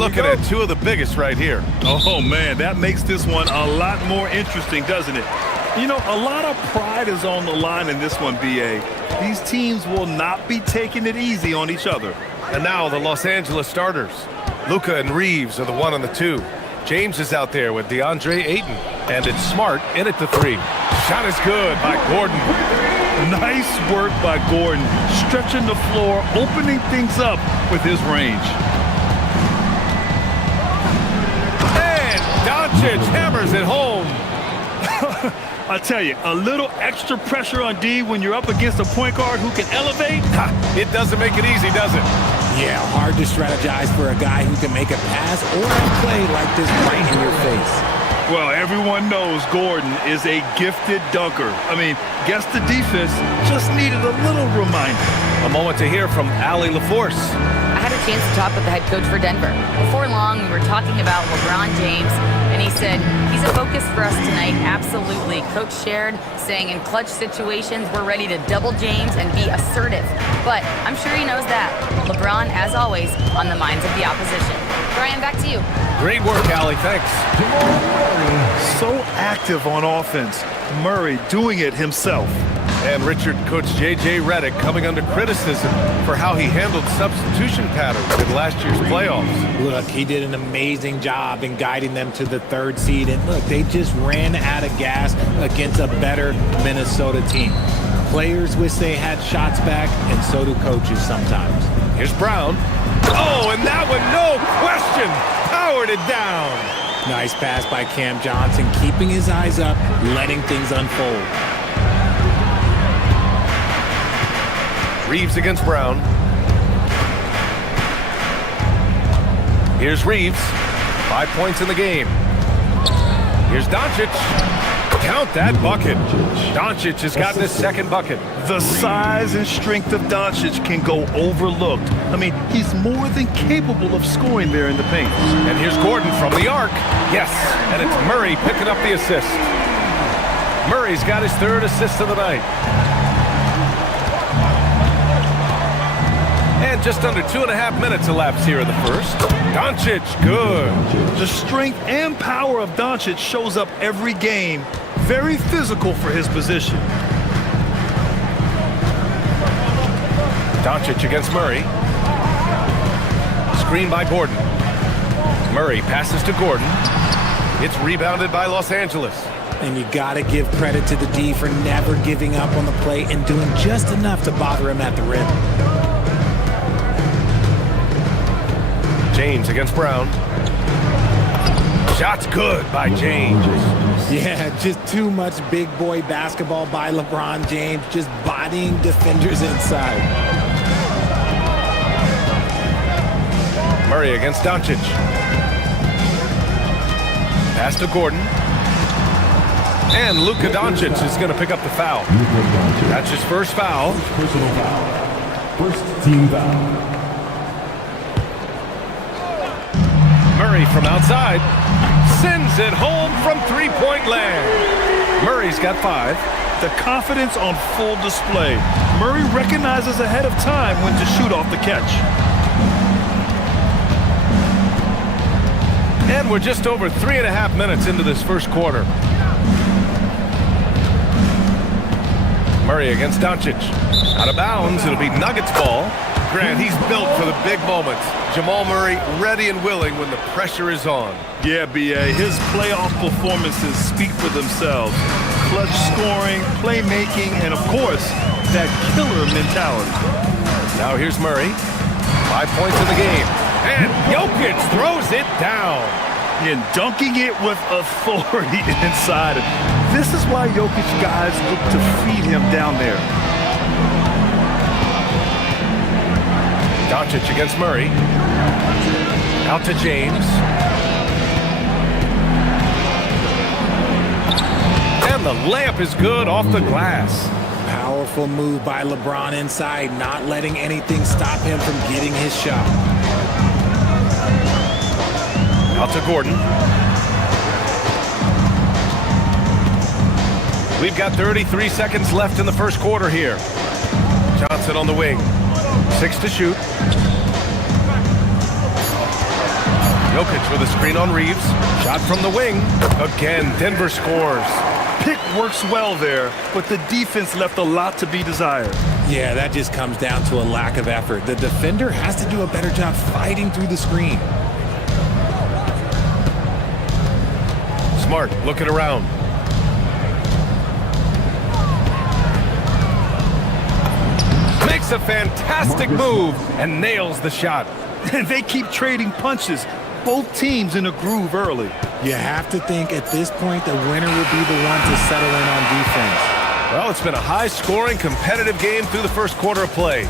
looking at two of the biggest right here. Oh, man, that makes this one a lot more interesting, doesn't it? You know, a lot of pride is on the line in this one, B.A. These teams will not be taking it easy on each other. And now the Los Angeles starters. Luka and Reeves are the 1 and the 2. James is out there with DeAndre Ayton. And it's Smart in at the 3. Shot is good by Gordon. Nice work by Gordon, stretching the floor, opening things up with his range. And Doncic hammers it home. I tell you, a little extra pressure on D when you're up against a point guard who can elevate. It doesn't make it easy, does it? Yeah, hard to strategize for a guy who can make a pass or a play like this right in your face. Well, everyone knows Gordon is a gifted dunker. I mean, guess the defense just needed a little reminder. A moment to hear from Allie LaForce. I had a chance to talk with the head coach for Denver. Before long, we were talking about LeBron James, and he said, he's a focus for us tonight, absolutely. Coach shared, saying in clutch situations, we're ready to double James and be assertive. But I'm sure he knows that. LeBron, as always, on the minds of the opposition. Brian, back to you. Great work, Allie. Thanks. So active on offense. Murray doing it himself. And Richard Coach J.J. Redick coming under criticism for how he handled substitution patterns in last year's playoffs. Look, he did an amazing job in guiding them to the 3rd seed. And look, they just ran out of gas against a better Minnesota team. Players wish they had shots back, and so do coaches sometimes. Here's Brown. Oh, and that one, no question, powered it down. Nice pass by Cam Johnson, keeping his eyes up, letting things unfold. Reeves against Brown. Here's Reeves. 5 points in the game. Here's Doncic. Count that bucket. Doncic has gotten his 2nd bucket. The size and strength of Doncic can go overlooked. I mean, he's more than capable of scoring there in the paint. And here's Gordon from the arc. Yes, and it's Murray picking up the assist. Murray's got his 3rd assist of the night. And just under 2.5 minutes elapsed here in the first. Doncic, good. The strength and power of Doncic shows up every game. Very physical for his position. Doncic against Murray. Screen by Gordon. Murray passes to Gordon. It's rebounded by Los Angeles. And you got to give credit to the D for never giving up on the play and doing just enough to bother him at the rim. James against Brown. Shot's good by James. Yeah, just too much big boy basketball by LeBron James, just bodying defenders inside. Murray against Doncic. Pass to Gordon. And Luka Doncic is going to pick up the foul. That's his first foul. Personal foul. First team foul. Murray from outside sends it home from 3-point land. Murray's got 5. The confidence on full display. Murray recognizes ahead of time when to shoot off the catch. And we're just over 3.5 minutes into this first quarter. Murray against Doncic. Out of bounds, it'll be Nuggets ball. Grant, he's built for the big moments. Jamal Murray ready and willing when the pressure is on. Yeah, B.A., his playoff performances speak for themselves. Clutch scoring, playmaking, and of course, that killer mentality. Now here's Murray. 5 points in the game. And Jokic throws it down. And dunking it with authority inside. This is why Jokic guys look to feed him down there. Doncic against Murray. Out to James. And the layup is good off the glass. Powerful move by LeBron inside, not letting anything stop him from getting his shot. Out to Gordon. We've got 33 seconds left in the first quarter here. Johnson on the wing. 6 to shoot. Jokic with a screen on Reeves. Shot from the wing. Again, Denver scores. Pick works well there, but the defense left a lot to be desired. Yeah, that just comes down to a lack of effort. The defender has to do a better job fighting through the screen. Smart looking around. Makes a fantastic move and nails the shot. They keep trading punches. Both teams in a groove early. You have to think at this point the winner will be the one to settle in on defense. Well, it's been a high-scoring, competitive game through the first quarter of play.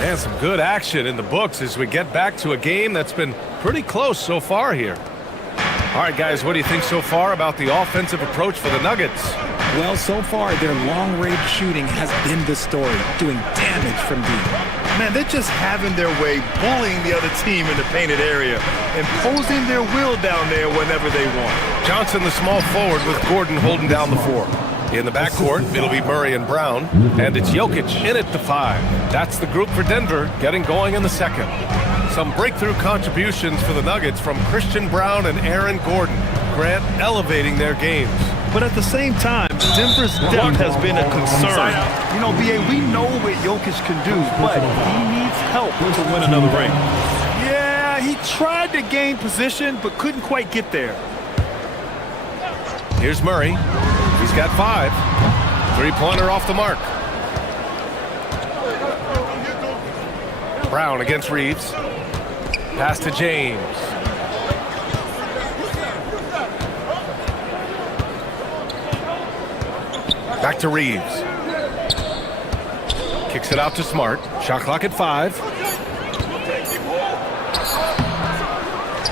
And some good action in the books as we get back to a game that's been pretty close so far here. All right, guys, what do you think so far about the offensive approach for the Nuggets? Well, so far, their long-range shooting has been the story, doing damage from deep. Man, they're just having their way, bullying the other team in the painted area, imposing their will down there whenever they want. Johnson, the small forward, with Gordon holding down the 4. In the backcourt, it'll be Murray and Brown, and it's Jokic in at the 5. That's the group for Denver, getting going in the second. Some breakthrough contributions for the Nuggets from Christian Brown and Aaron Gordon. Grant elevating their games. But at the same time, Denver's depth has been a concern. You know, B.A., we know what Jokic can do, but he needs help to win another ring. Yeah, he tried to gain position, but couldn't quite get there. Here's Murray. He's got 5. Three-pointer off the mark. Brown against Reeves. Pass to James. Back to Reeves. Kicks it out to Smart. Shot clock at 5.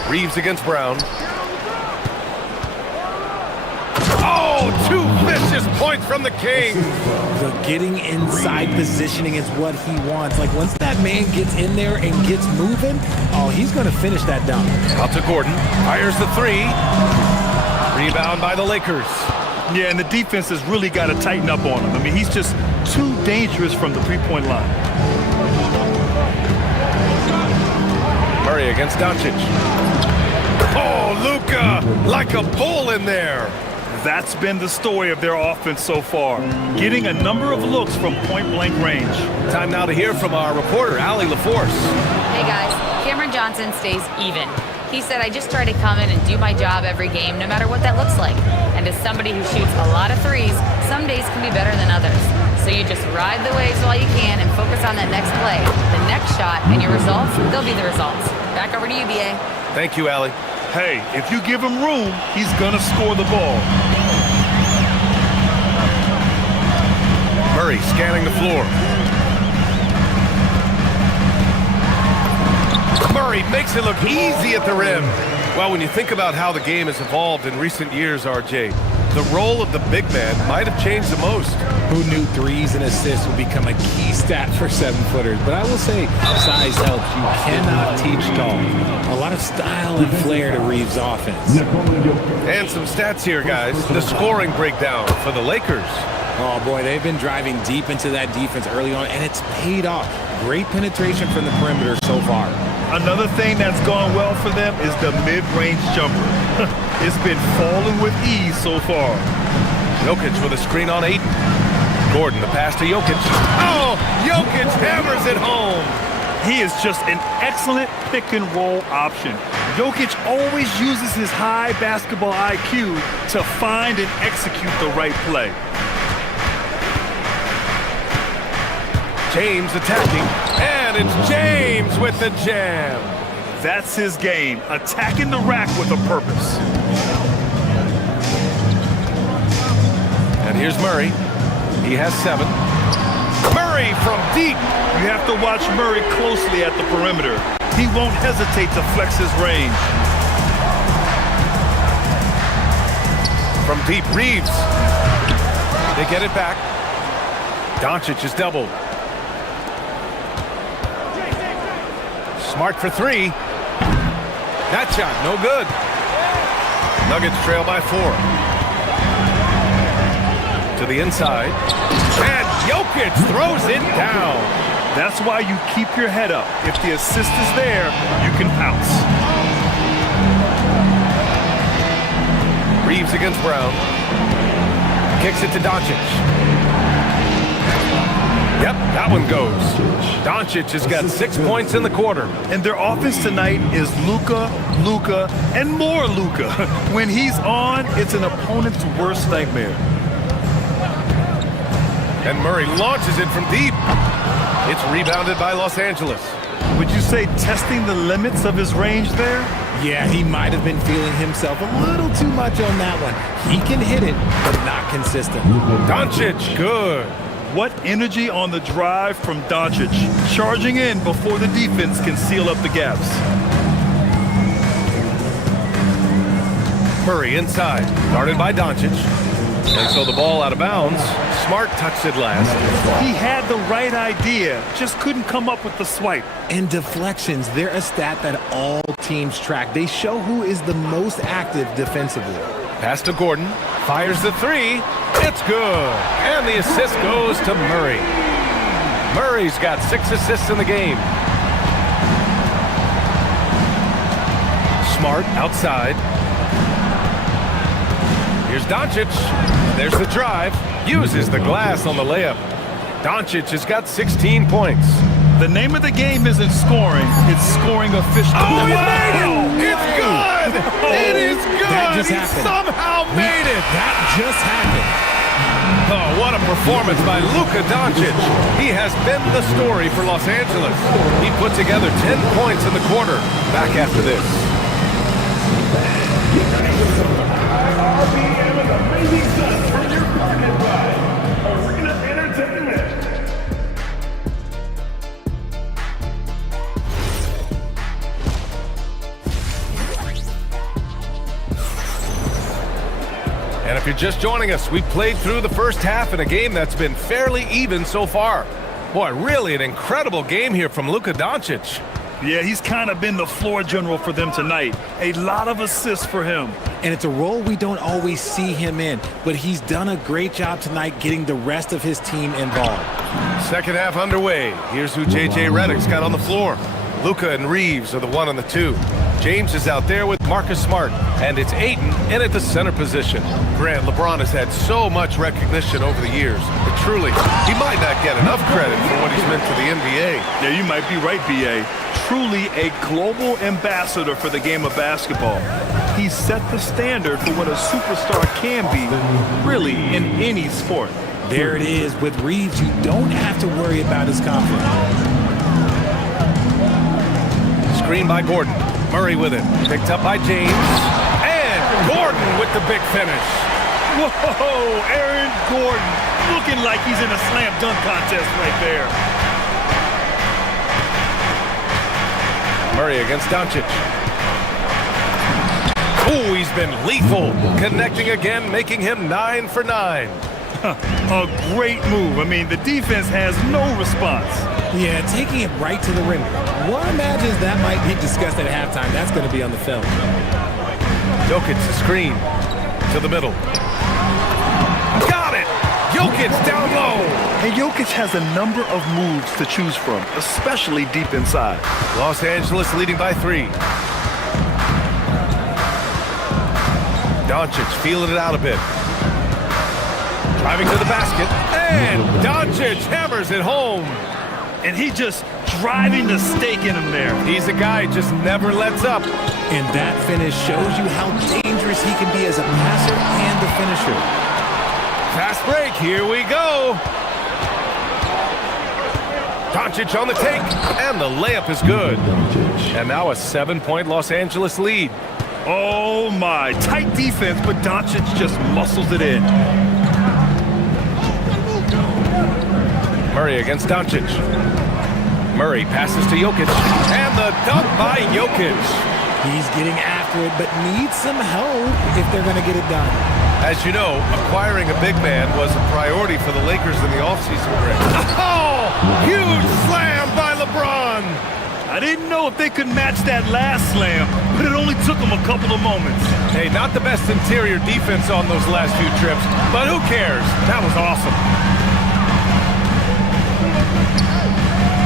Reeves against Brown. Oh, 2 vicious points from the King. So getting inside positioning is what he wants. Like, once that man gets in there and gets moving, oh, he's going to finish that dunk. Out to Gordon. Fires the 3. Rebound by the Lakers. Yeah, and the defense has really got to tighten up on him. I mean, he's just too dangerous from the three-point line. Murray against Doncic. Oh, Luka, like a bull in there. That's been the story of their offense so far, getting a number of looks from point-blank range. Time now to hear from our reporter, Allie LaForce. Hey guys, Cameron Johnson stays even. He said, I just try to come in and do my job every game, no matter what that looks like. And as somebody who shoots a lot of threes, some days can be better than others. So you just ride the waves while you can and focus on that next play. The next shot and your results, they'll be the results. Back over to you, B.A. Thank you, Allie. Hey, if you give him room, he's gonna score the ball. Murray scanning the floor. Murray makes it look easy at the rim. Well, when you think about how the game has evolved in recent years, RJ, the role of the big man might have changed the most. Who knew threes and assists would become a key stat for 7-footers? But I will say, size helps. You cannot teach tall. A lot of style and flair to Reeves' offense. And some stats here, guys. The scoring breakdown for the Lakers. Oh, boy, they've been driving deep into that defense early on, and it's paid off. Great penetration from the perimeter so far. Another thing that's gone well for them is the mid-range jumper. It's been falling with ease so far. Jokic with a screen on 8. Gordon, the pass to Jokic. Oh, Jokic hammers it home. He is just an excellent pick-and-roll option. Jokic always uses his high basketball IQ to find and execute the right play. James attacking, and it's James with the jam. That's his game, attacking the rack with a purpose. And here's Murray. He has 7. Murray from deep. You have to watch Murray closely at the perimeter. He won't hesitate to flex his range. From deep, Reeves. They get it back. Doncic is doubled. Smart for 3. That shot, no good. Nuggets trail by 4. To the inside. And Jokic throws it down. That's why you keep your head up. If the assist is there, you can pounce. Reeves against Brown. Kicks it to Doncic. Yep, that one goes. Doncic has got 6 points in the quarter. And their offense tonight is Luka, and more Luka. When he's on, it's an opponent's worst nightmare. And Murray launches it from deep. It's rebounded by Los Angeles. Would you say testing the limits of his range there? Yeah, he might have been feeling himself a little too much on that one. He can hit it, but not consistent. Doncic, good. What energy on the drive from Doncic, charging in before the defense can seal up the gaps. Murray inside, guarded by Doncic. And so the ball out of bounds. Smart touched it last. He had the right idea, just couldn't come up with the swipe. And deflections, they're a stat that all teams track. They show who is the most active defensively. Pass to Gordon, fires the three. It's good. And the assist goes to Murray. Murray's got 6 assists in the game. Smart outside. Here's Doncic. There's the drive. Uses the glass on the layup. Doncic has got 16 points. The name of the game isn't scoring, it's scoring efficiently. Oh, he made it! It's good! It is good! That just He happened. somehow made it! That just happened. Oh, what a performance by Luka Doncic. He has been the story for Los Angeles. He put together 10 points in the quarter. Back after this. RBM and amazing stuff from your partner by Arena Entertainment. And if you're just joining us, we played through the first half in a game that's been fairly even so far. Boy, really an incredible game here from Luka Doncic. Yeah, he's kind of been the floor general for them tonight. A lot of assists for him. And it's a role we don't always see him in, but he's done a great job tonight getting the rest of his team involved. Second half underway. Here's who J.J. Redick's got on the floor. Luka and Reeves are the 1 and the 2. James is out there with Marcus Smart, and it's Ayton in at the center position. Grant, LeBron has had so much recognition over the years, but truly, he might not get enough credit for what he's meant to the NBA. Yeah, you might be right, B.A. Truly a global ambassador for the game of basketball. He set the standard for what a superstar can be, really, in any sport. There it is. With Reeves, you don't have to worry about his confidence. Screen by Gordon. Murray with it. Picked up by James. And Gordon with the big finish. Whoa, Aaron Gordon looking like he's in a slam dunk contest right there. Murray against Doncic. Oh, he's been lethal. Connecting again, making him 9 for 9. A great move. I mean, the defense has no response. Yeah, taking it right to the rim. One imagines that might be discussed at halftime. That's going to be on the film. Jokic, the screen to the middle. Got it! Jokic down low. And Jokic has a number of moves to choose from, especially deep inside. Los Angeles leading by 3. Doncic feeling it out a bit. Driving to the basket. And Doncic hammers it home. And he just driving the stake in him there. He's a guy who just never lets up. And that finish shows you how dangerous he can be as a passer and the finisher. Fast break, here we go. Doncic on the take, and the layup is good. And now a 7-point Los Angeles lead. Oh my, tight defense, but Doncic just muscles it in. Murray against Doncic. Murray passes to Jokic, and the dunk by Jokic. He's getting after it, but needs some help if they're going to get it done. As you know, acquiring a big man was a priority for the Lakers in the offseason. Oh, huge slam by LeBron. I didn't know if they could match that last slam, but it only took them a couple of moments. Hey, not the best interior defense on those last few trips, but who cares? That was awesome.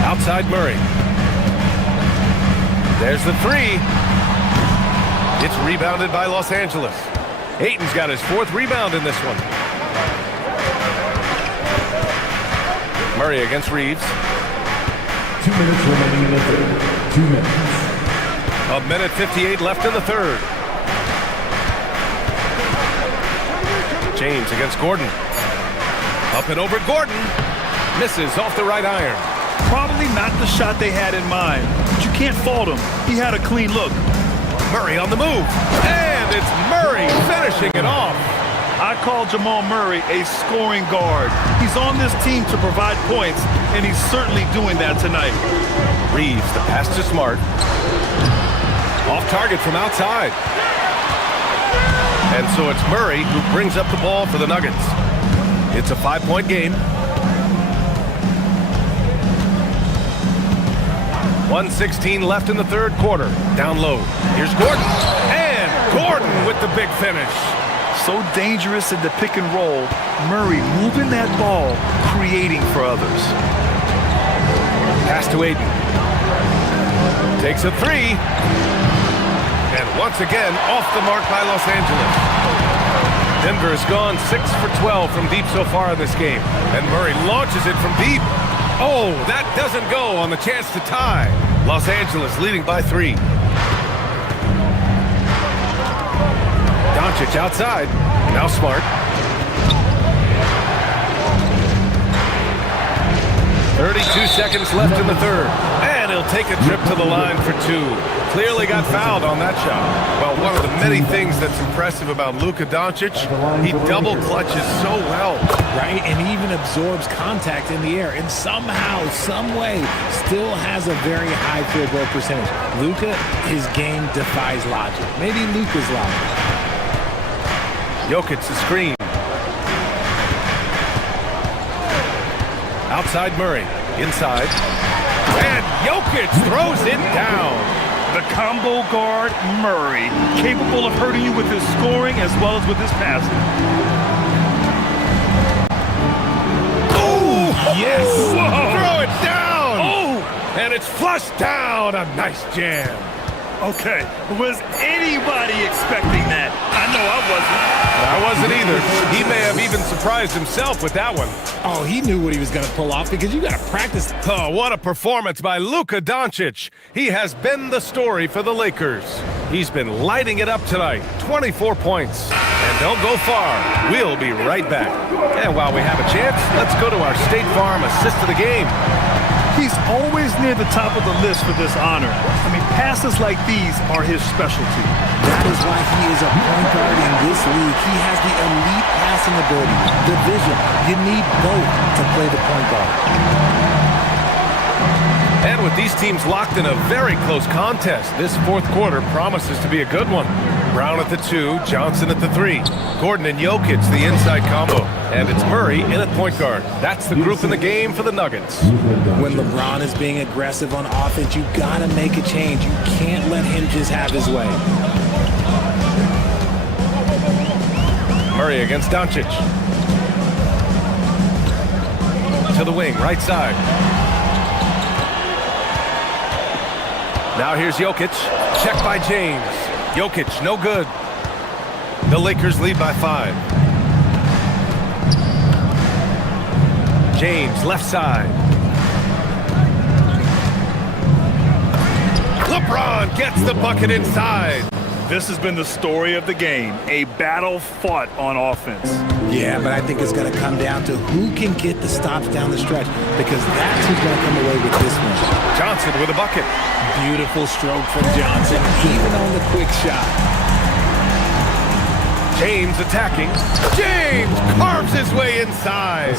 Outside Murray. There's the three. It's rebounded by Los Angeles. Ayton's got his fourth rebound in this one. Murray against Reeves. 2 minutes remaining in the third. 2 minutes. A minute 58 left in the third. James against Gordon. Up and over Gordon. Misses off the right iron. Probably not the shot they had in mind, but you can't fault him. He had a clean look. Murray on the move. And it's Murray finishing it off. I call Jamal Murray a scoring guard. He's on this team to provide points, and he's certainly doing that tonight. Reeves, the pass to Smart. Off target from outside. And so it's Murray who brings up the ball for the Nuggets. It's a 5-point game. 1:16 left in the third quarter. Down low. Here's Gordon. And Gordon with the big finish. So dangerous in the pick and roll. Murray moving that ball, creating for others. Pass to Ayton. Takes a three. And once again, off the mark by Los Angeles. Denver has gone 6 for 12 from deep so far in this game. And Murray launches it from deep. Oh, that doesn't go on the chance to tie. Los Angeles leading by 3. Doncic outside. Now Smart. 32 seconds left in the third. And he'll take a trip to the line for 2. Clearly got fouled on that shot. Well, one of the many things that's impressive about Luka Doncic, he double clutches so well. Right, and he even absorbs contact in the air, and somehow, some way, still has a very high field goal percentage. Luka, his game defies logic. Maybe Luka's logic. Jokic the screen. Outside Murray, inside. And Jokic throws it down. The combo guard, Murray, capable of hurting you with his scoring as well as with his passing. Oh, yes! Whoa. Throw it down! Oh! And it's flushed down. A nice jam. Okay, was anybody expecting that? I know I wasn't. I wasn't either. He may have even surprised himself with that one. Oh, he knew what he was going to pull off because you got to practice. Oh, what a performance by Luka Doncic. He has been the story for the Lakers. He's been lighting it up tonight. 24 points. And don't go far. We'll be right back. And while we have a chance, let's go to our State Farm assist of the game. He's always near the top of the list for this honor. I mean, passes like these are his specialty. That is why he is a point guard in this league. He has the elite passing ability, the vision. You need both to play the point guard. And with these teams locked in a very close contest, this fourth quarter promises to be a good one. Brown at the 2, Johnson at the 3. Gordon and Jokic, the inside combo. And it's Murray in at point guard. That's the group in the game for the Nuggets. When LeBron is being aggressive on offense, you gotta make a change. You can't let him just have his way. Murray against Doncic. To the wing, right side. Now here's Jokic. Check by James. Jokic, no good. The Lakers lead by 5. James, left side. LeBron gets the bucket inside. This has been the story of the game, a battle fought on offense. Yeah, but I think it's going to come down to who can get the stops down the stretch, because that's who's going to come away with this one. Johnson with a bucket. Beautiful stroke from Johnson, even on the quick shot. James attacking. James carves his way inside.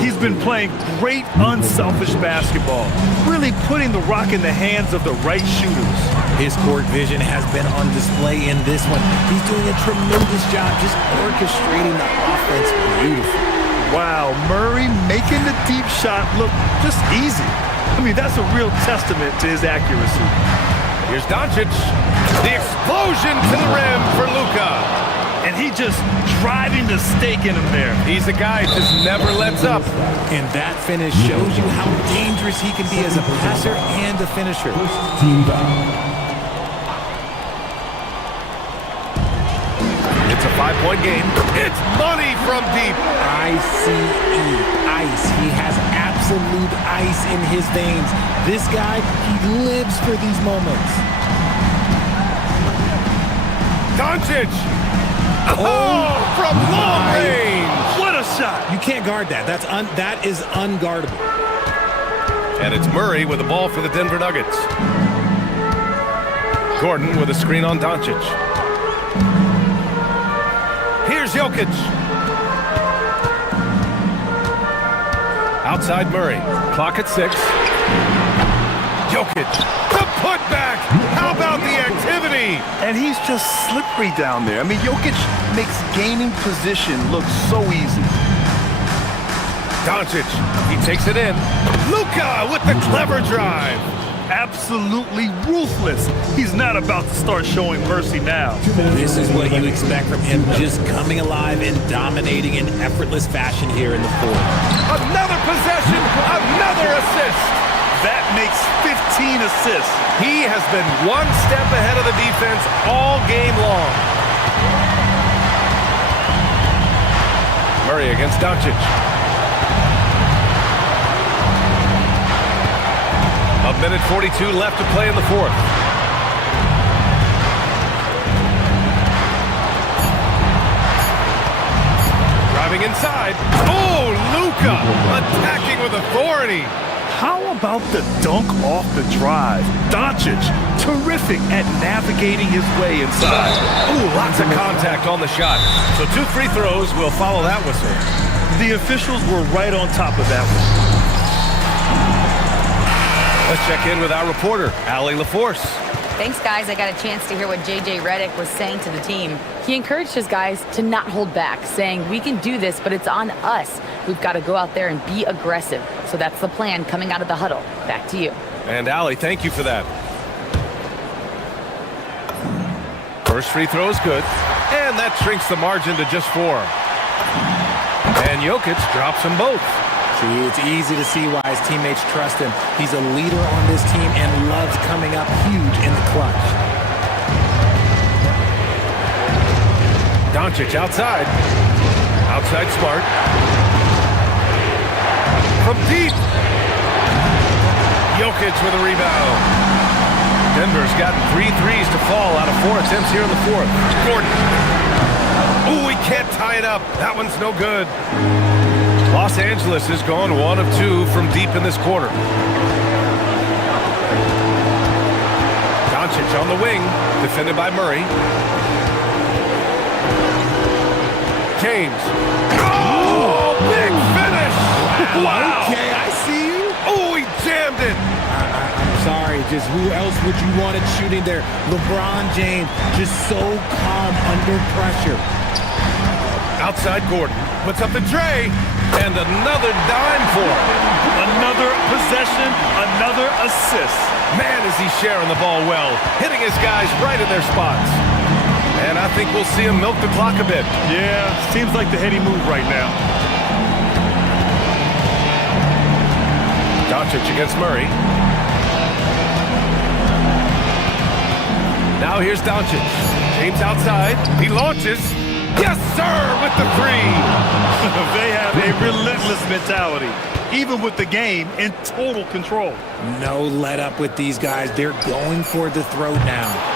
He's been playing great, unselfish basketball, really putting the rock in the hands of the right shooters. His court vision has been on display in this one. He's doing a tremendous job just orchestrating the offense beautifully. Wow, Murray making the deep shot look just easy. I mean, that's a real testament to his accuracy. Here's Doncic. The explosion to the rim for Luka. And he just driving the stake in him there. He's a guy who just never lets up. And that finish shows you how dangerous he can be as a passer and a finisher. It's a 5-point game. It's money from deep. ICE, ice. He has absolute ice in his veins. This guy, he lives for these moments. Doncic. Oh, from long range. What a shot. You can't guard that. That is unguardable. And it's Murray with the ball for the Denver Nuggets. Gordon with a screen on Doncic. Here's Jokic. Outside Murray. Clock at 6. Jokic. The putback. How about the activity? And he's just slippery down there. I mean, Jokic makes gaining position look so easy. Doncic. He takes it in. Luka with the clever drive. Absolutely ruthless. He's not about to start showing mercy now. This is what you expect from him, just coming alive and dominating in effortless fashion here in the fourth. Another possession, another assist. That makes 15 assists. He has been one step ahead of the defense all game long. Murray against Doncic. A minute 42 left to play in the fourth. Driving inside. Oh, Luka attacking with authority. How about the dunk off the drive? Doncic, terrific at navigating his way inside. Ooh, lots of contact on the shot. So 2 free throws will follow that whistle. The officials were right on top of that one. Let's check in with our reporter, Allie LaForce. Thanks, guys. I got a chance to hear what J.J. Redick was saying to the team. He encouraged his guys to not hold back, saying, we can do this, but it's on us. We've got to go out there and be aggressive. So that's the plan coming out of the huddle. Back to you. And Allie, thank you for that. First free throw is good. And that shrinks the margin to just 4. And Jokic drops them both. See, it's easy to see why his teammates trust him. He's a leader on this team and loves coming up huge in the clutch. Doncic outside. Outside Smart. From deep. Jokic with a rebound. Denver's gotten 3 threes to fall out of 4 attempts here in the fourth. Gordon. Ooh, he can't tie it up. That one's no good. Los Angeles has gone 1 of 2 from deep in this quarter. Doncic on the wing, defended by Murray. James. Oh, big finish! Wow! Okay, I see you. Oh, he jammed it! I'm sorry, just who else would you want it shooting there? LeBron James, just so calm under pressure. Outside Gordon, puts up the tray, and another dime for him. Another possession, another assist. Man, is he sharing the ball well, hitting his guys right in their spots. And I think we'll see him milk the clock a bit. Yeah, seems like the heady move right now. Doncic against Murray. Now here's Doncic. James outside. He launches. Yes, sir, with the 3. They have a relentless mentality, even with the game in total control. No let up with these guys. They're going for the throat now.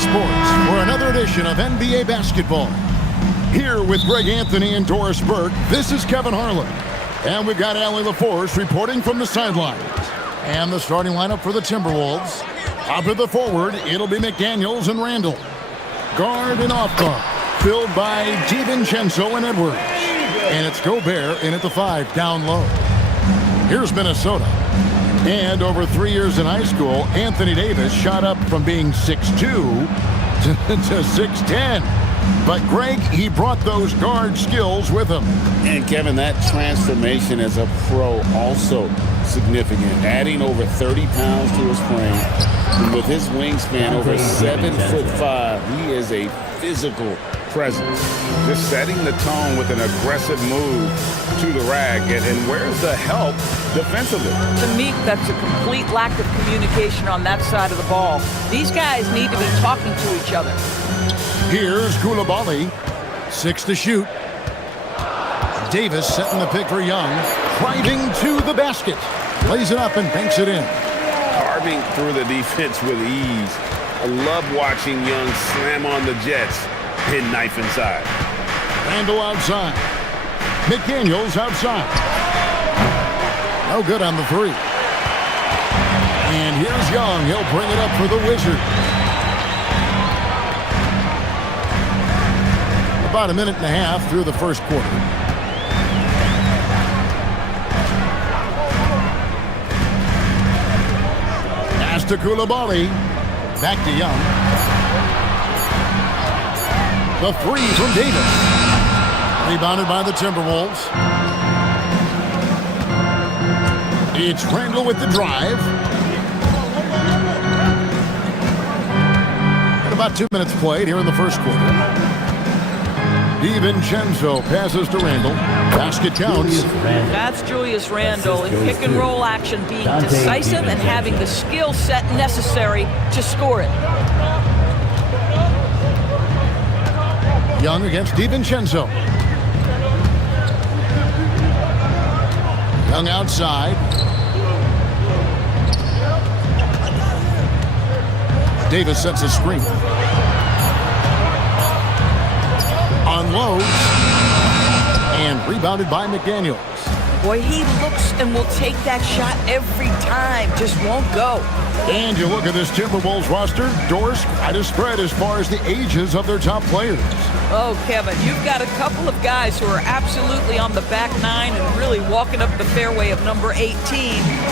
Sports for another edition of NBA basketball. Here with Greg Anthony and Doris Burke, this is Kevin Harlan. And we've got Allie LaForce reporting from the sidelines. And the starting lineup for the Timberwolves. Up at the forward, it'll be McDaniels and Randall. Guard and off guard, filled by DiVincenzo and Edwards. And it's Gobert in at the 5, down low. Here's Minnesota. And over 3 years in high school, Anthony Davis shot up from being 6'2 to 6'10. But Greg, he brought those guard skills with him. And Kevin, that transformation as a pro also significant. Adding over 30 pounds to his frame. And with his wingspan over 7'5", he is a physical presence. Just setting the tone with an aggressive move to the rag. And where's the help defensively? To me, that's a complete lack of communication on that side of the ball. These guys need to be talking to each other. Here's Koulibaly, 6 to shoot. Davis setting the pick for Young, driving to the basket. Lays it up and banks it in. Carving through the defense with ease. I love watching Young slam on the Jets. Pin knife inside. Randall outside. McDaniels outside. No good on the 3. And here's Young. He'll bring it up for the Wizards. About a minute and a half through the first quarter. Pass to Koulibaly. Back to Young. The 3 from Davis. Rebounded by the Timberwolves. It's Randall with the drive. And about 2 minutes played here in the first quarter. DiVincenzo passes to Randall. Basket counts. That's Julius Randle in pick and roll action, being decisive and having the skill set necessary to score it. Young against DiVincenzo. Young outside. Davis sets a screen. Unloads. And rebounded by McDaniels. Boy, he looks and will take that shot every time. Just won't go. And you look at this Timberwolves roster, Doris, quite a spread as far as the ages of their top players. Oh, Kevin, you've got a couple of guys who are absolutely on the back 9 and really walking up the fairway of number 18.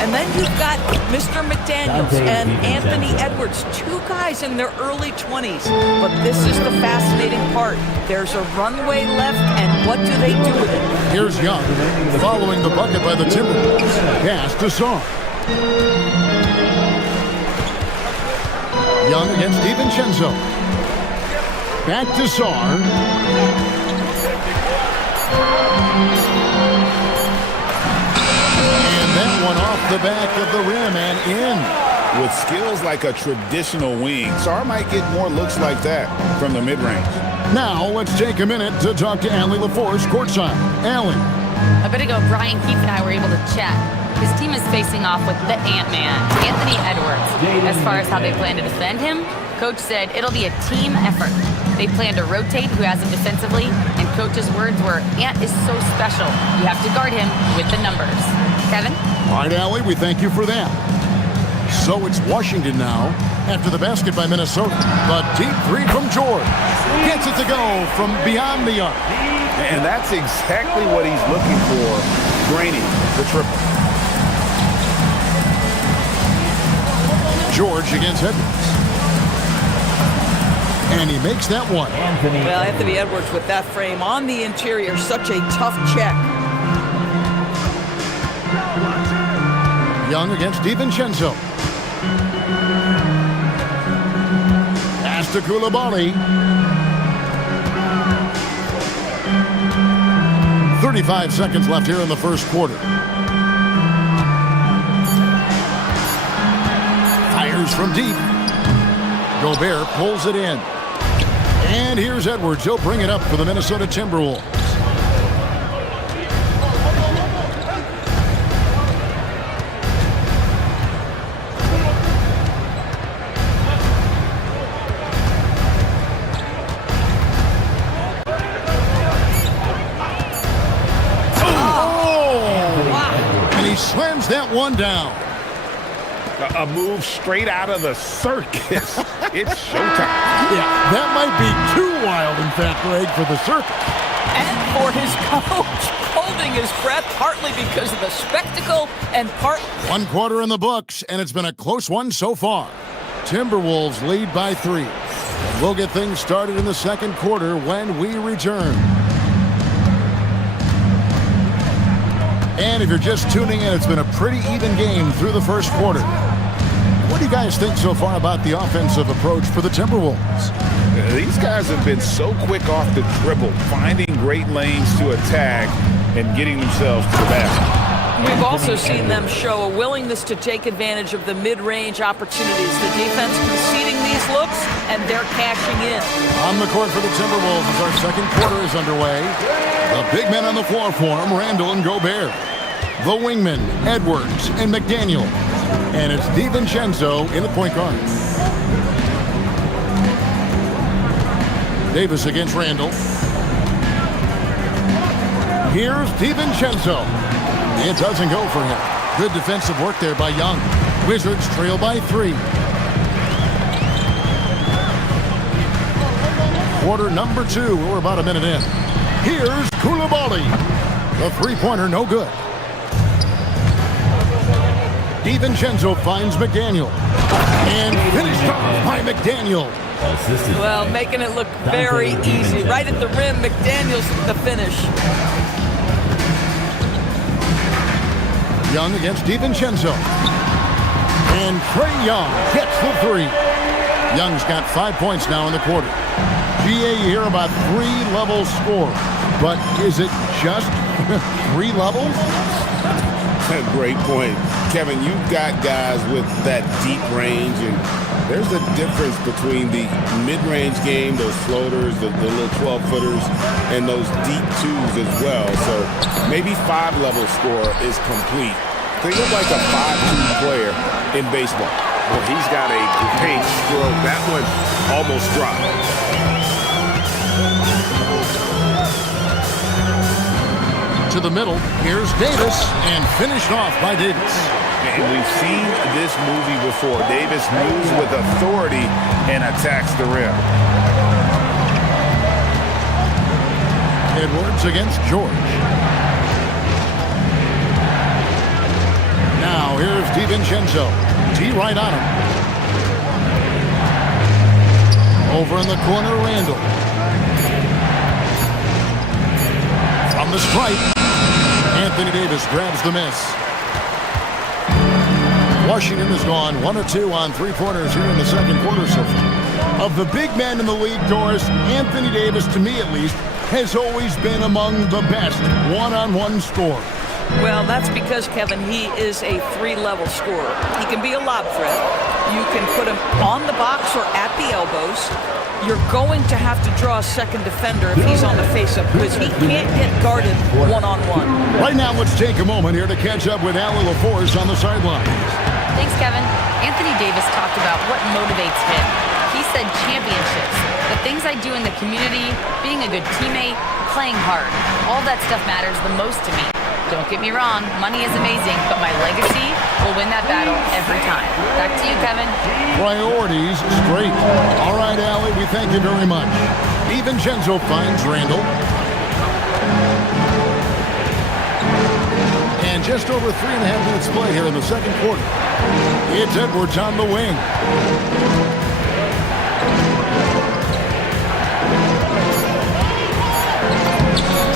And then you've got Mr. McDaniels and Anthony Edwards, 2 guys in their early 20s. But this is the fascinating part. There's a runway left, and what do they do with it? Here's Young, following the bucket by the Timberwolves. Pass to Song. Young against DiVincenzo. Back to Sarr. And that one off the back of the rim and in. With skills like a traditional wing, Sarr might get more looks like that from the mid-range. Now let's take a minute to talk to Allie LaForce courtside. Allie. A bit ago, Brian Keefe and I were able to chat. His team is facing off with the Ant-Man, Anthony Edwards. As far as how they plan to defend him, Coach said it'll be a team effort. They plan to rotate who has him defensively, and Coach's words were, Ant is so special. You have to guard him with the numbers. Kevin? All right, Allie, we thank you for that. So it's Washington now after the basket by Minnesota. The deep 3 from George. Gets it to go from beyond the arc. And that's exactly what he's looking for, draining the triple. George against Edwards. And he makes that one. Well, Anthony Edwards with that frame on the interior, such a tough check. Young against DiVincenzo. Pass to Koulibaly. 35 seconds left here in the first quarter. Fires from deep. Gobert pulls it in. And here's Edwards. He'll bring it up for the Minnesota Timberwolves. that one down. A move straight out of the circus. It's showtime. Yeah, that might be too wild, in fact, Greg, for the circus. And for his coach, holding his breath, partly because of the spectacle and part... One quarter in the books, and it's been a close one so far. Timberwolves lead by 3. We'll get things started in the second quarter when we return. And if you're just tuning in, it's been a pretty even game through the first quarter. What do you guys think so far about the offensive approach for the Timberwolves? These guys have been so quick off the dribble, finding great lanes to attack and getting themselves to the basket. We've also seen them show a willingness to take advantage of the mid-range opportunities. The defense conceding these looks, and they're cashing in. On the court for the Timberwolves as our second quarter is underway. The big men on the floor for them, Randall and Gobert. The wingmen, Edwards and McDaniel. And it's DiVincenzo in the point guard. Davis against Randall. Here's DiVincenzo. It doesn't go for him. Good defensive work there by Young. Wizards trail by 3. Quarter number 2. We're about a minute in. Here's Koulibaly. The three-pointer no good. DiVincenzo finds McDaniel. And finished off by McDaniel. Well, making it look very easy. Right at the rim, McDaniel's the finish. Young against DiVincenzo. And Trae Young gets the 3. Young's got 5 points now in the quarter. GA, you hear about 3-level score. But is it just 3 levels? Great point. Kevin, you've got guys with that deep range, and there's a difference between the mid-range game, those floaters, the little 12-footers, and those deep 2s as well. So maybe 5-level score is complete. Think of like a 5-2 player in baseball. Well, he's got a great stroke. That one almost dropped. To the middle, here's Davis, and finished off by Davis. And we've seen this movie before. Davis moves with authority and attacks the rim. Edwards against George. Now here's DiVincenzo. T right on him. Over in the corner, Randall. From the stripe, Anthony Davis grabs the miss. Washington has gone 1 of 2 on three-pointers here in the second quarter so far. Of the big men in the league, Doris, Anthony Davis, to me at least, has always been among the best one-on-one scorers. Well, that's because, Kevin, he is a 3-level scorer. He can be a lob threat. You can put him on the box or at the elbows. You're going to have to draw a second defender if he's on the face-up because he can't get guarded one-on-one. Right now, let's take a moment here to catch up with Allie LaForce on the sideline. Thanks, Kevin. Anthony Davis talked about what motivates him. He said championships, the things I do in the community, being a good teammate, playing hard. All that stuff matters the most to me. Don't get me wrong, money is amazing, but my legacy will win that battle every time. Back to you, Kevin. Priorities straight. All right, Allie, we thank you very much. DiVincenzo finds Randall. And just over 3.5 minutes play here in the second quarter. It's Edwards on the wing.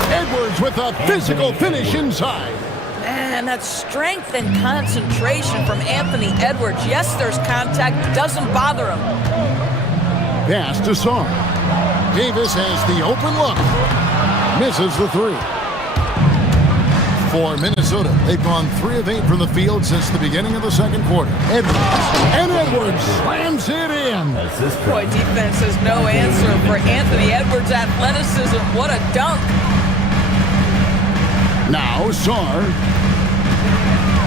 Edwards with a physical finish inside. Man, that's strength and concentration from Anthony Edwards. Yes, there's contact. Doesn't bother him. Pass to Song. Davis has the open look. Misses the 3. For Minnesota, they've gone 3 of 8 from the field since the beginning of the second quarter. Edwards. And Edwards slams it in. Boy, defense has no answer for Anthony Edwards' athleticism. What a dunk. Now Sar.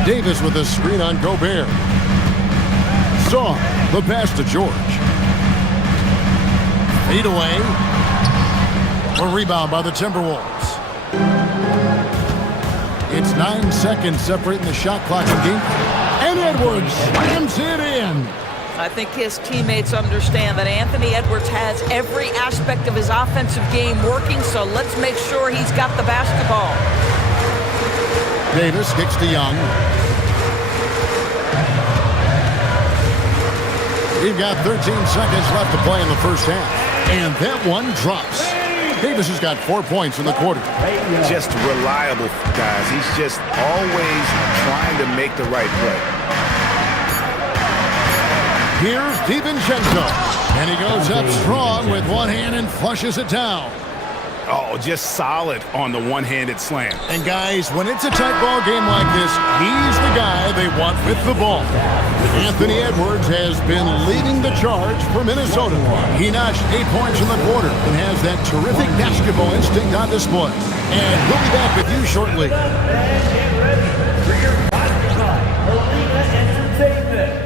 Davis with a screen on Gobert. Sar, the pass to George. Fade away. A rebound by the Timberwolves. It's 9 seconds separating the shot clock and game. And Edwards slams it in. I think his teammates understand that Anthony Edwards has every aspect of his offensive game working, so let's make sure he's got the basketball. Davis kicks to Young. We've got 13 seconds left to play in the first half. And that one drops. Davis has got 4 points in the quarter. Just reliable, guys. He's just always trying to make the right play. Here's DiVincenzo. And he goes up strong with one hand and flushes it down. Oh, just solid on the one-handed slam. And guys, when it's a tight ball game like this, he's the guy they want with the ball. Anthony Edwards has been leading the charge for Minnesota. He notched 8 points in the quarter and has that terrific basketball instinct on display. And we'll be back with you shortly. Get ready for your Arena Entertainment.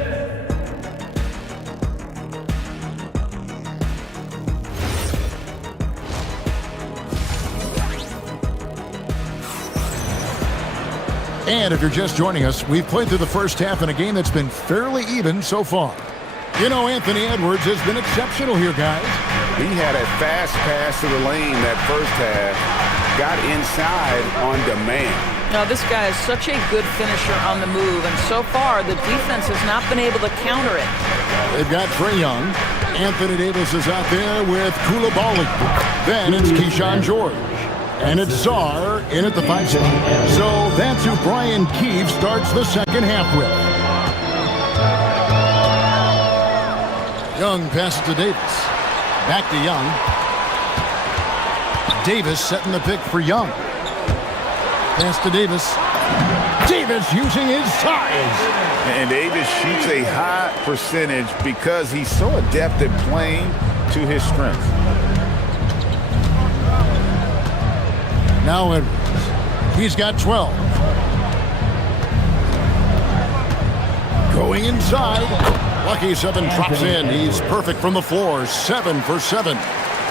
And if you're just joining us, we've played through the first half in a game that's been fairly even so far. You know, Anthony Edwards has been exceptional here, guys. He had a fast pass to the lane that first half, got inside on demand. Now, this guy is such a good finisher on the move, and so far, the defense has not been able to counter it. They've got Trae Young. Anthony Davis is out there with Coulibaly. Then it's Keyshawn George. And it's Czar in at the 5 spot. So that's who Brian Keefe starts the second half with. Young passes to Davis. Back to Young. Davis setting the pick for Young. Pass to Davis. Davis using his size. And Davis shoots a high percentage because he's so adept at playing to his strengths. Now Edwards. He's got 12. Going inside. Lucky 7 drops in. He's perfect from the floor. 7 for 7.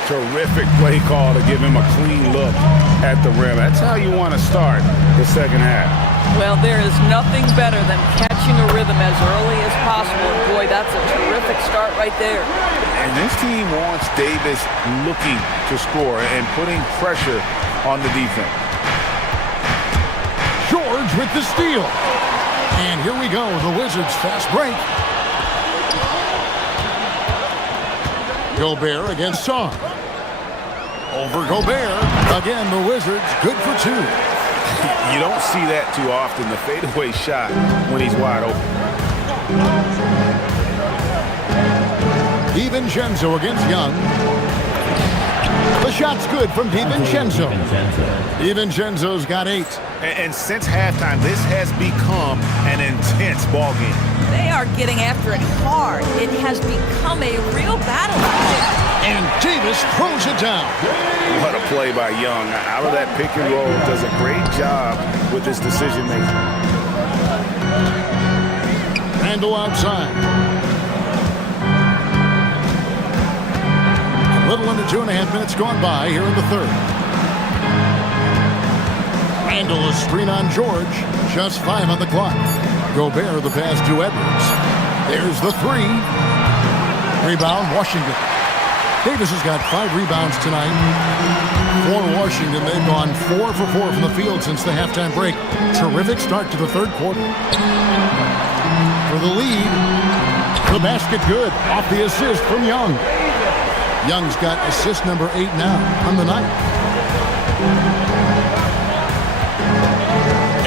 Terrific play call to give him a clean look at the rim. That's how you want to start the second half. Well, there is nothing better than catching a rhythm as early as possible. And boy, that's a terrific start right there. And this team wants Davis looking to score and putting pressure on the defense. George with the steal. And here we go, the Wizards fast break. Gobert against Song. Over Gobert. Again, the Wizards good for 2. You don't see that too often, the fadeaway shot when he's wide open. DiVincenzo against Young. The shot's good from DiVincenzo. DiVincenzo's got 8. And since halftime, this has become an intense ball game. They are getting after it hard. It has become a real battle out there. And Davis throws it down. What a play by Young. Out of that pick and roll, does a great job with his decision making. Randall outside. A little under 2.5 minutes gone by here in the third. Randall a screen on George. Just 5 on the clock. Gobert the pass to Edwards. There's the 3. Rebound, Washington. Davis has got 5 rebounds tonight. For Washington, they've gone 4 for 4 from the field since the halftime break. Terrific start to the third quarter. For the lead, the basket good. Off the assist from Young. Young's got assist number 8 now on the night.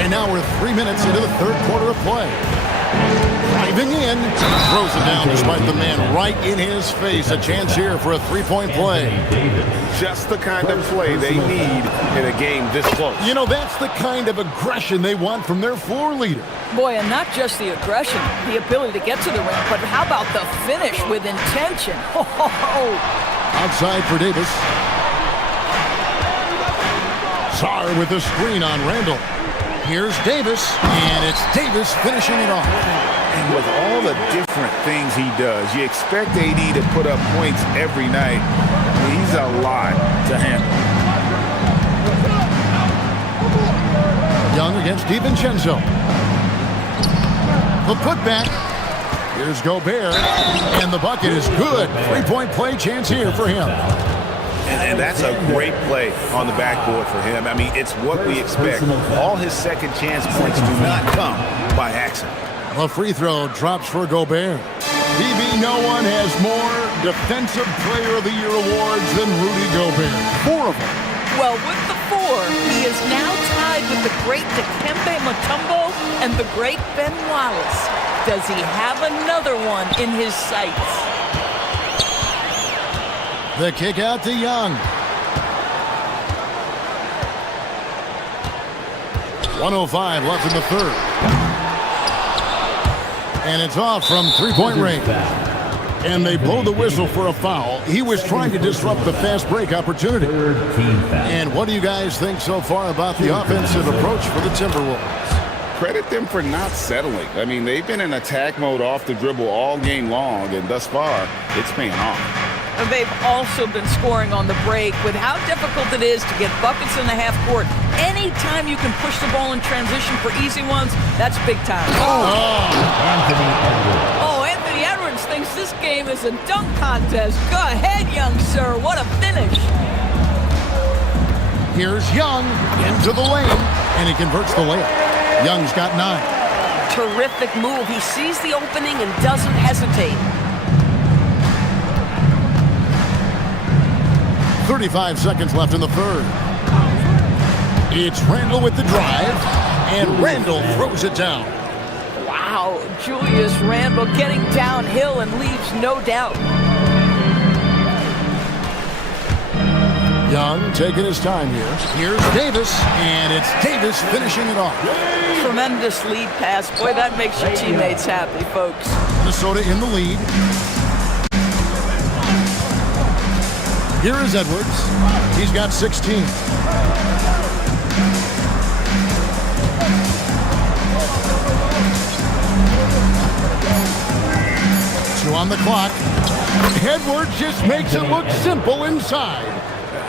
And now we're 3 minutes into the third quarter of play. Driving in, throws it down despite the man right in his face. A chance here for a 3-point play. Just the kind of play they need in a game this close. You know, that's the kind of aggression they want from their floor leader. Boy, and not just the aggression, the ability to get to the rim, but how about the finish with intention? Outside for Davis. Czar with the screen on Randall. Here's Davis, and it's Davis finishing it off. And with all the different things he does, you expect AD to put up points every night. He's a lot to handle. Young against DiVincenzo. The putback. Here's Gobert, and the bucket is good. Three-point play chance here for him. And that's a great play on the backboard for him. I mean, it's what we expect. All his second chance points do not come by accident. The free throw drops for Gobert. DB, no one has more Defensive Player of the Year awards than Rudy Gobert. 4 of them. Well, with the 4, he is now tied with the great Dikembe Mutombo and the great Ben Wallace. Does he have another one in his sights? The kick out to Young. 1:05 left in the third. And it's off from three-point range. And they blow the whistle for a foul. He was trying to disrupt the fast break opportunity. And what do you guys think so far about the offensive approach for the Timberwolves? Credit them for not settling. I mean, they've been in attack mode off the dribble all game long, and thus far, it's paying off. And they've also been scoring on the break. With how difficult it is to get buckets in the half court, anytime you can push the ball in transition for easy ones, that's big time. Anthony Edwards thinks this game is a dunk contest. Go ahead, young sir. What a finish. Here's Young into the lane, and he converts the layup. Young's got 9. Terrific move. He sees the opening and doesn't hesitate. 35 seconds left in the third. It's Randle with the drive, and Randle throws it down. Wow, Julius Randle getting downhill and leaves no doubt. Young taking his time here. Here's Davis, and it's Davis finishing it off. Tremendous lead pass. Boy, that makes your teammates happy, folks. Minnesota in the lead. Here is Edwards. He's got 16. Two on the clock. Edwards just makes it look simple inside.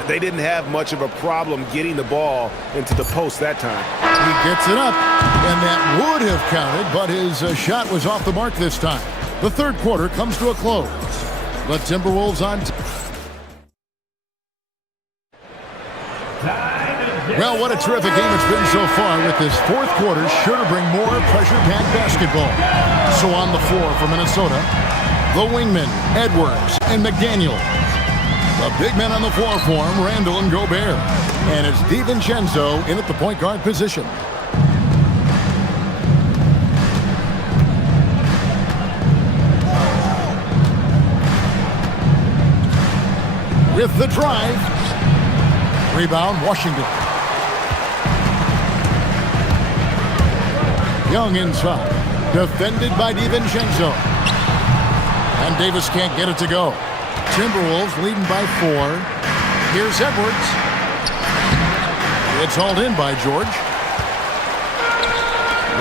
They didn't have much of a problem getting the ball into the post that time. He gets it up, and that would have counted, but his shot was off the mark this time. The third quarter comes to a close. The Timberwolves on. Well, what a terrific game it's been so far, with this fourth quarter sure to bring more pressure-packed basketball. So on the floor for Minnesota, the wingmen, Edwards and McDaniel. The big men on the floor for him, Randle and Gobert. And it's DiVincenzo in at the point guard position. With the drive. Rebound, Washington. Young inside. Defended by DiVincenzo. And Davis can't get it to go. Timberwolves leading by 4. Here's Edwards. It's hauled in by George.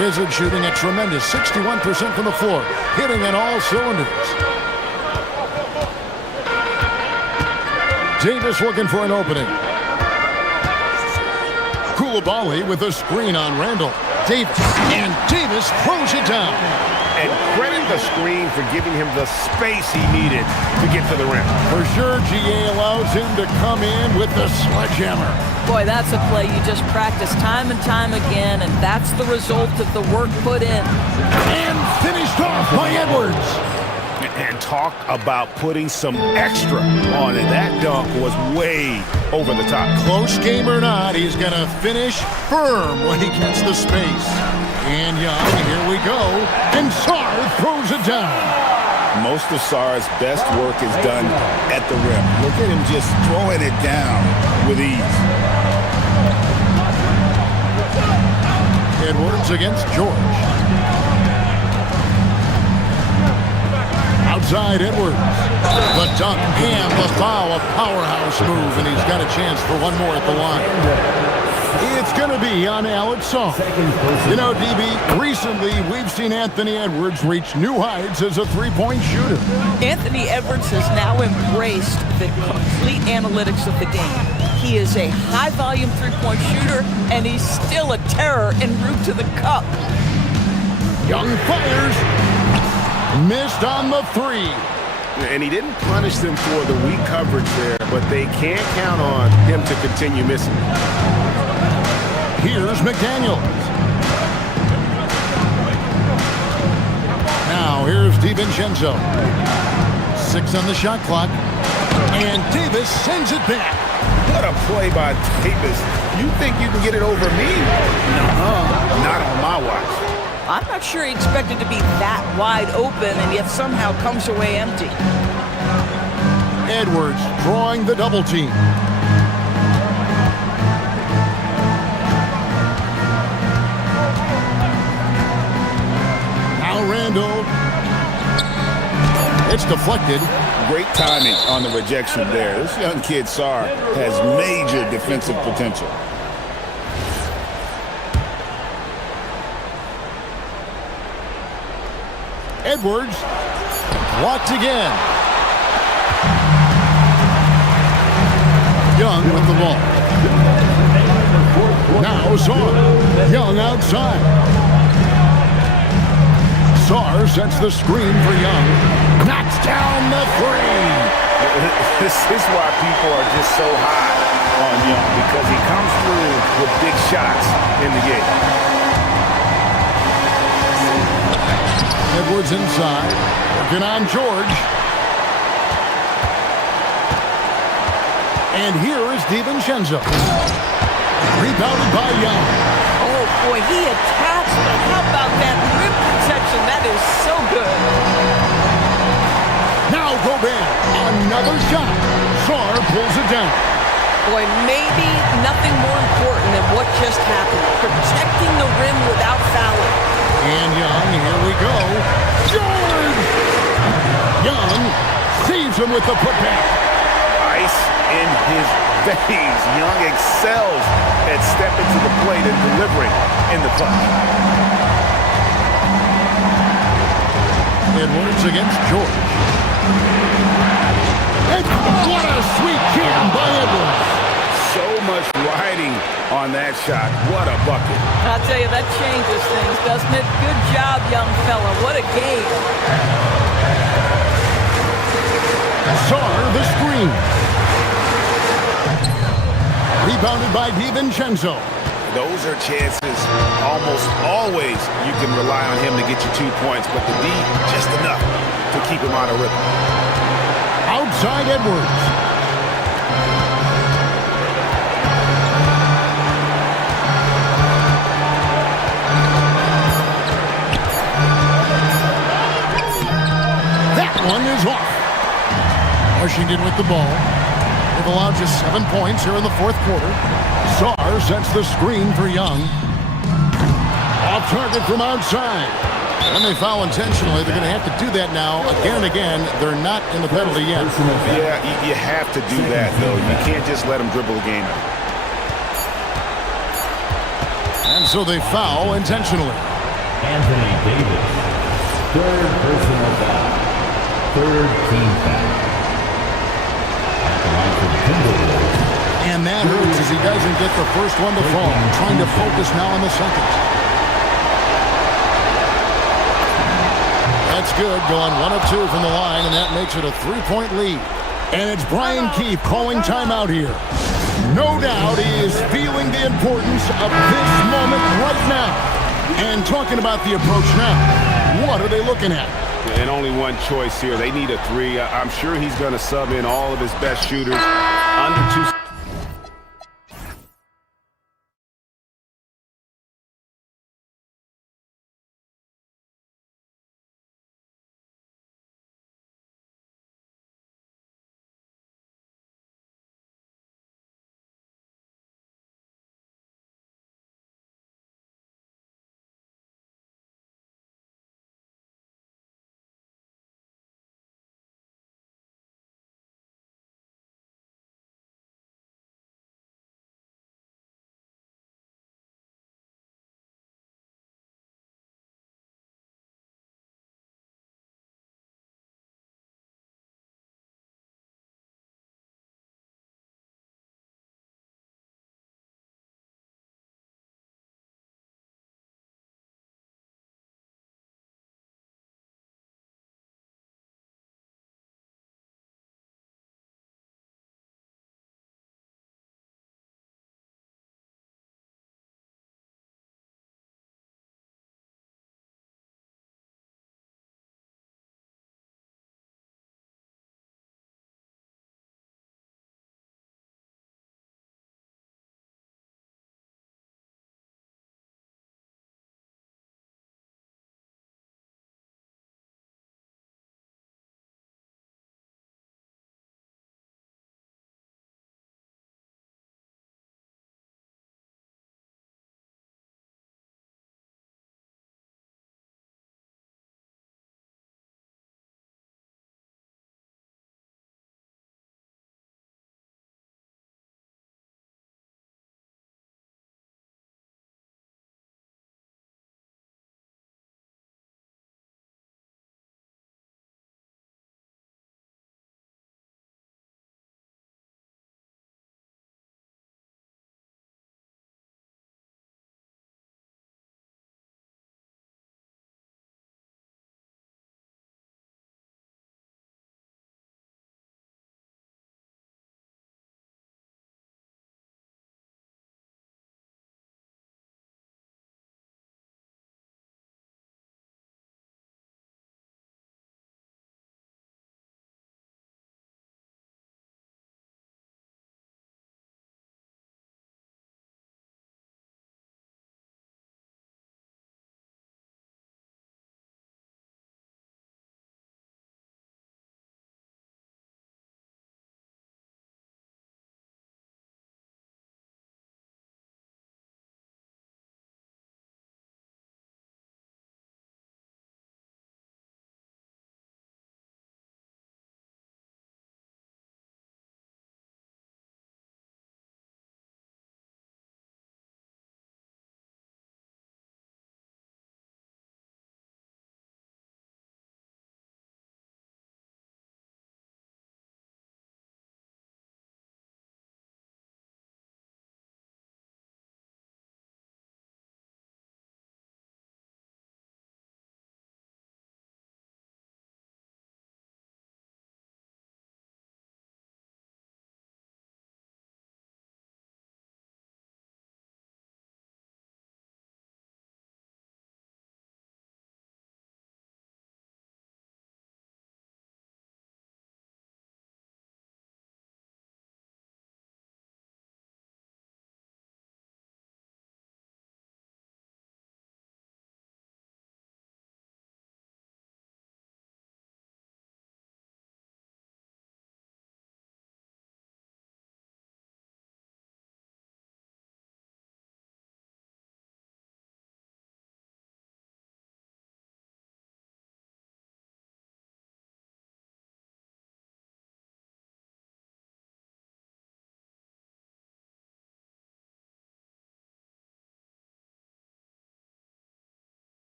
Wizards shooting a tremendous 61% from the floor, hitting on all cylinders. Davis looking for an opening. Koulibaly with a screen on Randle. Davis, and Davis throws it down. And credit the screen for giving him the space he needed to get to the rim. For sure, GA allows him to come in with the sledgehammer. Boy, that's a play you just practice time and time again, and that's the result of the work put in. And finished off by Edwards. And talk about putting some extra on it. That dunk was way over the top. Close game or not, he's going to finish firm when he gets the space. And Young, here we go. And Sarr throws it down. Most of Sarr's best work is done at the rim. Look at him just throwing it down with ease. Edwards against George. Outside Edwards. The dunk and the foul, a powerhouse move, and he's got a chance for one more at the line. It's going to be on Alex Song. You know, DB, recently we've seen Anthony Edwards reach new heights as a three-point shooter. Anthony Edwards has now embraced the complete analytics of the game. He is a high-volume three-point shooter, and he's still a terror en route to the cup. Young fires. Missed on the three. And he didn't punish them for the weak coverage there, but they can't count on him to continue missing. Here's McDaniels. Now here's DiVincenzo. 6 on the shot clock. And Davis sends it back. What a play by Davis. You think you can get it over me? No, not on my watch. I'm not sure he expected to be that wide open and yet somehow comes away empty. Edwards drawing the double team. Now Randall. It's deflected. Great timing on the rejection there. This young kid, Sar, has major defensive potential. Edwards blocked again. Young with the ball. Now Sar. Young outside. Sar sets the screen for Young. Knocks down the three. This is why people are just so high on Young, because he comes through with big shots in the game. Edwards inside, working on George. And here is DiVincenzo. Rebounded by Young. Oh, boy, he attacks, but how about that rim protection? That is so good. Now Gobert, another shot. Sar pulls it down. Boy, maybe nothing more important than what just happened. Protecting the rim without fouling. And Young, here we go. George! Young saves him with the putback. Ice in his veins. Young excels at stepping to the plate and delivering in the clutch. Edwards against George. And what a sweet jam by Edwards. So much riding on that shot. What a bucket. I'll tell you, that changes things, doesn't it? Good job, young fella. What a game. Sar the screen. Rebounded by DiVincenzo. Those are chances almost always you can rely on him to get you 2 points, but the D, just enough to keep him out of rhythm. Outside Edwards. One is off. Washington with the ball. They've allowed just 7 points here in the fourth quarter. Sar sets the screen for Young. Off target from outside. When they foul intentionally, they're going to have to do that now again and again. They're not in the penalty yet. Yeah, you have to do that, though. You can't just let them dribble the game out. And so they foul intentionally. Anthony Davis, third personal foul. Third team foul. At the line for the Timberwolves. And that hurts as he doesn't get the first one to fall. Trying to focus now on the second. That's good, going 1 of 2 from the line, and that makes it a 3-point lead. And it's Brian Keefe calling timeout here. No doubt he is feeling the importance of this moment right now. And talking about the approach now, what are they looking at? And only one choice here. They need a 3. I'm sure he's going to sub in all of his best shooters. Under 2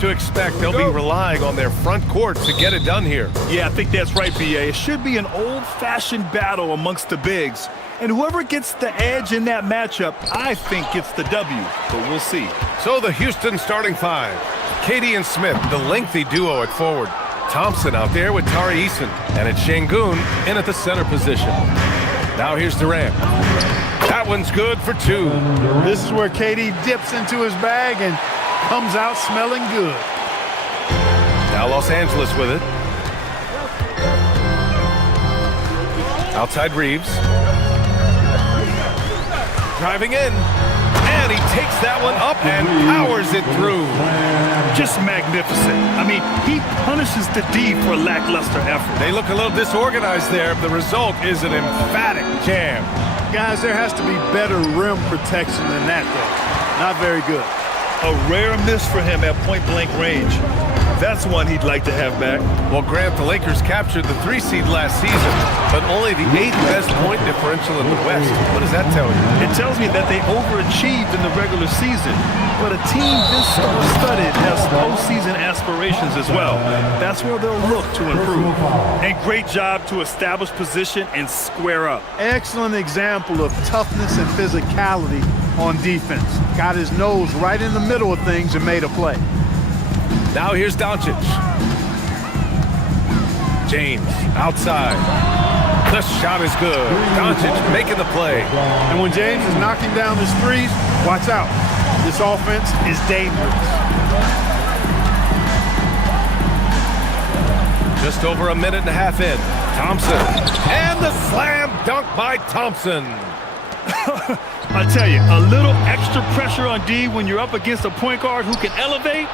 To expect they'll be relying on their front court to get it done here. Yeah, I think that's right, BA. It should be an old-fashioned battle amongst the bigs. And whoever gets the edge in that matchup, I think gets the W, but we'll see. So the Houston starting five. Katie and Smith, the lengthy duo at forward. Thompson out there with Tari Eason. And it's Şengün in at the center position. Now here's Durant. That one's good for two. This is where Katie dips into his bag and comes out smelling good. Now Los Angeles with it. Outside Reeves. Driving in. And he takes that one up and powers it through. Just magnificent. I mean, he punishes the D for lackluster effort. They look a little disorganized there. The result is an emphatic jam. Guys, there has to be better rim protection than that, though. Not very good. A rare miss for him at point-blank range. That's one he'd like to have back. Well, Grant, the Lakers captured the 3 seed last season, but only the 8th best point differential in the West. What does that tell you? It tells me that they overachieved in the regular season, but a team this star-studded has postseason aspirations as well. That's where they'll look to improve. And great job to establish position and square up. Excellent example of toughness and physicality on defense. Got his nose right in the middle of things and made a play. Now here's Doncic. James outside. The shot is good. Doncic making the play. And when James is knocking down his threes, watch out. This offense is dangerous. Just over a minute and a half in. Thompson. And the slam dunk by Thompson. I tell you, a little extra pressure on D when you're up against a point guard who can elevate.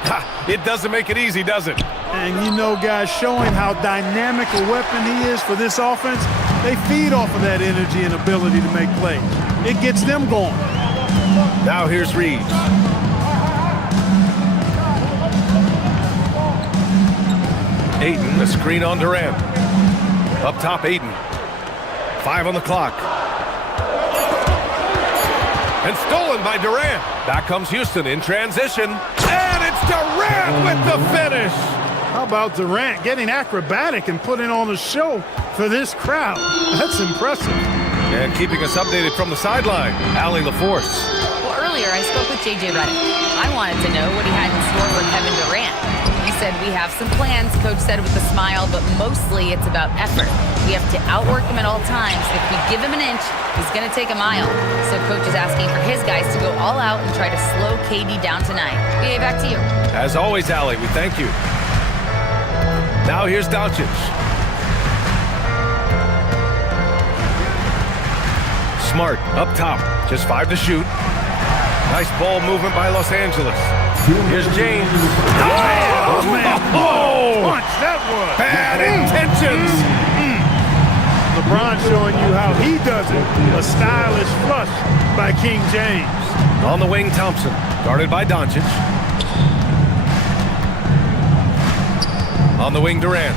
It doesn't make it easy, does it? And you know, guys, showing how dynamic a weapon he is for this offense, they feed off of that energy and ability to make plays. It gets them going. Now here's Reeves. Ayton, a screen on Durant. Up top, Ayton. 5 on the clock. And stolen by Durant. Back comes Houston in transition. And it's Durant with the finish. How about Durant getting acrobatic and putting on a show for this crowd? That's impressive. And keeping us updated from the sideline, Allie LaForce. Well, earlier I spoke with JJ Redick. I wanted to know what he had in store for Kevin Durant. He said, we have some plans, Coach said with a smile, but mostly it's about effort. We have to outwork him at all times. If we give him an inch, he's going to take a mile. So Coach is asking for his guys to go all out and try to slow KD down tonight. BA, back to you. As always, Allie, we thank you. Now here's Doncic. Smart up top, just 5 to shoot. Nice ball movement by Los Angeles. Here's James. Oh, man. Oh! Punch, that was. Bad intentions. LeBron showing you how he does it. A stylish flush by King James. On the wing, Thompson, guarded by Doncic. On the wing, Durant.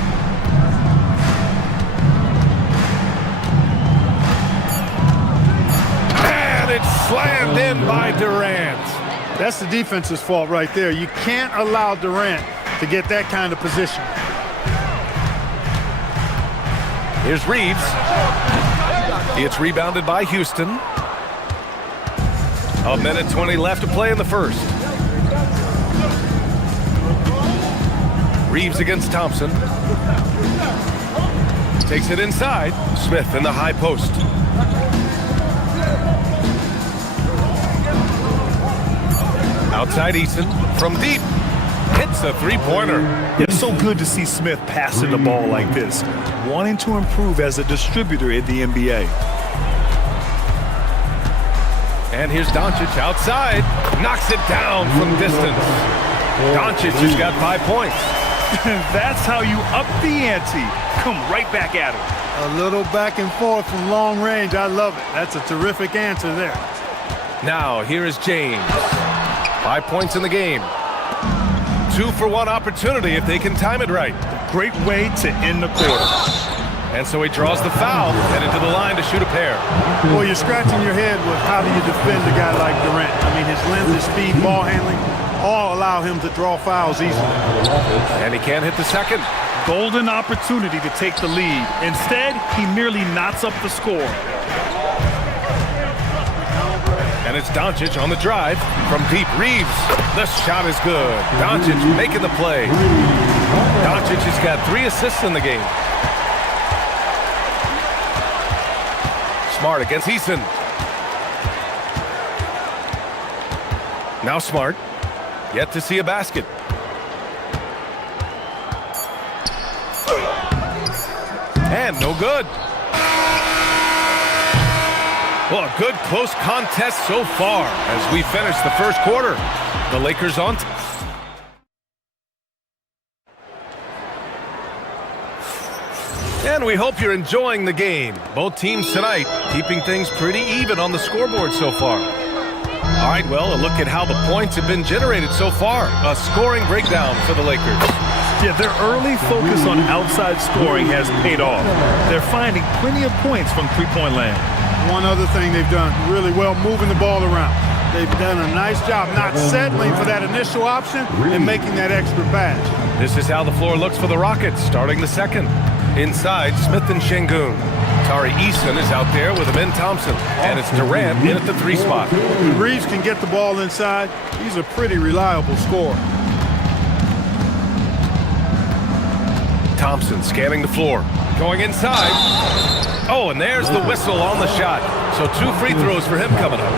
And it's slammed in by Durant. That's the defense's fault right there. You can't allow Durant to get that kind of position. Here's Reeves. It's rebounded by Houston. A minute 20 left to play in the first. Reeves against Thompson. Takes it inside. Smith in the high post. Outside Eason from deep. Hits a three-pointer. It's so good to see Smith passing the ball like this, wanting to improve as a distributor in the NBA. And here's Doncic outside. Knocks it down from distance. Doncic has got 5 points. That's how you up the ante. Come right back at him. A little back and forth from long range. I love it. That's a terrific answer there. Now, here is James. 5 points in the game. 2-for-1 opportunity if they can time it right. Great way to end the quarter. And so he draws the foul, headed to the line to shoot a pair. Well, you're scratching your head with how do you defend a guy like Durant. I mean, his length, his speed, ball handling, all allow him to draw fouls easily. And he can't hit the second. Golden opportunity to take the lead. Instead, he merely knots up the score. And it's Doncic on the drive from deep. Reeves, the shot is good. Doncic making the play. Doncic has got 3 assists in the game. Smart against Eason. Now Smart, yet to see a basket. And no good. Well, a good close contest so far as we finish the first quarter. The Lakers on. And we hope you're enjoying the game. Both teams tonight keeping things pretty even on the scoreboard so far. All right, well, a look at how the points have been generated so far. A scoring breakdown for the Lakers. Yeah, their early focus on outside scoring has paid off. They're finding plenty of points from three-point land. One other thing they've done really well, moving the ball around. They've done a nice job not settling for that initial option and making that extra pass. This is how the floor looks for the Rockets starting the second. Inside, Smith and Şengün. Tari Eason is out there with Amin Thompson. And it's Durant in at the 3 spot. When Reeves can get the ball inside, he's a pretty reliable scorer. Thompson scanning the floor. Going inside. Oh, and there's the whistle on the shot. So 2 free throws for him coming up.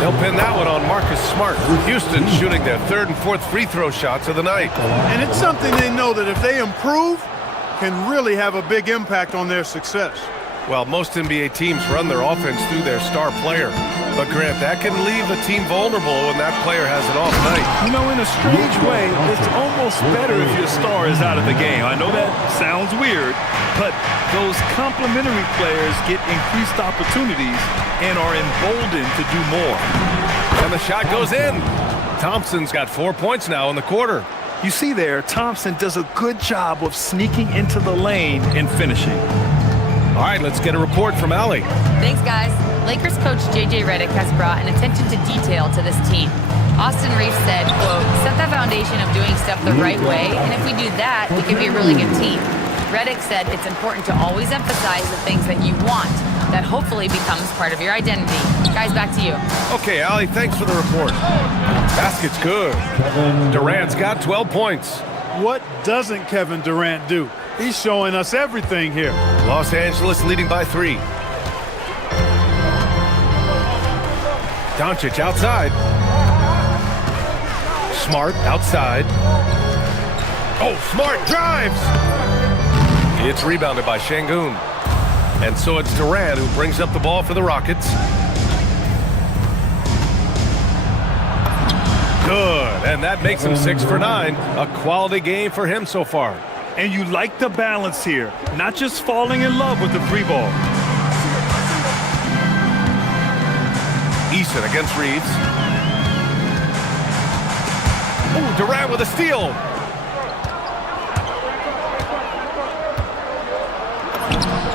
They'll pin that one on Marcus Smart. Houston shooting their 3rd and 4th free throw shots of the night. And it's something they know that if they improve, can really have a big impact on their success. Well, most NBA teams run their offense through their star player. But, Grant, that can leave a team vulnerable when that player has an off night. You know, in a strange way, it's almost better if your star is out of the game. I know that sounds weird, but those complementary players get increased opportunities and are emboldened to do more. And the shot goes in. Thompson's got 4 points now in the quarter. You see there, Thompson does a good job of sneaking into the lane and finishing. All right, let's get a report from Allie. Thanks, guys. Lakers coach J.J. Redick has brought an attention to detail to this team. Austin Reeves said, quote, set the foundation of doing stuff the right way, and if we do that, we can be a really good team. Redick said it's important to always emphasize the things that you want. That hopefully becomes part of your identity. Guys, back to you. Okay, Allie, thanks for the report. Basket's good. Durant's got 12 points. What doesn't Kevin Durant do? He's showing us everything here. Los Angeles leading by 3. Doncic outside. Smart outside. Oh, Smart drives! It's rebounded by Şengün. And so it's Durant who brings up the ball for the Rockets. Good, and that makes him 6 for 9. A quality game for him so far. And you like the balance here, not just falling in love with the 3-ball. Eason against Reeves. Ooh, Durant with a steal.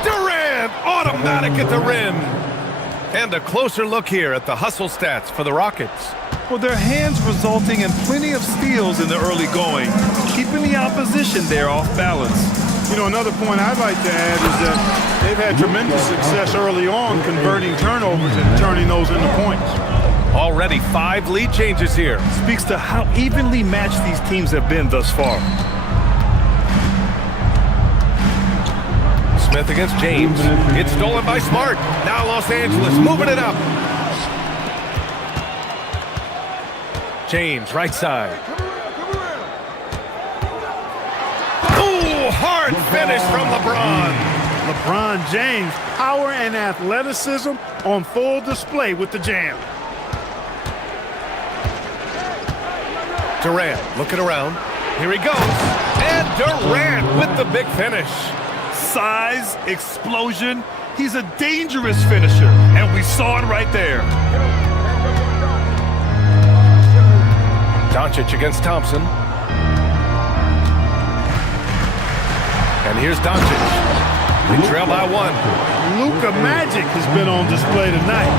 Durant, automatic at the rim. And a closer look here at the hustle stats for the Rockets. Well, their hands resulting in plenty of steals in the early going, keeping the opposition there off balance. You know, another point I'd like to add is that they've had tremendous success early on converting turnovers and turning those into points. Already 5 lead changes here. Speaks to how evenly matched these teams have been thus far. Smith against James. It's stolen by Smart. Now Los Angeles moving it up. James, right side. Ooh, hard finish from LeBron. LeBron James, power and athleticism on full display with the jam. Durant looking around. Here he goes. And Durant with the big finish. Size, explosion. He's a dangerous finisher, and we saw it right there. Doncic against Thompson. And here's Doncic. They trail by 1. Luka Magic has been on display tonight.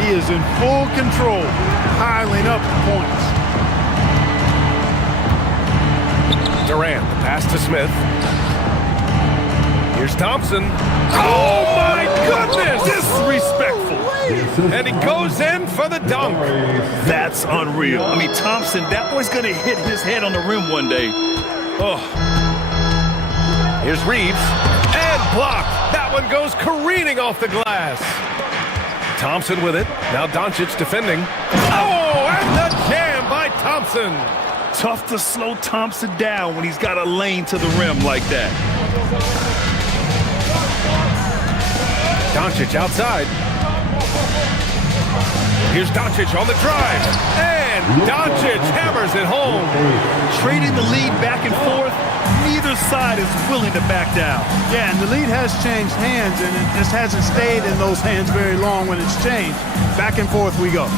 He is in full control, piling up the points. Pass to Smith. Here's Thompson. Oh, my goodness! Disrespectful. And he goes in for the dunk. That's unreal. I mean, Thompson, that boy's going to hit his head on the rim one day. Oh. Here's Reeves. And blocked. That one goes careening off the glass. Thompson with it. Now Doncic defending. Oh, and the jam by Thompson. Tough to slow Thompson down when he's got a lane to the rim like that. Doncic outside. Here's Doncic on the drive. And Doncic hammers it home. Trading the lead back and forth, neither side is willing to back down. Yeah, and the lead has changed hands, and it just hasn't stayed in those hands very long when it's changed. Back and forth we go.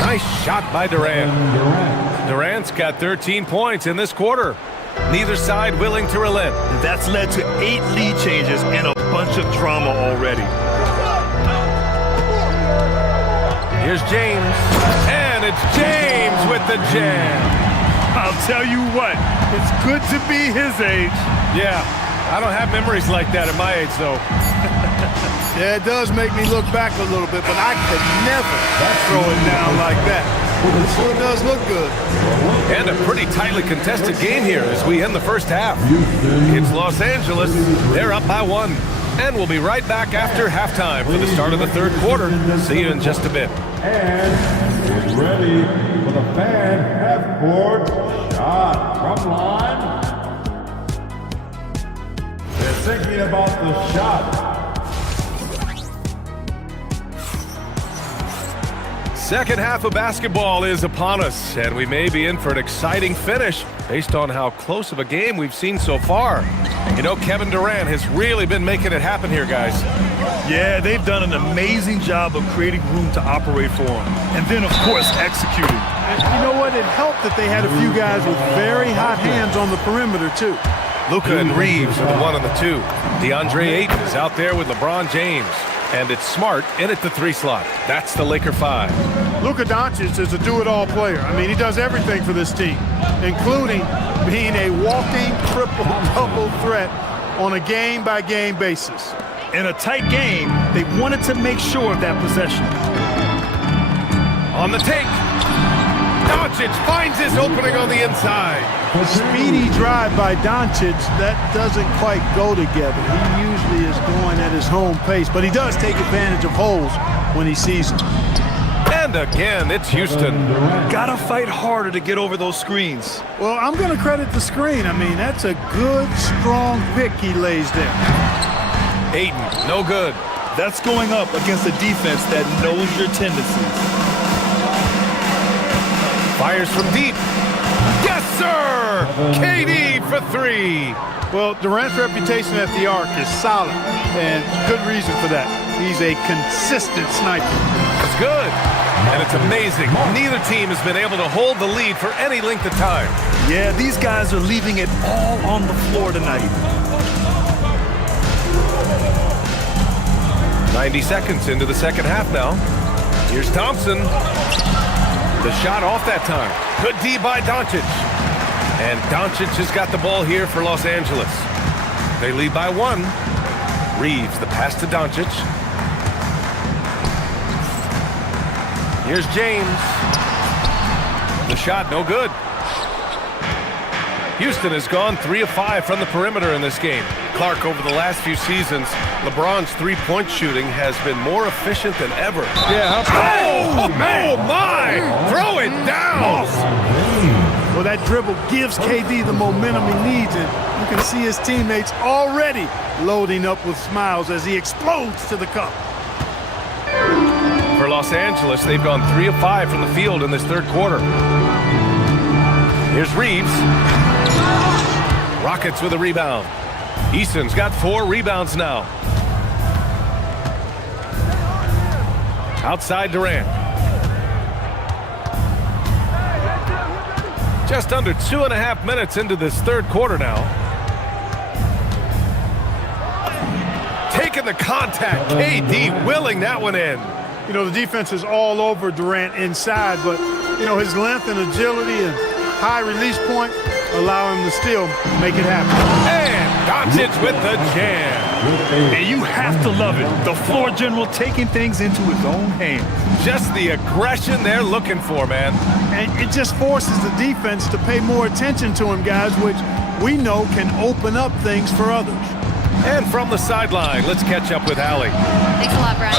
Nice shot by Durant. Durant's got 13 points in this quarter. Neither side willing to relent. That's led to 8 lead changes and a bunch of drama already. Here's James. And it's James with the jam. I'll tell you what, it's good to be his age. Yeah, I don't have memories like that at my age, though. Yeah, it does make me look back a little bit, but I could never throw it down like that. It sure does look good. And a pretty tightly contested game here as we end the first half. It's Los Angeles. They're up by 1. And we'll be right back after halftime for the start of the third quarter. See you in just a bit. And get ready for the fan half-court shot from line. They're thinking about the shot. Second half of basketball is upon us, and we may be in for an exciting finish based on how close of a game we've seen so far. You know, Kevin Durant has really been making it happen here, guys. Yeah, they've done an amazing job of creating room to operate for him. And then, of course, executing. And you know what? It helped that they had a few guys with very hot hands on the perimeter, too. Luka and Reeves are the 1 and the 2. DeAndre Ayton is out there with LeBron James. And it's Smart in at the 3 slot. That's the Laker 5. Luka Doncic is a do-it-all player. I mean, he does everything for this team, including being a walking triple-double threat on a game-by-game basis. In a tight game, they wanted to make sure of that possession. On the take. Doncic finds his opening on the inside. Speedy drive by Doncic, that doesn't quite go together. He usually is going at his home pace, but he does take advantage of holes when he sees them. And again, it's Houston. Gotta fight harder to get over those screens. Well, I'm going to credit the screen. I mean, that's a good, strong pick he lays there. Ayton, no good. That's going up against a defense that knows your tendencies. Fires from deep. Yes, sir! KD for 3. Well, Durant's reputation at the arc is solid, and good reason for that. He's a consistent sniper. It's good, and it's amazing. Neither team has been able to hold the lead for any length of time. Yeah, these guys are leaving it all on the floor tonight. 90 seconds into the second half now. Here's Thompson. The shot off that time. Good D by Doncic. And Doncic has got the ball here for Los Angeles. They lead by 1. Reeves, the pass to Doncic. Here's James. The shot, no good. Houston has gone 3 of 5 from the perimeter in this game. Clark, over the last few seasons, LeBron's three-point shooting has been more efficient than ever. Yeah. Oh, my! Throw it down! Well, that dribble gives KD the momentum he needs, and you can see his teammates already loading up with smiles as he explodes to the cup. For Los Angeles, they've gone 3 of 5 from the field in this third quarter. Here's Reeves. Rockets with a rebound. Easton's got 4 rebounds now. Outside Durant. Just under 2.5 minutes into this third quarter now. Taking the contact. KD willing that one in. You know, the defense is all over Durant inside, but, you know, his length and agility and high release point, allow him to still make it happen. And Doncic with the jam. And you have to love it. The floor general taking things into his own hands. Just the aggression they're looking for, man. And it just forces the defense to pay more attention to him, guys, which we know can open up things for others. And from the sideline, let's catch up with Allie. Thanks a lot, Brian.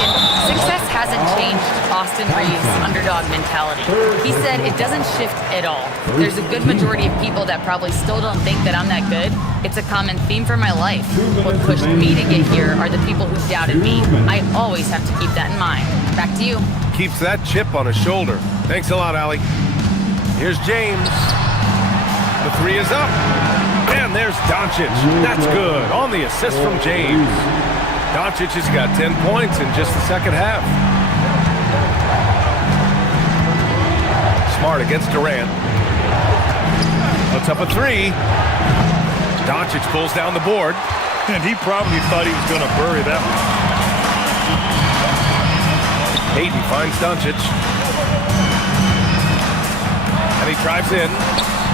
Success hasn't changed Austin Reeves' underdog mentality. He said it doesn't shift at all. There's a good majority of people that probably still don't think that I'm that good. It's a common theme for my life. What pushed me to get here are the people who doubted me. I always have to keep that in mind. Back to you. Keeps that chip on his shoulder. Thanks a lot, Allie. Here's James. The three is up. And there's Doncic. That's good. On the assist from James. Doncic has got 10 points in just the second half. Smart against Durant. Puts up a three. Doncic pulls down the board. And he probably thought he was going to bury that one. Hayden finds Doncic. And he drives in.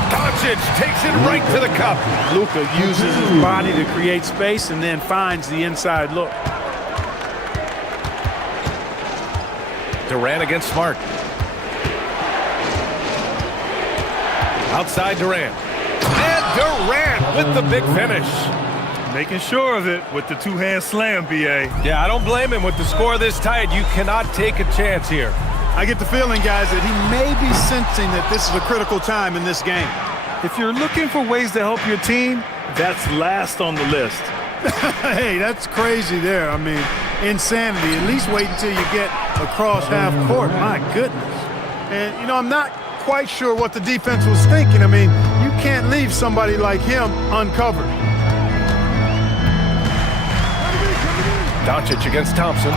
Doncic takes it right to the cup. Luka uses his body to create space and then finds the inside look. Durant against Smart. Outside Durant. And Durant with the big finish. Making sure of it with the two-hand slam, B.A. Yeah, I don't blame him. With the score this tight, you cannot take a chance here. I get the feeling, guys, that he may be sensing that this is a critical time in this game. If you're looking for ways to help your team, that's last on the list. Hey, that's crazy there. I mean, insanity. At least wait until you get across half court. My goodness. And, you know, I'm not quite sure what the defense was thinking. I mean, you can't leave somebody like him uncovered. Doncic against Thompson.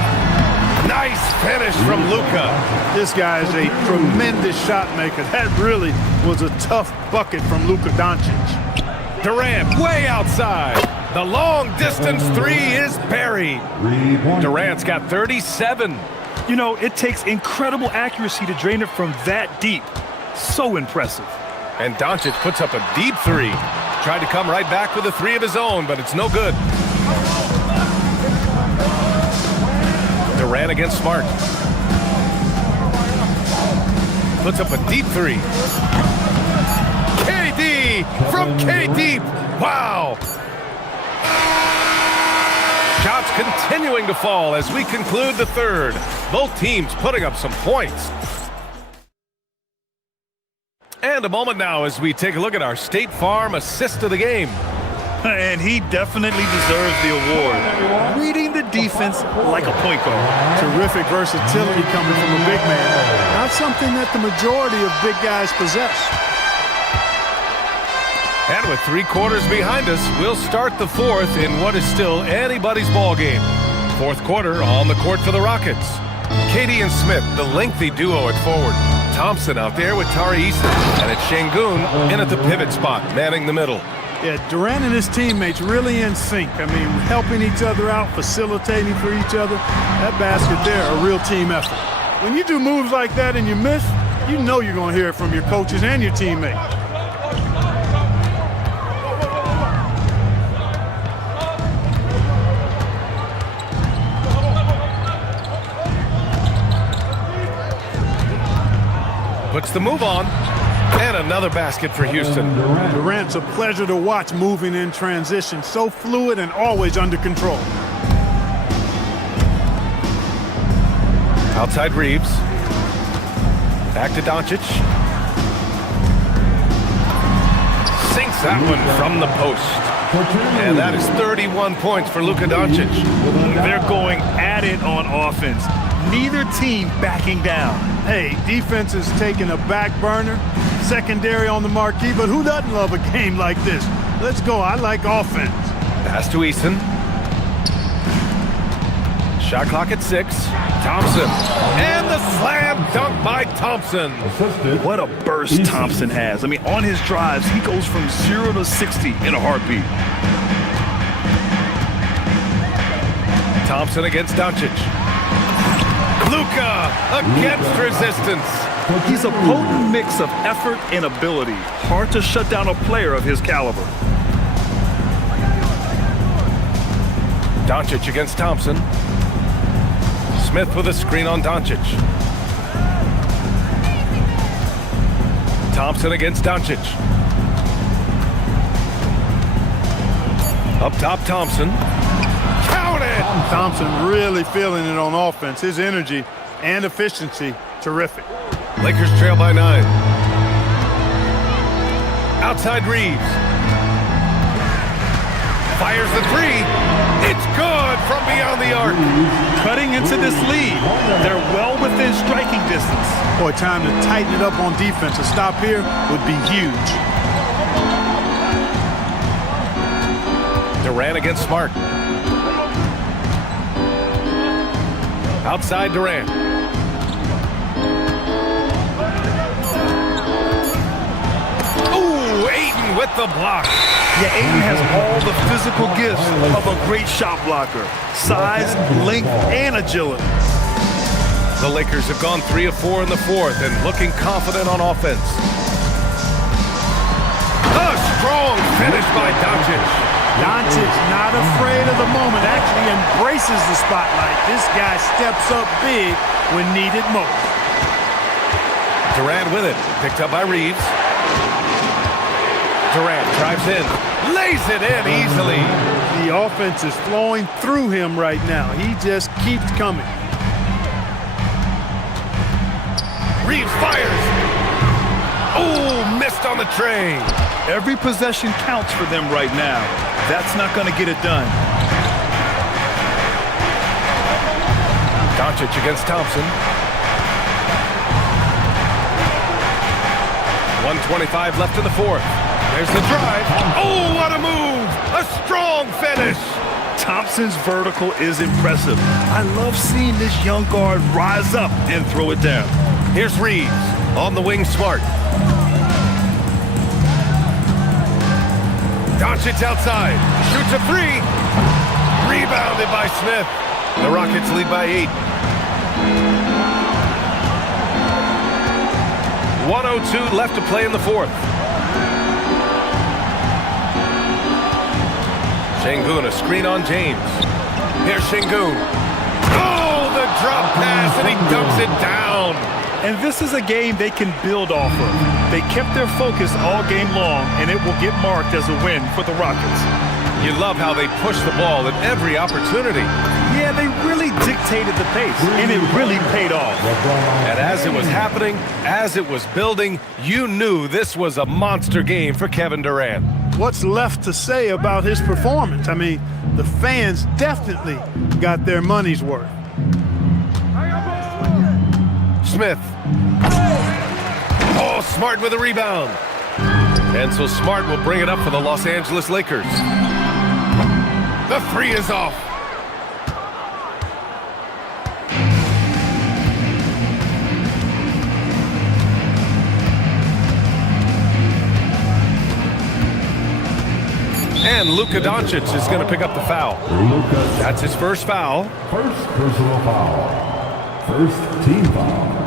Nice finish from Luka. This guy is a tremendous shot maker. That really was a tough bucket from Luka Doncic. Durant way outside. The long distance three is buried. Durant's got 37. You know, it takes incredible accuracy to drain it from that deep. So impressive. And Doncic puts up a deep three. Tried to come right back with a three of his own, but it's no good. Durant against Smart. Puts up a deep three. KD from K-Deep. Wow. Shots continuing to fall as we conclude the third. Both teams putting up some points. And a moment now as we take a look at our State Farm assist of the game. And he definitely deserves the award. Reading the defense like a point guard. Terrific versatility coming from a big man. Not something that the majority of big guys possess. And with 3 quarters behind us, we'll start the fourth in what is still anybody's ball game. Fourth quarter on the court for the Rockets. Katie and Smith, the lengthy duo at forward. Thompson out there with Tari Eason. And it's Şengün in at the pivot spot, manning the middle. Yeah, Durant and his teammates really in sync. I mean, helping each other out, facilitating for each other. That basket there, a real team effort. When you do moves like that and you miss, you know you're going to hear it from your coaches and your teammates. Puts the move on. And another basket for Houston. Durant's a pleasure to watch moving in transition. So fluid and always under control. Outside Reeves. Back to Doncic. Sinks that one from the post. And that is 31 points for Luka Doncic. They're going at it on offense. Neither team backing down. Hey, defense is taking a back burner. Secondary on the marquee, but who doesn't love a game like this? Let's go. I like offense. Pass to Eason. Shot clock at 6. Thompson. And the slam dunk by Thompson. What a burst Thompson has. I mean, on his drives, he goes from 0 to 60 in a heartbeat. Thompson against Doncic. Luka against resistance. He's a potent mix of effort and ability. Hard to shut down a player of his caliber. Doncic against Thompson. Smith with a screen on Doncic. Thompson against Doncic. Up top, Thompson. Counted! Thompson really feeling it on offense. His energy and efficiency, terrific. Lakers trail by 9. Outside Reeves. Fires the three. It's good from beyond the arc. Cutting into this lead. They're well within striking distance. Boy, time to tighten it up on defense. A stop here would be huge. Durant against Smart. Outside Durant. Ooh, Ayton with the block. Yeah, Ayton has all the physical gifts of a great shot blocker. Size, length, and agility. The Lakers have gone 3 of 4 in the fourth and looking confident on offense. A strong finish by Doncic. Doncic not afraid of the moment, actually embraces the spotlight. This guy steps up big when needed most. Durant with it, picked up by Reeves. Durant drives in, lays it in easily. The offense is flowing through him right now. He just keeps coming. Reeves fires. Oh, missed on the train. Every possession counts for them right now. That's not going to get it done. Doncic against Thompson. 1:25 left in the fourth. There's the drive. Oh, what a move! A strong finish. Thompson's vertical is impressive. I love seeing this young guard rise up and throw it down. Here's Reeves on the wing, Smart. Doncic outside, shoots a three. Rebounded by Smith. The Rockets lead by 8. 1:02 left to play in the fourth. Şengün, a screen on James. Here's Şengün. Oh, the drop pass, and he dunks it down. And this is a game they can build off of. They kept their focus all game long, and it will get marked as a win for the Rockets. You love how they push the ball at every opportunity. Yeah, they really dictated the pace, and it really paid off. And as it was happening, as it was building, you knew this was a monster game for Kevin Durant. What's left to say about his performance? I mean, the fans definitely got their money's worth. Smith. Oh, Smart with a rebound. And so Smart will bring it up for the Los Angeles Lakers. The three is off. And Luka Doncic is going to pick up the foul. That's his first foul. First personal foul. First team foul.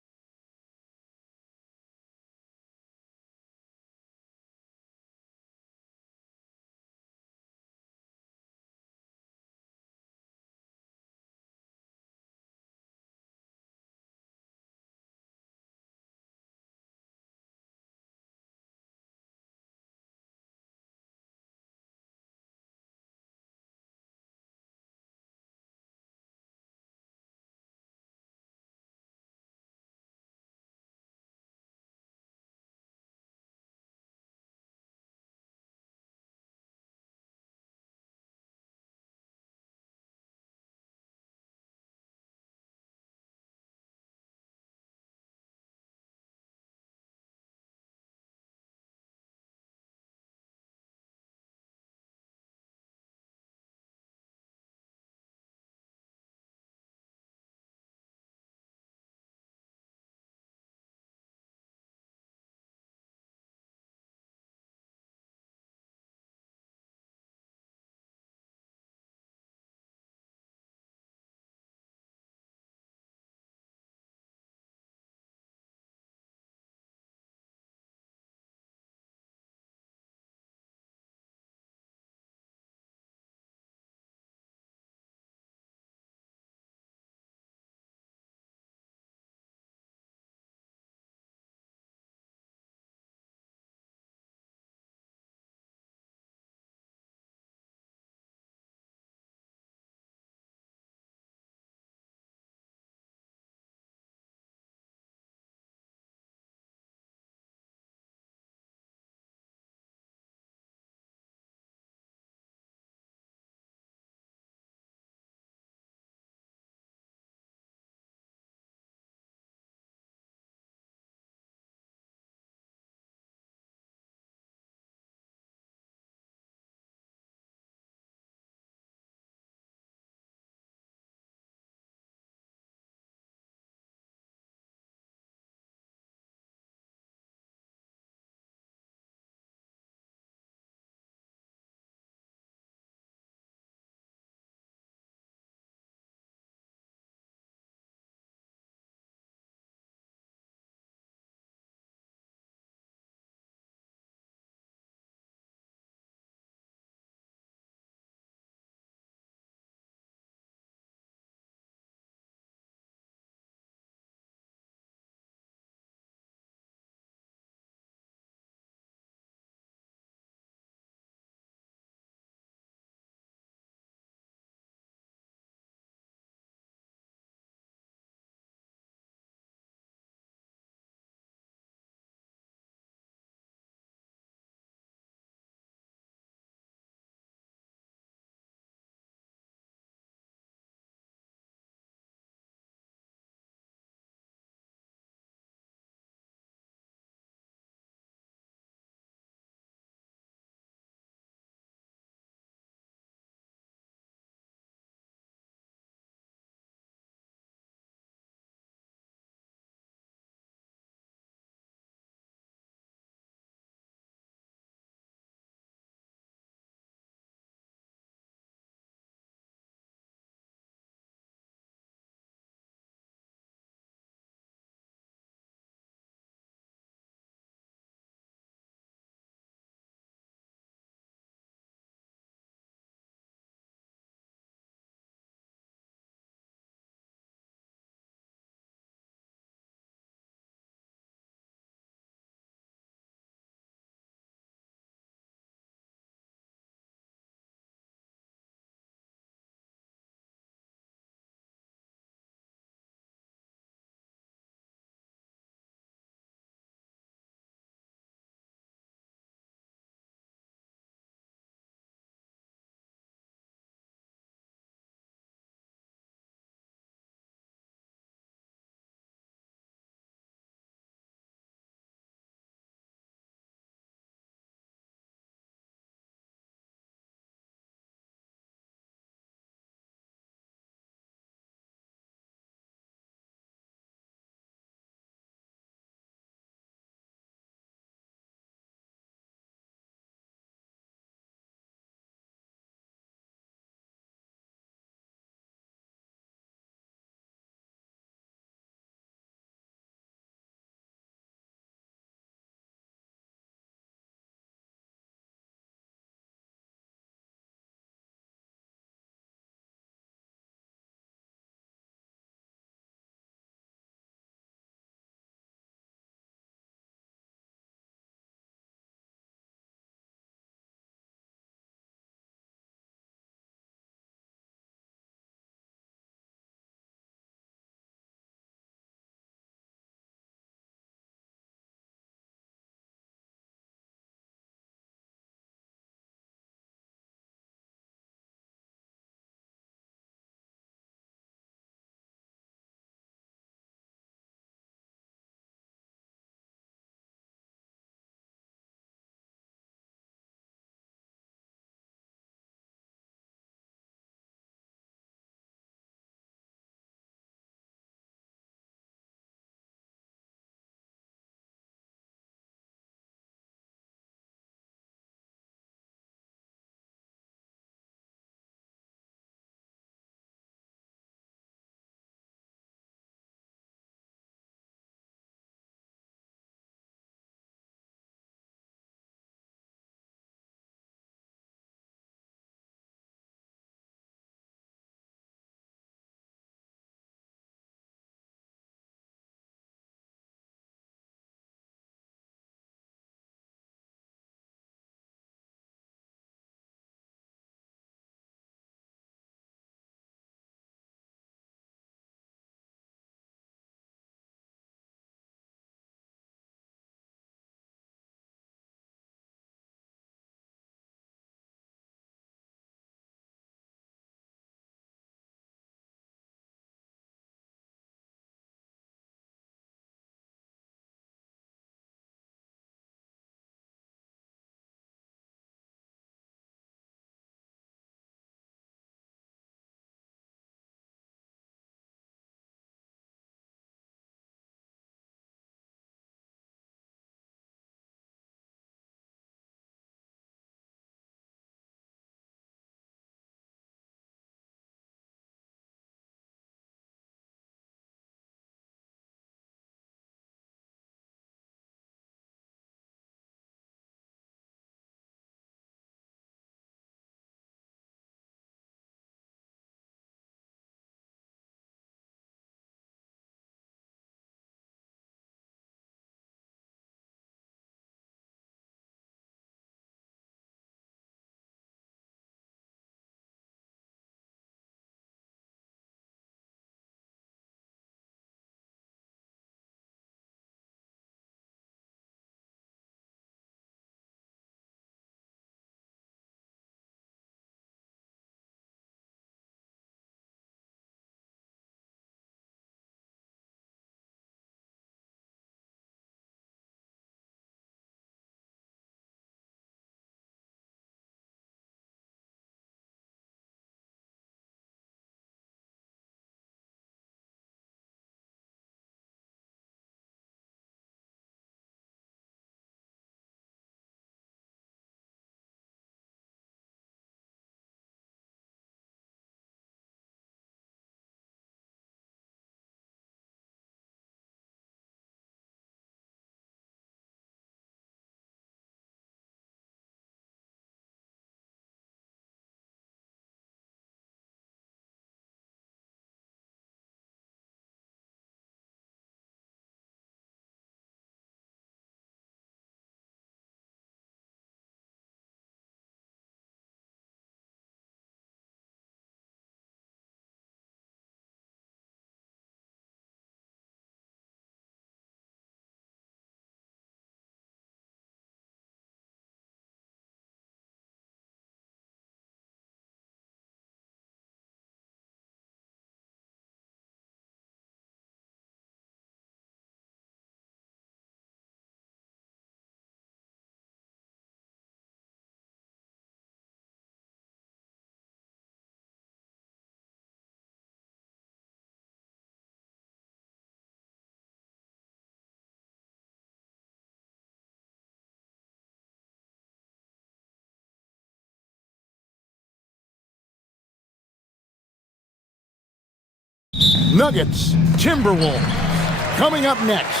Nuggets, Timberwolves. Coming up next,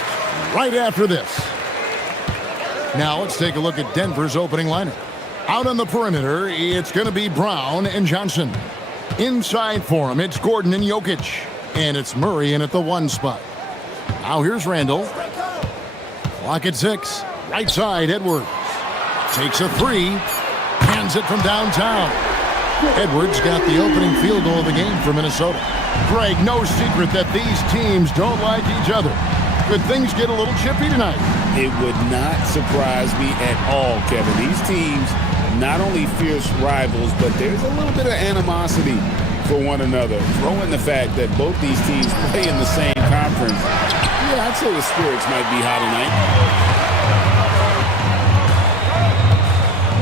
right after this. Now let's take a look at Denver's opening lineup. Out on the perimeter, it's going to be Brown and Johnson. Inside for him, it's Gordon and Jokic. And it's Murray in at the 1 spot. Now here's Randall. Clock at 6. Right side, Edwards. Takes a 3. Hands it from downtown. Edwards got the opening field goal of the game for Minnesota. Greg, no secret that these teams don't like each other. Could things get a little chippy tonight? It would not surprise me at all, Kevin. These teams, not only fierce rivals, but there's a little bit of animosity for one another. Throw in the fact that both these teams play in the same conference. Yeah, I'd say the spirits might be high tonight.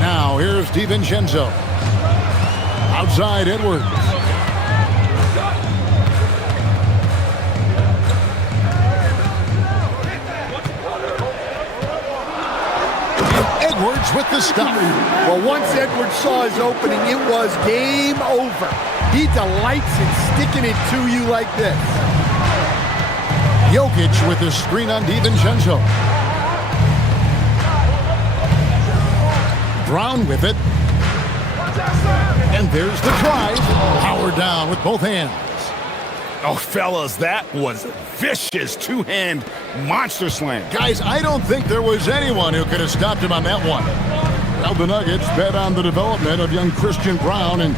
Now here's DiVincenzo. Outside Edwards. Edwards with the stop. Well, once Edwards saw his opening, it was game over. He delights in sticking it to you like this. Jokic with the screen on DiVincenzo. Brown with it. And there's the drive. Howard down with both hands. Oh, fellas, that was vicious two-hand monster slam. Guys, I don't think there was anyone who could have stopped him on that one. Well, the Nuggets bet on the development of young Christian Brown, and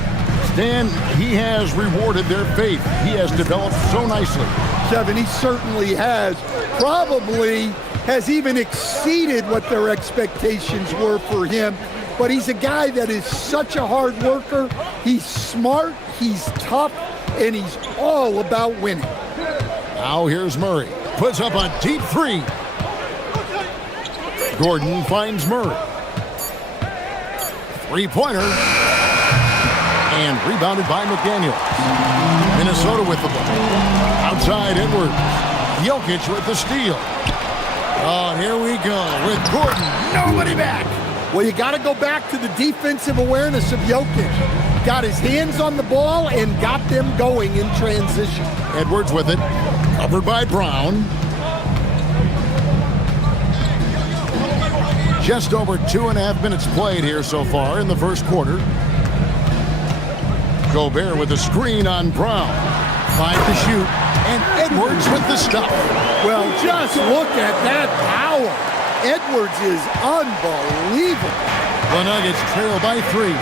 Stan, he has rewarded their faith. He has developed so nicely. Kevin, he certainly has. Probably has even exceeded what their expectations were for him. But he's a guy that is such a hard worker. He's smart, he's tough, and he's all about winning. Now here's Murray. Puts up a deep 3. Gordon finds Murray. 3-pointer. And rebounded by McDaniels. Minnesota with the ball. Outside Edwards. Jokic with the steal. Oh, here we go with Gordon. Nobody back. Well, you got to go back to the defensive awareness of Jokic. Got his hands on the ball and got them going in transition. Edwards with it. Covered by Brown. Just over 2.5 minutes played here so far in the first quarter. Gobert with a screen on Brown. 5 to shoot. And Edwards with the stop. Well, just look at that power. Edwards is unbelievable. The Nuggets trail by 3.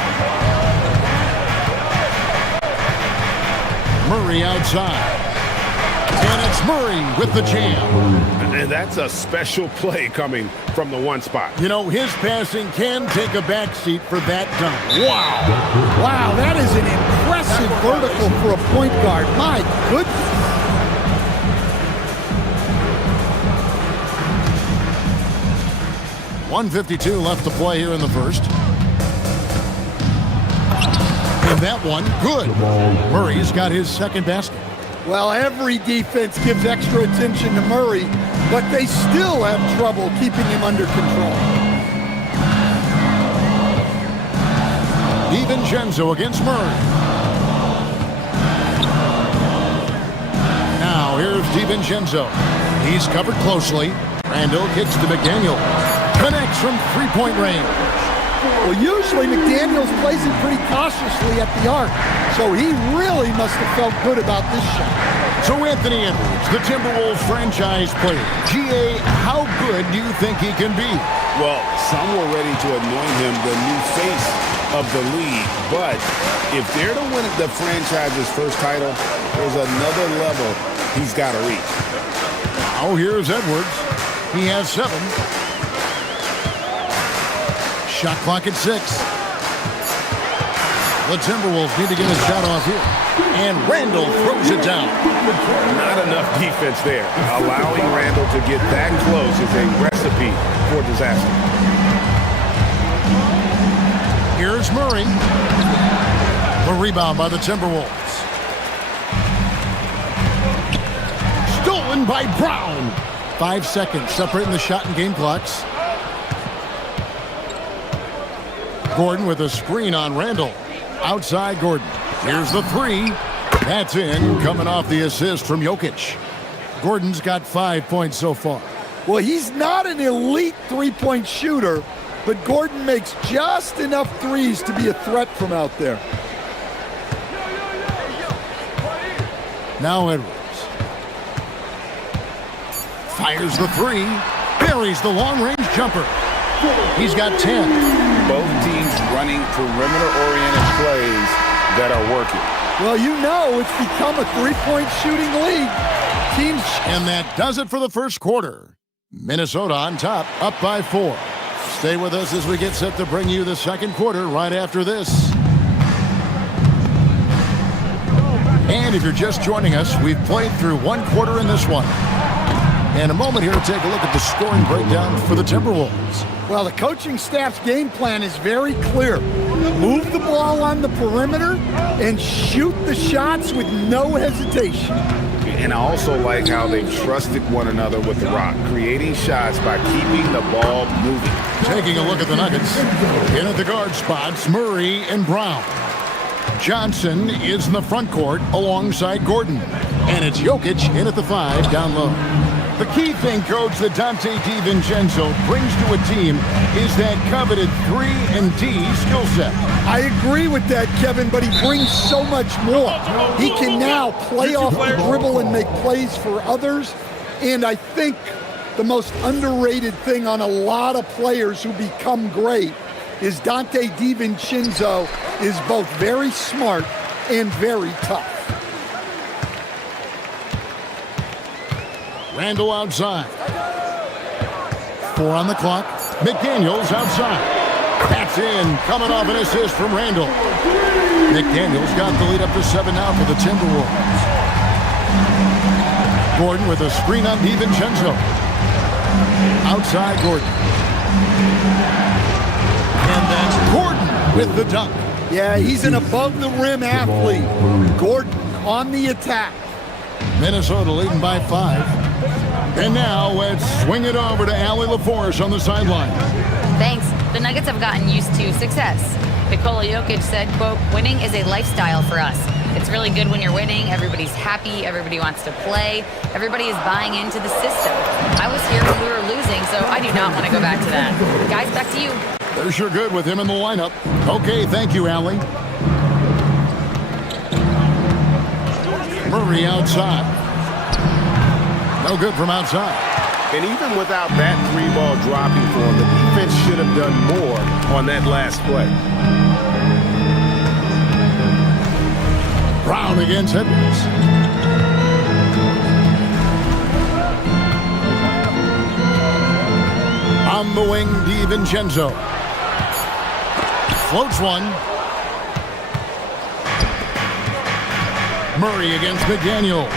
Murray outside. And it's Murray with the jam. And that's a special play coming from the 1 spot. You know, his passing can take a backseat for that dunk. Wow. Wow, that is an impressive vertical for a point guard. My goodness. .152 left to play here in the first. And that one, good. Murray's got his second basket. Well, every defense gives extra attention to Murray, but they still have trouble keeping him under control. DiVincenzo against Murray. Now here's DiVincenzo. He's covered closely. Randall kicks to McDaniels. Connects from 3-point range. Well, usually McDaniels plays it pretty cautiously at the arc, so he really must have felt good about this shot. So Anthony Edwards, the Timberwolves franchise player. GA, how good do you think he can be? Well, some were ready to anoint him the new face of the league, but if they're to win the franchise's first title, there's another level he's got to reach. Now here's Edwards. He has 7. Shot clock at 6. The Timberwolves need to get a shot off here. And Randall throws it down. Not enough defense there. Allowing Randall to get that close is a recipe for disaster. Here's Murray. The rebound by the Timberwolves. Stolen by Brown. 5 seconds separating the shot and game clocks. Gordon with a screen on Randall. Outside Gordon. Here's the 3. That's in, coming off the assist from Jokic. Gordon's got 5 points so far. Well, he's not an elite three-point shooter, but Gordon makes just enough threes to be a threat from out there. Now Edwards. Fires the three. Buries the long-range jumper. He's got 10. Both teams running perimeter-oriented plays that are working. Well, you know it's become a three-point shooting league. Teams... And that does it for the first quarter. Minnesota on top, up by 4. Stay with us as we get set to bring you the second quarter right after this. And if you're just joining us, we've played through one quarter in this one. And a moment here to take a look at the scoring breakdown for the Timberwolves. Well, the coaching staff's game plan is very clear. Move the ball on the perimeter and shoot the shots with no hesitation. And I also like how they've trusted one another with the rock, creating shots by keeping the ball moving. Taking a look at the Nuggets. In at the guard spots, Murray and Brown. Johnson is in the front court alongside Gordon. And it's Jokic in at the 5 down low. The key thing, Coach, that Dante DiVincenzo brings to a team is that coveted 3-and-D skill set. I agree with that, Kevin, but he brings so much more. He can now play off the dribble and make plays for others. And I think the most underrated thing on a lot of players who become great is Dante DiVincenzo is both very smart and very tough. Randall outside. 4 on the clock. McDaniels outside. That's in. Coming off an assist from Randall. McDaniels got the lead up to 7 now for the Timberwolves. Gordon with a screen on DiVincenzo. Outside Gordon. And then Gordon with the dunk. Yeah, he's an above-the-rim athlete. Gordon on the attack. Minnesota leading by 5. And now let's swing it over to Allie LaForce on the sideline. Thanks. The Nuggets have gotten used to success. Nikola Jokic said, quote, winning is a lifestyle for us. It's really good when you're winning. Everybody's happy. Everybody wants to play. Everybody is buying into the system. I was here when we were losing, so I do not want to go back to that. Guys, back to you. They're sure good with him in the lineup. Okay, thank you, Allie. Murray outside. No good from outside. And even without that 3-ball dropping for him, the defense should have done more on that last play. Brown against Edwards. On the wing, DiVincenzo. Floats one. Murray against McDaniel.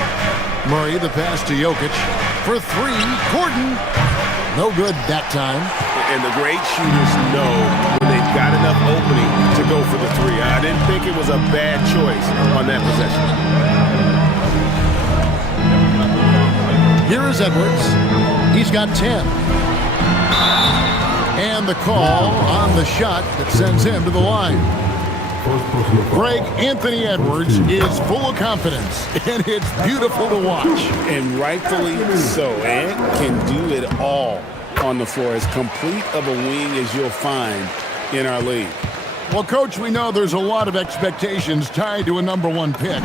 Murray, the pass to Jokic. For 3, Gordon. No good that time. And the great shooters know when they've got enough opening to go for the 3. I didn't think it was a bad choice on that possession. Here is Edwards. He's got 10. And the call on the shot that sends him to the line. Greg, Anthony Edwards is full of confidence, and it's beautiful to watch. And rightfully so. Ant can do it all on the floor. As complete of a wing as you'll find in our league. Well, Coach, we know there's a lot of expectations tied to a #1 pick.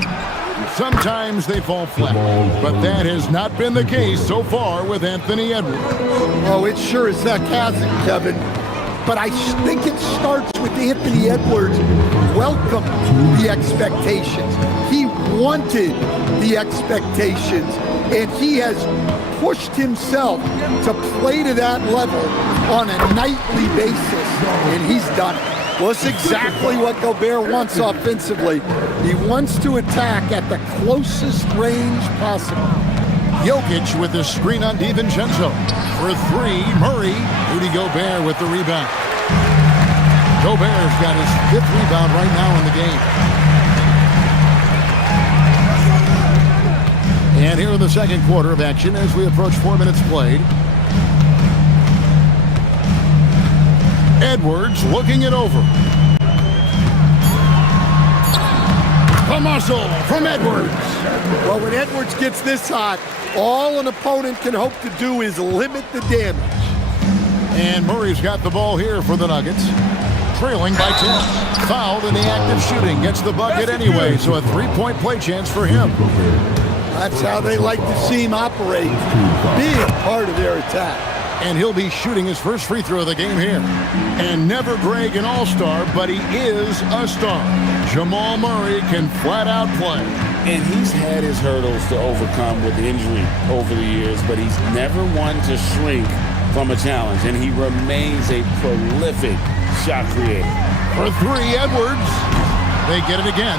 Sometimes they fall flat, but that has not been the case so far with Anthony Edwards. Oh, it sure as heck hasn't, Kevin. But I think it starts with Anthony Edwards welcomed the expectations. He wanted the expectations, and he has pushed himself to play to that level on a nightly basis, and he's done it. Well, it's exactly what Gobert wants offensively. He wants to attack at the closest range possible. Jokic with the screen on DiVincenzo. For 3, Murray. Rudy Gobert with the rebound. Gobert's got his 5th rebound right now in the game. And here in the second quarter of action as we approach 4 minutes played. Edwards looking it over. The muscle from Edwards. Well, when Edwards gets this hot, all an opponent can hope to do is limit the damage. And Murray's got the ball here for the Nuggets. Trailing by 10. Fouled in the act of shooting. Gets the bucket anyway, so a three-point play chance for him. That's how they like to see him operate. Big part of their attack. And he'll be shooting his first free throw of the game here. And never Greg an all-star, but he is a star. Jamal Murray can flat out play. And he's had his hurdles to overcome with injury over the years, but he's never one to shrink from a challenge, and he remains a prolific shot creator. For three, Edwards. They get it again.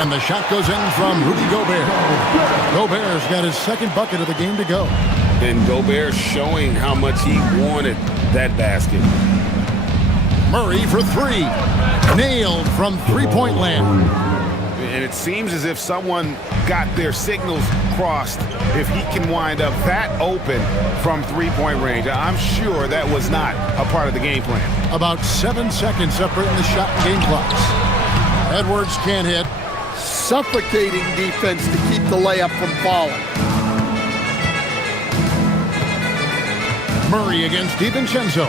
And the shot goes in from Rudy Gobert. Gobert's got his second bucket of the game to go. And Gobert showing how much he wanted that basket. Murray for three. Nailed from three-point land. And it seems as if someone got their signals crossed if he can wind up that open from three-point range. I'm sure that was not a part of the game plan. About 7 seconds separating the shot and game clocks. Edwards can't hit. Suffocating defense to keep the layup from falling. Murray against DiVincenzo.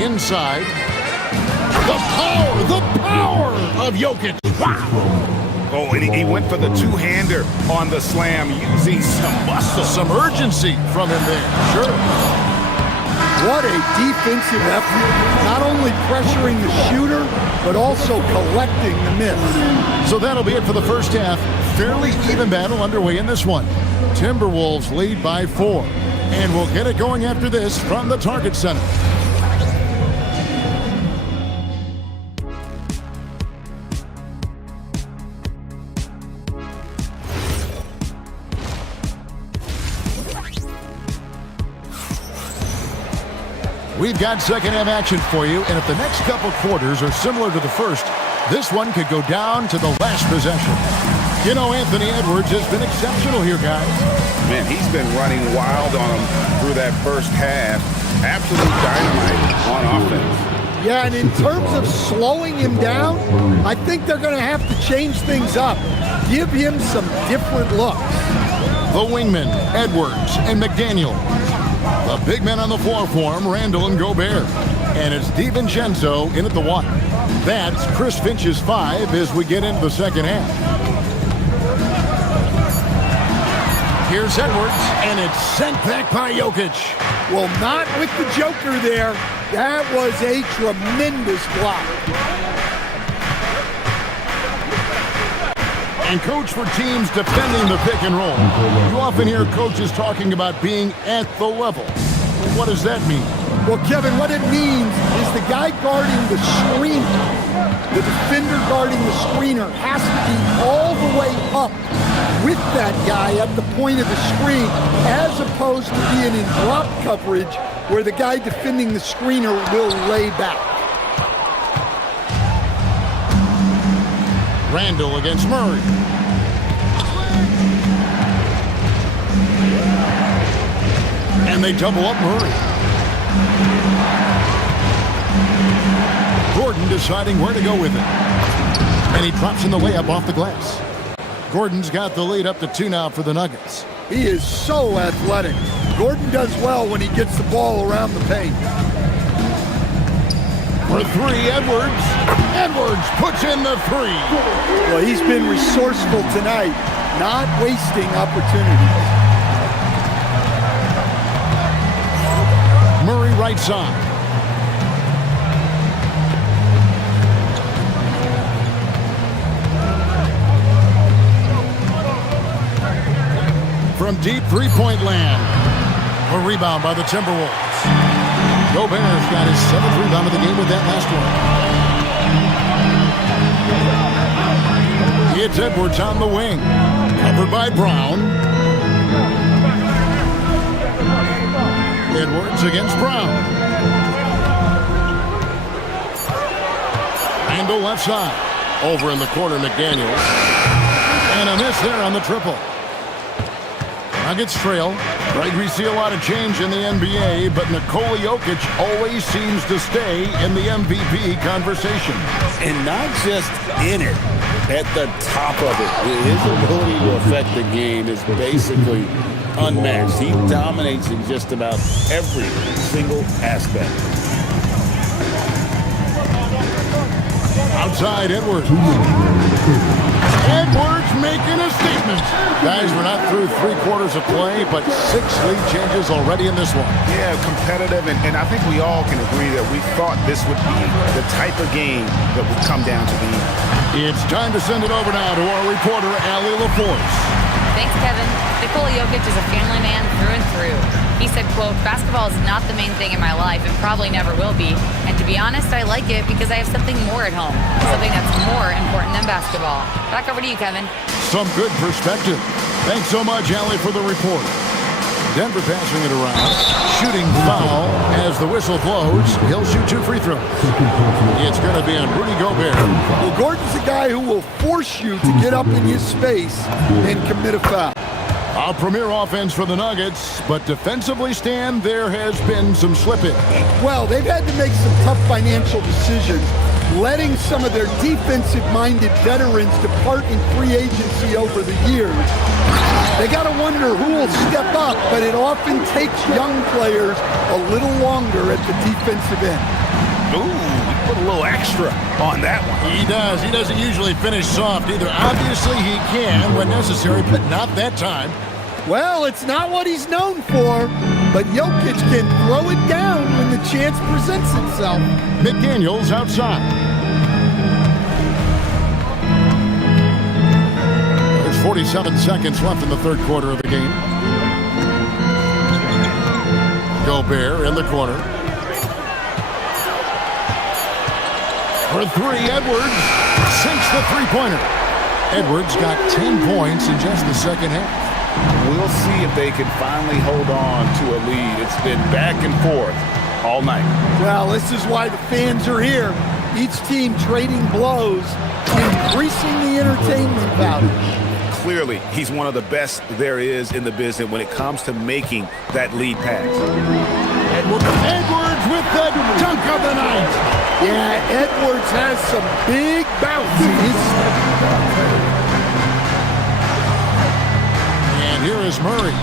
Inside. The power of Jokic. Wow. Oh, and he went for the two-hander on the slam using some muscle. Some urgency from him there. Sure. What a defensive effort. Not only pressuring the shooter, but also collecting the miss. So that'll be it for the first half. Fairly even battle underway in this one. Timberwolves lead by 4. And we'll get it going after this from the Target Center. We've got second half action for you, and if the next couple quarters are similar to the first, this one could go down to the last possession. You know, Anthony Edwards has been exceptional here, guys. Man, he's been running wild on him through that first half. Absolute dynamite on offense. Yeah, and in terms of slowing him down, I think they're going to have to change things up. Give him some different looks. The wingmen, Edwards and McDaniel. The big men on the floor for him, Randall and Gobert. And it's DiVincenzo in at the 1. That's Chris Finch's 5 as we get into the second half. Here's Edwards, and it's sent back by Jokic. Well, not with the Joker there. That was a tremendous block. And coach for teams defending the pick and roll. You often hear coaches talking about being at the level. What does that mean? Well, Kevin, what it means is the guy guarding the screener, the defender guarding the screener, has to be all the way up with that guy at the point of the screen, as opposed to being in drop coverage where the guy defending the screener will lay back. Randall against Murray. And they double up Murray. Gordon deciding where to go with it. And he drops in the layup off the glass. Gordon's got the lead up to 2 now for the Nuggets. He is so athletic. Gordon does well when he gets the ball around the paint. For 3, Edwards. Edwards puts in the 3. Well, he's been resourceful tonight, not wasting opportunities. Murray right side. From deep three-point land. A rebound by the Timberwolves. Gobert's got his 7th rebound of the game with that last one. It's Edwards on the wing. Covered by Brown. Edwards against Brown. Randall left side. Over in the corner, McDaniels. And a miss there on the triple. Nuggets trail. Right, we see a lot of change in the NBA, but Nikola Jokic always seems to stay in the MVP conversation. And not just in it, at the top of it. His ability to affect the game is basically unmatched. He dominates in just about every single aspect. Outside, Edwards. Edwards making a statement. Guys, we're not through 3 quarters of play, but 6 lead changes already in this one. Yeah, competitive, and I think we all can agree that we thought this would be the type of game that would come down to the end. It's time to send it over now to our reporter, Allie LaForce. Thanks, Kevin. Nikola Jokic is a family man through and through. He said, quote, "Basketball is not the main thing in my life and probably never will be. And to be honest, I like it because I have something more at home, something that's more important than basketball." Back over to you, Kevin. Some good perspective. Thanks so much, Allie, for the report. Denver passing it around. Shooting foul as the whistle blows. He'll shoot 2 free throws. It's going to be on Rudy Gobert. Well, Gordon's a guy who will force you to get up in his space and commit a foul. A premier offense for the Nuggets, but defensively, Stan, there has been some slippage. Well, they've had to make some tough financial decisions, letting some of their defensive-minded veterans depart in free agency over the years. They got to wonder who will step up, but it often takes young players a little longer at the defensive end. Ooh, he put a little extra on that one. He does. He doesn't usually finish soft either. Obviously, he can when necessary, but not that time. Well, it's not what he's known for, but Jokic can throw it down when the chance presents itself. McDaniels outside. There's 47 seconds left in the third quarter of the game. Gobert in the corner. For 3, Edwards sinks the three-pointer. Edwards got 10 points in just the second half. We'll see if they can finally hold on to a lead. It's been back and forth all night. Well, this is why the fans are here. Each team trading blows, increasing the entertainment value. Clearly, he's one of the best there is in the business when it comes to making that lead pass. Edwards with the dunk of the night. Yeah, Edwards has some big bounce in his step. And here is Murray,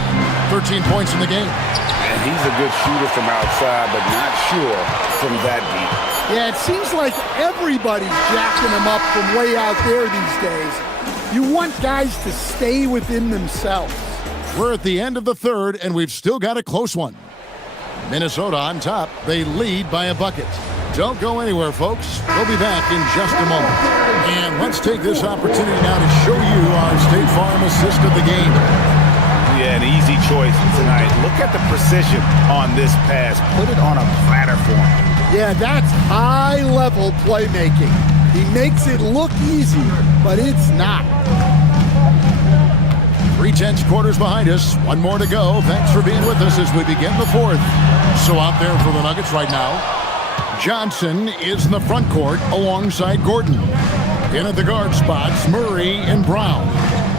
13 points in the game. And he's a good shooter from outside, but not sure from that deep. Yeah, it seems like everybody's jacking him up from way out there these days. You want guys to stay within themselves. We're at the end of the third, and we've still got a close one. Minnesota on top. They lead by a bucket. Don't go anywhere, folks. We'll be back in just a moment. And let's take this opportunity now to show you our State Farm assist of the game. Yeah, an easy choice tonight. Look at the precision on this pass. Put it on a platter for him. Yeah, that's high-level playmaking. He makes it look easy, but it's not. 3/10 quarters behind us. One more to go. Thanks for being with us as we begin the fourth. So out there for the Nuggets right now, Johnson is in the front court alongside Gordon. In at the guard spots, Murray and Brown.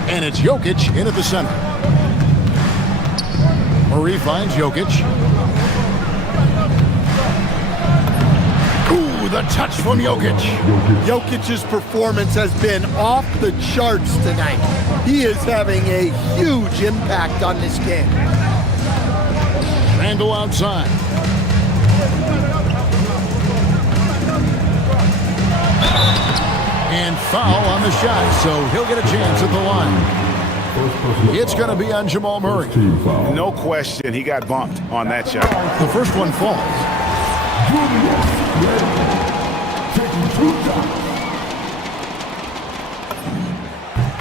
And it's Jokic in at the center. Murray finds Jokic. Ooh, the touch from Jokic. Jokic's performance has been off the charts tonight. He is having a huge impact on this game. Randall outside. And foul on the shot, so he'll get a chance at the line. It's going to be on Jamal Murray. No question, he got bumped on that shot. The first one falls.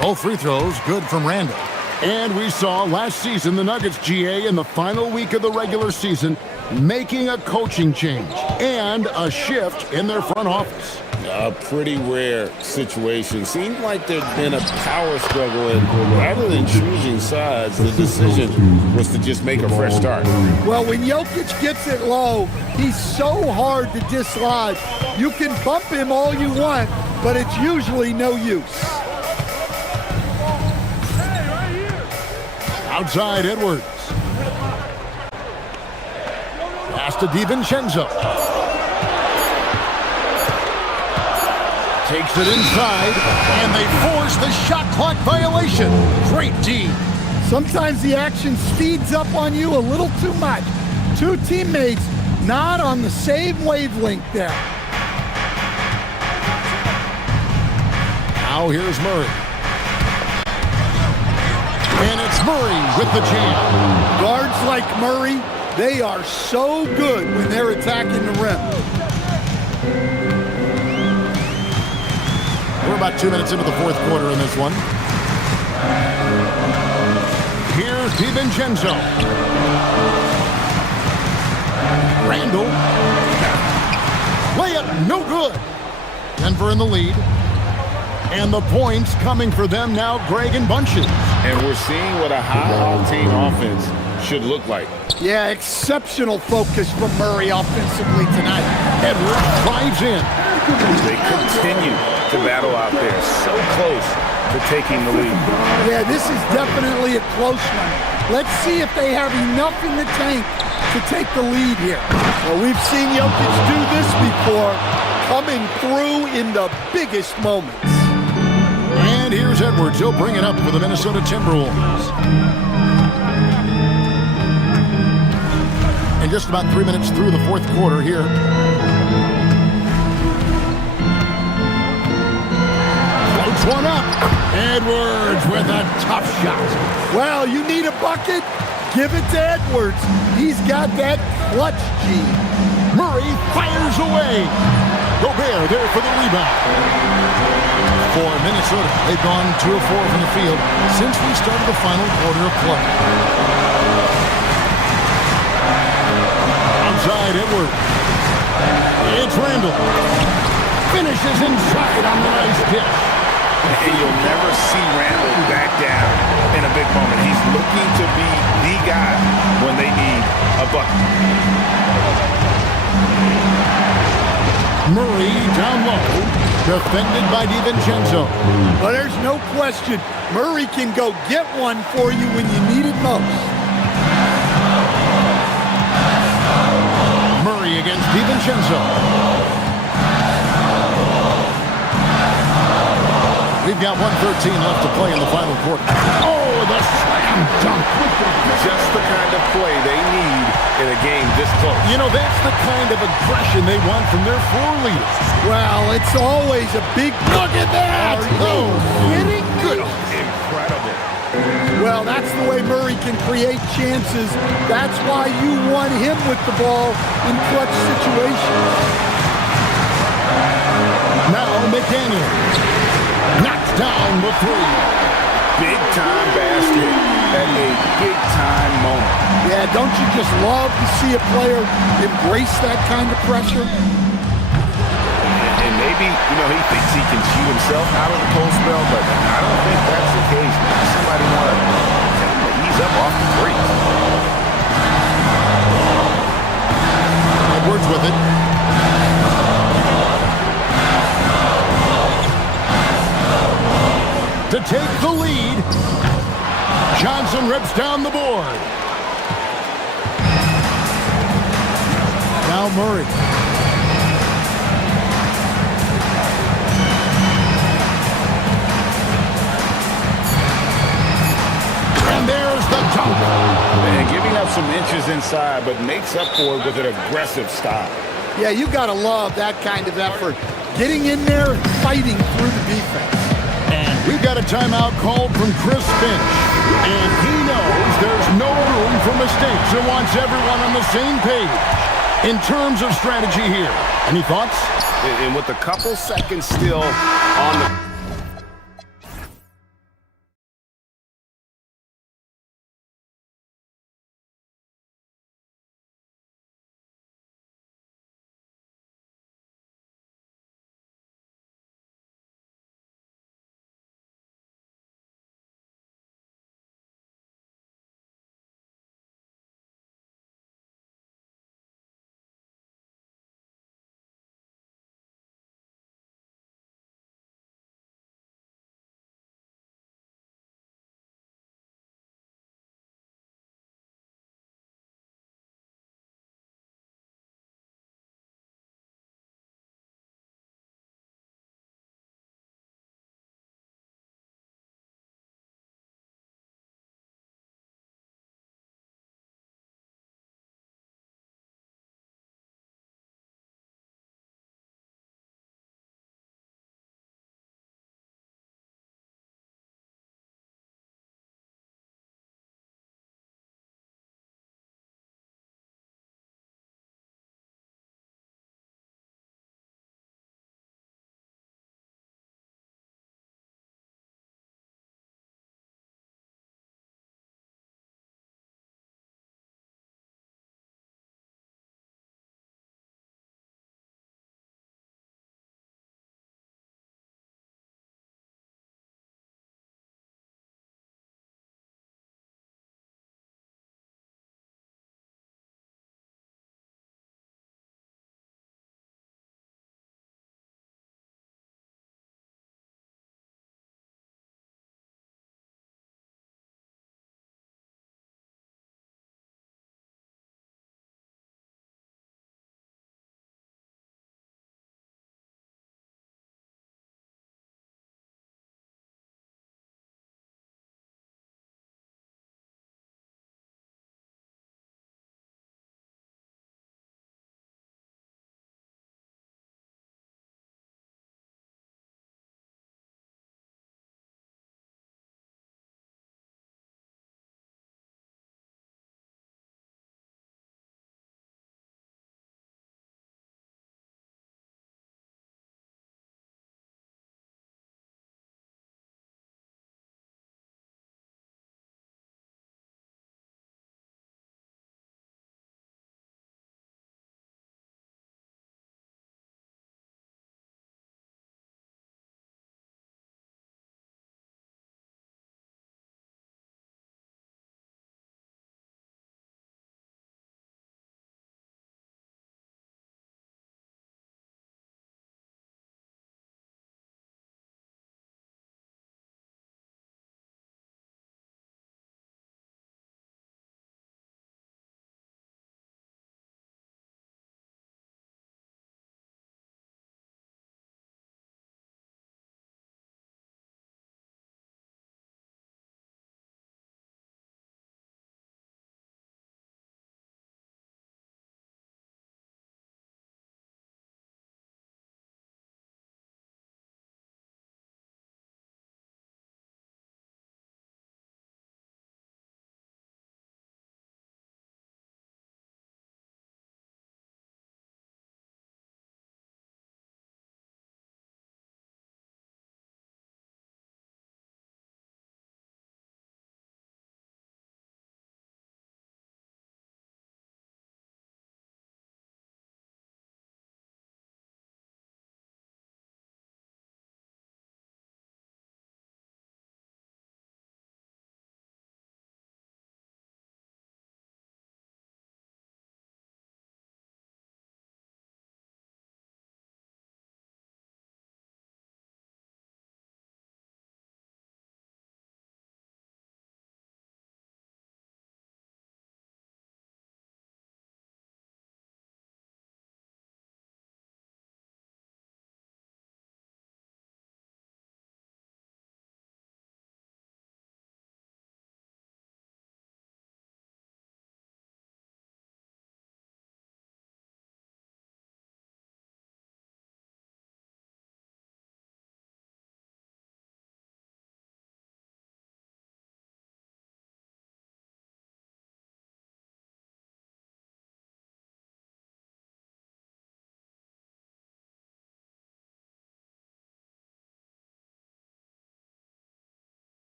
Both free throws good from Randall. And we saw last season the Nuggets GA in the final week of the regular season making a coaching change and a shift in their front office. A pretty rare situation. Seemed like there'd been a power struggle, and rather than choosing sides, the decision was to just make a fresh start. Well, when Jokic gets it low, he's so hard to dislodge. You can bump him all you want, but it's usually no use. Outside Edwards. Pass to DiVincenzo. Takes it inside, and they force the shot clock violation. Great D. Sometimes the action speeds up on you a little too much. Two teammates not on the same wavelength there. Now here's Murray. And it's Murray with the jam. Guards like Murray, they are so good when they're attacking the rim. We're about 2 minutes into the fourth quarter in this one. Here's DiVincenzo. Randall. Layup, no good. Denver in the lead. And the points coming for them now, Greg and Bunches. And we're seeing what a high-octane offense should look like. Yeah, exceptional focus from Murray offensively tonight. Edwards drives in. They continue to battle out there, so close to taking the lead. Yeah, this is definitely a close one. Let's see if they have enough in the tank to take the lead here. Well, we've seen Jokic do this before, coming through in the biggest moments. And here's Edwards. He'll bring it up for the Minnesota Timberwolves. And just about 3 minutes through the fourth quarter here. Floats one up. Edwards with a tough shot. Well, you need a bucket? Give it to Edwards. He's got that clutch gene. Murray fires away. Gobert there for the rebound. For Minnesota, they've gone 2 of 4 from the field since we started the final quarter of play. Outside Edwards. It's Randall. Finishes inside on the nice dish. And you'll never see Randall back down in a big moment. He's looking to be the guy when they need a bucket. Murray down low, defended by DiVincenzo. Well, there's no question. Murray can go get one for you when you need it most. Murray against DiVincenzo. We've got 1:13 left to play in the final quarter. Oh, the slam dunk. Just the kind of play they need in a game this close. You know, that's the kind of aggression they want from their floor leaders. Well, it's always a big... Look at that! Oh, kidding? Good. Incredible. Well, that's the way Murray can create chances. That's why you want him with the ball in clutch situations. Now McDaniel knocks down the three. Big-time basket at a big-time moment. Yeah, don't you just love to see a player embrace that kind of pressure? And maybe, he thinks he can shoot himself out of the cold spell, but I don't think that's the case. Maybe somebody want to tell him to ease up off the three. Edwards with it. To take the lead, Johnson rips down the board. Now Murray. And there's the dunk. And giving up some inches inside, but makes up for it with an aggressive style. Yeah, you got to love that kind of effort. Getting in there and fighting through the defense. We've got a timeout called from Chris Finch, and he knows there's no room for mistakes and wants everyone on the same page in terms of strategy here. Any thoughts? And with a couple seconds still on the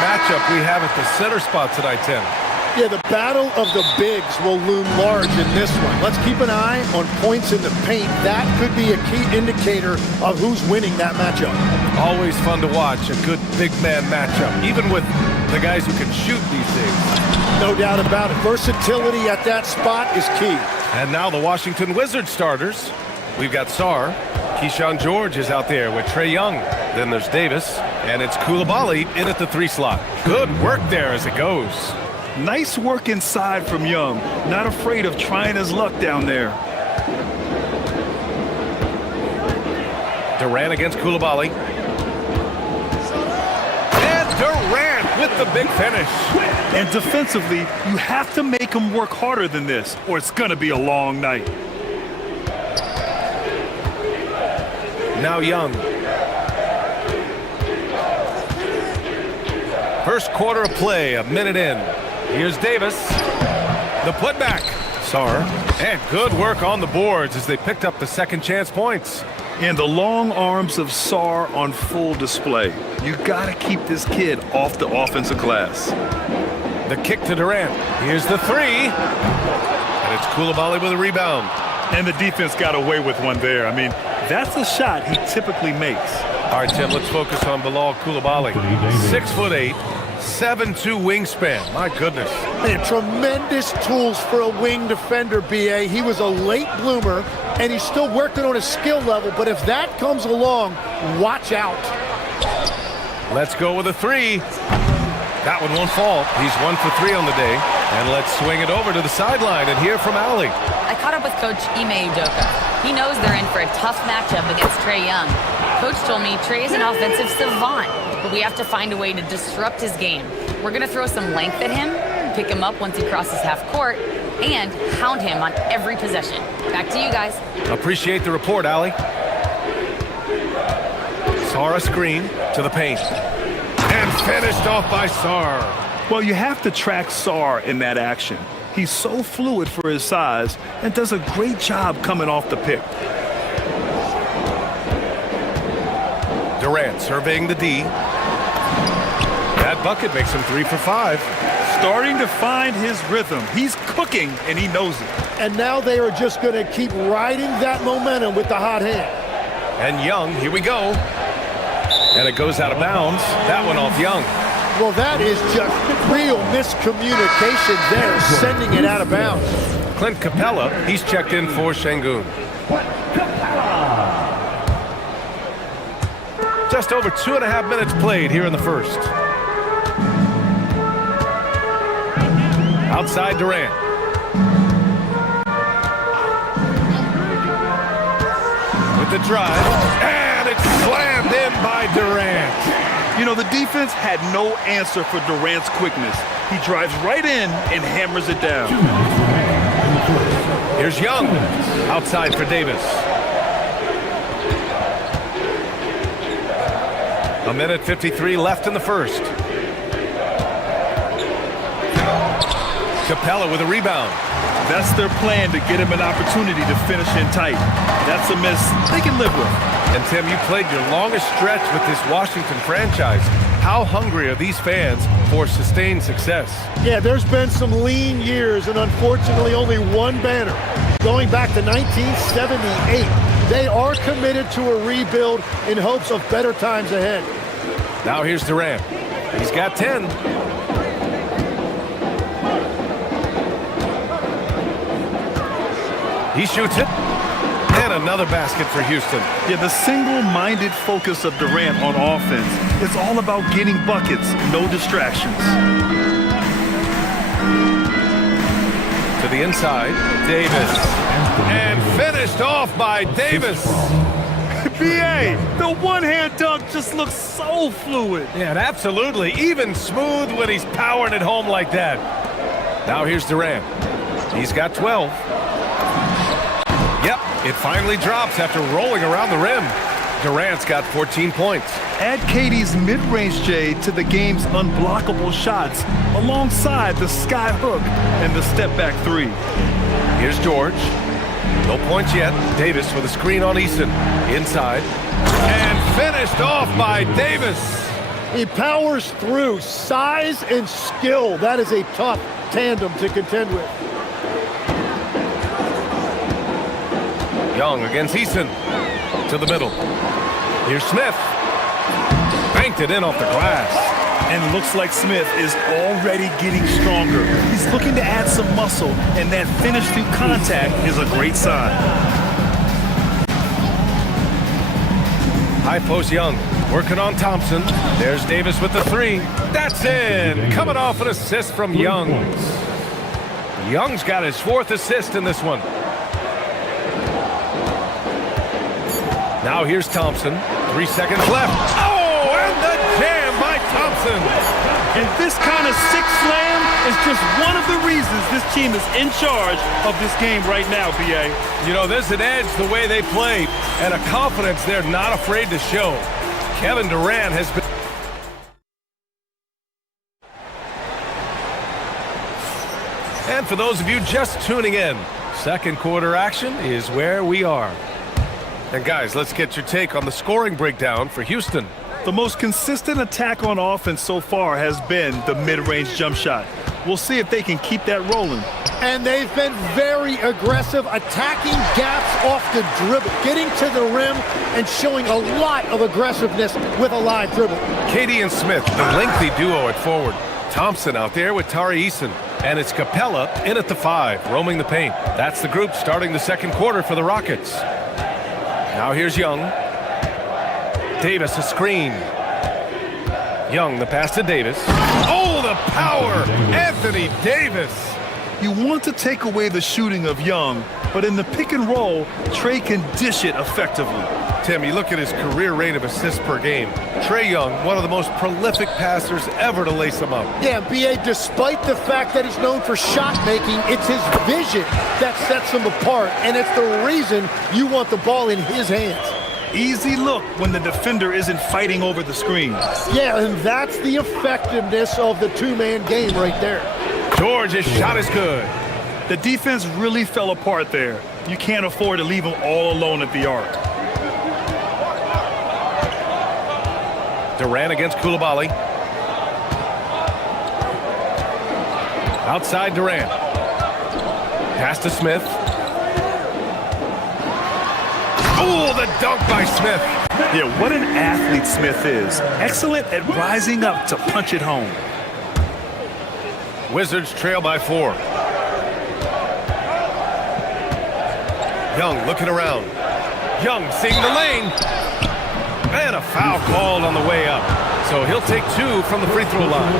matchup we have at the center spot tonight, Tim. Yeah, the battle of the bigs will loom large in this one. Let's keep an eye on points in the paint. That could be a key indicator of who's winning that matchup. Always fun to watch, a good big man matchup, even with the guys who can shoot these days. No doubt about it. Versatility at that spot is key. And now the Washington Wizards starters. We've got Sarr. Keyshawn George is out there with Trae Young. Then there's Davis. And it's Coulibaly in at the 3 slot. Good work there as it goes. Nice work inside from Young. Not afraid of trying his luck down there. Durant against Coulibaly. And Durant with the big finish. And defensively, you have to make him work harder than this, or it's going to be a long night. Now Young. First quarter of play, a minute in. Here's Davis. The putback. Sarr. And good work on the boards as they picked up the second chance points. And the long arms of Sarr on full display. You got to keep this kid off the offensive glass. The kick to Durant. Here's the 3. And it's Coulibaly with a rebound. And the defense got away with one there. I mean, that's a shot he typically makes. All right, Tim, let's focus on Bilal Coulibaly. 6'8", 7'2" wingspan. My goodness. Man, tremendous tools for a wing defender, B.A. He was a late bloomer, and he's still working on his skill level, but if that comes along, watch out. Let's go with a 3. That one won't fall. He's 1 for 3 on the day. And let's swing it over to the sideline and hear from Allie. I caught up with Coach Ime Udoka. He knows they're in for a tough matchup against Trae Young. Coach told me Trae is an offensive savant, but we have to find a way to disrupt his game. We're going to throw some length at him, pick him up once he crosses half court, and hound him on every possession. Back to you guys. Appreciate the report, Allie. Sarr a screen to the paint. And finished off by Sarr. Well, you have to track Sarr in that action. He's so fluid for his size and does a great job coming off the pick. Durant surveying the D. That bucket makes him 3 for 5. Starting to find his rhythm. He's cooking, and he knows it. And now they are just going to keep riding that momentum with the hot hand. And Young, here we go. And it goes out of bounds. That one off Young. Well, that is just real miscommunication there, sending it out of bounds. Clint Capella, he's checked in for Şengün. Just over 2.5 minutes played here in the first. Outside Durant. With the drive. And it's slammed in by Durant. You know, the defense had no answer for Durant's quickness. He drives right in and hammers it down. Here's Young. Outside for Davis. A minute 53 left in the first. Capella with a rebound. That's their plan, to get him an opportunity to finish in tight. That's a miss they can live with. And Tim, you played your longest stretch with this Washington franchise. How hungry are these fans for sustained success? Yeah, there's been some lean years and unfortunately only one banner. Going back to 1978, they are committed to a rebuild in hopes of better times ahead. Now here's Durant. He's got 10. He shoots it. And another basket for Houston. Yeah, the single-minded focus of Durant on offense is all about getting buckets, no distractions. To the inside, Davis. And finished off by Davis. B.A., the one-hand dunk just looks so fluid. Yeah, and absolutely. Even smooth when he's powering it home like that. Now here's Durant. He's got 12. Yep, it finally drops after rolling around the rim. Durant's got 14 points. Add KD's mid-range J to the game's unblockable shots alongside the sky hook and the step-back 3. Here's George. No points yet. Davis with a screen on Eason. Inside. And finished off by Davis. He powers through. Size and skill. That is a tough tandem to contend with. Young against Eason. To the middle. Here's Smith. Banked it in off the glass. And looks like Smith is already getting stronger. He's looking to add some muscle, and that finish through contact is a great sign. High post Young. Working on Thompson. There's Davis with the three. That's in. Coming off an assist from Young. Young's got his 4th assist in this one. Now here's Thompson. 3 seconds left. Oh, and the jam by Thompson. And this kind of sick slam is just one of the reasons this team is in charge of this game right now, B.A. You know, there's an edge the way they play and a confidence they're not afraid to show. Kevin Durant has been... And for those of you just tuning in, second quarter action is where we are. And guys, let's get your take on the scoring breakdown for Houston. The most consistent attack on offense so far has been the mid-range jump shot. We'll see if they can keep that rolling. And they've been very aggressive, attacking gaps off the dribble, getting to the rim and showing a lot of aggressiveness with a live dribble. Katie and Smith, the lengthy duo at forward. Thompson out there with Tari Eason. And it's Capella in at the 5, roaming the paint. That's the group starting the second quarter for the Rockets. Now here's Young. Davis, a screen. Young, the pass to Davis. Oh, the power! Anthony Davis! You want to take away the shooting of Young, but in the pick and roll, Trey can dish it effectively. Tim, you look at his career rate of assists per game. Trae Young, one of the most prolific passers ever to lace him up. Yeah, B.A., despite the fact that he's known for shot making, it's his vision that sets him apart, and it's the reason you want the ball in his hands. Easy look when the defender isn't fighting over the screen. Yeah, and that's the effectiveness of the two-man game right there. George, his shot is good. The defense really fell apart there. You can't afford to leave him all alone at the arc. Durant against Koulibaly. Outside Durant. Pass to Smith. Oh, the dunk by Smith. Yeah, what an athlete Smith is. Excellent at rising up to punch it home. Wizards trail by 4. Young looking around. Young seeing the lane. And a foul called on the way up. So he'll take 2 from the free throw line.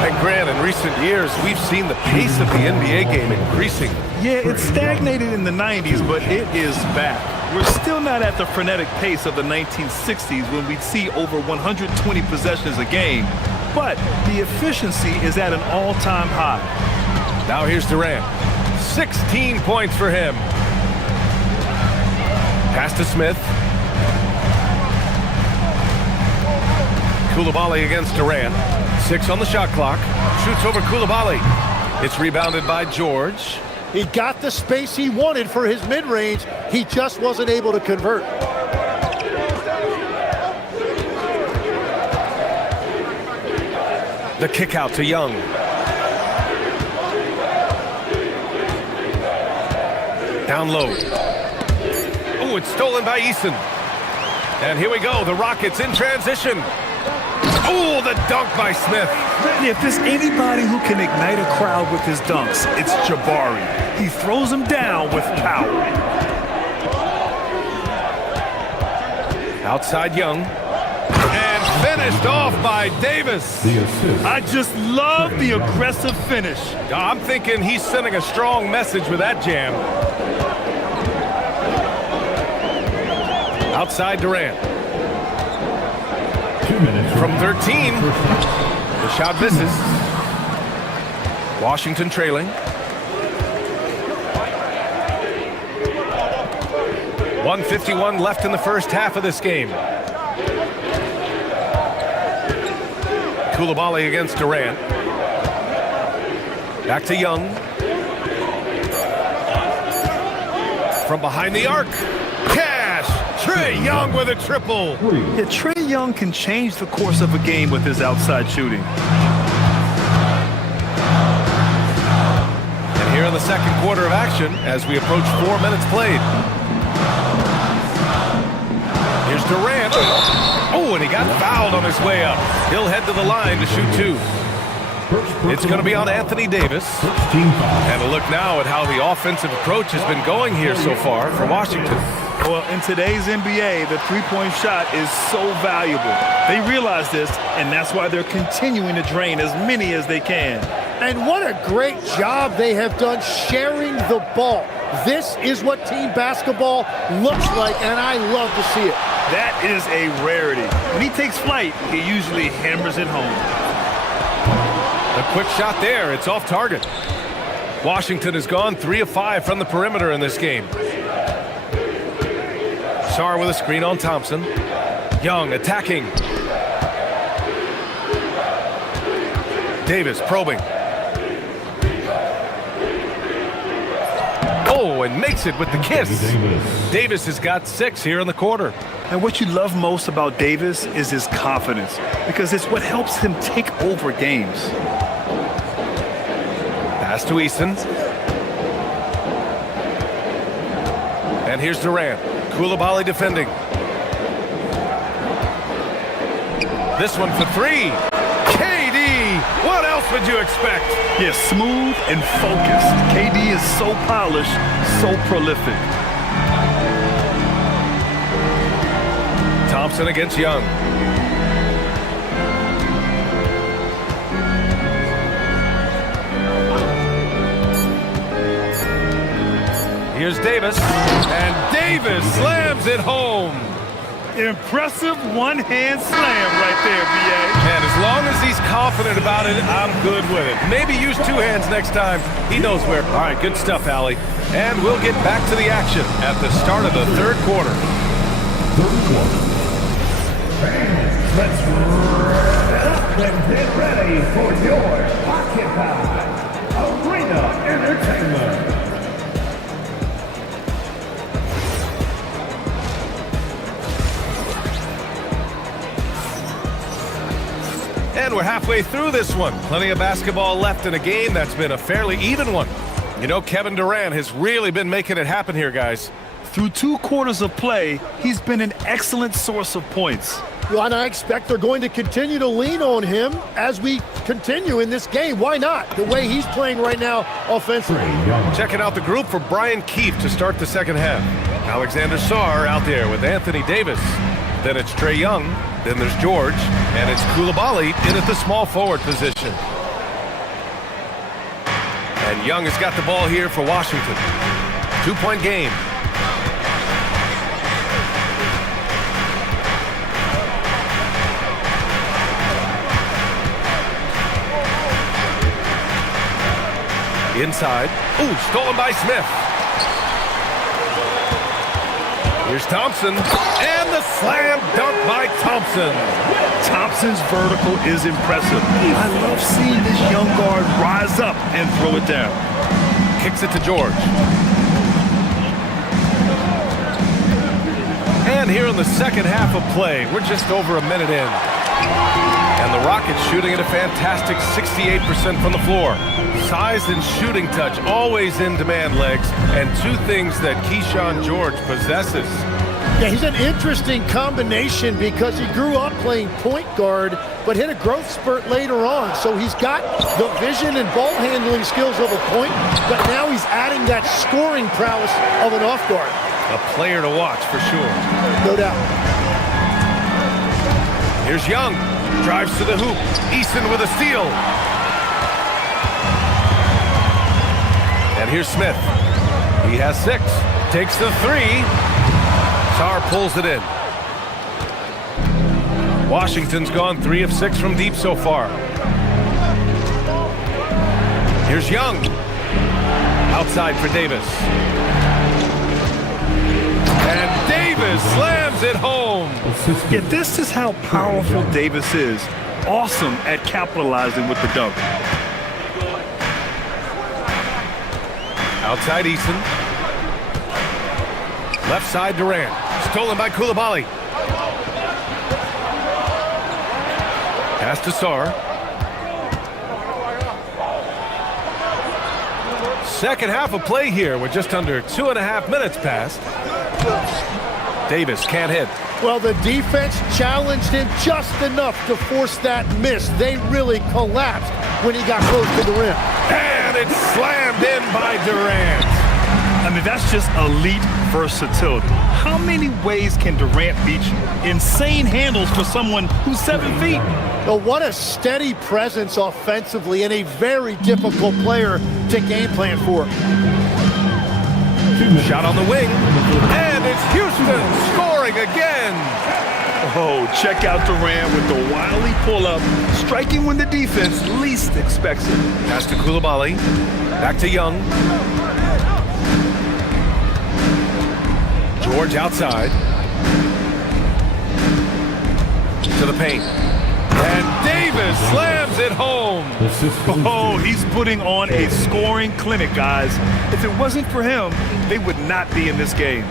And Grant, in recent years, we've seen the pace of the NBA game increasing. Yeah, it stagnated in the 90s, but it is back. We're still not at the frenetic pace of the 1960s when we'd see over 120 possessions a game. But the efficiency is at an all-time high. Now here's Durant. 16 points for him. Pass to Smith. Koulibaly against Durant. 6 on the shot clock. Shoots over Koulibaly. It's rebounded by George. He got the space he wanted for his mid-range. He just wasn't able to convert. The kick out to Young. Down low. Oh, it's stolen by Eason. And here we go. The Rockets in transition. Oh, the dunk by Smith. If there's anybody who can ignite a crowd with his dunks, it's Jabari. He throws them down with power. Outside Young. And finished off by Davis. I just love the aggressive finish. I'm thinking he's sending a strong message with that jam. Outside Durant. 2 minutes. From 13. The shot misses. Washington trailing. 1:51 left in the first half of this game. Koulibaly against Durant. Back to Young. From behind the arc. Cash Trae Young with a triple. Yeah, Trae Young can change the course of a game with his outside shooting. And here in the second quarter of action, as we approach 4 minutes played. Here's Durant. Oh, and he got fouled on his way up. He'll head to the line to shoot two. It's going to be on Anthony Davis. And a look now at how the offensive approach has been going here so far for Washington. Well, in today's NBA, the three-point shot is so valuable. They realize this, and that's why they're continuing to drain as many as they can. And what a great job they have done sharing the ball. This is what team basketball looks like, and I love to see it. That is a rarity. When he takes flight, he usually hammers it home. A quick shot there. It's off target. Washington has gone 3 of 5 from the perimeter in this game. Sarr with a screen on Thompson. Young attacking. Davis probing. Oh, and makes it with the kiss. Davis has got 6 here in the quarter. And what you love most about Davis is his confidence, because it's what helps him take over games. Pass to Eason. And here's Durant. Koulibaly defending. This one for 3. KD! What else would you expect? Yeah, smooth and focused. KD is so polished, so prolific. Thompson against Young. Here's Davis, and Davis slams it home. Impressive one-hand slam right there, B.A. And as long as he's confident about it, I'm good with it. Maybe use 2 hands next time. He knows where. All right, good stuff, Allie. And we'll get back to the action at the start of the third quarter. Third quarter. Fans, let's wrap it up and get ready for your Occupy Arena Entertainment. And we're halfway through this one. Plenty of basketball left in a game that's been a fairly even one. You know, Kevin Durant has really been making it happen here, guys. Through 2 quarters of play, he's been an excellent source of points. Well, and I expect they're going to continue to lean on him as we continue in this game. Why not? The way he's playing right now offensively. Checking out the group for Brian Keefe to start the second half. Alexander Sarr out there with Anthony Davis. Then it's Trae Young. Then there's George. And it's Koulibaly in at the small forward position. And Young has got the ball here for Washington. 2-point game. Inside. Ooh, stolen by Smith. Here's Thompson. And the slam dunk by Thompson. Thompson's vertical is impressive. I love seeing this young guard rise up and throw it down. Kicks it to George. And here in the second half of play, we're just over a minute in. And the Rockets shooting at a fantastic 68% from the floor. Size and shooting touch always in demand, legs, and 2 things that Keyshawn George possesses. Yeah, he's an interesting combination because he grew up playing point guard, but hit a growth spurt later on. So he's got the vision and ball handling skills of a point, but now he's adding that scoring prowess of an off guard. A player to watch for sure. No doubt. Here's Young. Drives to the hoop. Eason with a steal. And here's Smith. He has 6. Takes the 3. Sarr pulls it in. Washington's gone 3 of 6 from deep so far. Here's Young. Outside for Davis. And Davis slams it home. Yeah, this is how powerful Davis is. Awesome at capitalizing with the dunk. Outside Eason. Left side Durant. Stolen by Koulibaly. Pass to Sarr. Second half of play here with just under 2.5 minutes passed. Davis can't hit. Well, the defense challenged him just enough to force that miss. They really collapsed when he got close to the rim. And it's slammed in by Durant. I mean, that's just elite versatility. How many ways can Durant beat you? Insane handles for someone who's 7 feet. Well, what a steady presence offensively and a very difficult player to game plan for. Shot on the wing, and it's Houston scoring again. Oh, check out Durant with the wily pull-up, striking when the defense least expects it. Pass to Koulibaly, back to Young. George outside. To the paint. And Davis slams it home. Oh, he's putting on a scoring clinic, guys. If it wasn't for him, they would not be in this game.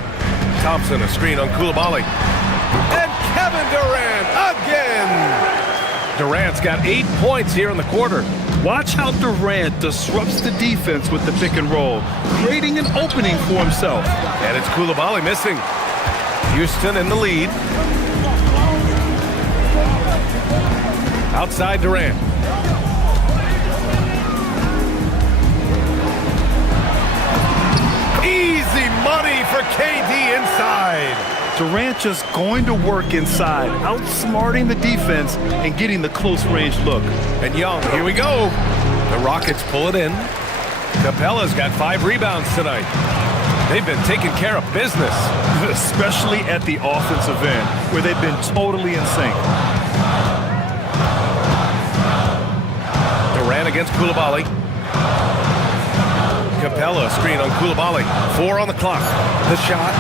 Thompson, a screen on Koulibaly. And Kevin Durant again. Durant's got 8 points here in the quarter. Watch how Durant disrupts the defense with the pick and roll, creating an opening for himself. And it's Koulibaly missing. Houston in the lead. Outside Durant. Easy money for KD inside. Durant just going to work inside, outsmarting the defense and getting the close range look. And Young, here we go. The Rockets pull it in. Capella's got 5 rebounds tonight. They've been taking care of business. Especially at the offensive end, where they've been totally in sync. Durant against Koulibaly. Capella screen on Koulibaly. 4 on the clock. The shot.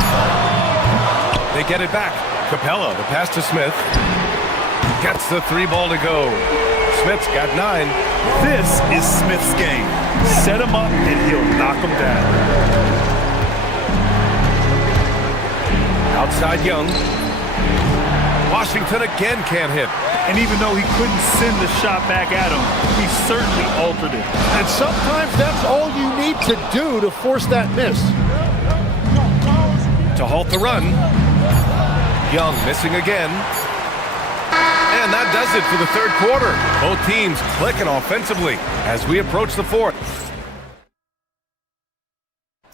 They get it back. Capella, the pass to Smith. Gets the 3 ball to go. Smith's got 9. This is Smith's game. Set him up and he'll knock him down. Outside Young. Washington again can't hit. And even though he couldn't send the shot back at him, he certainly altered it. And sometimes that's all you need to do to force that miss. To halt the run. Young missing again. And that does it for the third quarter. Both teams clicking offensively as we approach the fourth.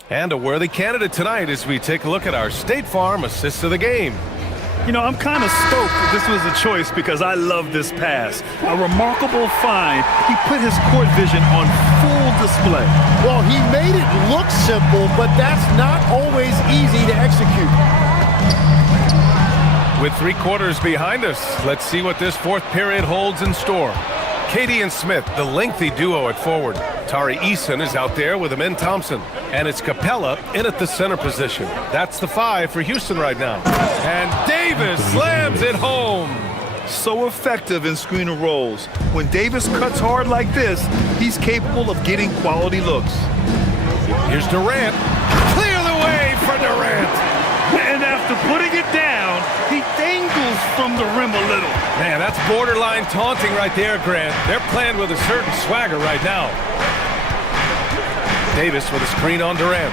And a worthy candidate tonight as we take a look at our State Farm assist of the game. You know, I'm kind of stoked that this was a choice because I love this pass. A remarkable find. He put his court vision on full display. Well, he made it look simple, but that's not always easy to execute. With 3 quarters behind us, let's see what this fourth period holds in store. Katie and Smith, the lengthy duo at forward. Tari Eason is out there with Amin Thompson. And it's Capella in at the center position. That's the 5 for Houston right now. And Davis slams it home. So effective in screen and rolls. When Davis cuts hard like this, he's capable of getting quality looks. Here's Durant. Clear the way for Durant. And after putting it down, he dangles from the rim a little. Man, that's borderline taunting right there, Grant. They're playing with a certain swagger right now. Davis with a screen on Durant.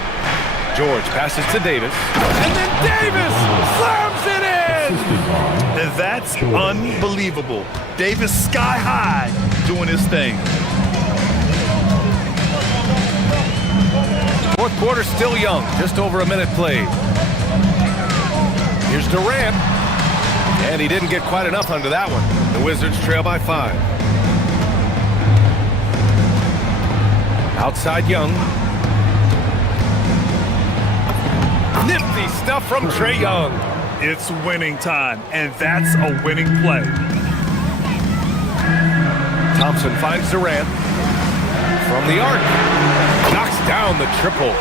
George passes to Davis. And then Davis slams it in! And that's unbelievable. Davis sky high doing his thing. Fourth quarter still young. Just over a minute played. Here's Durant. And he didn't get quite enough under that one. The Wizards trail by 5. Outside Young. Nifty stuff from Trae Young. It's winning time, and that's a winning play. Thompson finds Durant. From the arc. Knocks down the triple.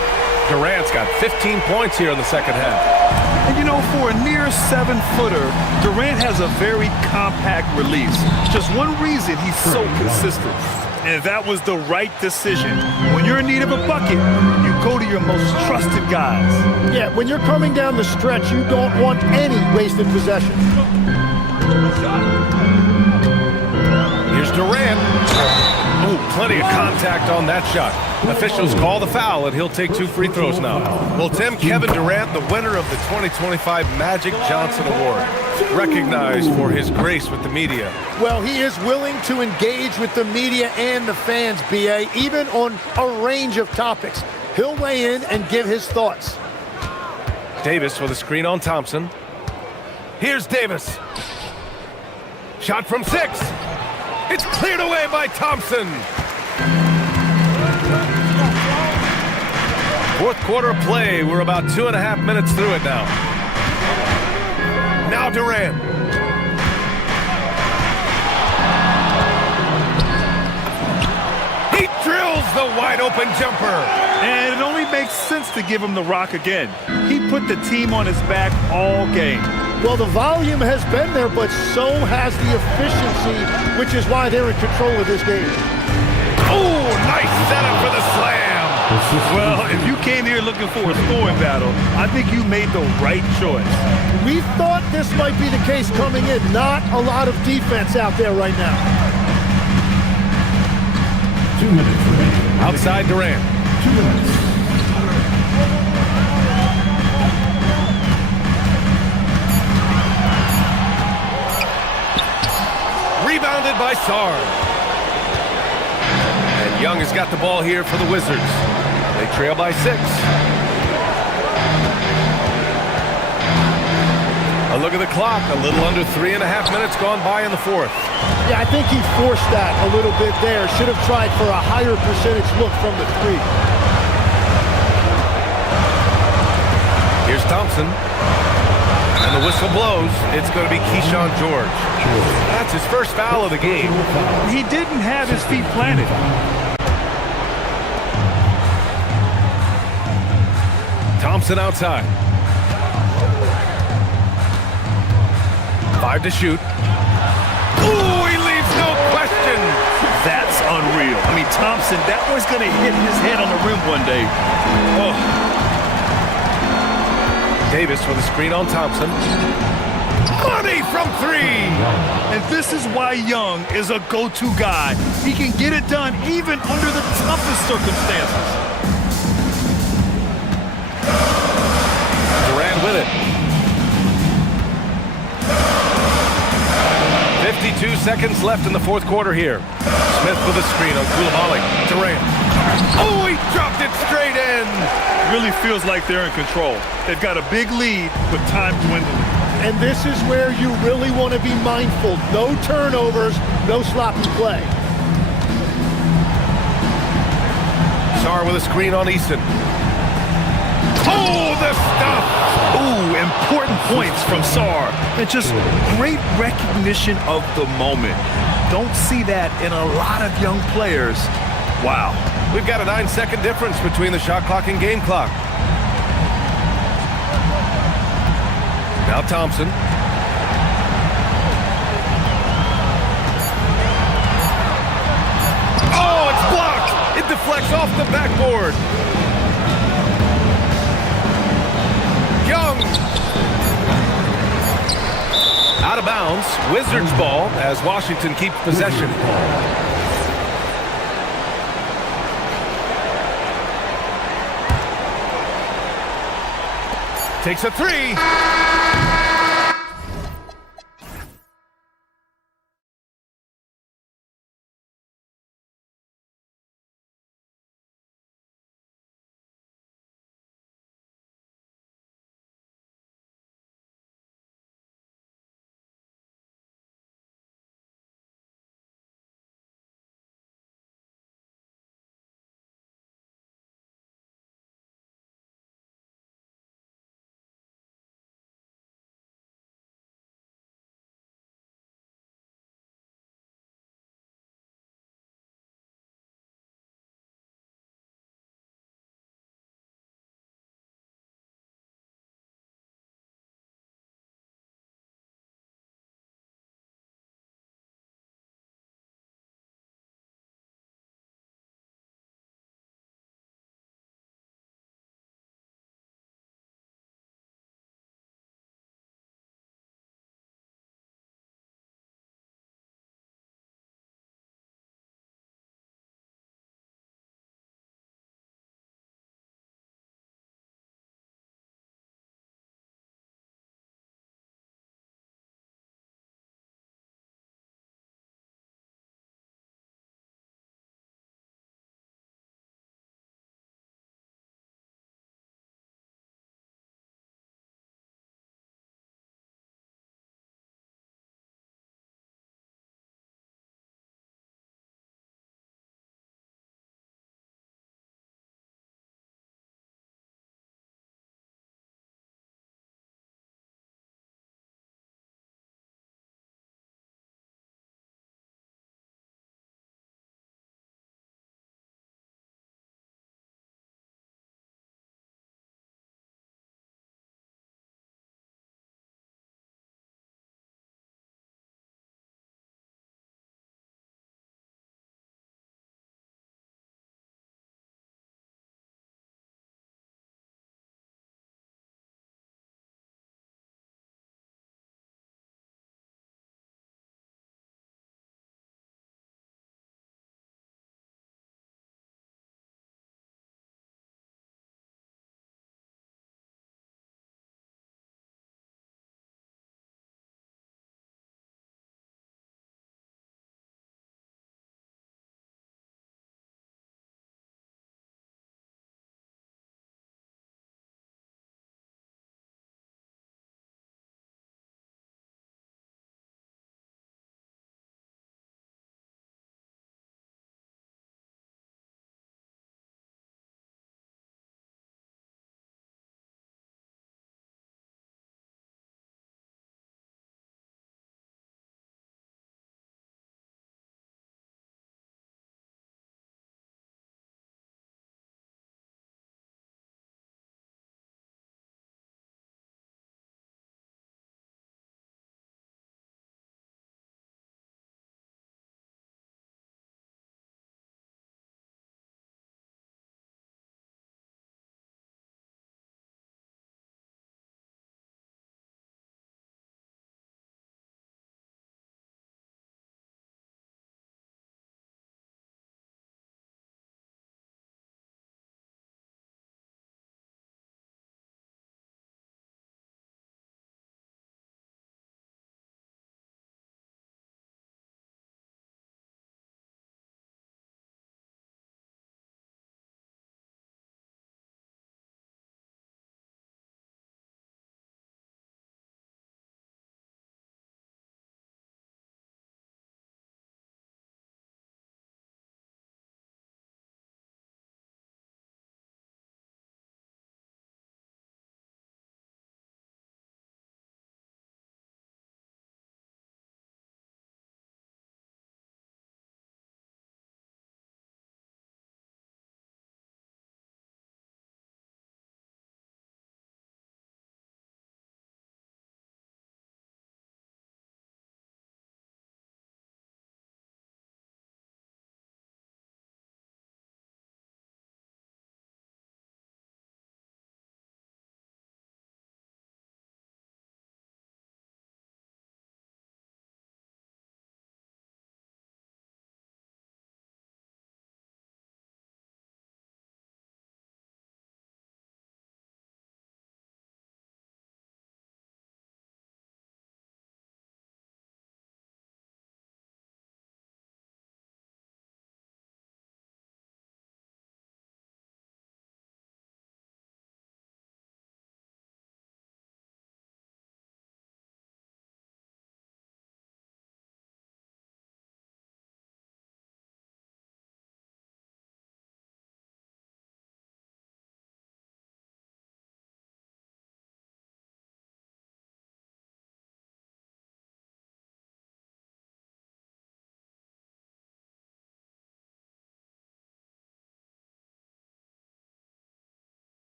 Durant's got 15 points here in the second half. And you know, for a near 7-footer, Durant has a very compact release. Just one reason he's so consistent. And that was the right decision. When you're in need of a bucket, you go to your most trusted guys. Yeah, when you're coming down the stretch, you don't want any wasted possession. Here's Durant. Ooh, plenty of contact on that shot. Officials call the foul, and he'll take 2 free throws now. Well, Tim, Kevin Durant, the winner of the 2025 Magic Johnson Award, recognized for his grace with the media. Well, he is willing to engage with the media and the fans, B.A., even on a range of topics. He'll weigh in and give his thoughts. Davis with a screen on Thompson. Here's Davis. Shot from 6. It's cleared away by Thompson. Fourth quarter play. We're about 2.5 minutes through it now. Now Durant. He drills the wide open jumper. And it only makes sense to give him the rock again. He put the team on his back all game. Well, the volume has been there, but so has the efficiency, which is why they're in control of this game. Oh, nice setup for the slam. Well, if you came here looking for a scoring battle, I think you made the right choice. We thought this might be the case coming in. Not a lot of defense out there right now. 2 minutes remaining. Outside Durant. 2 minutes. Rebounded by Sarr. And Young has got the ball here for the Wizards. They trail by 6. A look at the clock. A little under 3.5 minutes gone by in the fourth. Yeah, I think he forced that a little bit there. Should have tried for a higher percentage look from the 3. Here's Thompson. And the whistle blows. It's going to be Keyshawn George. That's his first foul of the game. He didn't have his feet planted. Thompson outside. 5 to shoot. Ooh, he leaves no question. That's unreal. I mean, Thompson, that was going to hit his head on the rim one day. Oh. Davis with a screen on Thompson. Money from 3. And this is why Young is a go-to guy. He can get it done even under the toughest circumstances. Durant with it. 52 seconds left in the fourth quarter here. Smith with a screen on Koulibaly. Durant. Oh, he dropped it straight in. Really feels like they're in control. They've got a big lead, but time dwindling. And this is where you really want to be mindful. No turnovers, no sloppy play. Sarr with a screen on Easton. Oh, the stuff! Ooh, important points from Sarr. And just great recognition of the moment. Don't see that in a lot of young players. Wow. We've got a 9-second difference between the shot clock and game clock. Now Thompson. Oh, it's blocked! It deflects off the backboard. Young. Out of bounds. Wizards ball as Washington keeps possession. Takes a 3.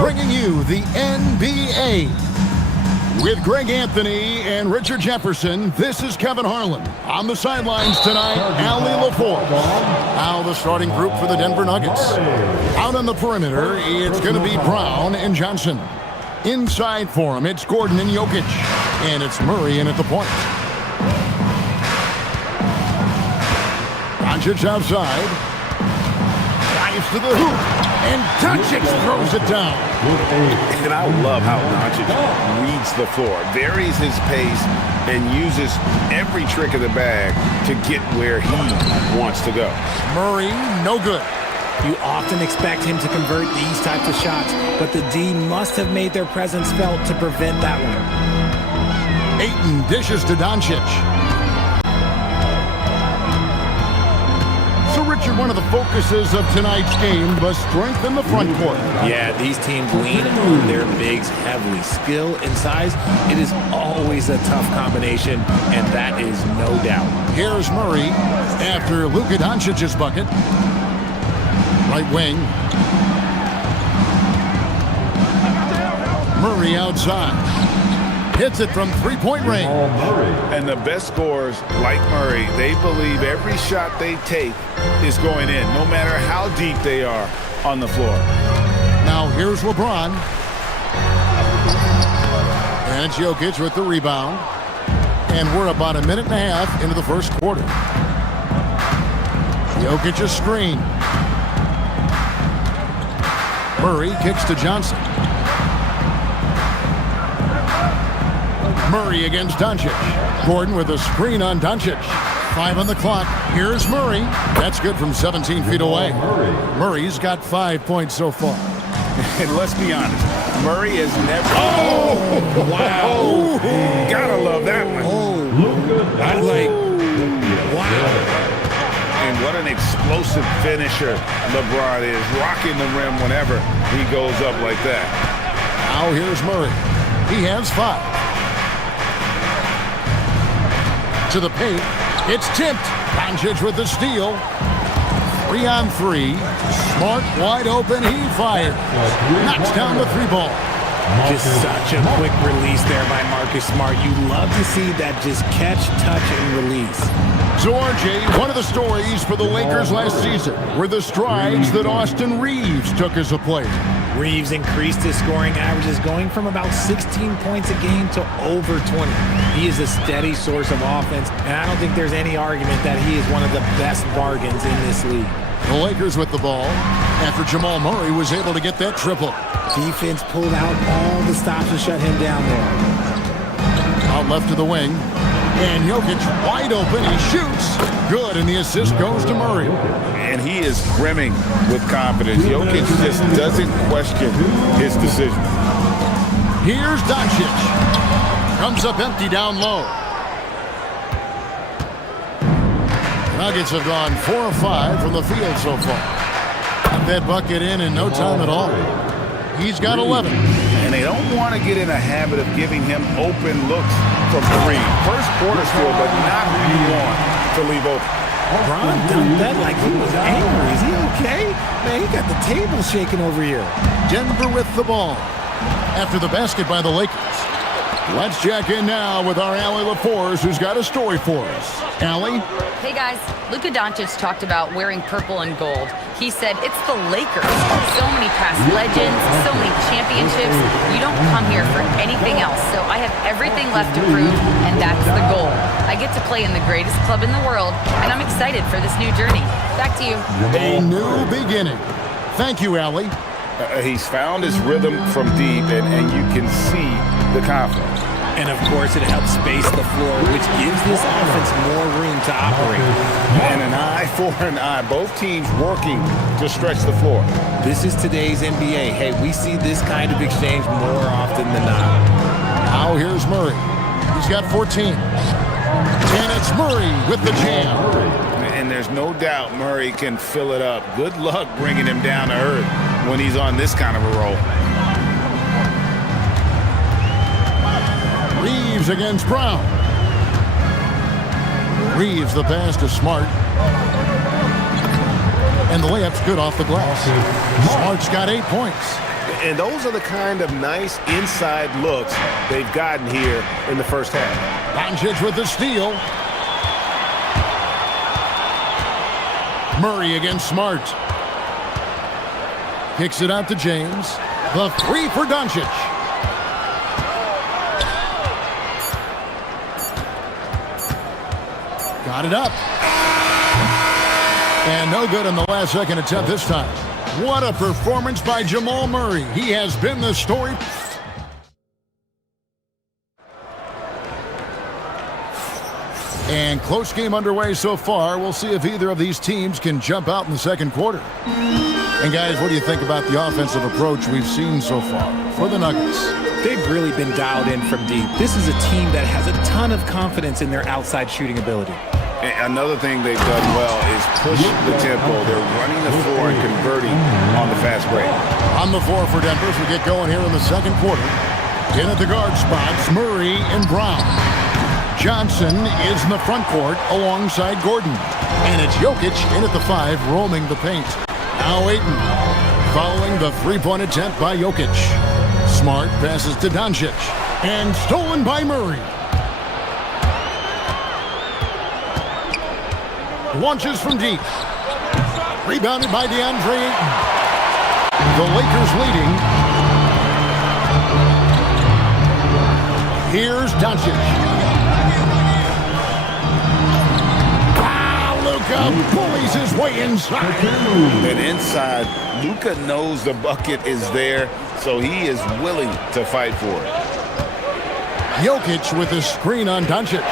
bringing you the NBA. With Greg Anthony and Richard Jefferson, this is Kevin Harlan. On the sidelines tonight, Allie LaForce. Now the starting group for the Denver Nuggets. Out on the perimeter, it's going to be Brown and Johnson. Inside for him, it's Gordon and Jokic. And it's Murray in at the point. Doncic outside. Drives to the hoop. And Doncic throws it down. And I love how Doncic reads the floor, varies his pace, and uses every trick of the bag to get where he wants to go. Murray, no good. You often expect him to convert these types of shots, but the D must have made their presence felt to prevent that one. Ayton dishes to Doncic. So, Richard, one of the focuses of tonight's game was strength in the front court. Yeah, these teams lean on their bigs heavily. Skill and size, it is always a tough combination, and that is no doubt. Here's Murray after Luka Doncic's bucket. Right wing. Murray outside. Hits it from three-point range. And the best scorers, like Murray, they believe every shot they take is going in, no matter how deep they are on the floor. Now here's LeBron. And it's Jokic with the rebound. And we're about a minute and a half into the first quarter. Jokic's screen. Murray kicks to Johnson. Murray against Doncic. Gordon with a screen on Doncic. 5 on the clock. Here's Murray. That's good from 17 feet away. Murray's got 5 points so far. And let's be honest, Murray has never... Oh! Wow! Gotta love that one. I like... Wow. And what an explosive finisher LeBron is, rocking the rim whenever he goes up like that. Now here's Murray. He has 5. To the paint. It's tipped. Doncic with the steal. 3 on 3. Smart wide open. He fired. Knocks down the 3 ball. Just such a quick release there by Marcus Smart. You love to see that just catch, touch, and release. So, RJ, one of the stories for the Lakers last season were the strides that Austin Reeves took as a player. Reeves increased his scoring averages, going from about 16 points a game to over 20. He is a steady source of offense, and I don't think there's any argument that he is one of the best bargains in this league. The Lakers with the ball after Jamal Murray was able to get that triple. Defense pulled out all the stops to shut him down there. Out left to the wing. And Jokic wide open. He shoots. Good, and the assist goes to Murray. And he is brimming with confidence. Jokic just doesn't question his decision. Here's Doncic. Comes up empty down low. Nuggets have gone 4 of 5 from the field so far. Got that bucket in no time at all. He's got 11. And they don't want to get in a habit of giving him open looks from 3. First quarter still, but not who you want to leave open. Bron dumped that like he was angry. Is he okay? Man, he got the table shaking over here. Denver with the ball. After the basket by the Lakers. Let's check in now with our Allie LaForce, who's got a story for us. Allie? Hey guys, Luka Doncic talked about wearing purple and gold. He said, it's the Lakers. So many past legends, so many championships. You don't come here for anything else. So I have everything left to prove, and that's the goal. I get to play in the greatest club in the world, and I'm excited for this new journey. Back to you. A new beginning. Thank you, Allie. He's found his rhythm from deep, and you can see the confidence. And, of course, it helps space the floor, which gives this offense more room to operate. And an eye for an eye. Both teams working to stretch the floor. This is today's NBA. Hey, we see this kind of exchange more often than not. Now here's Murray. He's got 14. And it's Murray with the jam. And there's no doubt Murray can fill it up. Good luck bringing him down to earth when he's on this kind of a roll. Reeves against Brown. Reeves the pass to Smart. And the layup's good off the glass. Smart's got 8 points. And those are the kind of nice inside looks they've gotten here in the first half. Doncic with the steal. Murray against Smart. Kicks it out to James. The three for Doncic. Got it up. And no good in the last second attempt this time. What a performance by Jamal Murray. He has been the story. And close game underway so far. We'll see if either of these teams can jump out in the second quarter. And guys, what do you think about the offensive approach we've seen so far for the Nuggets? They've really been dialed in from deep. This is a team that has a ton of confidence in their outside shooting ability. And another thing they've done well is push the tempo. They're running the floor and converting on the fast break. On the floor for Denver as we get going here in the second quarter. In at the guard spots, Murray and Brown. Johnson is in the front court alongside Gordon. And it's Jokic in at the 5, roaming the paint. Now Ayton, following the three-point attempt by Jokic. Smart passes to Doncic. And stolen by Murray. Launches from deep. Rebounded by DeAndre Ayton. The Lakers leading. Here's Doncic. Luka bullies his way inside. And inside, Luka knows the bucket is there, so he is willing to fight for it. Jokic with a screen on Doncic.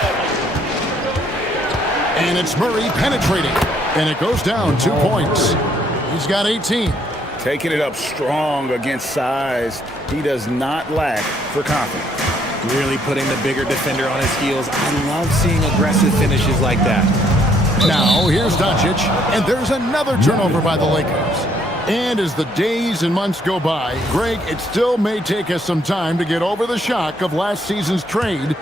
And it's Murray penetrating. And it goes down 2 points. He's got 18. Taking it up strong against size. He does not lack for confidence. Really putting the bigger defender on his heels. I love seeing aggressive finishes like that. Now, here's Doncic, and there's another turnover by the Lakers. And as the days and months go by, Greg, it still may take us some time to get over the shock of last season's trade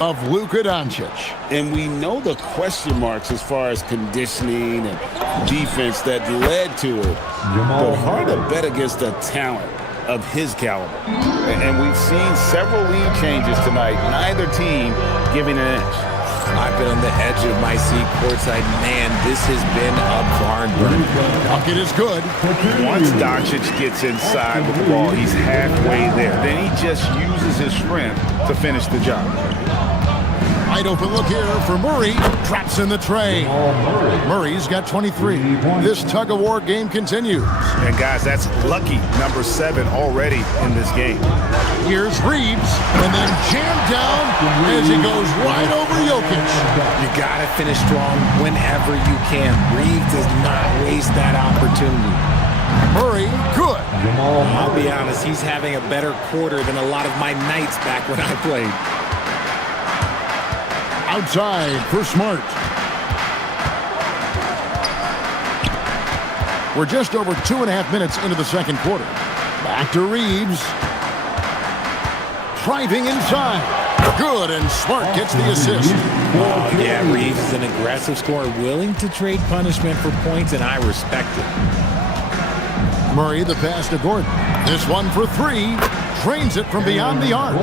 of Luka Doncic. And we know the question marks as far as conditioning and defense that led to it. But hard to bet against the talent of his caliber. And we've seen several lead changes tonight, neither team giving an inch. I've been on the edge of my seat courtside. Man, this has been a barn burner. Bucket is good. Once Doncic gets inside with the ball, he's halfway there. Then he just uses his strength to finish the job. Wide open look here for Murray. Traps in the tray. Murray's got 23. This tug-of-war game continues. And guys, that's lucky number 7 already in this game. Here's Reeves, and then jammed down as he goes wide over Jokic. You gotta finish strong whenever you can. Reeves does not waste that opportunity. Murray, good. I'll be honest, he's having a better quarter than a lot of my nights back when I played. Outside for Smart. We're just over 2.5 minutes into the second quarter. Back to Reeves. Driving inside. Good, and Smart gets the assist. Oh, yeah, Reeves is an aggressive scorer, willing to trade punishment for points, and I respect it. Murray, the pass to Gordon. This one for 3. Drains it from beyond the arc.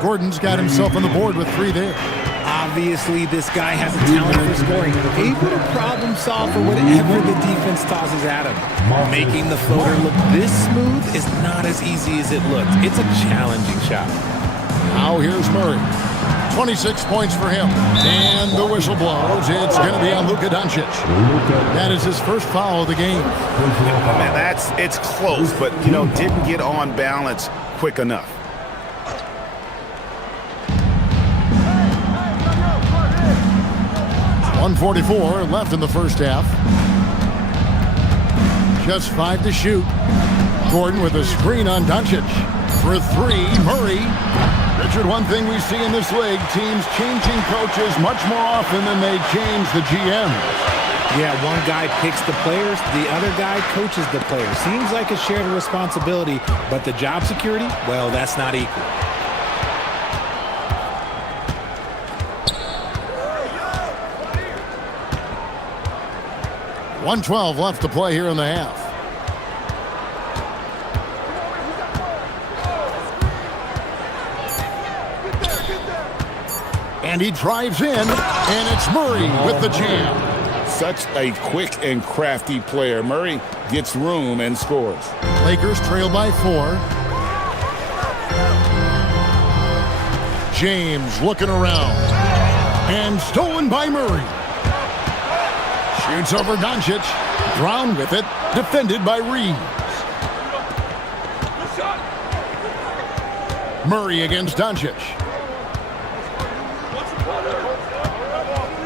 Gordon's got himself on the board with 3 there. Obviously, this guy has a talent for scoring. Able to problem solve for whatever the defense tosses at him. Making the floater look this smooth is not as easy as it looks. It's a challenging shot. Now here's Murray. 26 points for him. And the whistle blows. It's going to be on Luka Doncic. That is his first foul of the game. Man, it's close, but, didn't get on balance quick enough. .144 left in the first half. Just 5 to shoot. Gordon with a screen on Doncic. For 3, Murray. Richard, one thing we see in this league, teams changing coaches much more often than they change the GM. Yeah, one guy picks the players, the other guy coaches the players. Seems like a shared responsibility, but the job security, well, that's not equal. .112 left to play here in the half. And he drives in, and it's Murray with the jam. Such a quick and crafty player. Murray gets room and scores. Lakers trail by 4. James looking around. And stolen by Murray. Shoots over Doncic. Brown with it. Defended by Reeves. Murray against Doncic.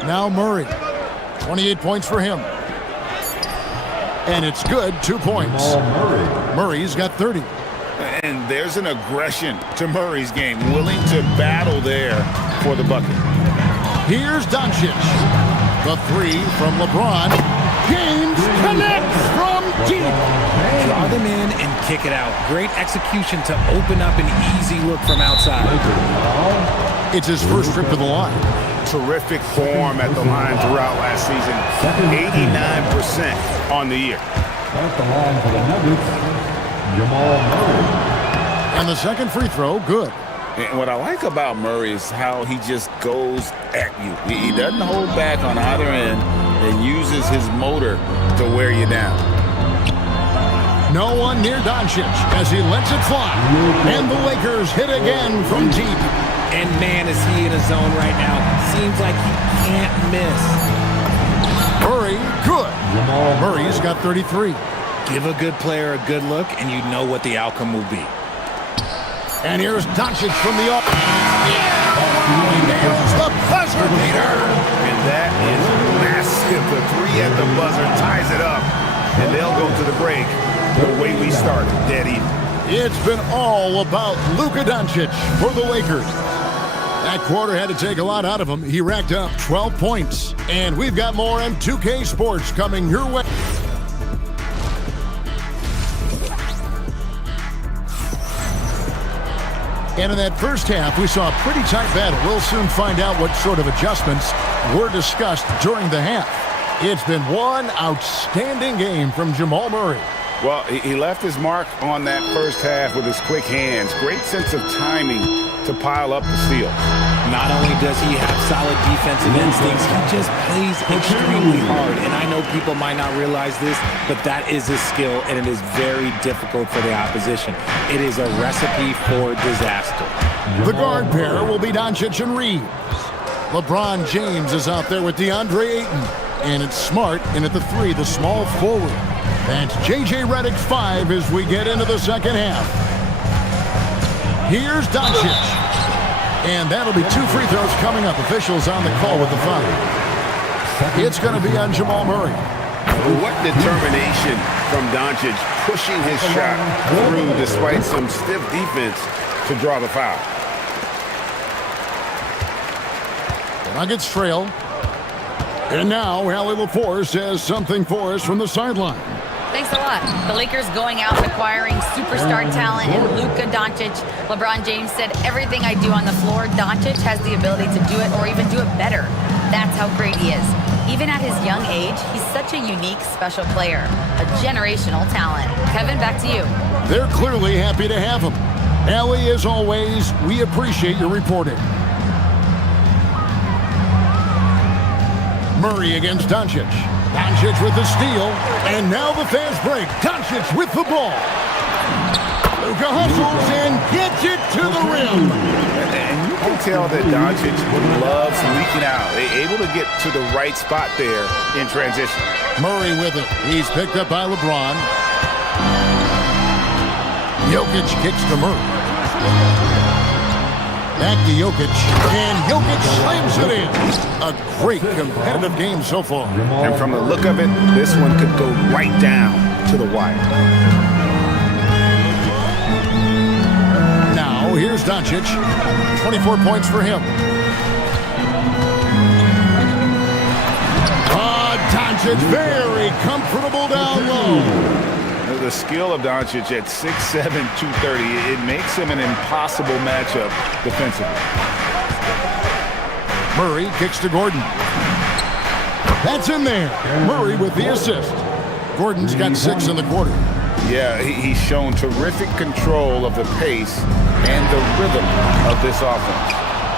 Now Murray. 28 points for him. And it's good, 2 points. Murray's got 30. And there's an aggression to Murray's game, willing to battle there for the bucket. Here's Doncic. The 3 from LeBron. James connects from deep. Draw them in and kick it out. Great execution to open up an easy look from outside. It's his first trip to the line. Terrific form at the line throughout last season. 89% on the year. At the line for the Nuggets, Jamal Murray. And the second free throw, good. And what I like about Murray is how he just goes at you. He doesn't hold back on either end and uses his motor to wear you down. No one near Doncic as he lets it fly. And the Lakers hit again from deep. And man, is he in a zone right now. Seems like he can't miss. Murray, good. Murray's got 33. Give a good player a good look, and you know what the outcome will be. And here's Doncic from the off. He nails the buzzer beater. And that is massive. The 3 at the buzzer ties it up. And they'll go to the break the way we started, dead even. It's been all about Luka Doncic for the Lakers. That quarter had to take a lot out of him. He racked up 12 points. And we've got more on 2K Sports coming your way. And in that first half, we saw a pretty tight battle. We'll soon find out what sort of adjustments were discussed during the half. It's been one outstanding game from Jamal Murray. Well, he left his mark on that first half with his quick hands. Great sense of timing to pile up the steals. Not only does he have solid defensive instincts, he just plays extremely hard. And I know people might not realize this, but that is a skill, and it is very difficult for the opposition. It is a recipe for disaster. The guard pair will be Doncic and Reeves. LeBron James is out there with DeAndre Ayton. And it's Smart in at the 3, the small forward. That's J.J. Redick 5 as we get into the second half. Here's Doncic. And that'll be 2 free throws coming up. Officials on the call with the foul. It's going to be on Jamal Murray. What determination from Doncic pushing his shot through despite some stiff defense to draw the foul. The Nuggets trail. And now Allie LaForce has something for us from the sideline. Thanks a lot. The Lakers going out and acquiring superstar talent in Luka Doncic. LeBron James said, everything I do on the floor, Doncic has the ability to do it or even do it better. That's how great he is. Even at his young age, he's such a unique, special player. A generational talent. Kevin, back to you. They're clearly happy to have him. Allie, as always, we appreciate your reporting. Murray against Doncic. Doncic with the steal. And now the fast break. Doncic with the ball. Luka hustles and gets it to the rim. And you can tell that Doncic loves leaking out. They're able to get to the right spot there in transition. Murray with it. He's picked up by LeBron. Jokic kicks to Murray. Back to Jokic, and Jokic slams it in. A great competitive game so far. And from the look of it, this one could go right down to the wire. Now, here's Doncic. 24 points for him. Doncic very comfortable down low. The skill of Doncic at 6'7", 230, it makes him an impossible matchup defensively. Murray kicks to Gordon. That's in there. Murray with the assist. Gordon's got 6 in the quarter. Yeah, he's shown terrific control of the pace and the rhythm of this offense.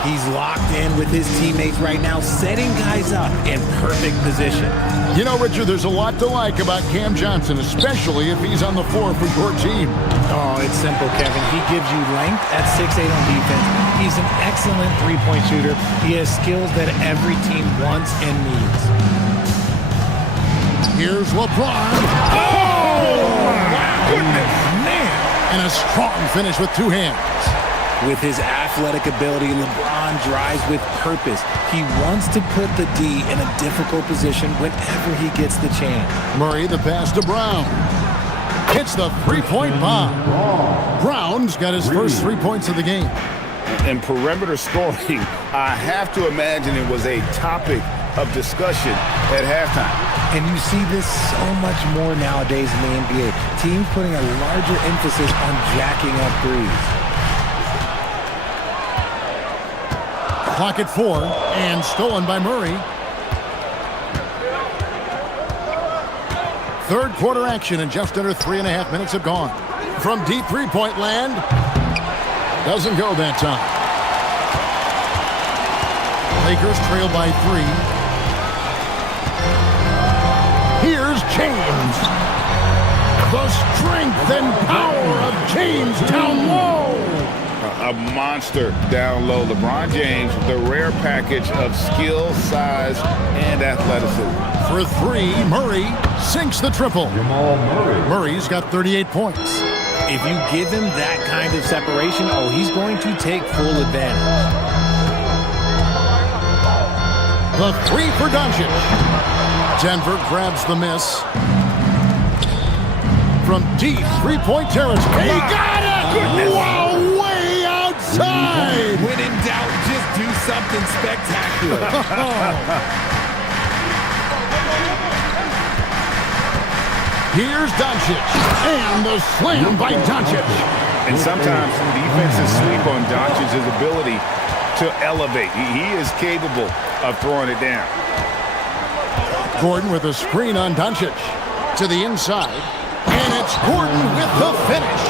He's locked in with his teammates right now, setting guys up in perfect position. You know, Richard, there's a lot to like about Cam Johnson, especially if he's on the floor for your team. Oh, it's simple, Kevin. He gives you length at 6'8" on defense. He's an excellent three-point shooter. He has skills that every team wants and needs. Here's LeBron. Oh, my goodness, man. And a strong finish with two hands. With his athletic ability, LeBron drives with purpose. He wants to put the D in a difficult position whenever he gets the chance. Murray, the pass to Brown. Hits the three-point bomb. Brown's got his first 3 points of the game. And perimeter scoring, I have to imagine it was a topic of discussion at halftime. And you see this so much more nowadays in the NBA. Teams putting a larger emphasis on jacking up threes. Clock at 4, and stolen by Murray. Third quarter action, and just under 3.5 minutes have gone. From deep three-point land, doesn't go that time. Lakers trail by 3. Here's James. The strength and power of James down low. A monster down low. LeBron James, the rare package of skill, size, and athleticism. For 3, Murray sinks the triple. Murray's got 38 points. If you give him that kind of separation, oh, he's going to take full advantage. The 3 for Doncic. Denver grabs the miss. From deep three-point territory. He got it! Goodness. Wow, way outside! When in doubt, just do something spectacular. Here's Doncic. And the slam by Doncic. And sometimes defenses sleep on Doncic's ability to elevate. He is capable of throwing it down. Gordon with a screen on Doncic. To the inside. And it's Gordon with the finish.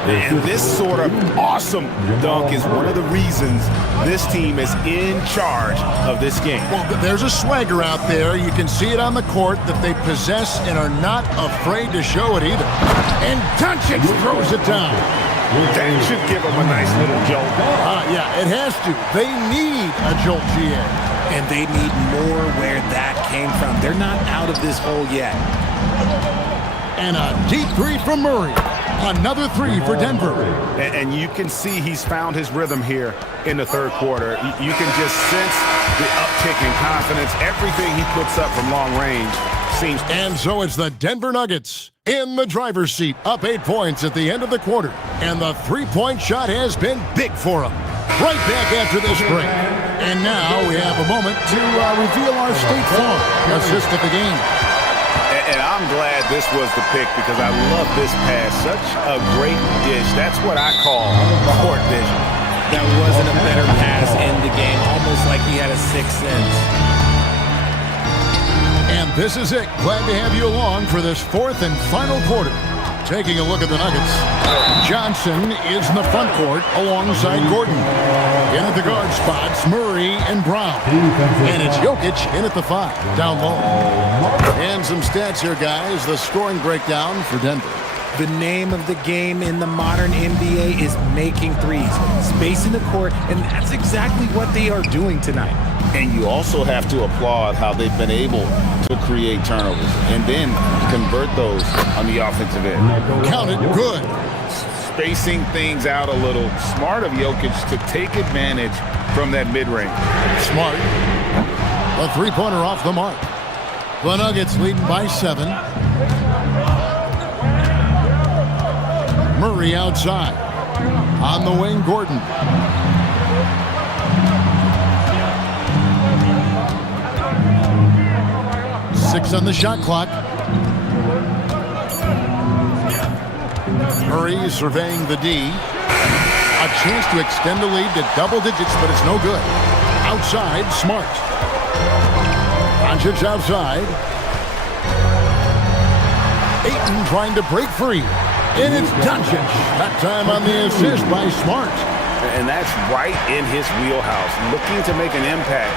And this sort of awesome dunk is one of the reasons this team is in charge of this game. Well, there's a swagger out there. You can see it on the court that they possess and are not afraid to show it either. And Doncic throws it down. That should give them a nice little jolt. Yeah, it has to. They need a jolt, GA. And they need more where that came from. They're not out of this hole yet. And a deep 3 from Murray. Another 3 for Denver. And you can see he's found his rhythm here in the third quarter. You can just sense the uptick in confidence. Everything he puts up from long range seems... And so it's the Denver Nuggets in the driver's seat, up 8 points at the end of the quarter. And the three-point shot has been big for them. Right back after this break. And now we have a moment to reveal our State Farm assist of the game. And I'm glad this was the pick because I love this pass. Such a great dish. That's what I call court vision. That wasn't a better pass in the game. Almost like he had a sixth sense. And this is it. Glad to have you along for this fourth and final quarter. Taking a look at the Nuggets. Johnson is in the front court alongside Gordon. In at the guard spots, Murray and Brown. And it's Jokic in at the 5, down low. And some stats here, guys. The scoring breakdown for Denver. The name of the game in the modern NBA is making threes. Spacing the court, and that's exactly what they are doing tonight. And you also have to applaud how they've been able to create turnovers and then convert those on the offensive end. Counted good. Spacing things out a little. Smart of Jokic to take advantage from that mid-range. Smart. A three-pointer off the mark. The Nuggets leading by 7. Murray outside. On the wing, Gordon. Six on the shot clock. Murray surveying the D. A chance to extend the lead to double digits, but it's no good. Outside, Smart. Doncic outside. Ayton trying to break free. And it's Doncic. That time on the assist by Smart. And that's right in his wheelhouse, looking to make an impact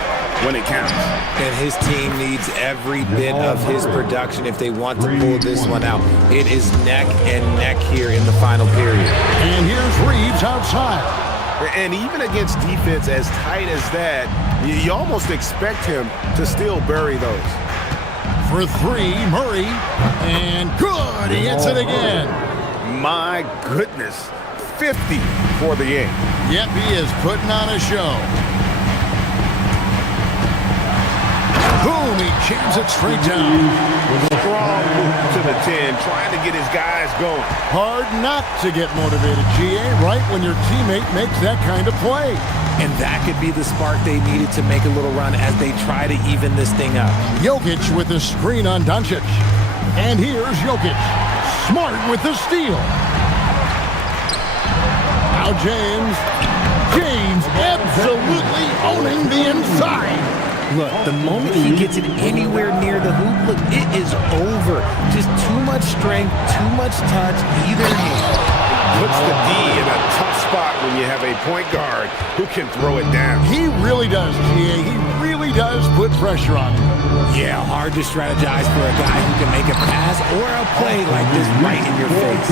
when it counts. And his team needs every bit of his production if they want to pull this one out. It is neck and neck here in the final period. And here's Reeves outside. And even against defense as tight as that, you almost expect him to still bury those. For three, Murray. And good, he hits it again. My goodness, 50 for the game. Yep, he is putting on a show. Boom, he jams it straight down. Strong move to the 10, trying to get his guys going. Hard not to get motivated, GA, right when your teammate makes that kind of play. And that could be the spark they needed to make a little run as they try to even this thing up. Jokic with the screen on Doncic. And here's Jokic. Smart with the steal. Now James. James absolutely owning the inside. Look, the moment he gets it anywhere near the hoop, look, it is over. Just too much strength, too much touch, either hand. Puts the D in a tough spot when you have a point guard who can throw it down. He really does, GA. He really does put pressure on him. Yeah, hard to strategize for a guy who can make a pass or a play like this right in your face.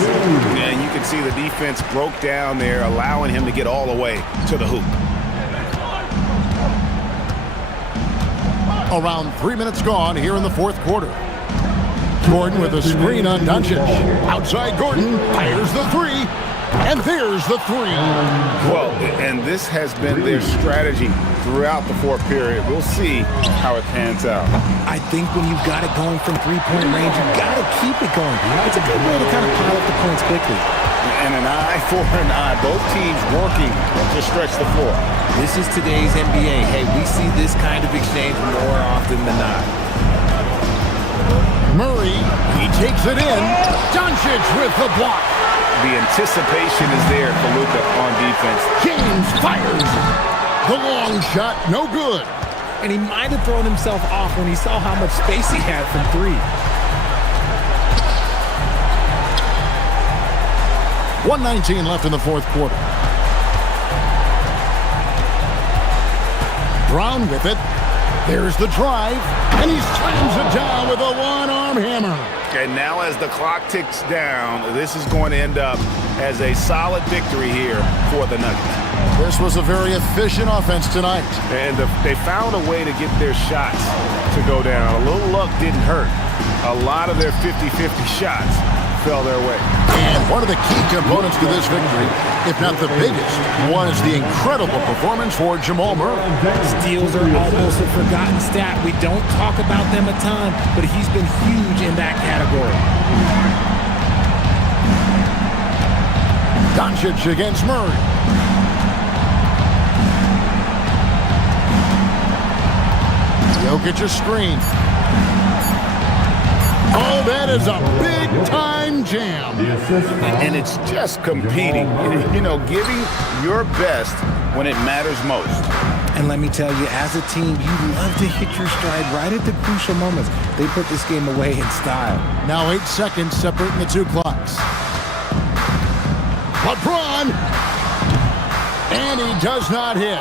And you can see the defense broke down there, allowing him to get all the way to the hoop. Around 3 minutes gone here in the fourth quarter. Gordon with a screen on Doncic. Outside Gordon, fires the three, and there's the three. Well, and this has been their strategy throughout the fourth period. We'll see how it pans out. I think when you've got it going from three-point range, you've got to keep it going. It's a good way to kind of pile up the points quickly. And an eye for an eye. Both teams working to stretch the floor. This is today's NBA. Hey, we see this kind of exchange more often than not. Murray, he takes it in. Doncic with the block. The anticipation is there for Luka on defense. James fires. The long shot, no good. And he might have thrown himself off when he saw how much space he had from three. 1:19 left in the fourth quarter. Brown with it. There's the drive, and he slams it down with a one-arm hammer. And now as the clock ticks down, this is going to end up as a solid victory here for the Nuggets. This was a very efficient offense tonight. And they found a way to get their shots to go down. A little luck didn't hurt. A lot of their 50-50 shots fell their way. And one of the key components to this victory, if not the biggest, was the incredible performance for Jamal Murray. Steals are almost a forgotten stat. We don't talk about them a ton, but he's been huge in that category. Doncic against Murray. Jokic a screen. Oh, that is a big-time jam. And it's just competing, you know, giving your best when it matters most. And let me tell you, as a team, you love to hit your stride right at the crucial moments. They put this game away in style. Now 8 seconds separating the two clocks. LeBron! And he does not hit.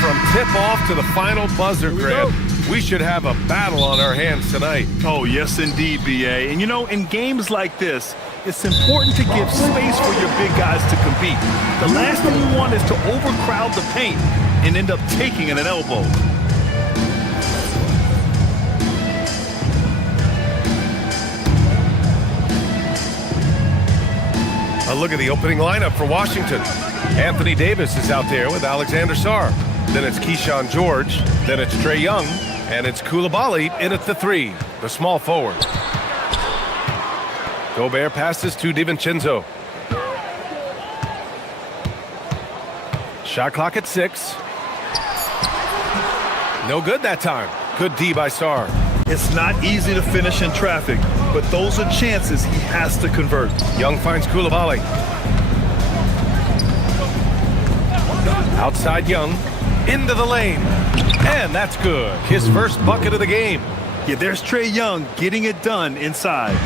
from tip-off to the final buzzer, Grant. We should have a battle on our hands tonight. Oh, yes, indeed, BA. And, you know, in games like this, it's important to give space for your big guys to compete. The last thing you want is to overcrowd the paint and end up taking an elbow. A look at the opening lineup for Washington. Anthony Davis is out there with Alexander Sarr. Then it's Keyshawn George. Then it's Trae Young. And it's Coulibaly in at the 3, the small forward. Gobert passes to DiVincenzo. Shot clock at 6. No good that time. Good D by Sarr. It's not easy to finish in traffic, but those are chances he has to convert. Young finds Coulibaly. Outside Young. Into the lane. And that's good. His first bucket of the game. Yeah, there's Trae Young getting it done inside.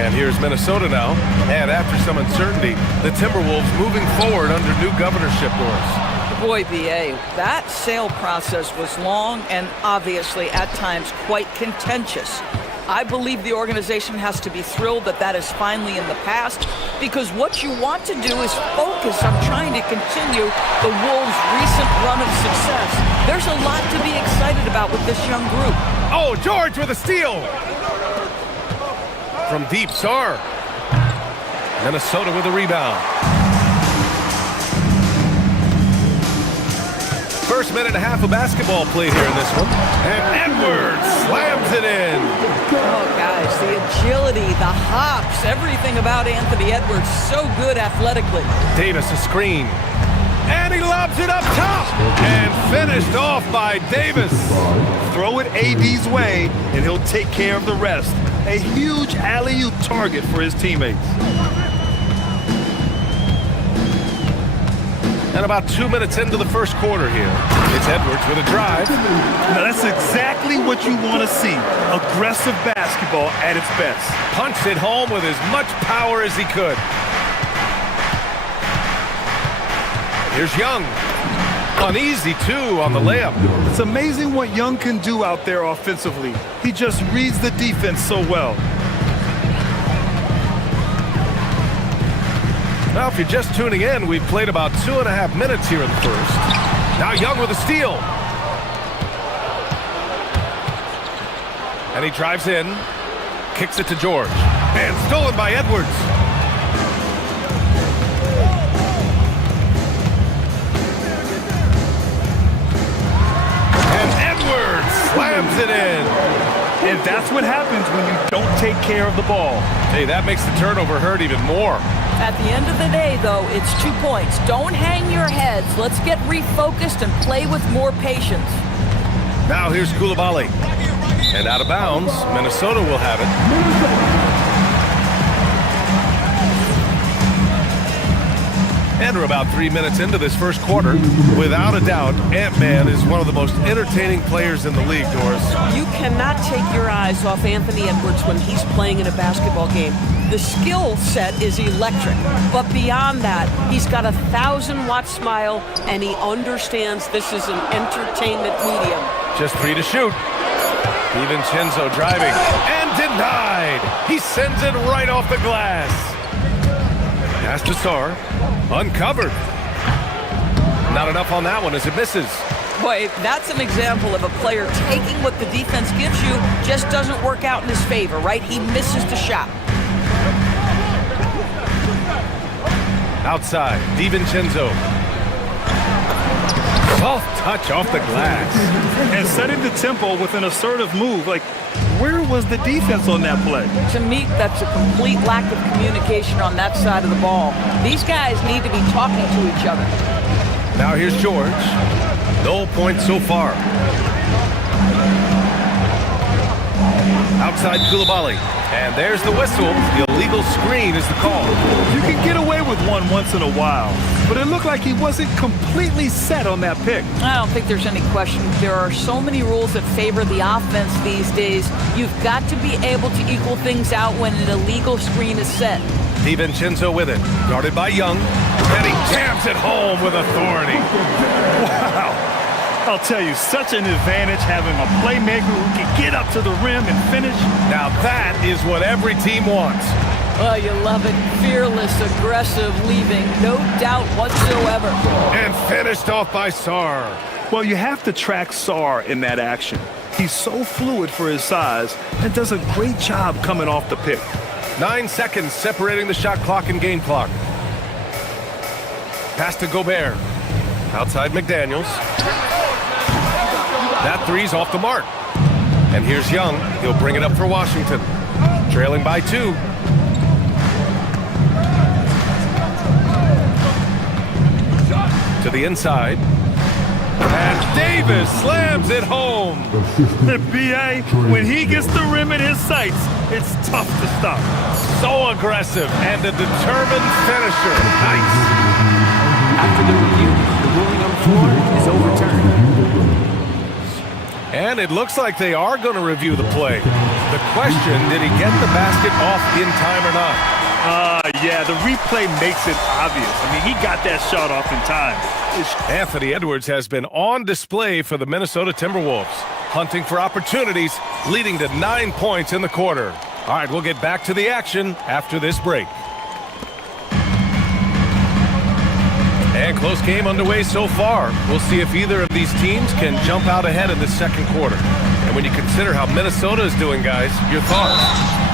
And here's Minnesota now. And after some uncertainty, the Timberwolves moving forward under new governorship, Doris. Boy, BA, that sale process was long and obviously at times quite contentious. I believe the organization has to be thrilled that that is finally in the past, because what you want to do is focus on trying to continue the Wolves' recent run of success. There's a lot to be excited about with this young group. Oh, George with a steal! From deep, Sarr. Minnesota with a rebound. First minute and a half of basketball played here in this one. And Edwards slams it in. Oh, guys, the agility, the hops, everything about Anthony Edwards, so good athletically. Davis a screen. And he lobs it up top. And finished off by Davis. Throw it AD's way, and he'll take care of the rest. A huge alley-oop target for his teammates. And about 2 minutes into the first quarter here, it's Edwards with a drive. Now that's exactly what you want to see. Aggressive basketball at its best. Punched it home with as much power as he could. Here's Young. Uneasy, too, on the layup. It's amazing what Young can do out there offensively. He just reads the defense so well. Now, if you're just tuning in, we've played about 2.5 minutes here in the first. Now Young with a steal. And he drives in, kicks it to George. And stolen by Edwards. And Edwards slams it in. And that's what happens when you don't take care of the ball. Hey, that makes the turnover hurt even more. At the end of the day, though, it's 2 points. Don't hang your heads. Let's get refocused and play with more patience. Now here's Coulibaly. And out of bounds, Minnesota will have it. And we're about 3 minutes into this first quarter. Without a doubt, Ant-Man is one of the most entertaining players in the league, Doris. You cannot take your eyes off Anthony Edwards when he's playing in a basketball game. The skill set is electric, but beyond that, he's got a 1,000-watt smile, and he understands this is an entertainment medium. Just 3 to shoot. DiVincenzo driving and denied. He sends it right off the glass. Pass to Sarr. Uncovered. Not enough on that one as it misses. Boy, that's an example of a player taking what the defense gives you, just doesn't work out in his favor, right? He misses the shot. Outside, DiVincenzo. Soft touch off the glass. And setting the tempo with an assertive move. Like, where was the defense on that play? To me, that's a complete lack of communication on that side of the ball. These guys need to be talking to each other. Now here's George. No points so far. Outside Coulibaly. And there's the whistle. The illegal screen is the call. You can get away with one once in a while, but it looked like he wasn't completely set on that pick. I don't think there's any question. There are so many rules that favor the offense these days. You've got to be able to equal things out when an illegal screen is set. DiVincenzo with it. Guarded by Young. And he jams it home with authority. Wow. I'll tell you, such an advantage having a playmaker who can get up to the rim and finish. Now that is what every team wants. Oh, you love it. Fearless, aggressive, leaving. No doubt whatsoever. And finished off by Sar. Well, you have to track Sar in that action. He's so fluid for his size and does a great job coming off the pick. 9 seconds separating the shot clock and game clock. Pass to Gobert. Outside McDaniels. That three's off the mark. And here's Young. He'll bring it up for Washington. Trailing by 2. To the inside. And Davis slams it home. B.A., when he gets the rim in his sights, it's tough to stop. So aggressive and a determined finisher. Nice. After the review, the ruling on the floor is overturned. And it looks like they are going to review the play. The question, did he get the basket off in time or not? Yeah, the replay makes it obvious. I mean, he got that shot off in time. Anthony Edwards has been on display for the Minnesota Timberwolves, hunting for opportunities, leading to 9 points in the quarter. All right, we'll get back to the action after this break. And close game underway so far. We'll see if either of these teams can jump out ahead in the second quarter. And when you consider how Minnesota is doing, guys, your thoughts?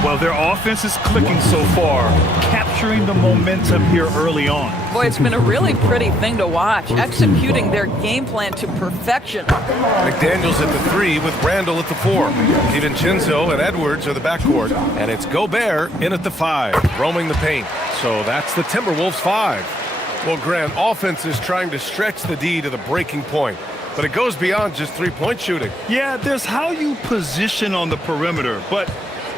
Well, their offense is clicking so far, capturing the momentum here early on. Boy, it's been a really pretty thing to watch, executing their game plan to perfection. McDaniels at the 3 with Randall at the 4. DiVincenzo and Edwards are the backcourt. And it's Gobert in at the 5, roaming the paint. So that's the Timberwolves 5. Well, Grant, offense is trying to stretch the D to the breaking point. But it goes beyond just three-point shooting. Yeah, there's how you position on the perimeter. But,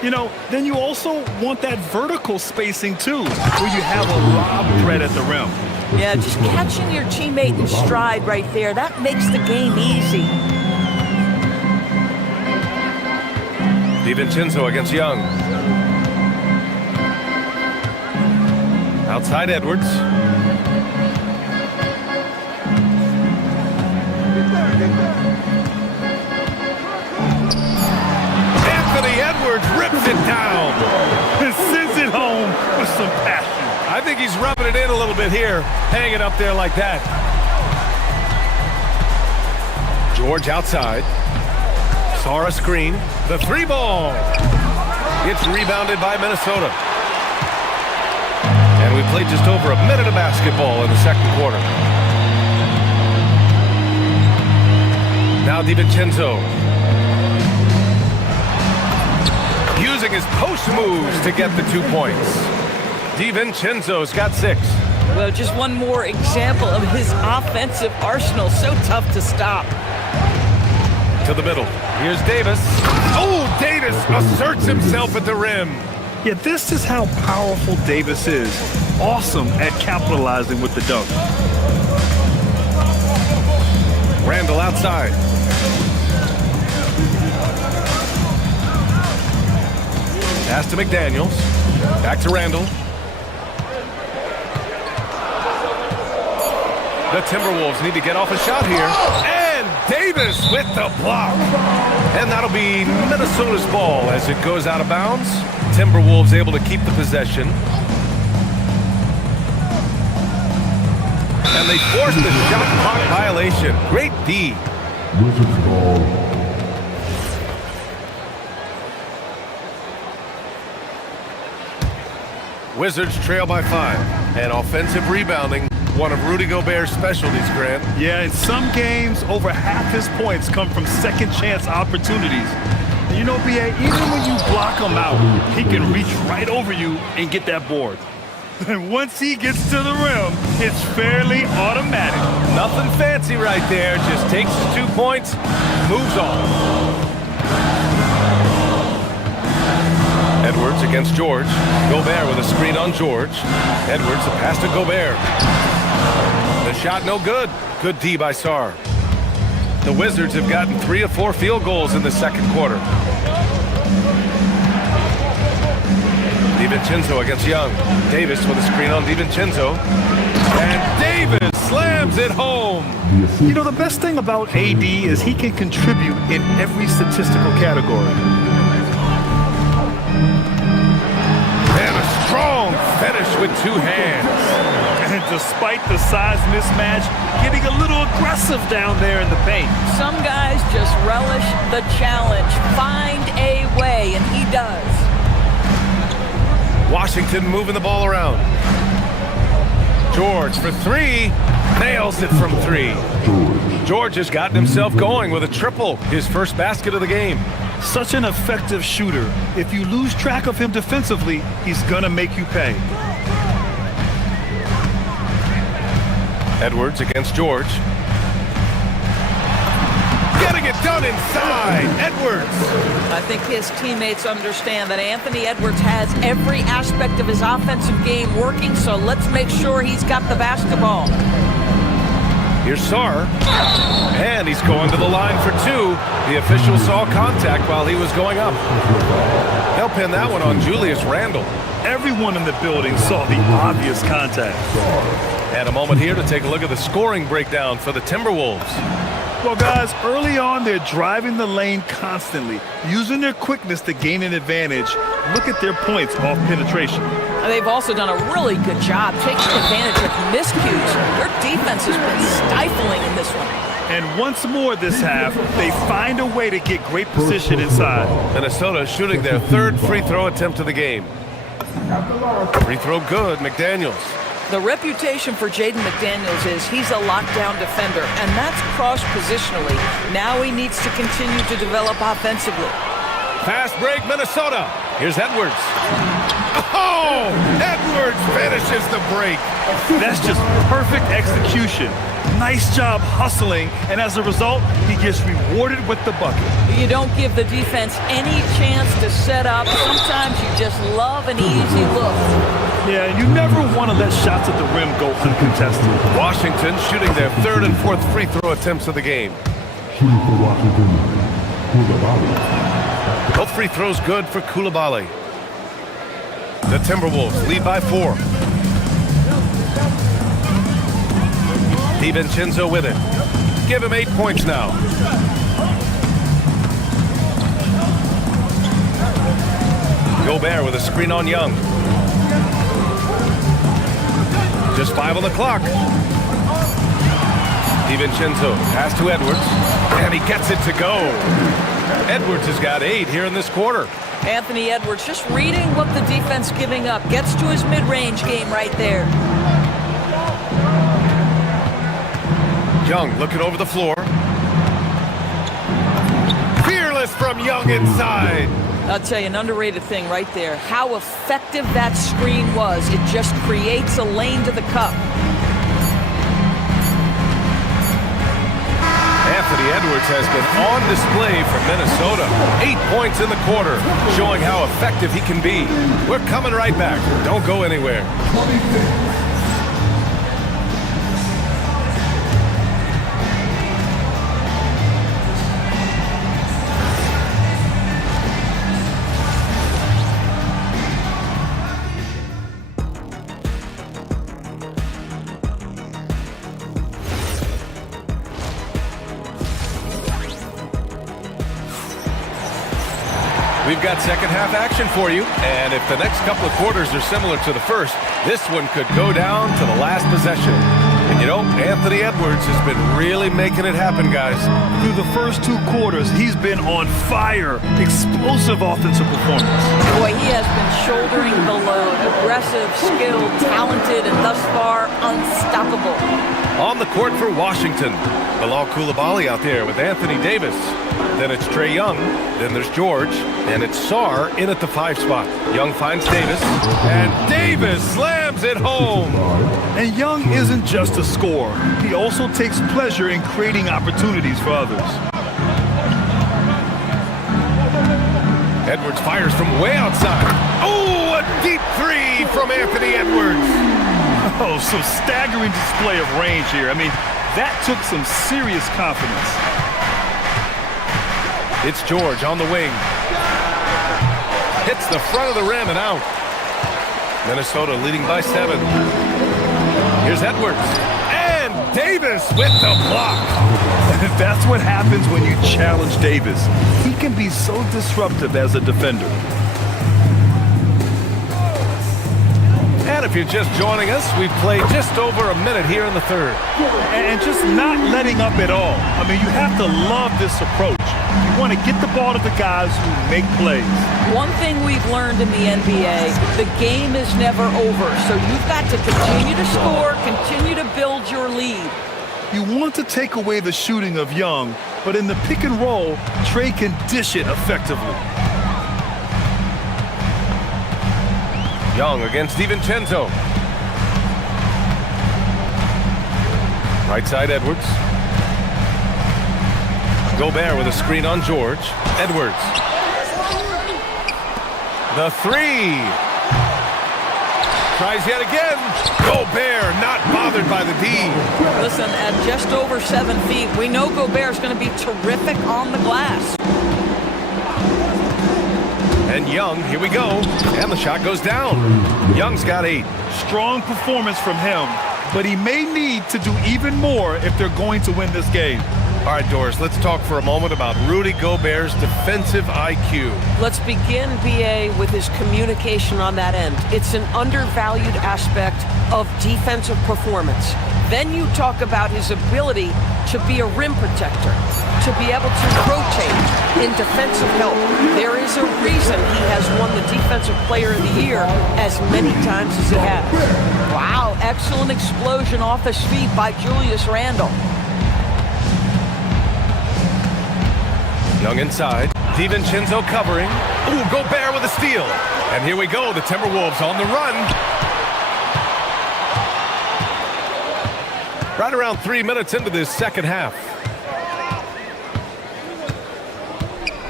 you know, then you also want that vertical spacing, too, where you have a lob threat at the rim. Yeah, just catching your teammate in stride right there. That makes the game easy. DiVincenzo against Young. Outside Edwards. Anthony Edwards rips it down. And sends it home with some passion. I think he's rubbing it in a little bit here. Hang it up there like that. George outside. Sara screen. The 3 ball. It's rebounded by Minnesota. And we played just over a minute of basketball in the second quarter. Now DiVincenzo. Using his post moves to get the 2 points. DiVincenzo's got 6. Well, just one more example of his offensive arsenal. So tough to stop. To the middle. Here's Davis. Oh, Davis asserts himself at the rim. Yeah, this is how powerful Davis is. Awesome at capitalizing with the dunk. Randall outside. Pass to McDaniels. Back to Randall. The Timberwolves need to get off a shot here. And Davis with the block. And that'll be Minnesota's ball as it goes out of bounds. Timberwolves able to keep the possession. And they force the shot clock violation. Great D. Wizards ball. Wizards trail by 5. And offensive rebounding, one of Rudy Gobert's specialties, Grant. Yeah, in some games, over half his points come from second chance opportunities. And you know, B.A., even when you block him out, he can reach right over you and get that board. And once he gets to the rim, it's fairly automatic. Nothing fancy right there. Just takes his 2 points, moves on. Edwards against George. Gobert with a screen on George. Edwards, a pass to Gobert. The shot no good. Good D by Sar. The Wizards have gotten 3 of 4 field goals in the second quarter. DiVincenzo against Young. Davis with a screen on DiVincenzo. And Davis slams it home. You know, the best thing about AD is he can contribute in every statistical category. And a strong finish with two hands. And despite the size mismatch, getting a little aggressive down there in the paint. Some guys just relish the challenge. Find a way, and he does. Washington moving the ball around. George for three. Nails it from three. George has gotten himself going with a triple. His first basket of the game. Such an effective shooter. If you lose track of him defensively, he's gonna make you pay. Edwards against George. Getting it done inside. Edwards. I think his teammates understand that Anthony Edwards has every aspect of his offensive game working, so let's make sure he's got the basketball. Here's Sarr. And he's going to the line for two. The official saw contact while he was going up. They'll pin that one on Julius Randle. Everyone in the building saw the obvious contact. And a moment here to take a look at the scoring breakdown for the Timberwolves. Well, guys, early on, they're driving the lane constantly, using their quickness to gain an advantage. Look at their points off penetration. They've also done a really good job taking advantage of miscues. Their defense has been stifling in this one. And once more this half, they find a way to get great position inside. Minnesota shooting their third free throw attempt of the game. Free throw good, McDaniels. The reputation for Jaden McDaniels is he's a lockdown defender, and that's cross-positionally. Now he needs to continue to develop offensively. Fast break, Minnesota. Here's Edwards. Oh! Edwards finishes the break. That's just perfect execution. Nice job hustling, and as a result, he gets rewarded with the bucket. You don't give the defense any chance to set up. Sometimes you just love an easy look. Yeah, you never want to let shots at the rim go uncontested. Washington shooting their third and fourth free throw attempts of the game. Shooting for Washington, Koulibaly. Both free throws good for Koulibaly. The Timberwolves lead by 4. DiVincenzo with it. Give him 8 points now. Gobert with a screen on Young. Just 5 on the clock. DiVincenzo pass to Edwards, and he gets it to go. Edwards has got 8 here in this quarter. Anthony Edwards just reading what the defense giving up. Gets to his mid-range game right there. Young looking over the floor. Fearless from Young inside. I'll tell you, an underrated thing right there. How effective that screen was. It just creates a lane to the cup. Anthony Edwards has been on display for Minnesota. 8 points in the quarter, showing how effective he can be. We're coming right back. Don't go anywhere. We've got second half action for you, and if the next couple of quarters are similar to the first, this one could go down to the last possession. And you know, Anthony Edwards has been really making it happen, guys. Through the first 2 quarters, he's been on fire. Explosive offensive performance. Boy, he has been shouldering the load. Aggressive, skilled, talented, and thus far, unstoppable. On the court for Washington, Bilal Koulibaly out there with Anthony Davis. Then it's Trae Young, then there's George, and it's Sarr in at the 5 spot. Young finds Davis, and Davis slams it home. And Young isn't just a scorer. He also takes pleasure in creating opportunities for others. Edwards fires from way outside. Oh, a deep 3 from Anthony Edwards. Oh, some staggering display of range here. I mean, that took some serious confidence. It's George on the wing. Hits the front of the rim and out. Minnesota leading by 7. Here's Edwards. And Davis with the block. That's what happens when you challenge Davis. He can be so disruptive as a defender. And if you're just joining us, we've played just over a minute here in the third. And just not letting up at all. I mean, you have to love this approach. You want to get the ball to the guys who make plays. One thing we've learned in the NBA, the game is never over. So you've got to continue to score, continue to build your lead. You want to take away the shooting of Young, but in the pick and roll, Trey can dish it effectively. Young against DiVincenzo. Right side, Edwards. Gobert with a screen on George. Edwards. The three. Tries yet again. Gobert not bothered by the D. Listen, at just over 7 feet, we know Gobert's going to be terrific on the glass. And Young, here we go. And the shot goes down. Young's got 8. Strong performance from him, but he may need to do even more if they're going to win this game. All right, Doris, let's talk for a moment about Rudy Gobert's defensive IQ. Let's begin, BA, with his communication on that end. It's an undervalued aspect of defensive performance. Then you talk about his ability to be a rim protector, to be able to rotate in defensive help. There is a reason he has won the Defensive Player of the Year as many times as he has. Wow, excellent explosion off his feet by Julius Randle. Young inside. DiVincenzo covering. Ooh, Gobert with a steal. And here we go, the Timberwolves on the run. Right around 3 minutes into this second half.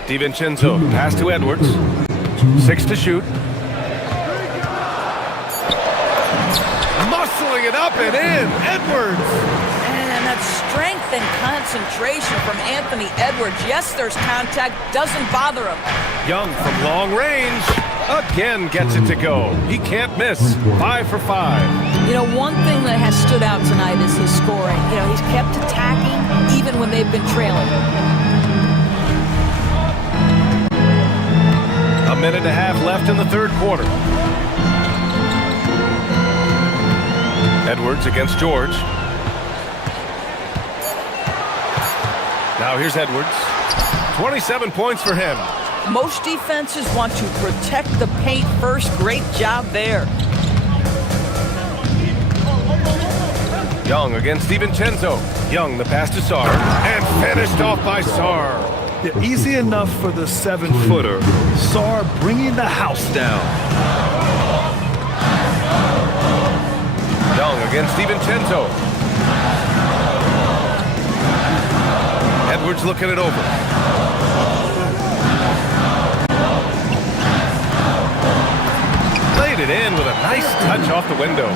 DiVincenzo, pass to Edwards. 6 to shoot. Muscling it up and in. Edwards. And that strength and concentration from Anthony Edwards. Yes, there's contact, doesn't bother him. Young from long range. Again gets it to go. He can't miss. 5 for 5. You know, one thing that has stood out tonight is his scoring. You know, he's kept attacking even when they've been trailing. A minute and a half left in the third quarter. Edwards against George. Now here's Edwards. 27 points for him. Most defenses want to protect the paint first. Great job there. Young against DiVincenzo. Young, the pass to Sarr. And finished off by Sarr. Yeah, easy enough for the 7-footer. Sarr bringing the house down. Young against DiVincenzo. Edwards looking it over. Laid it in with a nice touch off the window.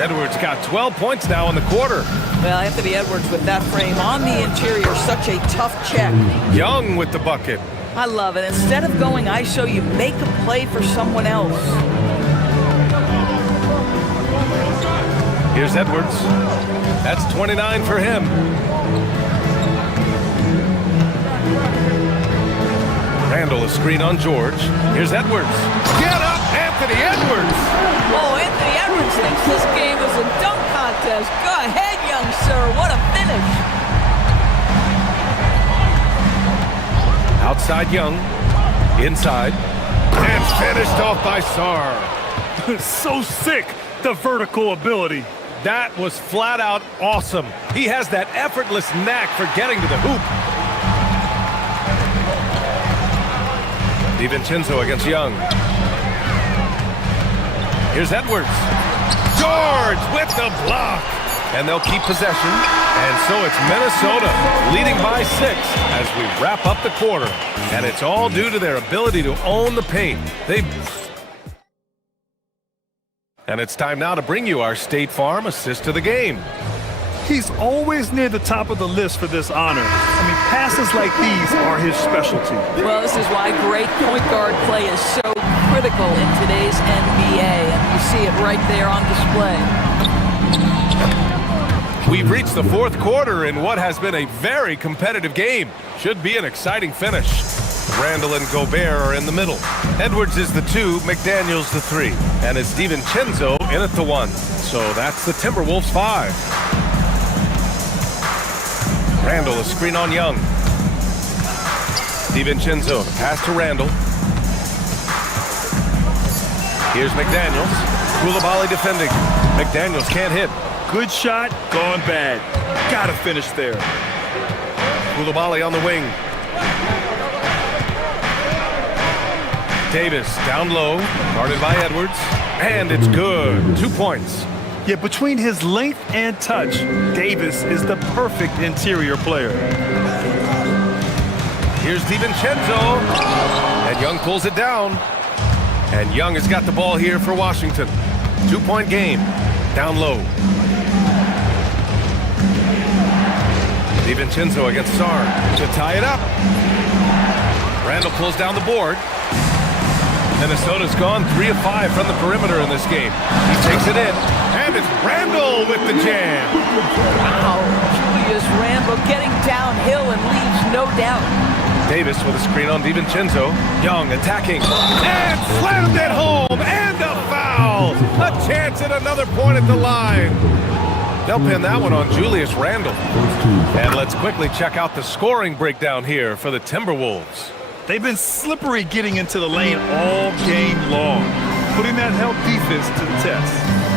Edwards got 12 points now in the quarter. Well, Anthony Edwards with that frame on the interior, such a tough check. Young with the bucket. I love it. Instead of going ISO, you make a play for someone else. Here's Edwards. That's 29 for him. Randle, a screen on George. Here's Edwards. Get up, Anthony Edwards! Oh, Anthony Edwards thinks this game is a dunk contest. Go ahead, young sir. What a finish. Outside Young. Inside. And finished off by Sarr. So sick, the vertical ability. That was flat out awesome. He has that effortless knack for getting to the hoop. DiVincenzo against Young. Here's Edwards. George with the block. And they'll keep possession. And so it's Minnesota leading by 6 as we wrap up the quarter. And it's all due to their ability to own the paint. And it's time now to bring you our State Farm assist to the game. He's always near the top of the list for this honor. I mean, passes like these are his specialty. Well, this is why great point guard play is so critical in today's NBA, and you see it right there on display. We've reached the fourth quarter in what has been a very competitive game. Should be an exciting finish. Randall and Gobert are in the middle. Edwards is the 2, McDaniels the 3. And it's DiVincenzo in at the 1. So that's the Timberwolves 5. Randall, a screen on Young. DiVincenzo, the pass to Randall. Here's McDaniels. Koulibaly defending. McDaniels can't hit. Good shot, gone bad. Gotta finish there. Koulibaly on the wing. Davis down low, guarded by Edwards, and it's good. 2 points. Yeah, between his length and touch, Davis is the perfect interior player. Here's DiVincenzo, and Young pulls it down. And Young has got the ball here for Washington. 2-point game, down low. DiVincenzo against Sarr to tie it up. Randall pulls down the board. Minnesota's gone 3 of 5 from the perimeter in this game. He takes it in, and it's Randall with the jam. Wow, Julius Randall getting downhill and leaves no doubt. Davis with a screen on DiVincenzo. Young attacking, and slammed it home, and a foul. A chance at another point at the line. They'll pin that one on Julius Randall. And let's quickly check out the scoring breakdown here for the Timberwolves. They've been slippery getting into the lane all game long, putting that help defense to the test.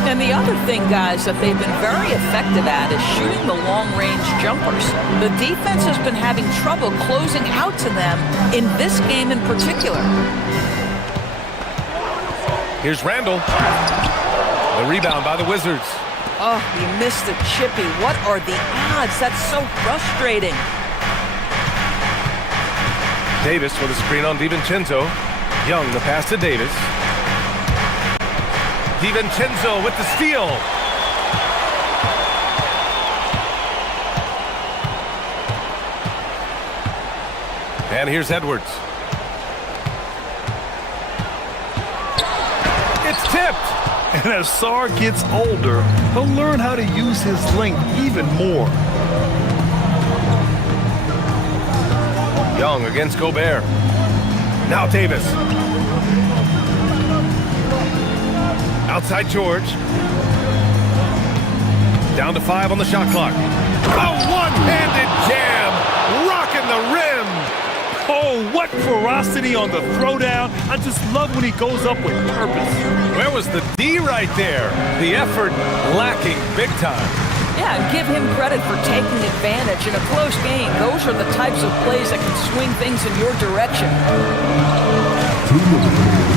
And the other thing, guys, that they've been very effective at is shooting the long-range jumpers. The defense has been having trouble closing out to them in this game in particular. Here's Randall. The rebound by the Wizards. Oh, he missed the chippy. What are the odds? That's so frustrating. Davis with a screen on DiVincenzo. Young, the pass to Davis. DiVincenzo with the steal. And here's Edwards. It's tipped. And as Sarr gets older, he'll learn how to use his length even more. Young against Gobert. Now Davis. Outside George. Down to 5 on the shot clock. A one-handed jam. Rocking the rim. Oh, what ferocity on the throwdown. I just love when he goes up with purpose. Where was the D right there? The effort lacking big time. Yeah, and give him credit for taking advantage in a close game. Those are the types of plays that can swing things in your direction.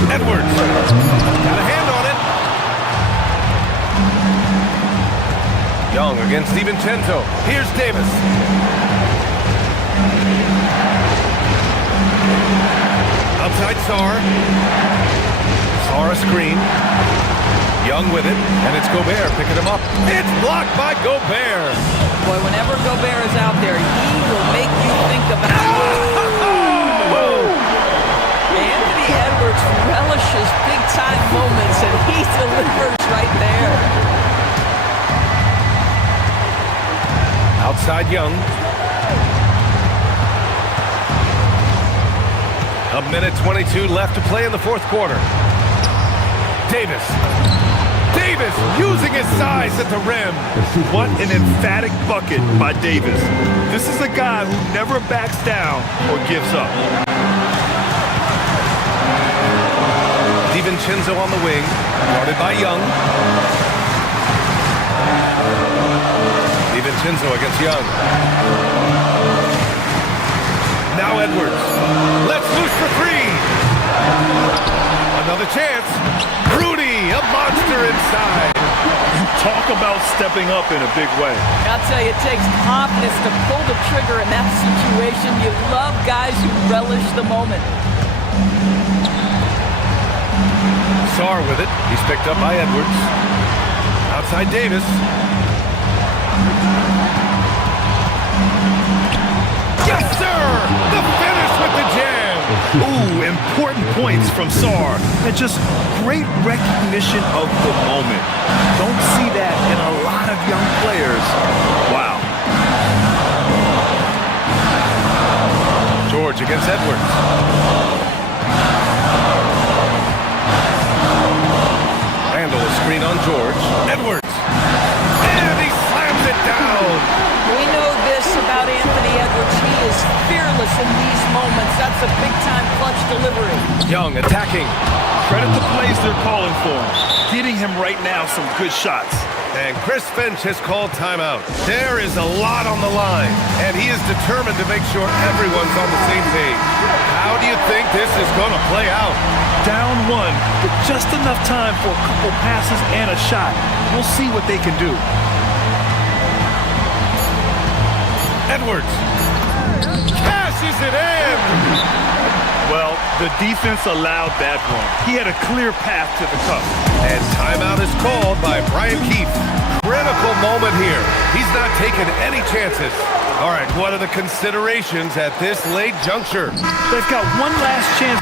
Edwards got a hand on it. Young against DiVincenzo. Here's Davis. Outside Sarr. Sarr a screen. Young with it, and it's Gobert picking him up. It's blocked by Gobert. Boy, whenever Gobert is out there, he will make you think about Anthony Edwards relishes big-time moments, and he delivers right there. Outside Young. A minute 22 left to play in the fourth quarter. Davis. Davis using his size at the rim. What an emphatic bucket by Davis. This is a guy who never backs down or gives up. DiVincenzo on the wing, guarded by Young. DiVincenzo against Young. Now Edwards. Let's loose for 3. Another chance. Rudy, a monster inside. Talk about stepping up in a big way. I'll tell you, it takes confidence to pull the trigger in that situation. You love guys who relish the moment. Sarr with it. He's picked up by Edwards. Outside Davis. Yes, sir! The finish with the jam. Ooh, important points from Sar. And just great recognition of the moment. Don't see that in a lot of young players. Wow. George against Edwards. Randall a screen on George. Edwards. And he slams it down. We know this about Anthony Edwards. He is fearless in these moments. That's a big-time clutch delivery. Young attacking. Credit the plays they're calling for him. Getting him right now some good shots. And Chris Finch has called timeout. There is a lot on the line, and he is determined to make sure everyone's on the same page. How do you think this is going to play out? Down one, but just enough time for a couple passes and a shot. We'll see what they can do. Edwards cashes it in. Well, the defense allowed that one. He had a clear path to the cup. And timeout is called by Brian Keefe. Critical moment here. He's not taking any chances. All right, what are the considerations at this late juncture? They've got one last chance.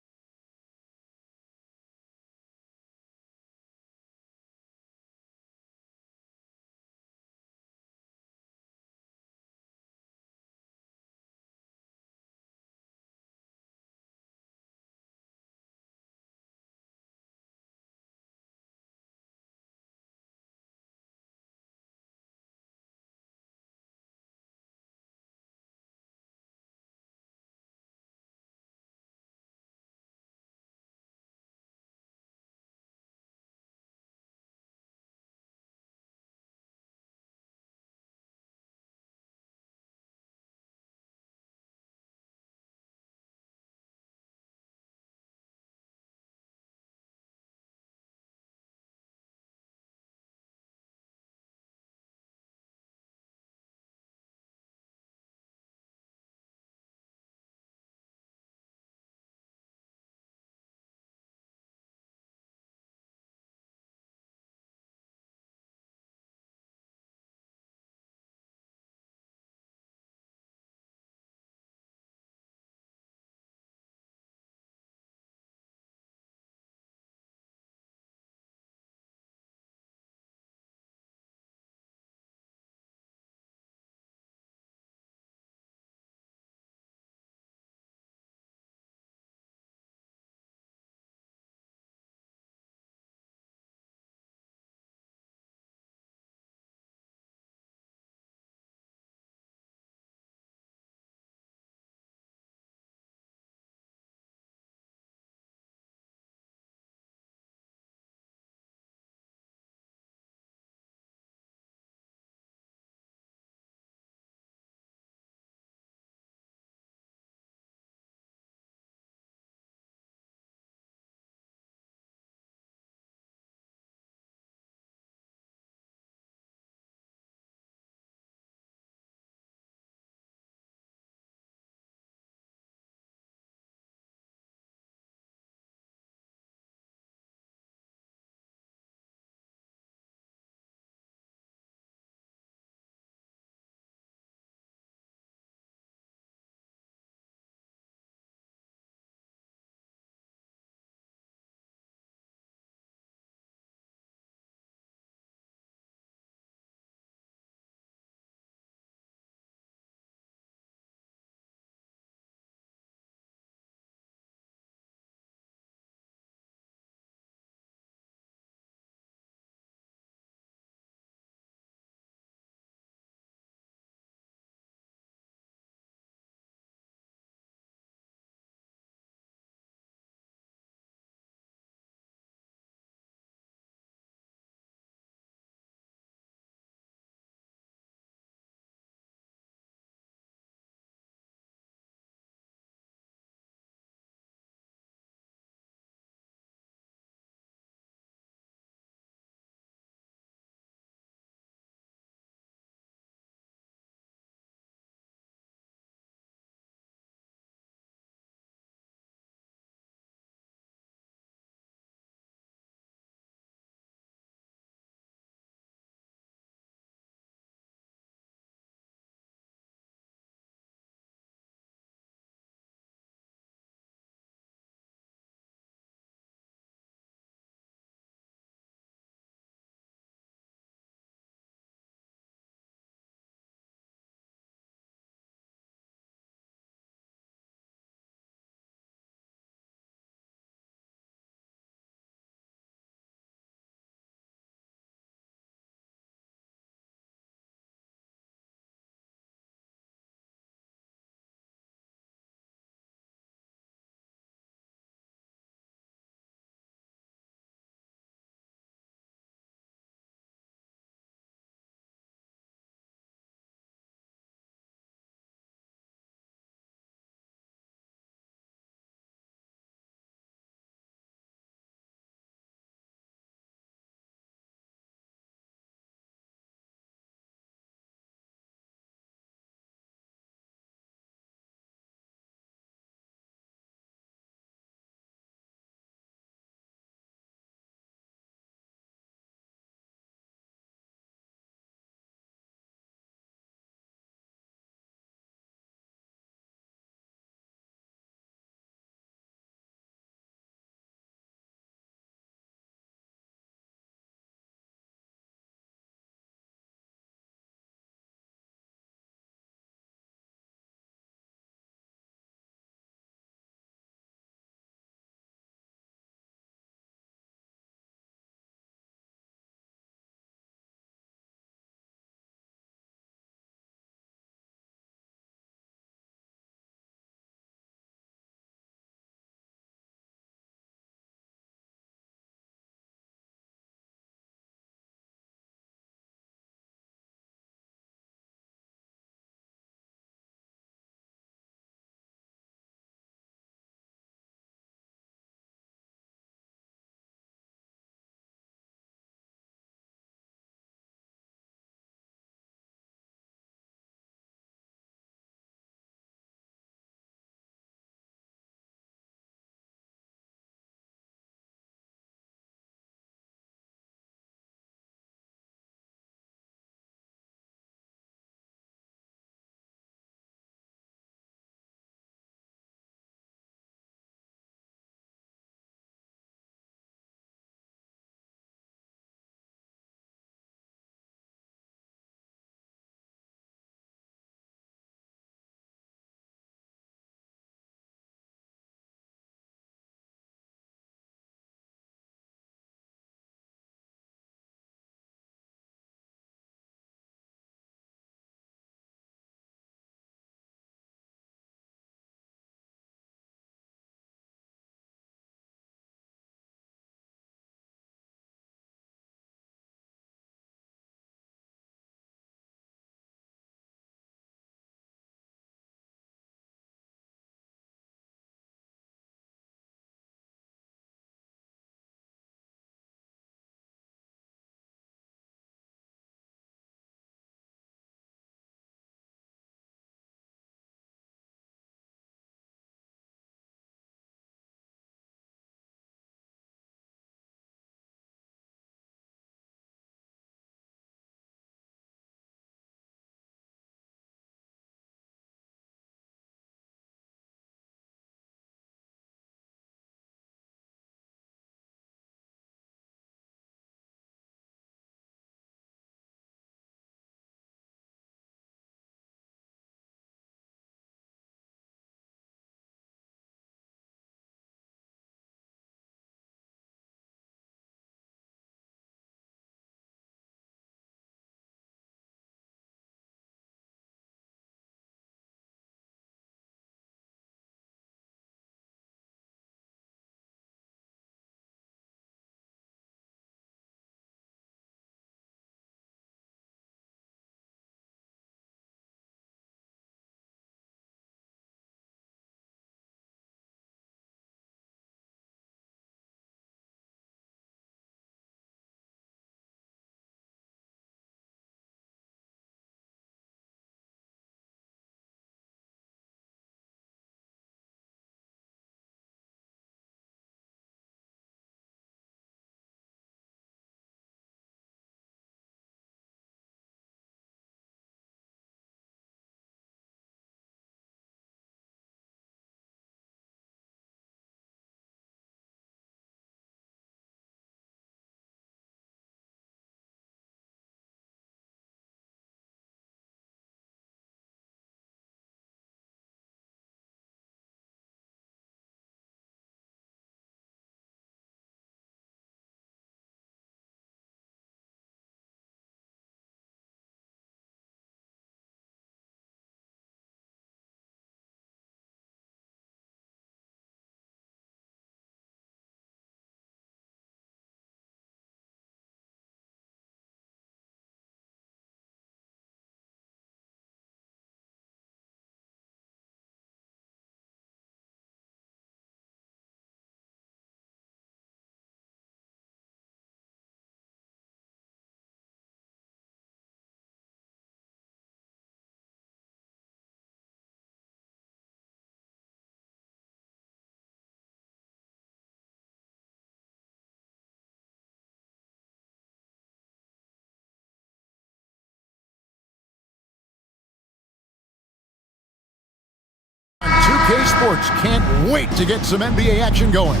2K Sports can't wait to get some NBA action going.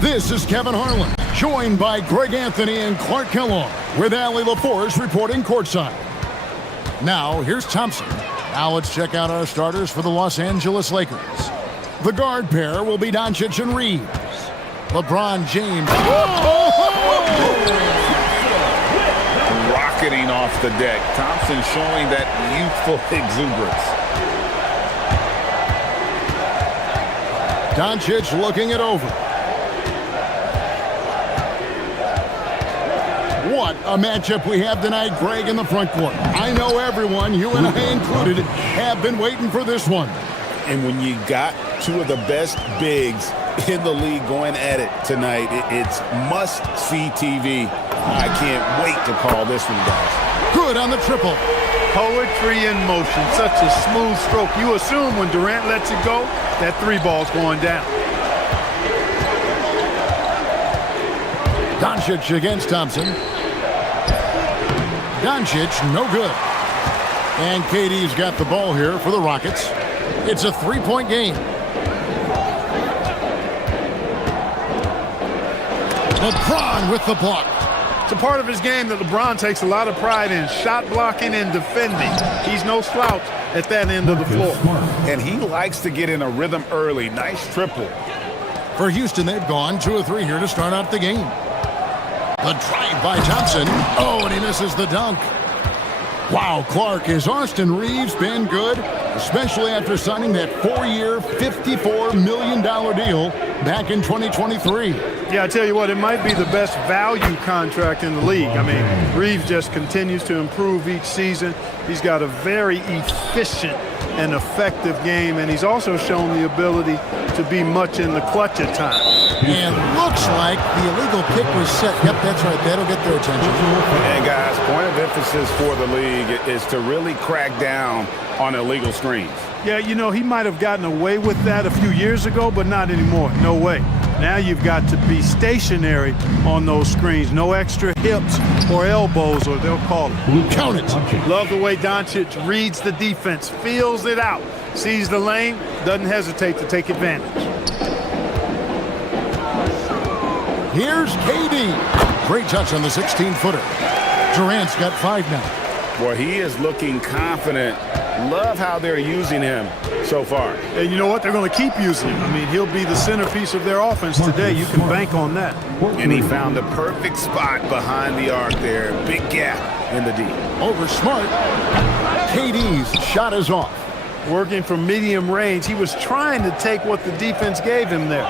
This is Kevin Harlan, joined by Greg Anthony and Clark Kellogg, with Allie LaForce reporting courtside. Now, here's Thompson. Now let's check out our starters for the Los Angeles Lakers. The guard pair will be Doncic and Reeves. LeBron James. Rocketing off the deck. Thompson showing that youthful exuberance. Doncic looking it over. What a matchup we have tonight, Greg, in the front court. I know everyone, you and I included, have been waiting for this one. And when you got two of the best bigs in the league going at it tonight, it's must-see TV. I can't wait to call this one, guys. Good on the triple. Poetry in motion, such a smooth stroke. You assume when Durant lets it go, that three ball's going down. Doncic against Thompson. Doncic, no good. And KD's got the ball here for the Rockets. It's a three-point game. LeBron with the block. It's a part of his game that LeBron takes a lot of pride in, shot blocking and defending. He's no slouch at that end of the floor. And he likes to get in a rhythm early. Nice triple. For Houston, they've gone 2 of 3 here to start out the game. The drive by Thompson. Oh, and he misses the dunk. Wow, Clark, has Austin Reeves been good? Especially after signing that 4-year, $54 million deal back in 2023. Yeah, I tell you what, it might be the best value contract in the league. I mean, Reeves just continues to improve each season. He's got a very efficient and effective game, and he's also shown the ability to be much in the clutch at times. And looks like the illegal kick was set. Yep, that's right. That'll get their attention. And guys, point of emphasis for the league is to really crack down on illegal screens. Yeah, you know, he might have gotten away with that a few years ago, but not anymore. No way. Now you've got to be stationary on those screens. No extra hips or elbows, or they'll call it. Count it. Love the way Doncic reads the defense, feels it out, sees the lane, doesn't hesitate to take advantage. Here's KD. Great touch on the 16-footer. Durant's got 5 now. Well, he is looking confident. Love how they're using him so far. And you know what? They're going to keep using him. I mean, he'll be the centerpiece of their offense today. You can bank on that. And he found the perfect spot behind the arc there. Big gap in the D. Over Smart. KD's shot is off. Working from medium range. He was trying to take what the defense gave him there.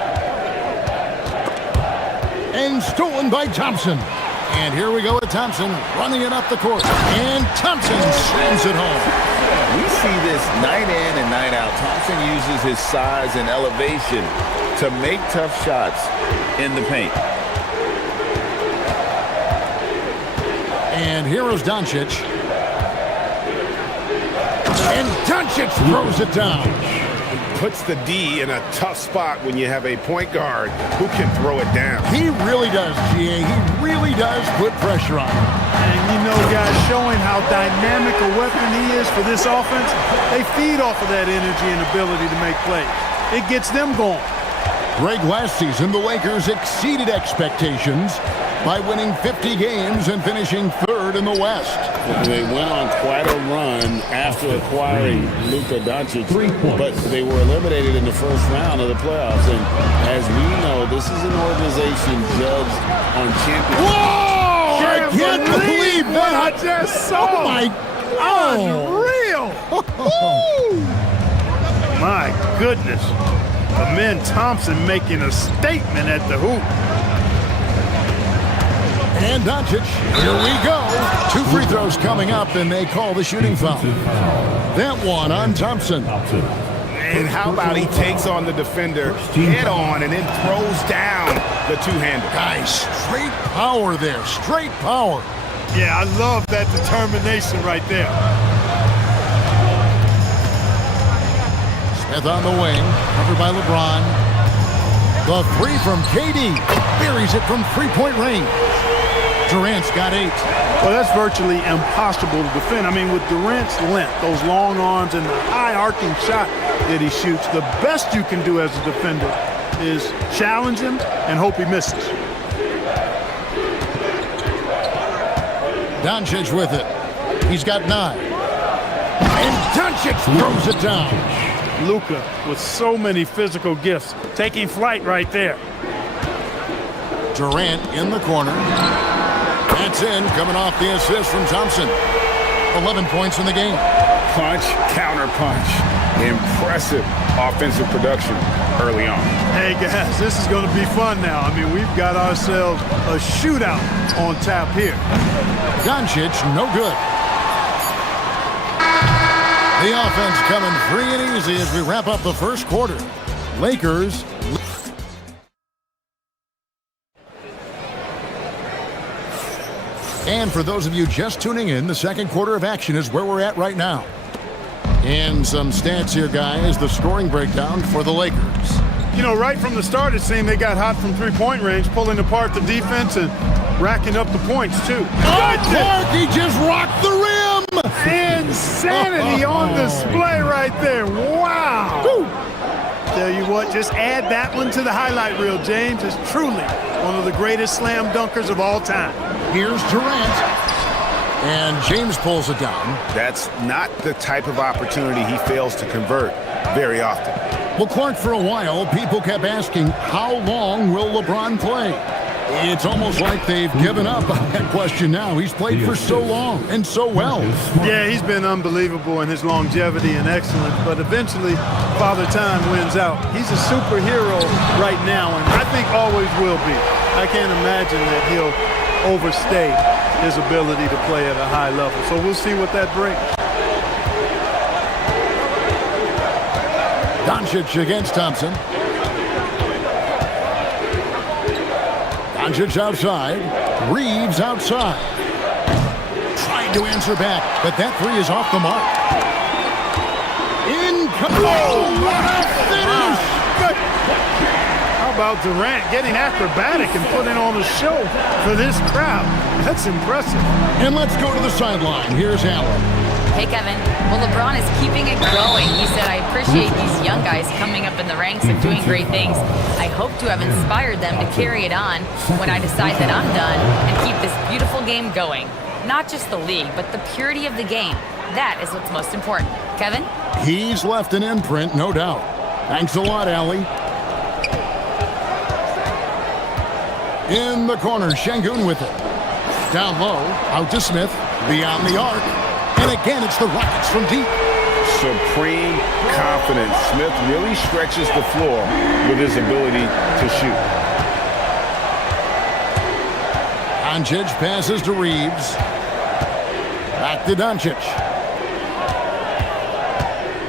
And stolen by Thompson. And here we go with Thompson running it up the court. And Thompson slams it home. We see this night in and night out. Thompson uses his size and elevation to make tough shots in the paint. And here is Doncic. And Doncic throws it down. Puts the D in a tough spot when you have a point guard who can throw it down. He really does, GA. He really does put pressure on him. And you know, guys, showing how dynamic a weapon he is for this offense, they feed off of that energy and ability to make plays. It gets them going. Greg, last season, the Lakers exceeded expectations by winning 50 games and finishing 3rd in the West. They went on quite a run after acquiring Luka Doncic, but they were eliminated in the first round of the playoffs. And as we know, this is an organization judged on championship. Whoa! I can't believe what I that! just saw. Oh my God! Unreal! My goodness. Amen Thompson making a statement at the hoop. And Doncic, here we go. 2 free throws coming up, and they call the shooting foul. That one on Thompson. And how about he takes on the defender head on and then throws down the two-hander. Guys, straight power there, straight power. Yeah, I love that determination right there. Smith on the wing, covered by LeBron. The 3 from KD, buries it from 3-point range. Durant's got 8. Well, that's virtually impossible to defend. I mean, with Durant's length, those long arms, and the high arcing shot that he shoots, the best you can do as a defender is challenge him and hope he misses. Doncic with it. He's got 9. And Doncic throws it down. Luka with so many physical gifts, taking flight right there. Durant in the corner. That's in, coming off the assist from Thompson. 11 points in the game. Punch, counter punch. Impressive offensive production early on. Hey guys, this is going to be fun now. I mean, we've got ourselves a shootout on tap here. Doncic, no good. The offense coming free and easy as we wrap up the first quarter. Lakers. And for those of you just tuning in, the second quarter of action is where we're at right now. And some stats here, guys, the scoring breakdown for the Lakers. You know, right from the start, it seemed they got hot from three-point range, pulling apart the defense and racking up the points, too. Oh, Clark, he just rocked the rim! Insanity on display right there. Wow! Woo. Tell you what, just add that one to the highlight reel, James. It's truly one of the greatest slam dunkers of all time. Here's Durant. And James pulls it down. That's not the type of opportunity he fails to convert very often. Well, Clark, for a while, people kept asking, how long will LeBron play? It's almost like they've given up on that question now. He's played for so long and so well. Yeah, he's been unbelievable in his longevity and excellence, but eventually Father Time wins out. He's a superhero right now, and I think always will be. I can't imagine that he'll overstay his ability to play at a high level. So we'll see what that brings. Doncic against Thompson. Doncic outside. Reeves outside. Trying to answer back, but that three is off the mark. Oh, what a finish! How about Durant getting acrobatic and putting on a show for this crowd? That's impressive. And let's go to the sideline. Here's Allen. Hey, Kevin. Well, LeBron is keeping it going. He said, I appreciate these young guys coming up in the ranks and doing great things. I hope to have inspired them to carry it on when I decide that I'm done and keep this beautiful game going. Not just the league, but the purity of the game. That is what's most important. Kevin? He's left an imprint, no doubt. Thanks a lot, Allie. In the corner, Şengün with it. Down low, out to Smith, beyond the arc. And again, it's the Rockets from deep. Supreme confidence. Smith really stretches the floor with his ability to shoot. Doncic passes to Reeves. Back to Doncic.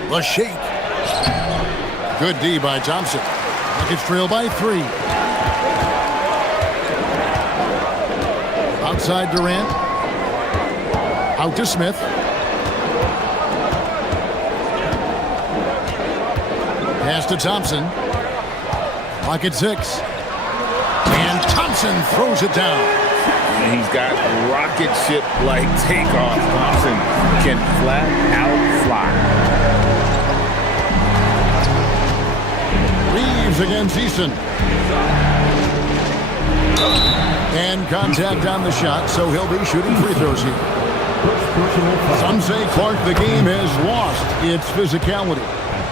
The shake. Good D by Thompson. Rockets trail by 3. Outside Durant. Out to Smith. Pass to Thompson. Clock at 6. And Thompson throws it down. And he's got rocket ship-like takeoff. Thompson can flat out fly. Reeves against Easton. And contact on the shot, so he'll be shooting free throws here. Some say, Clark, the game has lost its physicality,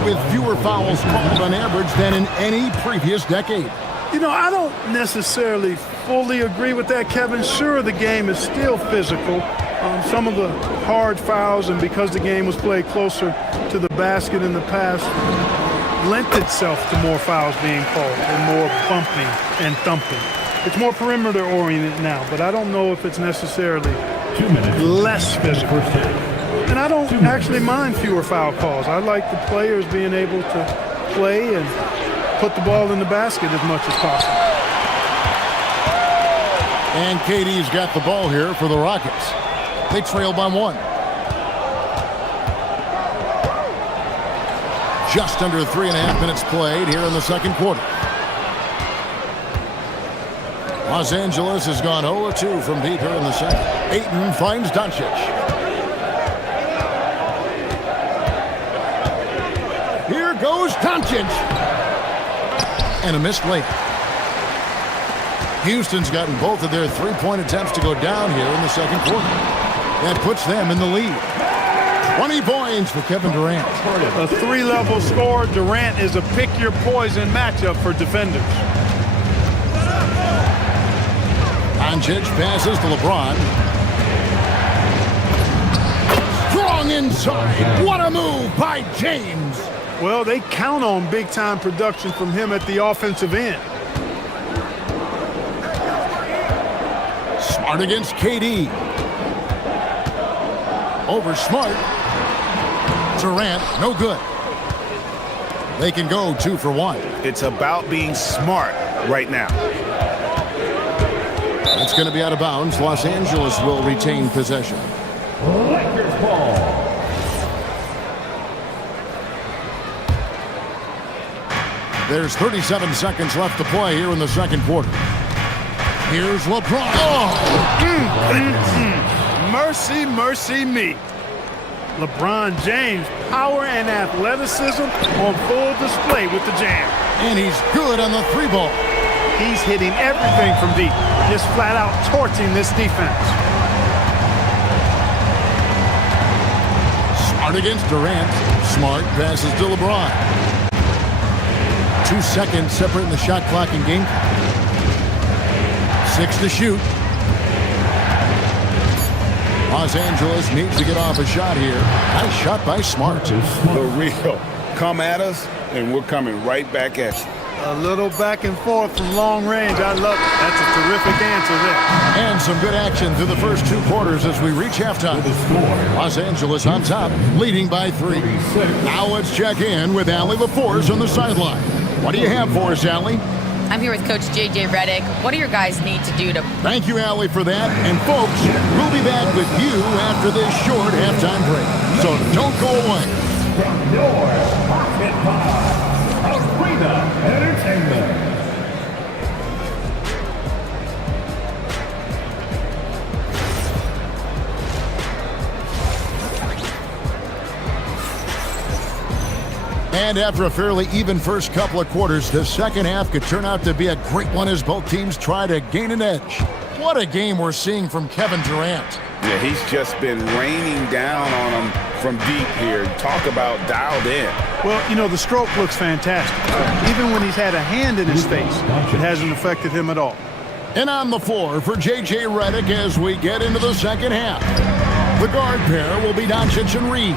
with fewer fouls called on average than in any previous decade. You know, I don't necessarily fully agree with that, Kevin. Sure, the game is still physical. Some of the hard fouls, and because the game was played closer to the basket in the past, lent itself to more fouls being called and more bumping and thumping. It's more perimeter-oriented now, but I don't know if it's necessarily less physical. And I don't actually mind fewer foul calls. I like the players being able to play and put the ball in the basket as much as possible. And KD's got the ball here for the Rockets. They trail by 1. Just under 3.5 minutes played here in the second quarter. Los Angeles has gone 0-2 from deep here in the second. Ayton finds Doncic. Here goes Doncic. And a missed late. Houston's gotten both of their three-point attempts to go down here in the second quarter. That puts them in the lead. 20 points for Kevin Durant. A three-level scorer. Durant is a pick-your-poison matchup for defenders. Doncic passes to LeBron. Strong inside. What a move by James. Well, they count on big-time production from him at the offensive end. Smart against KD. Over Smart. Durant, no good. They can go 2 for 1. It's about being smart right now. It's going to be out of bounds. Los Angeles will retain possession. Lakers ball. There's 37 seconds left to play here in the second quarter. Here's LeBron. Oh! Mercy, mercy me. LeBron James, power and athleticism on full display with the jam. And he's good on the three ball. He's hitting everything from deep, just flat out torching this defense. Smart against Durant. Smart passes to LeBron. 2 seconds separating the shot clock and game. 6 to shoot. Los Angeles needs to get off a shot here. Nice shot by Smart. The real. Come at us, and we're coming right back at you. A little back and forth from long range. I love it. That's a terrific answer there. And some good action through the first 2 quarters as we reach halftime. Los Angeles on top, leading by 3. Now let's check in with Allie LaForce on the sideline. What do you have for us, Allie? I'm here with Coach J.J. Redick. What do your guys need to do to... Thank you, Allie, for that. And, folks, we'll be back with you after this short halftime break. So don't go away. From your pocket pod, Arena Entertainment. And after a fairly even first couple of quarters, the second half could turn out to be a great one as both teams try to gain an edge. What a game we're seeing from Kevin Durant. Yeah, he's just been raining down on them from deep here. Talk about dialed in. Well, you know, the stroke looks fantastic. Even when he's had a hand in his face, it hasn't affected him at all. And on the floor for J.J. Redick as we get into the second half. The guard pair will be Doncic and Reed.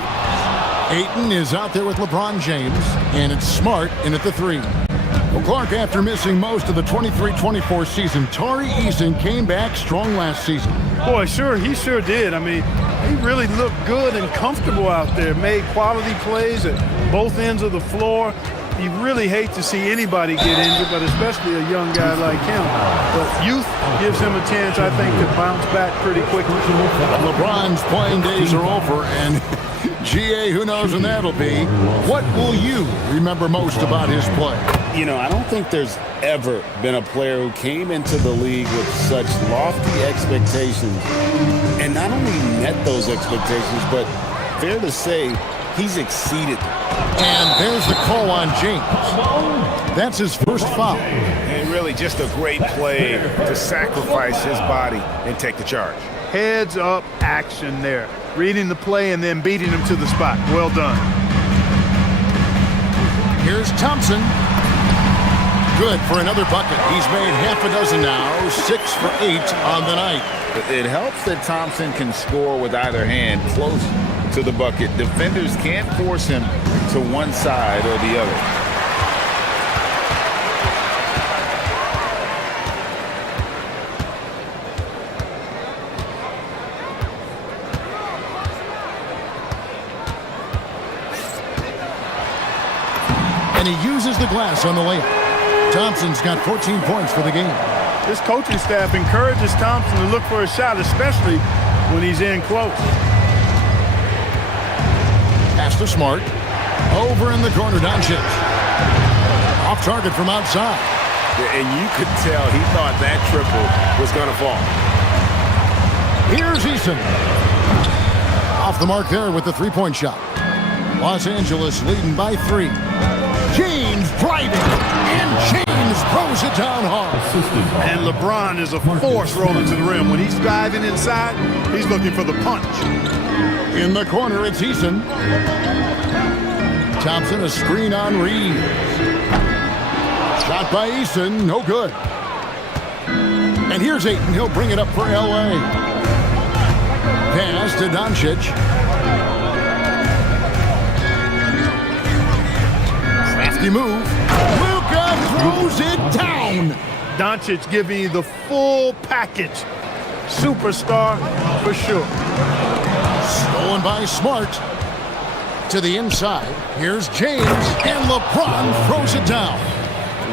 Ayton is out there with LeBron James, and it's Smart in at the 3. Well, Clark, after missing most of the 23-24 season, Tari Eason came back strong last season. Boy, he sure did. I mean, he really looked good and comfortable out there, made quality plays at both ends of the floor. You really hate to see anybody get injured, but especially a young guy like him. But youth gives him a chance, I think, to bounce back pretty quickly. LeBron's playing days are over, and GA, who knows when that'll be. What will you remember most about his play? You know, I don't think there's ever been a player who came into the league with such lofty expectations and not only met those expectations, but fair to say, he's exceeded them. And there's the call on James. That's his first foul. And really just a great play to sacrifice his body and take the charge. Heads up action there. Reading the play and then beating him to the spot. Well done. Here's Thompson. Good for another bucket. He's made half a dozen now, 6 for 8 on the night. It helps that Thompson can score with either hand close to the bucket. Defenders can't force him to one side or the other. And he uses the glass on the layup. Thompson's got 14 points for the game. This coaching staff encourages Thompson to look for a shot, especially when he's in close. Pass to Smart. Over in the corner, Doncic. Off target from outside. And you could tell he thought that triple was going to fall. Here's Eason. Off the mark there with the three-point shot. Los Angeles leading by 3. James driving, and James throws it down hard. And LeBron is a force rolling to the rim. When he's driving inside, he's looking for the punch. In the corner, it's Eason. Thompson, a screen on Reeves. Shot by Eason, no good. And here's Ayton. He'll bring it up for L.A. Pass to Doncic. Crafty move. Luka throws it down. Doncic giving you the full package. Superstar for sure. Stolen by Smart. To the inside. Here's James, and LeBron throws it down.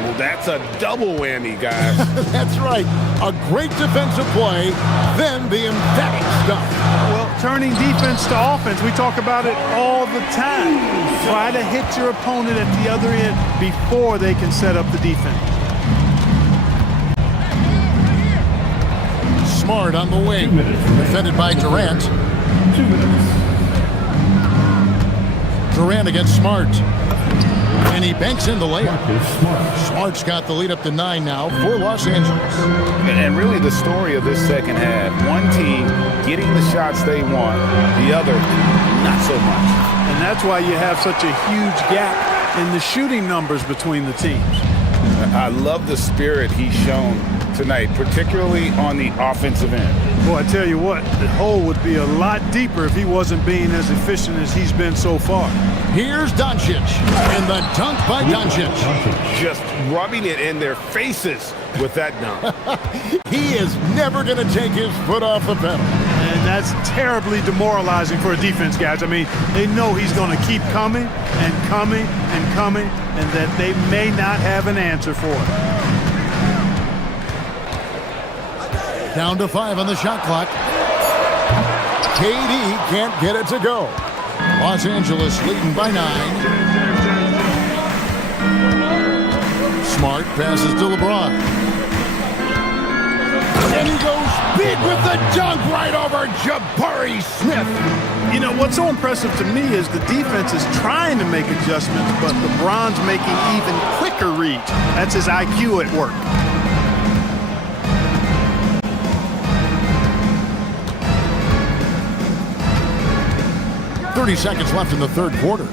Well, that's a double whammy, guys. That's right. A great defensive play, then the emphatic stuff. Well, turning defense to offense, we talk about it all the time. Try to hit your opponent at the other end before they can set up the defense. Smart on the wing. Defended by Durant. 2 minutes. Durant against Smart. And he banks in the layup. Smart's got the lead up to 9 now for Los Angeles. And really the story of this second half, one team getting the shots they want, the other not so much. And that's why you have such a huge gap in the shooting numbers between the teams. I love the spirit he's shown tonight, particularly on the offensive end. Boy, I tell you what, the hole would be a lot deeper if he wasn't being as efficient as he's been so far. Here's Doncic, and the dunk by Doncic. Just rubbing it in their faces with that dunk. He is never going to take his foot off the pedal. And that's terribly demoralizing for a defense, guys. I mean, they know he's going to keep coming and coming and coming, and that they may not have an answer for it. Down to 5 on the shot clock. KD can't get it to go. Los Angeles leading by 9. Smart passes to LeBron. And he goes big with the dunk right over Jabari Smith. You know, what's so impressive to me is the defense is trying to make adjustments, but LeBron's making even quicker reads. That's his IQ at work. 30 seconds left in the third quarter.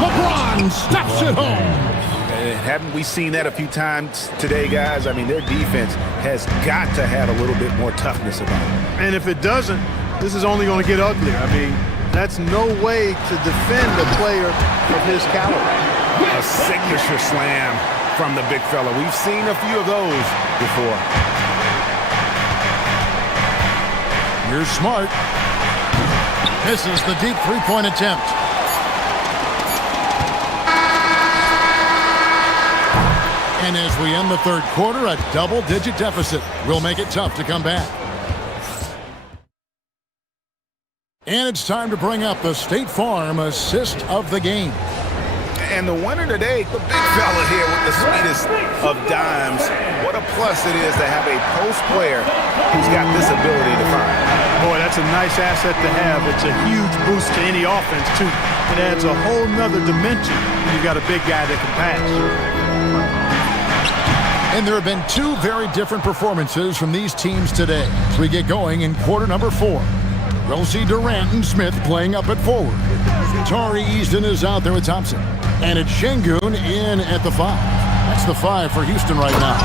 LeBron stuffs it home. Haven't we seen that a few times today, guys? I mean, their defense has got to have a little bit more toughness about it. And if it doesn't, this is only going to get uglier. I mean, that's no way to defend a player of his caliber. A signature slam from the big fella. We've seen a few of those before. Here's Smart. Misses the deep three-point attempt. And as we end the third quarter, a double-digit deficit will make it tough to come back. And it's time to bring up the State Farm assist of the game. And the winner today, the big fella here with the sweetest of dimes. What a plus it is to have a post player who's got this ability to find. Boy, that's a nice asset to have. It's a huge boost to any offense, too. It adds a whole nother dimension when you've got a big guy that can pass. And there have been 2 very different performances from these teams today as we get going in quarter number 4. We'll see Durant and Smith playing up at forward. Tari Easton is out there with Thompson. And it's Şengün in at the 5. That's the 5 for Houston right now.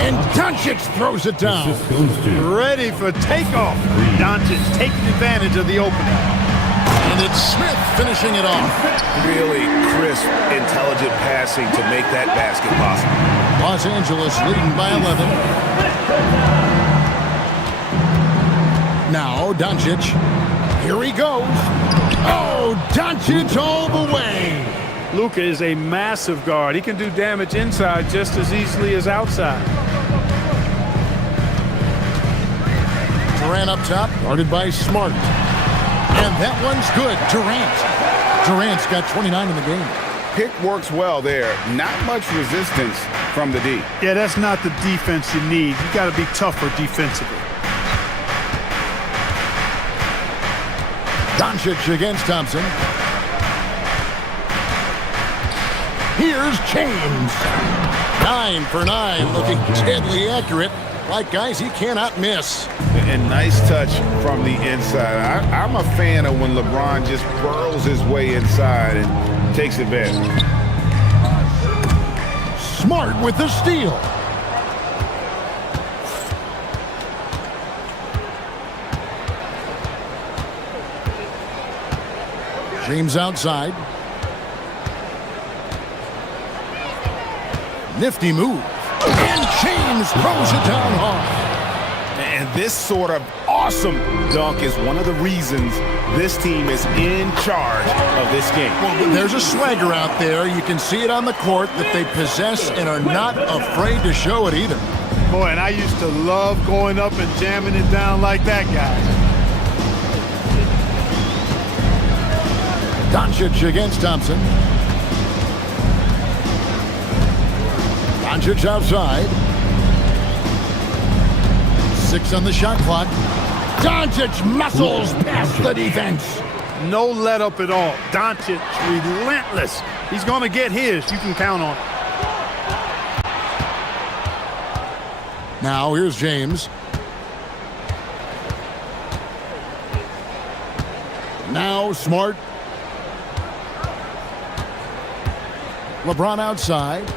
And Doncic throws it down. Ready for takeoff. Doncic taking advantage of the opening. And it's Smith finishing it off. Really crisp, intelligent passing to make that basket possible. Los Angeles leading by 11. Now Doncic. Here he goes. Oh, Doncic all the way. Luka is a massive guard. He can do damage inside just as easily as outside. Durant up top, guarded by Smart. And that one's good. Durant's got 29 in the game. Pick works well there. Not much resistance from the D. Yeah, that's not the defense you need. You got to be tougher defensively. Doncic against Thompson. Here's James. 9 for 9, looking deadly accurate. Like guys he cannot miss. And nice touch from the inside. I'm a fan of when LeBron just burrows his way inside and takes advantage. Smart with the steal. James outside. Nifty move. And James throws it down hard. And this sort of awesome dunk is one of the reasons this team is in charge of this game. Well, there's a swagger out there. You can see it on the court that they possess and are not afraid to show it either. Boy, and I used to love going up and jamming it down like that guy. Doncic against Thompson. Doncic outside. 6 on the shot clock. Doncic muscles past the defense. No let up at all. Doncic relentless. He's going to get his. You can count on it. Now here's James. Now Smart. LeBron outside.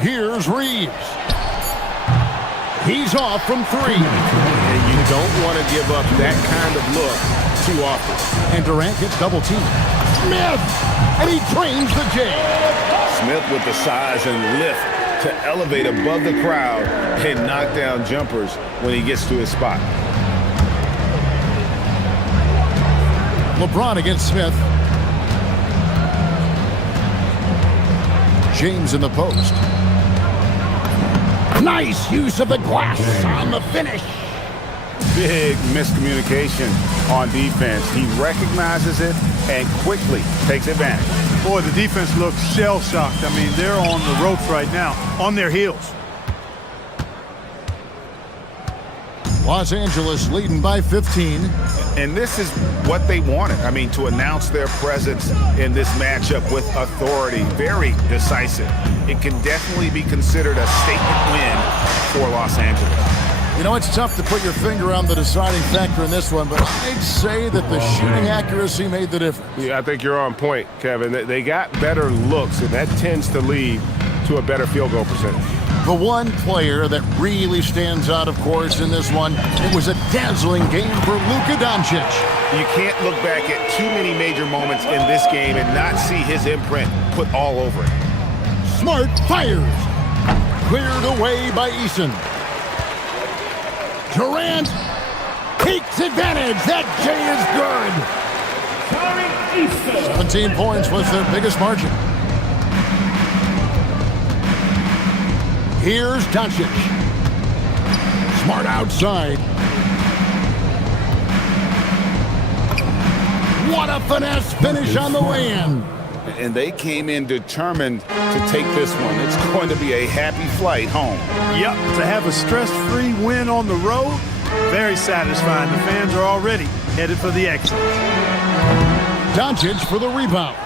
Here's Reeves. He's off from 3. And you don't want to give up that kind of look too often. And Durant gets double teamed. Smith! And he drains the J. Smith with the size and lift to elevate above the crowd and knock down jumpers when he gets to his spot. LeBron against Smith. James in the post. Nice use of the glass on the finish. Big miscommunication on defense. He recognizes it and quickly takes advantage. Boy, the defense looks shell-shocked. I mean, they're on the ropes right now, on their heels. Los Angeles leading by 15. And this is what they wanted. I mean, to announce their presence in this matchup with authority, very decisive. It can definitely be considered a statement win for Los Angeles. You know, it's tough to put your finger on the deciding factor in this one, but I'd say that the shooting accuracy made the difference. Yeah, I think you're on point, Kevin. They got better looks, and that tends to lead to a better field goal percentage. The one player that really stands out, of course, in this one, it was a dazzling game for Luka Doncic. You can't look back at too many major moments in this game and not see his imprint put all over it. Smart fires. Cleared away by Eason. Durant takes advantage. That J is good. 17 points was their biggest margin. Here's Doncic. Smart outside. What a finesse finish on the way-in. And they came in determined to take this one. It's going to be a happy flight home. Yep, to have a stress-free win on the road, very satisfying. The fans are already headed for the exit. Doncic for the rebound.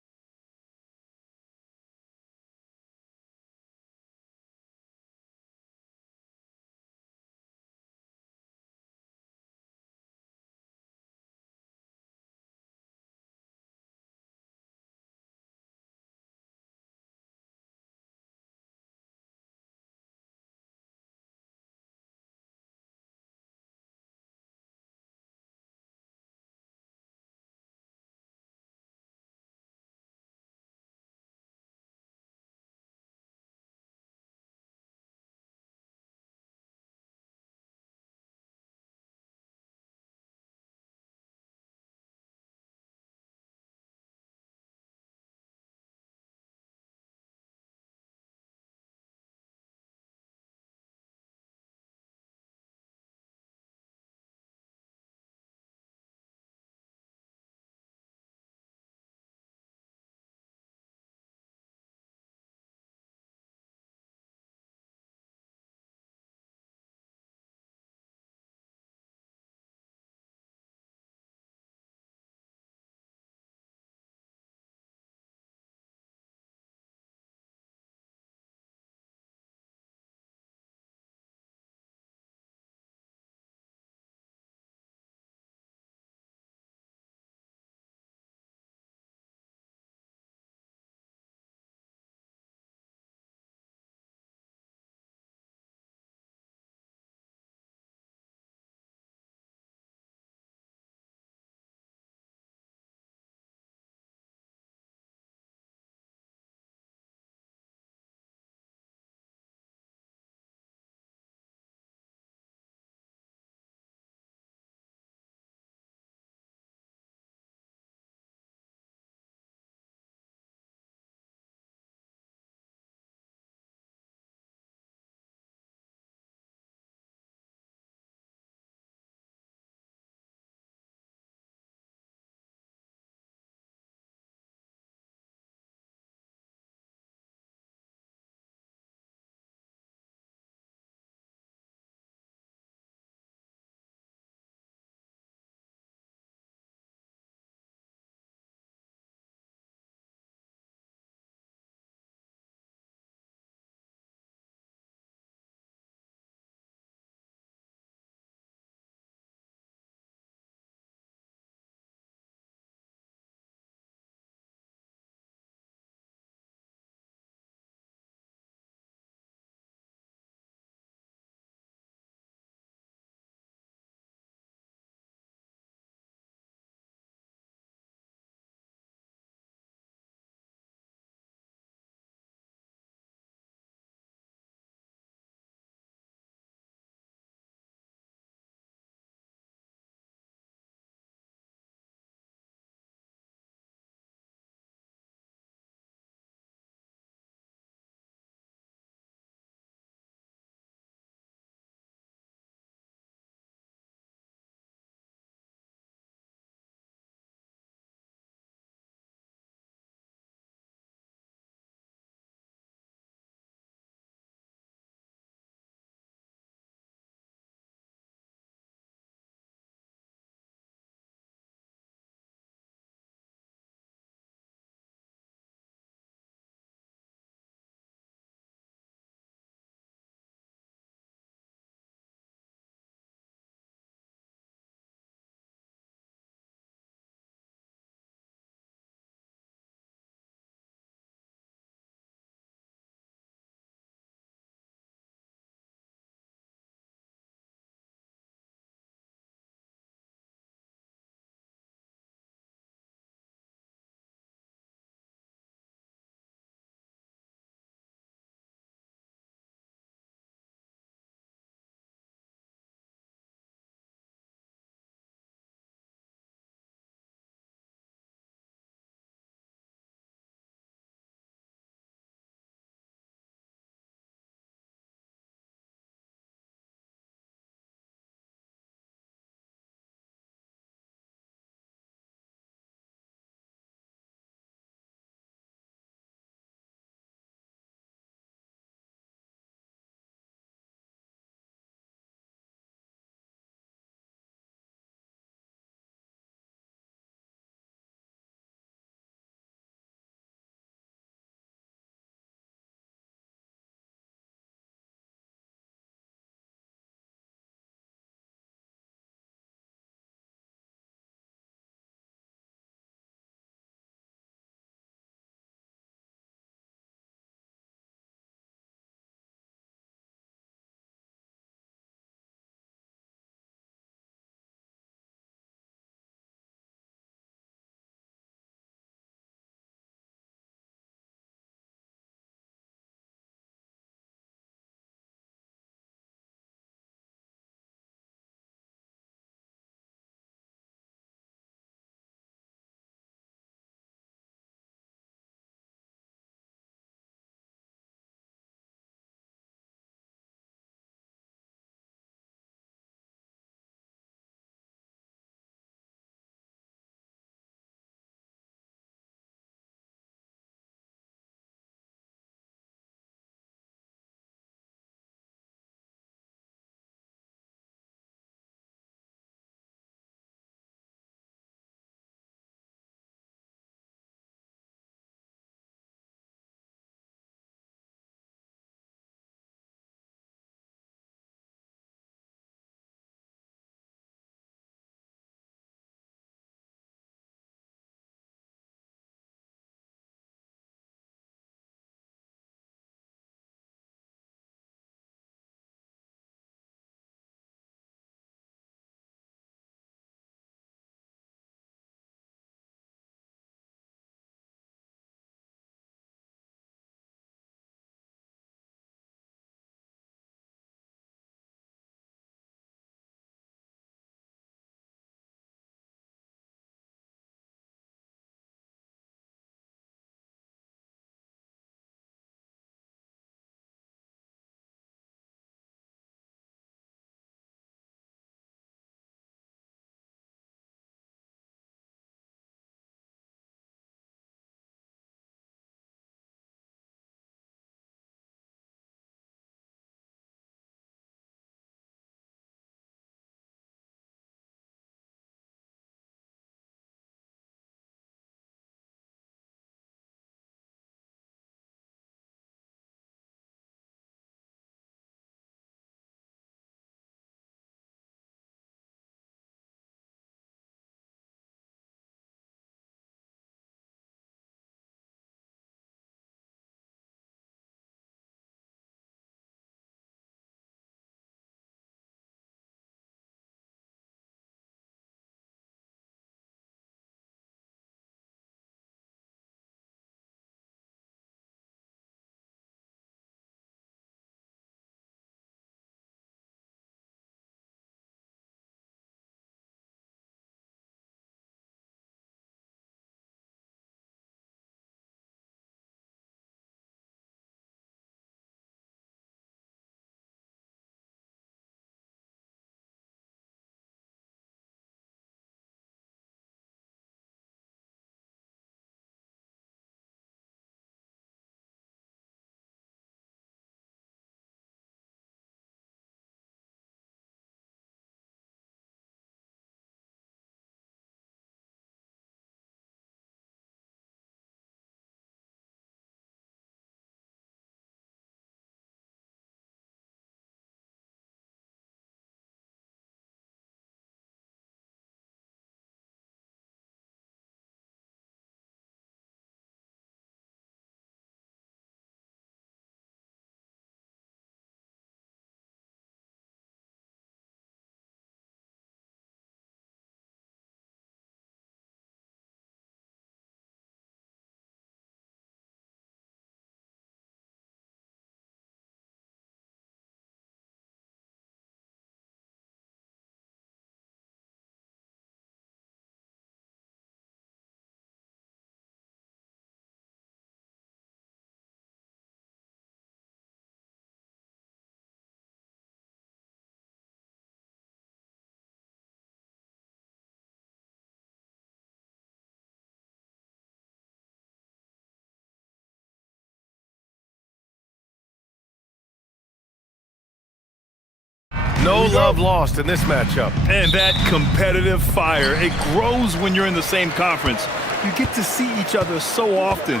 No love lost in this matchup. And that competitive fire, it grows when you're in the same conference. You get to see each other so often.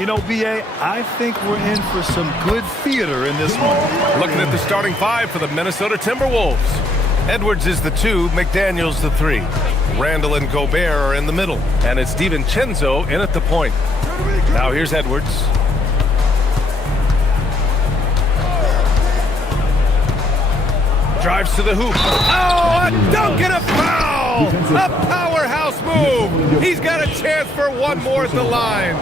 You know, B.A., I think we're in for some good theater in this one. Looking at the starting five for the Minnesota Timberwolves. Edwards is the 2, McDaniels the 3. Randall and Gobert are in the middle, and it's DiVincenzo in at the point. Now here's Edwards. Drives to the hoop. Oh, a dunk and a foul! A powerhouse move! He's got a chance for one more at the line.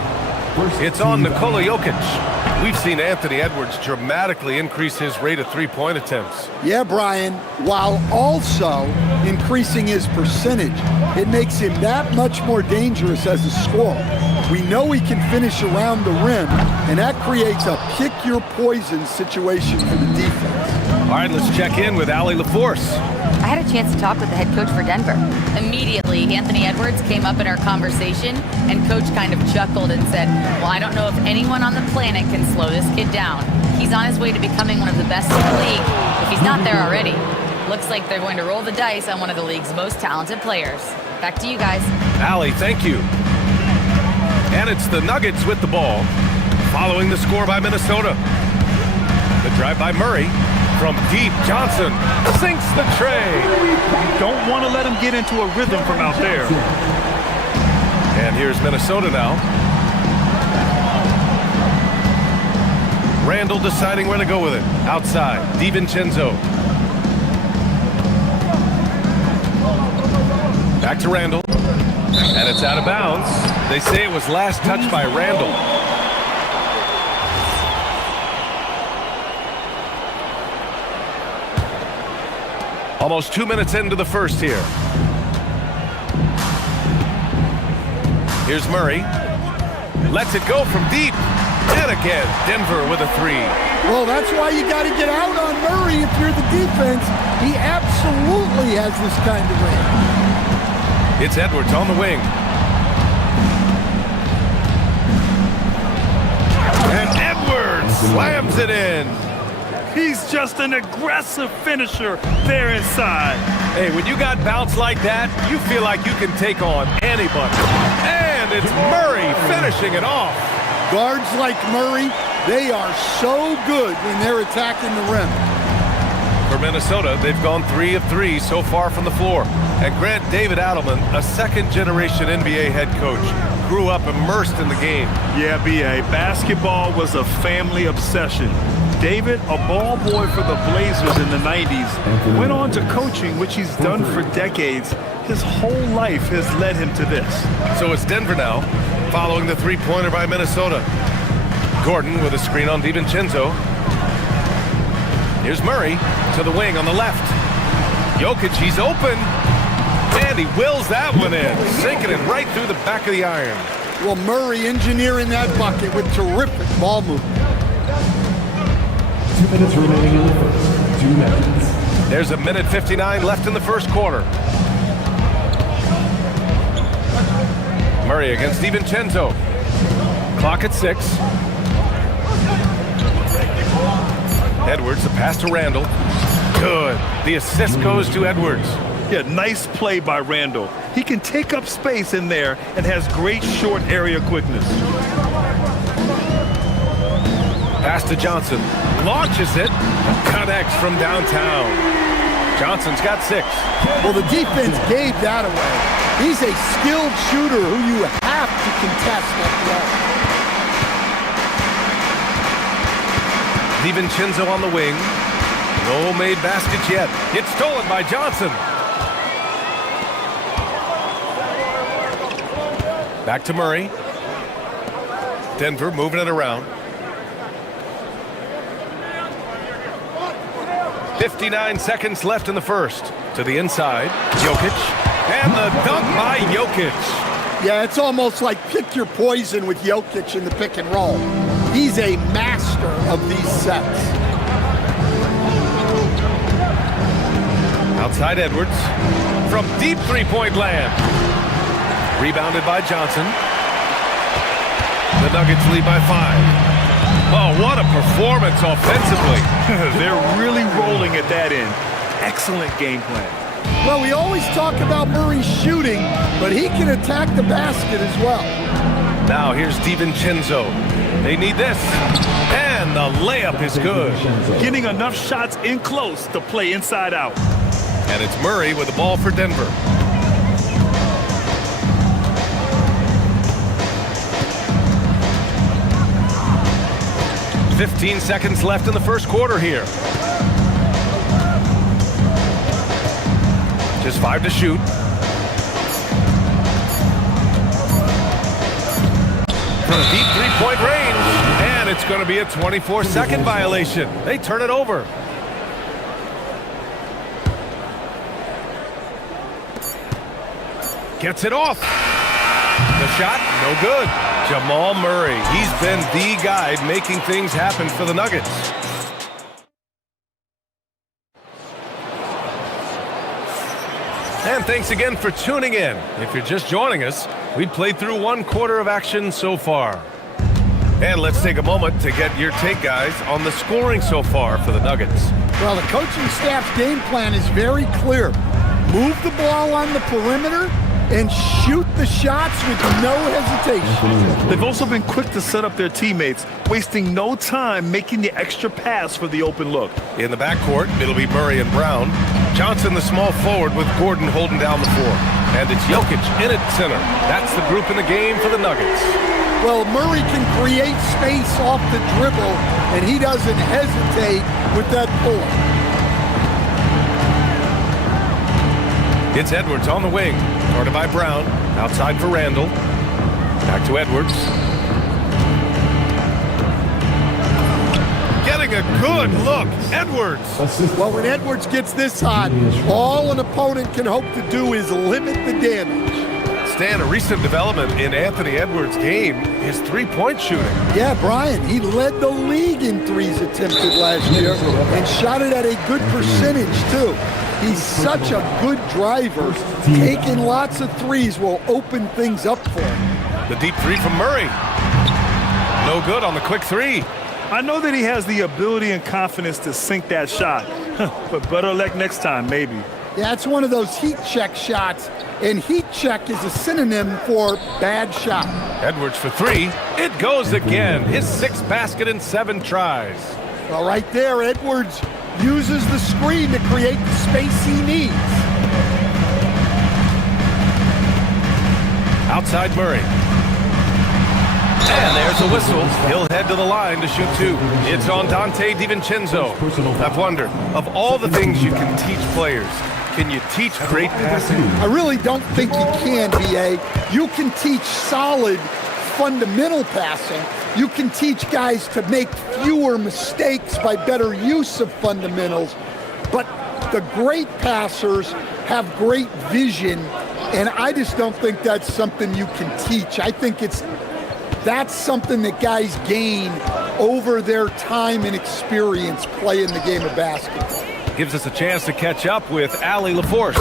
It's on Nikola Jokic. We've seen Anthony Edwards dramatically increase his rate of three-point attempts. Yeah, Brian, while also increasing his percentage. It makes him that much more dangerous as a scorer. We know he can finish around the rim, and that creates a pick-your-poison situation for the defense. All right, let's check in with Allie LaForce. I had a chance to talk with the head coach for Denver. Immediately, Anthony Edwards came up in our conversation, and coach kind of chuckled and said, well, I don't know if anyone on the planet can slow this kid down. He's on his way to becoming one of the best in the league, if he's not there already. Looks like they're going to roll the dice on one of the league's most talented players. Back to you guys. Allie, thank you. And it's the Nuggets with the ball, following the score by Minnesota. The drive by Murray. From deep, Johnson sinks the tray. Don't want to let him get into a rhythm from out there. And here's Minnesota now. Randall deciding where to go with it. Outside, DiVincenzo. Back to Randall. And it's out of bounds. They say it was last touched by Randall. Almost 2 minutes into the first here. Here's Murray. Lets it go from deep. And again, Denver with a 3. Well, that's why you got to get out on Murray if you're the defense. He absolutely has this kind of range. It's Edwards on the wing. And Edwards slams it in. He's just an aggressive finisher there inside. Hey, when you got bounce like that, you feel like you can take on anybody. And it's Murray finishing it off. Guards like Murray, they are so good when they're attacking the rim. For Minnesota, they've gone 3 of 3 so far from the floor. And Grant David Adelman, a second-generation NBA head coach, grew up immersed in the game. Yeah, B.A., basketball was a family obsession. David, a ball boy for the Blazers in the 90s, went on to coaching, which he's done for decades. His whole life has led him to this. So it's Denver now, following the three-pointer by Minnesota. Gordon with a screen on DiVincenzo. Here's Murray to the wing on the left. Jokic, he's open. And he wills that one in, sinking it right through the back of the iron. Well, Murray engineering that bucket with terrific ball movement. 2 minutes remaining in the first. 2 minutes. There's 1:59 left in the first quarter. Murray against DiVincenzo. Clock at 6. Edwards, the pass to Randall. Good. The assist goes to Edwards. Yeah, nice play by Randall. He can take up space in there and has great short area quickness. Pass to Johnson. Launches it. Connects from downtown. Johnson's got 6. Well, the defense gave that away. He's a skilled shooter who you have to contest that well. DiVincenzo on the wing. No made baskets yet. It's stolen by Johnson. Back to Murray. Denver moving it around. 59 seconds left in the first. To the inside, Jokic. And the dunk by Jokic. Yeah, it's almost like pick your poison with Jokic in the pick and roll. He's a master of these sets. Outside Edwards. From deep three-point land. Rebounded by Johnson. The Nuggets lead by 5. Oh, what a performance offensively. They're really rolling at that end. excellent game plan. Well, we always talk about Murray shooting, but he can attack the basket as well. Now here's DiVincenzo. They need this. And the layup is good. Getting enough shots in close to play inside out. And it's Murray with the ball for Denver. "15 seconds left in the first quarter here. Just 5 to shoot. From a deep three-point range. And it's going to be a 24-second violation. They turn it over. Gets it off. The shot, no good. Jamal Murray, he's been the guy making things happen for the Nuggets. And thanks again for tuning in. If you're just joining us, we played through 1 quarter of action so far. And let's take a moment to get your take, guys, on the scoring so far for the Nuggets. Well, the coaching staff's game plan is very clear. Move the ball on the perimeter and shoot the shots with no hesitation. They've also been quick to set up their teammates, wasting no time making the extra pass for the open look. In the backcourt, it'll be Murray and Brown. Johnson, the small forward, with Gordon holding down the floor. And it's Jokic in at center. That's the group in the game for the Nuggets. Well, Murray can create space off the dribble, and he doesn't hesitate with that pull. It's Edwards on the wing. Guarded by Brown. Outside for Randall. Back to Edwards. Getting a good look. Edwards. Well, when Edwards gets this hot, all an opponent can hope to do is limit the damage. Stan, a recent development in Anthony Edwards' game is three-point shooting. Yeah, Brian, he led the league in threes attempted last year and shot it at a good percentage, too. He's such a good driver. Taking lots of threes will open things up for him. The deep three from Murray. No good on the quick three. I know that he has the ability and confidence to sink that shot, but better luck next time, maybe. Yeah, it's one of those heat check shots, and heat check is a synonym for bad shot. Edwards for three. It goes again. His 6th basket in 7 tries. Well, right there, Edwards uses the screen to create the space he needs. Outside Murray. And there's a whistle. He'll head to the line to shoot 2. It's on Dante DiVincenzo. I've wondered, of all the things you can teach players, can you teach great passing? I really don't think you can, B.A. You can teach solid, fundamental passing. You can teach guys to make fewer mistakes by better use of fundamentals. But the great passers have great vision, and I just don't think that's something you can teach. I think that's something that guys gain over their time and experience playing the game of basketball. Gives us a chance to catch up with Allie LaForce.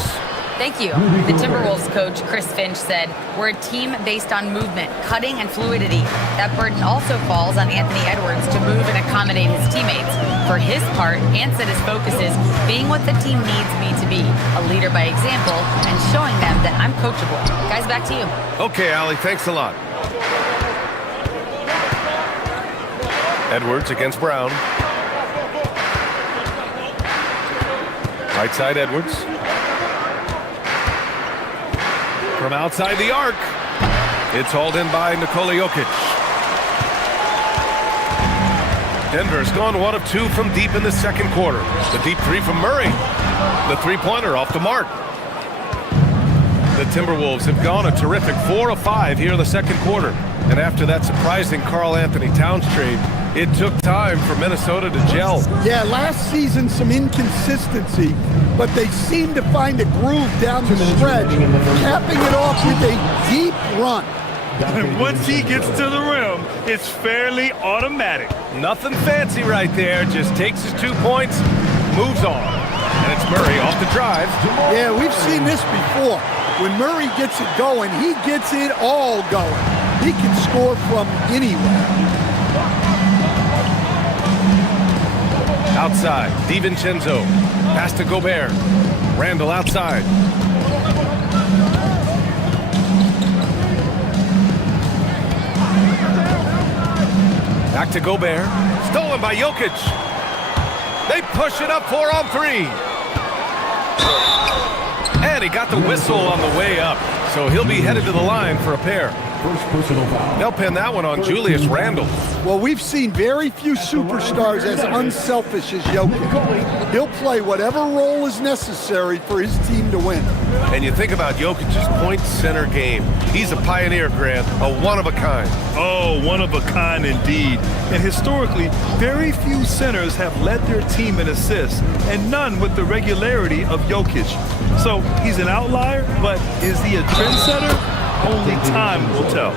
Thank you. The Timberwolves coach, Chris Finch, said, "We're a team based on movement, cutting, and fluidity. That burden also falls on Anthony Edwards to move and accommodate his teammates. For his part, Ant said his focus is being what the team needs me to be, a leader by example, and showing them that I'm coachable." Guys, back to you. Okay, Allie, thanks a lot. Edwards against Brown. Right side Edwards. From outside the arc. It's hauled in by Nikola Jokic. Denver's gone 1 of 2 from deep in the second quarter. The deep three from Murray. The three-pointer off the mark. The Timberwolves have gone a terrific 4 of 5 here in the second quarter. And after that surprising Karl Anthony Towns trade, it took time for Minnesota to gel. Yeah, last season some inconsistency, but they seem to find a groove down the stretch, capping it off with a deep run. And once he gets to the rim, it's fairly automatic. Nothing fancy right there, just takes his 2 points, moves on. And it's Murray off the drive. Yeah, we've seen this before. When Murray gets it going, he gets it all going. He can score from anywhere. Outside, DiVincenzo. Pass to Gobert. Randall outside. Back to Gobert. Stolen by Jokic. They push it up 4 on 3. And he got the whistle on the way up. So he'll be headed to the line for a pair. First personal foul. They'll pin that one on Julius Randle. Well, we've seen very few superstars as unselfish as Jokic. He'll play whatever role is necessary for his team to win. And you think about Jokic's point center game. He's a pioneer, Grant, a one-of-a-kind. Oh, one of a kind indeed. And historically, very few centers have led their team in assists, and none with the regularity of Jokic. So he's an outlier, but is he a trendsetter? Only time will tell.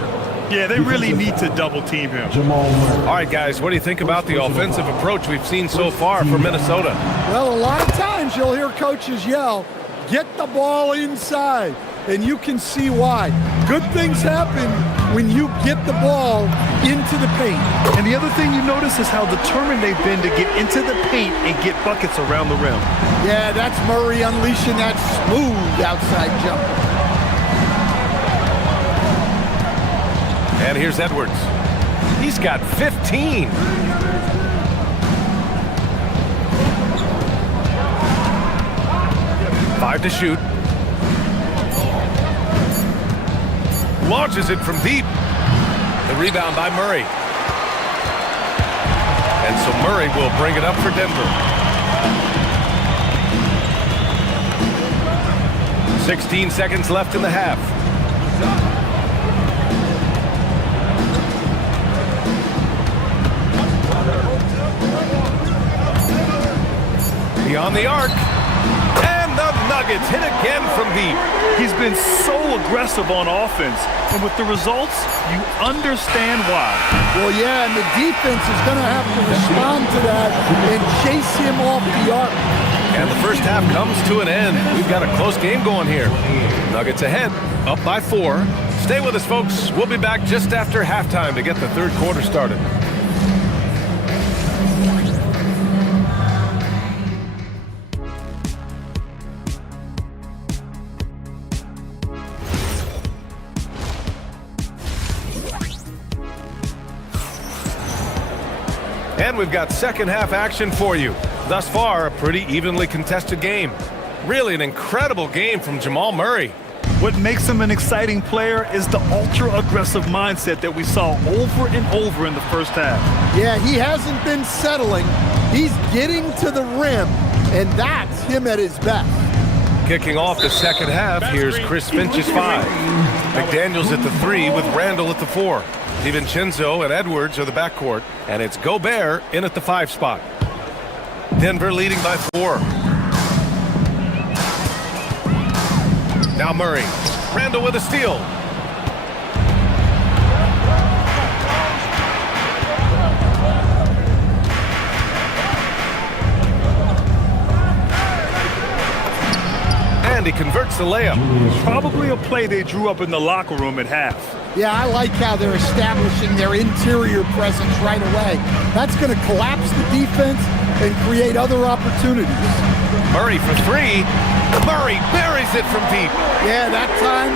Yeah, they really need to double team him. All right, guys, what do you think about the offensive approach we've seen so far from Minnesota? Well, a lot of times you'll hear coaches yell, get the ball inside, and you can see why. Good things happen when you get the ball into the paint. And the other thing you notice is how determined they've been to get into the paint and get buckets around the rim. Yeah, that's Murray unleashing that smooth outside jumper. And here's Edwards. He's got 15. Five to shoot. Launches it from deep. The rebound by Murray. And so Murray will bring it up for Denver. 16 seconds left in the half. Beyond the arc, and the Nuggets hit again from deep. He's been so aggressive on offense, and with the results, you understand why. Well, yeah, and the defense is going to have to respond to that and chase him off the arc. And the first half comes to an end. We've got a close game going here. Nuggets ahead, up by 4. Stay with us, folks. We'll be back just after halftime to get the third quarter started. And we've got second half action for you. Thus far, a pretty evenly contested game. Really an incredible game from Jamal Murray. What makes him an exciting player is the ultra-aggressive mindset that we saw over and over in the first half. Yeah, he hasn't been settling. He's getting to the rim, and that's him at his best. Kicking off the second half, here's Chris Finch's 5. McDaniels at the 3 with Randall at the 4. DiVincenzo and Edwards are the backcourt, and it's Gobert in at the 5 spot. Denver leading by 4. Now Murray. Randall with a steal. And he converts the layup. Probably a play they drew up in the locker room at half. Yeah, I like how they're establishing their interior presence right away. That's going to collapse the defense and create other opportunities. Murray for 3. Murray buries it from deep. Yeah, that time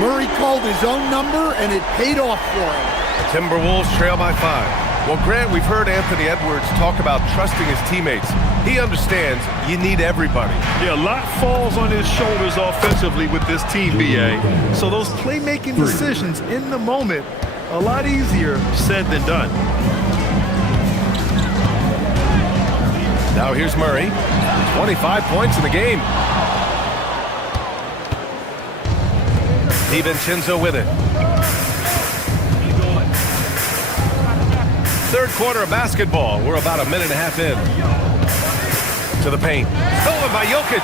Murray called his own number and it paid off for him. Timberwolves trail by 5. Well, Grant, we've heard Anthony Edwards talk about trusting his teammates. He understands you need everybody. Yeah, a lot falls on his shoulders offensively with this team, BA. So those playmaking decisions in the moment, a lot easier said than done. Now here's Murray. 25 points in the game. DiVincenzo with it. Third quarter of basketball. We're about a minute and a half in. To the paint. Stolen by Jokic.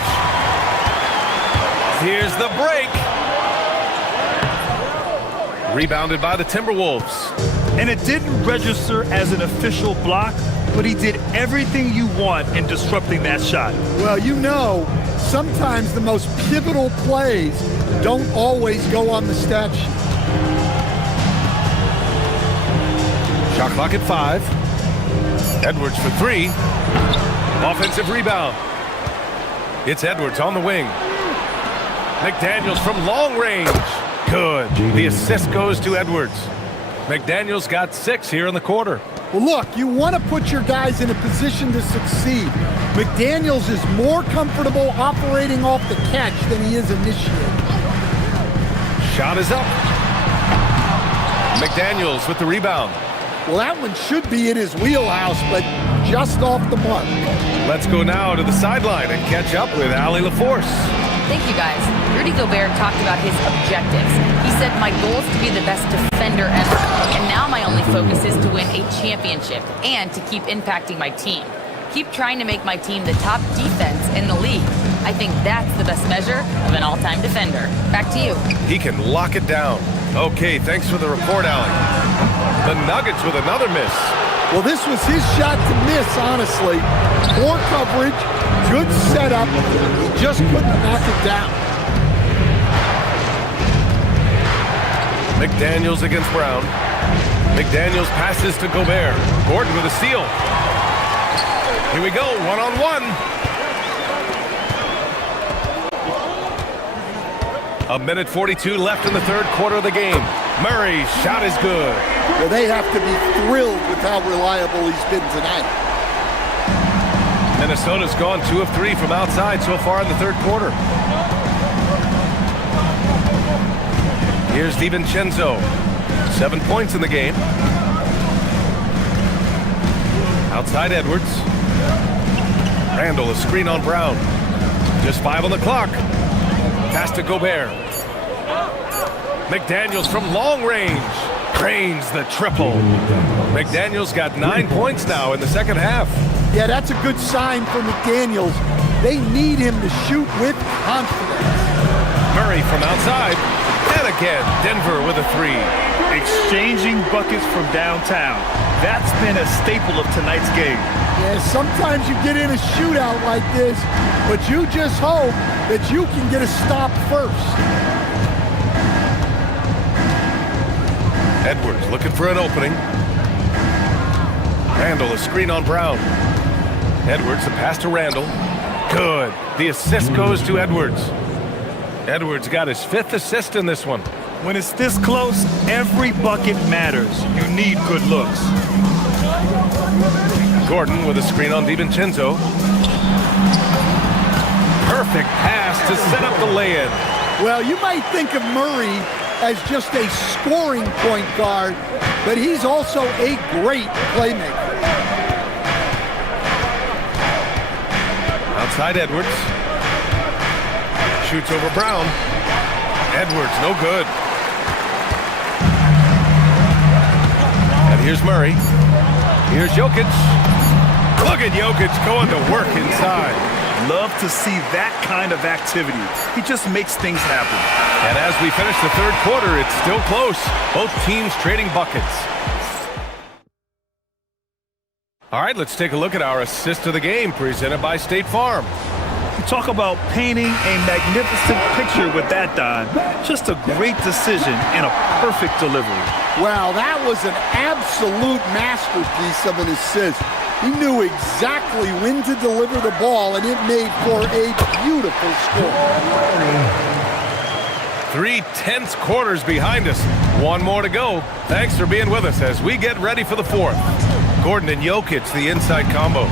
Here's the break. Rebounded by the Timberwolves. And it didn't register as an official block, but he did everything you want in disrupting that shot. Well, you know, sometimes the most pivotal plays don't always go on the stat sheet. Shot clock at 5. Edwards for 3. Offensive rebound. It's Edwards on the wing. McDaniels from long range. Good. The assist goes to Edwards. McDaniels got 6 here in the quarter. Well, look, you want to put your guys in a position to succeed. McDaniels is more comfortable operating off the catch than he is initiating. Shot is up. McDaniels with the rebound. Well, that one should be in his wheelhouse, but just off the mark. Let's go now to the sideline and catch up with Allie LaForce. Thank you, guys. Rudy Gobert talked about his objectives. He said, my goal is to be the best defender ever, and now my only focus is to win a championship and to keep impacting my team. Keep trying to make my team the top defense in the league. I think that's the best measure of an all-time defender. Back to you. He can lock it down. Okay, thanks for the report, Allie. The Nuggets with another miss. Well, this was his shot to miss, honestly. Poor coverage, good setup. He just couldn't knock it down. McDaniels against Brown. McDaniels passes to Gobert. Gordon with a steal. Here we go, one-on-one. A minute 42 left in the third quarter of the game. Murray's shot is good. Well, they have to be thrilled with how reliable he's been tonight. Minnesota's gone 2 of 3 from outside so far in the third quarter. Here's DiVincenzo. 7 points in the game. Outside Edwards. Randall, a screen on Brown. Just 5 on the clock. Pass to Gobert. McDaniels from long range. Cranes the triple. McDaniels got 9 points now in the second half. Yeah, that's a good sign for McDaniels. They need him to shoot with confidence. Murray from outside. And again, Denver with a 3. Exchanging buckets from downtown. That's been a staple of tonight's game. Yeah, sometimes you get in a shootout like this, but you just hope that you can get a stop first. Edwards looking for an opening. Randall, a screen on Brown. Edwards, a pass to Randall. Good. The assist goes to Edwards. Edwards got his 5th assist in this one. When it's this close, every bucket matters. You need good looks. Gordon with a screen on DiVincenzo. Perfect pass to set up the lay-in. Well, you might think of Murray as just a scoring point guard, but he's also a great playmaker. Outside Edwards. Shoots over Brown. Edwards, no good. And here's Murray. Here's Jokic. Look at Jokic going to work inside. Love to see that kind of activity. He just makes things happen. And as we finish the third quarter, it's still close. Both teams trading buckets. All right, let's take a look at our assist of the game presented by State Farm. You talk about painting a magnificent picture with that, Don. Just a great decision and a perfect delivery. Wow, that was an absolute masterpiece of an assist. He knew exactly when to deliver the ball, and it made for a beautiful score. 3 tense quarters behind us. 1 more to go. Thanks for being with us as we get ready for the fourth. Gordon and Jokic, the inside combo.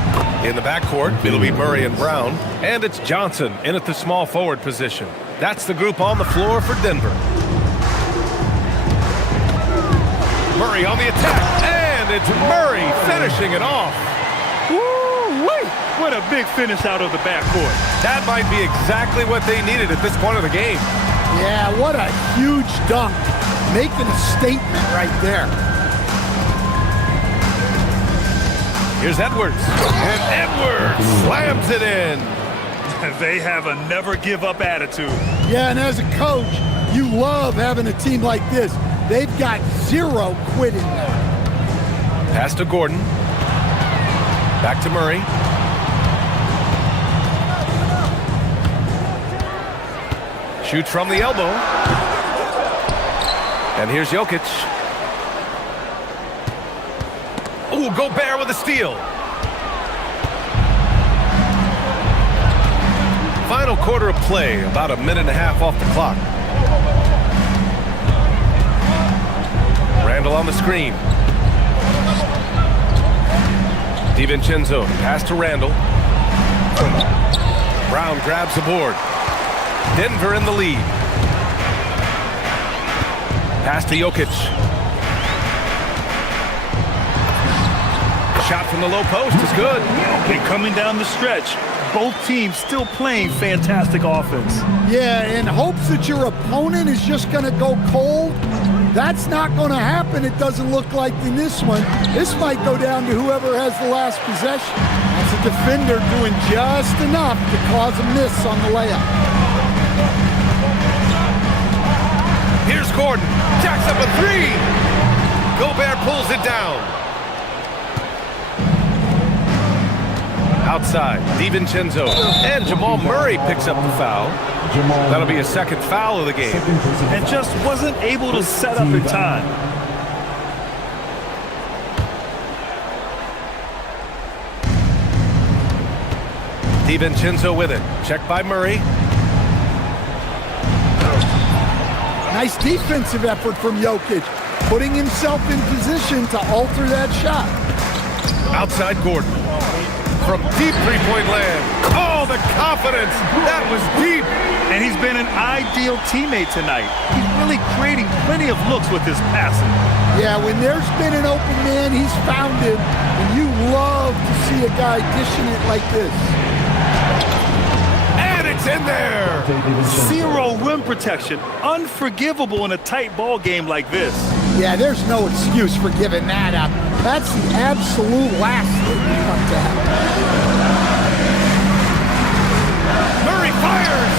In the backcourt, it'll be Murray and Brown. And it's Johnson in at the small forward position. That's the group on the floor for Denver. Murray on the attack. And it's Murray finishing it off. Woo-wee! What a big finish out of the backcourt. That might be exactly what they needed at this point of the game. Yeah, what a huge dunk. Making a statement right there. Here's Edwards. And Edwards slams it in. They have a never-give-up attitude. Yeah, and as a coach, you love having a team like this. They've got 0 quitting now. Pass to Gordon. Back to Murray. Shoots from the elbow. And here's Jokic. Ooh, Gobert with a steal. quarter of play, about a minute and a half off the clock. Randall on the screen. DiVincenzo, pass to Randall. Brown grabs the board. Denver in the lead. Pass to Jokic. Shot from the low post is good. And coming down the stretch, both teams still playing fantastic offense. Yeah, in hopes that your opponent is just going to go cold. That's not going to happen, it doesn't look like in this one. This might go down to whoever has the last possession. That's a defender doing just enough to cause a miss on the layup. Here's Gordon. Jacks up a three. Gobert pulls it down. Outside, DiVincenzo. And Jamal Murray picks up the foul. That'll be a second foul of the game. And just wasn't able to set up in time. DiVincenzo with it. Checked by Murray. Nice defensive effort from Jokic, putting himself in position to alter that shot. Outside Gordon. From deep three-point land. Oh, the confidence. That was deep. And he's been an ideal teammate tonight. He's really creating plenty of looks with his passing. Yeah, when there's been an open man, he's found him. And you love to see a guy dishing it like this. And it's in there. Zero rim protection. Unforgivable in a tight ball game like this. Yeah, there's no excuse for giving that up. That's the absolute last thing you want to happen. Murray fires.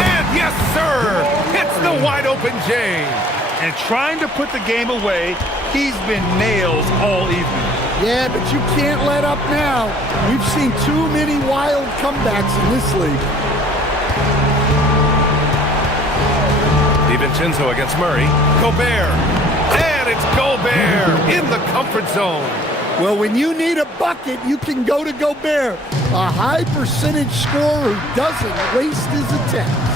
And yes, sir. It's the wide open J. And trying to put the game away, he's been nails all evening. Yeah, but you can't let up now. We've seen too many wild comebacks in this league. DiVincenzo against Murray. Gobert. And it's Gobert in the comfort zone. Well, when you need a bucket, you can go to Gobert. A high percentage scorer who doesn't waste his attempts.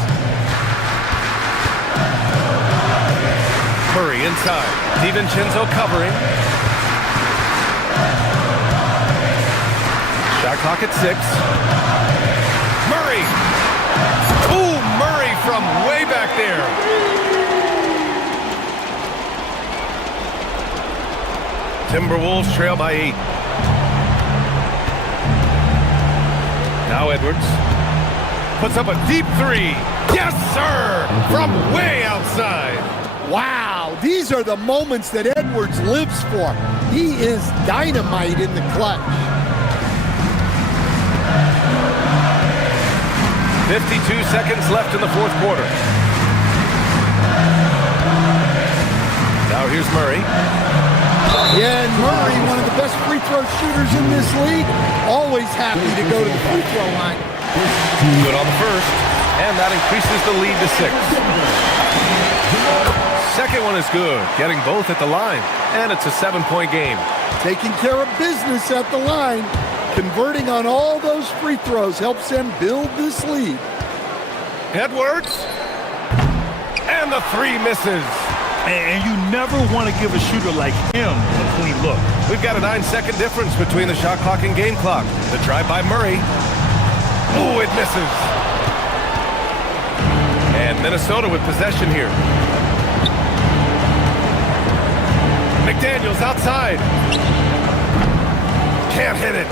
Murray inside. DiVincenzo covering. Shot clock at 6. Murray. Ooh, Murray from way back there. Timberwolves trail by 8. Now Edwards puts up a deep three. Yes, sir! From way outside. Wow, these are the moments that Edwards lives for. He is dynamite in the clutch. 52 seconds left in the fourth quarter. Now here's Murray. Yeah, and Murray, one of the best free throw shooters in this league, always happy to go to the free throw line. Good on the first, and that increases the lead to 6. Second one is good, getting both at the line, and it's a 7-point game. Taking care of business at the line, converting on all those free throws helps them build this lead. Edwards, and the three misses. And you never want to give a shooter like him a clean look. We've got a 9-second difference between the shot clock and game clock. The drive by Murray. Ooh, it misses. And Minnesota with possession here. McDaniels outside. Can't hit it.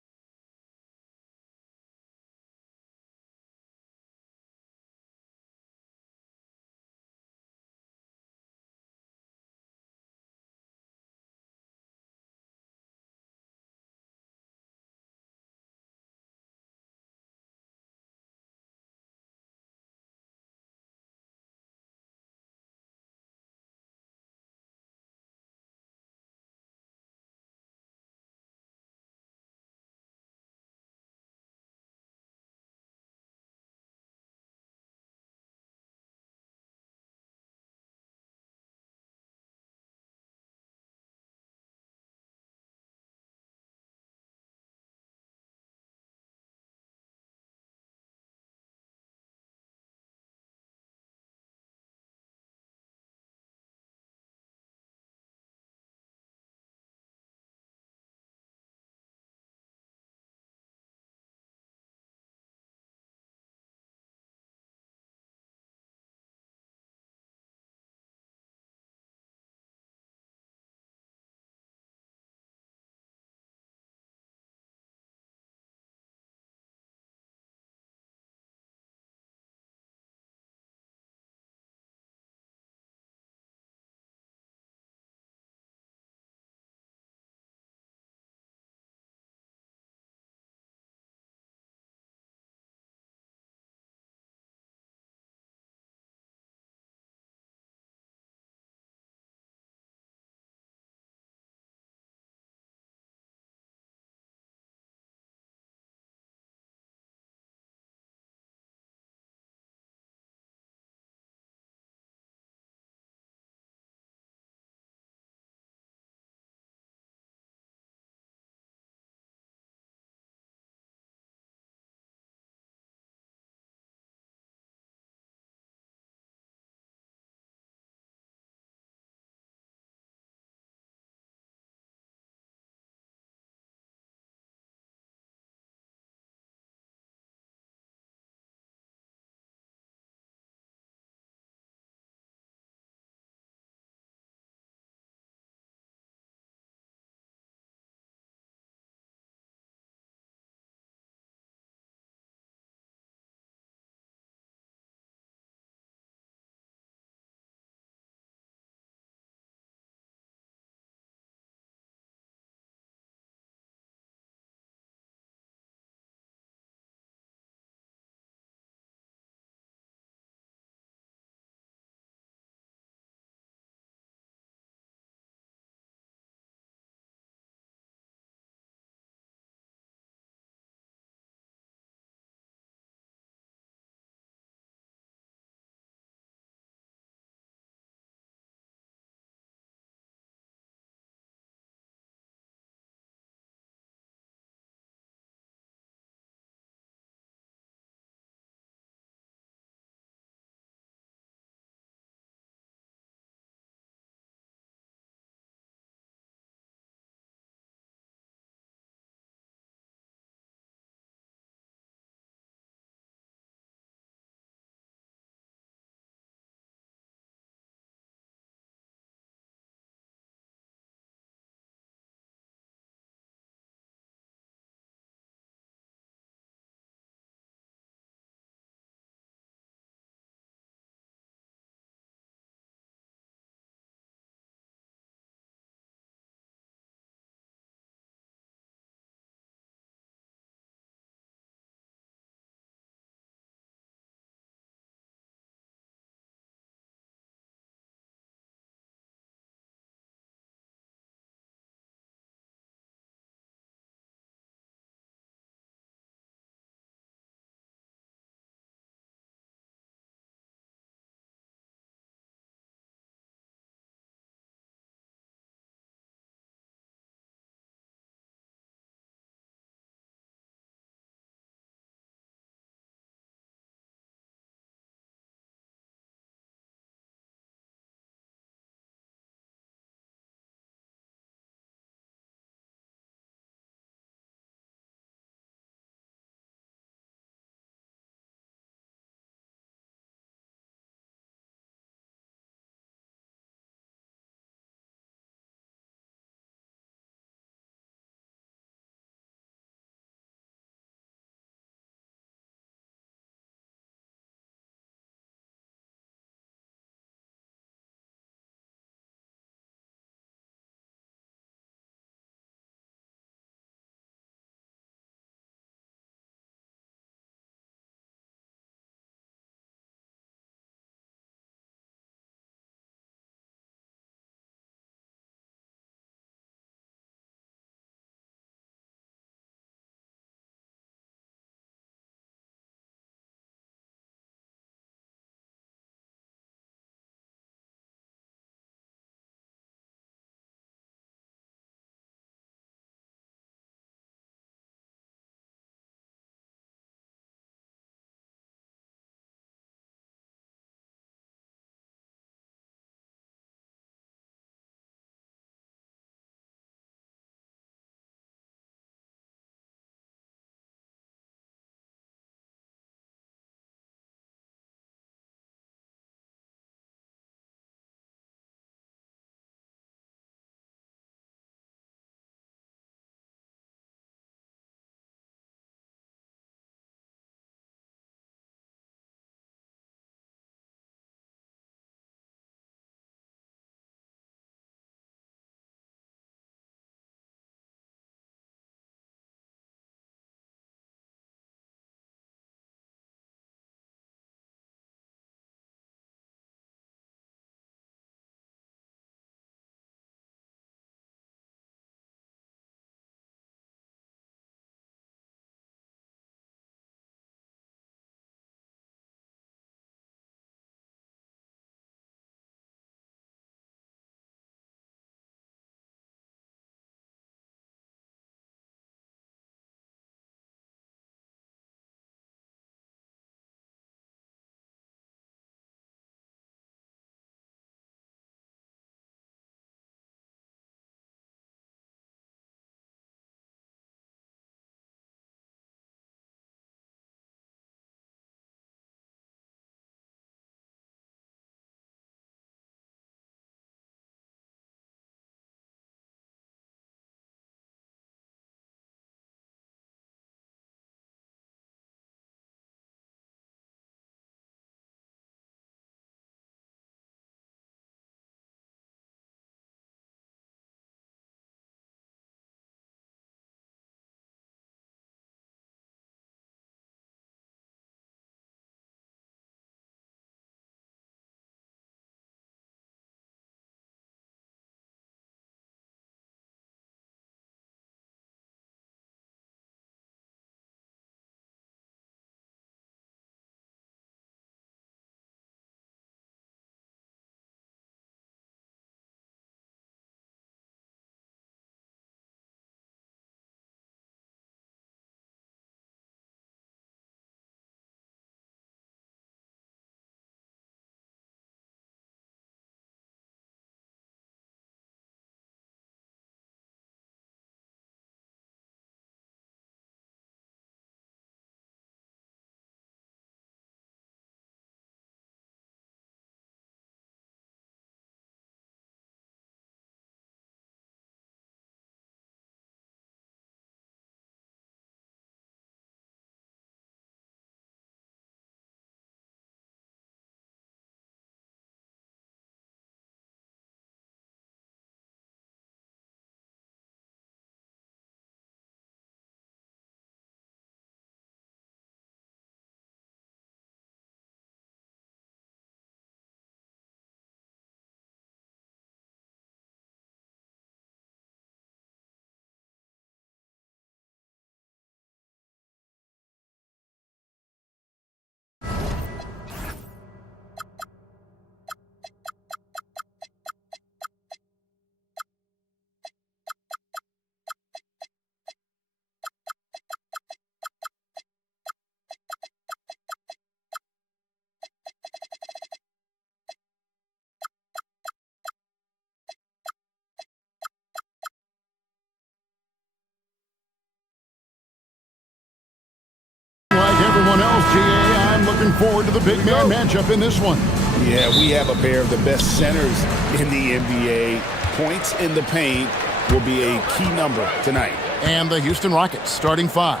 Looking forward to the big man matchup in this one. Yeah, we have a pair of the best centers in the NBA. Points in the paint will be a key number tonight. And the Houston Rockets starting 5.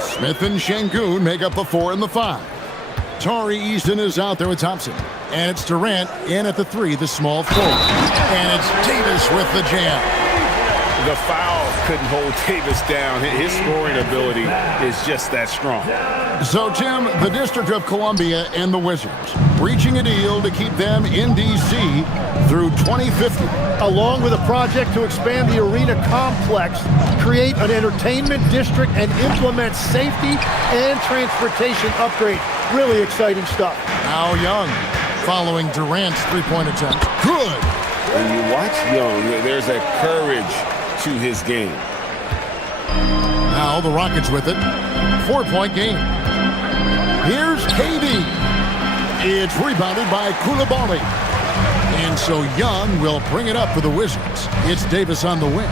Smith and Şengün make up the 4 and the 5. Tari Easton is out there with Thompson. And it's Durant in at the 3, the small forward. And it's Davis with the jam. The foul couldn't hold Davis down. His scoring ability is just that strong. So, Tim, the District of Columbia and the Wizards reaching a deal to keep them in D.C. through 2050. Along with a project to expand the arena complex, create an entertainment district, and implement safety and transportation upgrades. Really exciting stuff. Now Young following Durant's three-point attempt. Good. When you watch Young, there's a courage to his game. Now the Rockets with it. 4-point game. Here's KD. It's rebounded by Koulibaly. And so Young will bring it up for the Wizards. It's Davis on the wing.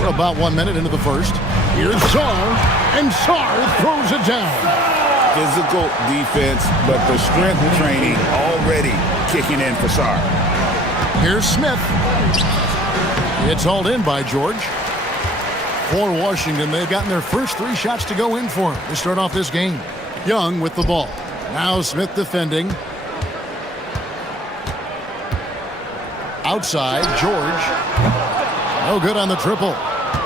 We're about 1 minute into the first. Here's Sarr, and Sarr throws it down. Physical defense, but the strength training already kicking in for Sarr. Here's Smith. It's hauled in by George. For Washington, they've gotten their first 3 shots to go in for to start off this game. Young with the ball. Now Smith defending. Outside, George. No good on the triple.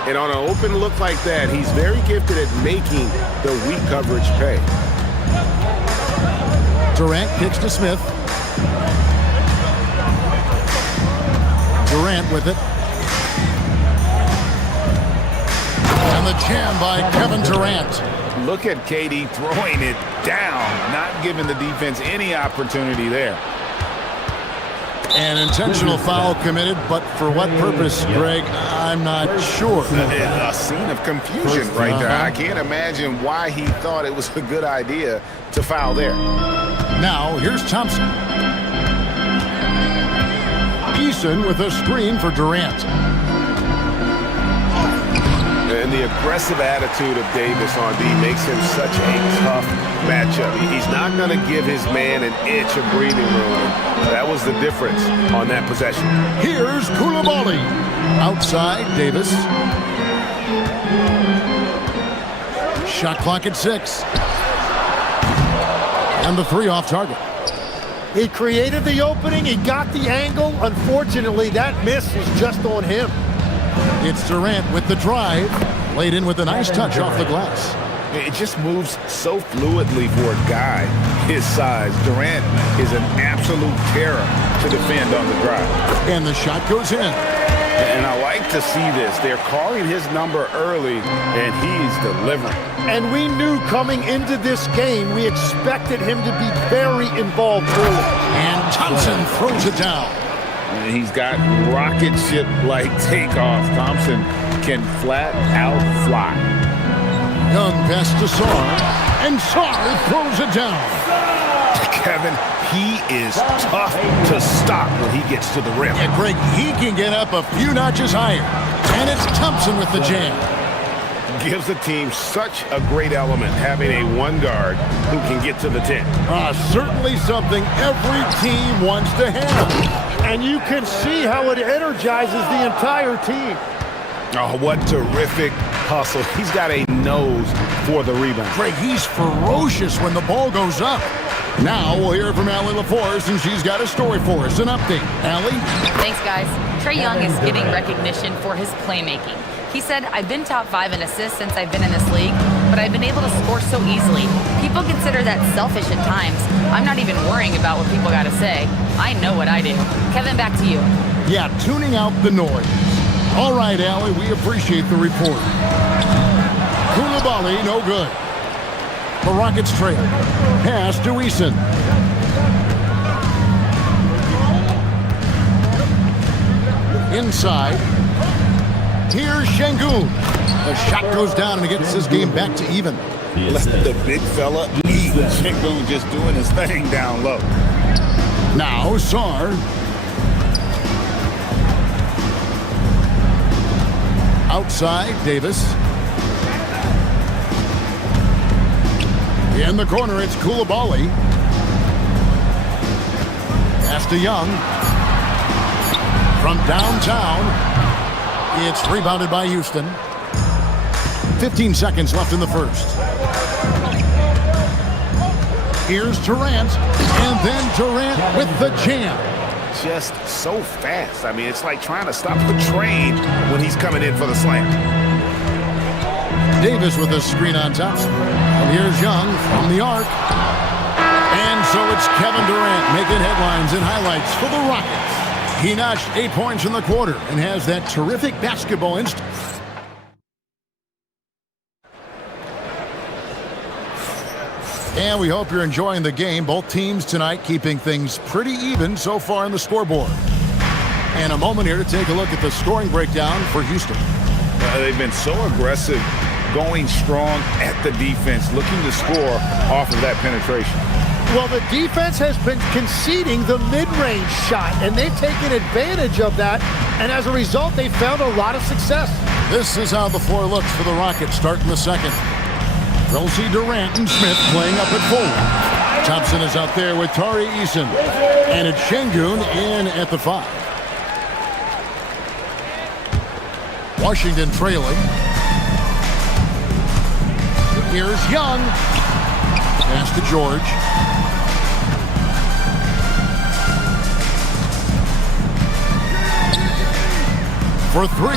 And on an open look like that, he's very gifted at making the weak coverage pay. Durant kicks to Smith. Durant with it. And the jam by Kevin Durant. Look at KD throwing it down, not giving the defense any opportunity there. An intentional foul committed, but for what purpose, Greg, I'm not sure. A scene of confusion right there. I can't imagine why he thought it was a good idea to foul there. Now, here's Thompson. Eason with a screen for Durant. And the aggressive attitude of Davis on D makes him such a tough matchup. He's not going to give his man an inch of breathing room. That was the difference on that possession. Here's Koulibaly. Outside, Davis. Shot clock at 6. And the 3 off target. He created the opening. He got the angle. Unfortunately, that miss was just on him. It's Durant with the drive. Laid in with a nice touch off the glass. It just moves so fluidly for a guy his size. Durant is an absolute terror to defend on the drive. And the shot goes in. And I like to see this. They're calling his number early, and he's delivering. And we knew coming into this game, we expected him to be very involved early. And Thompson throws it down. And he's got rocket ship-like takeoff. Thompson can flat out fly. Young pass to Sarr, and Sarr throws it down. Kevin, he is tough to stop when he gets to the rim. Yeah, Greg, he can get up a few notches higher. And it's Thompson with the jam. Gives the team such a great element, having a one guard who can get to the 10. Certainly something every team wants to have. And you can see how it energizes the entire team. Oh, what terrific hustle. He's got a nose for the rebound. Greg, he's ferocious when the ball goes up. Now we'll hear from Allie LaForest, and she's got a story for us. An update. Allie? Thanks, guys. Trae Young is getting recognition for his playmaking. He said, I've been top 5 in assists since I've been in this league, but I've been able to score so easily. People consider that selfish at times. I'm not even worrying about what people got to say. I know what I do. Kevin, back to you. Yeah, tuning out the noise. All right, Allie, we appreciate the report. Koulibaly, no good. The Rockets trail. Pass to Eason. Inside. Here's Şengün. The shot goes down and it gets this game back to even. Let the big fella eat. Şengün just doing his thing down low. Now Sarr. Outside, Davis. In the corner, it's Koulibaly. Pass to Young. From downtown, it's rebounded by Houston. 15 seconds left in the first. Here's Durant, and then Durant with the jam. Just so fast. I mean, it's like trying to stop a train when he's coming in for the slam. Davis with a screen on Thompson. And here's Young from the arc. And so it's Kevin Durant making headlines and highlights for the Rockets. He notched 8 points in the quarter and has that terrific basketball instinct. And we hope you're enjoying the game. Both teams tonight keeping things pretty even so far on the scoreboard. And a moment here to take a look at the scoring breakdown for Houston. They've been so aggressive, going strong at the defense, looking to score off of that penetration. Well, the defense has been conceding the mid-range shot, and they've taken advantage of that, and as a result, they've found a lot of success. This is how the floor looks for the Rockets starting the second. We'll see Durant and Smith playing up at forward. Thompson is out there with Tari Eason. And it's Şengün in at the 5. Washington trailing. Here's Young. Pass to George. For 3.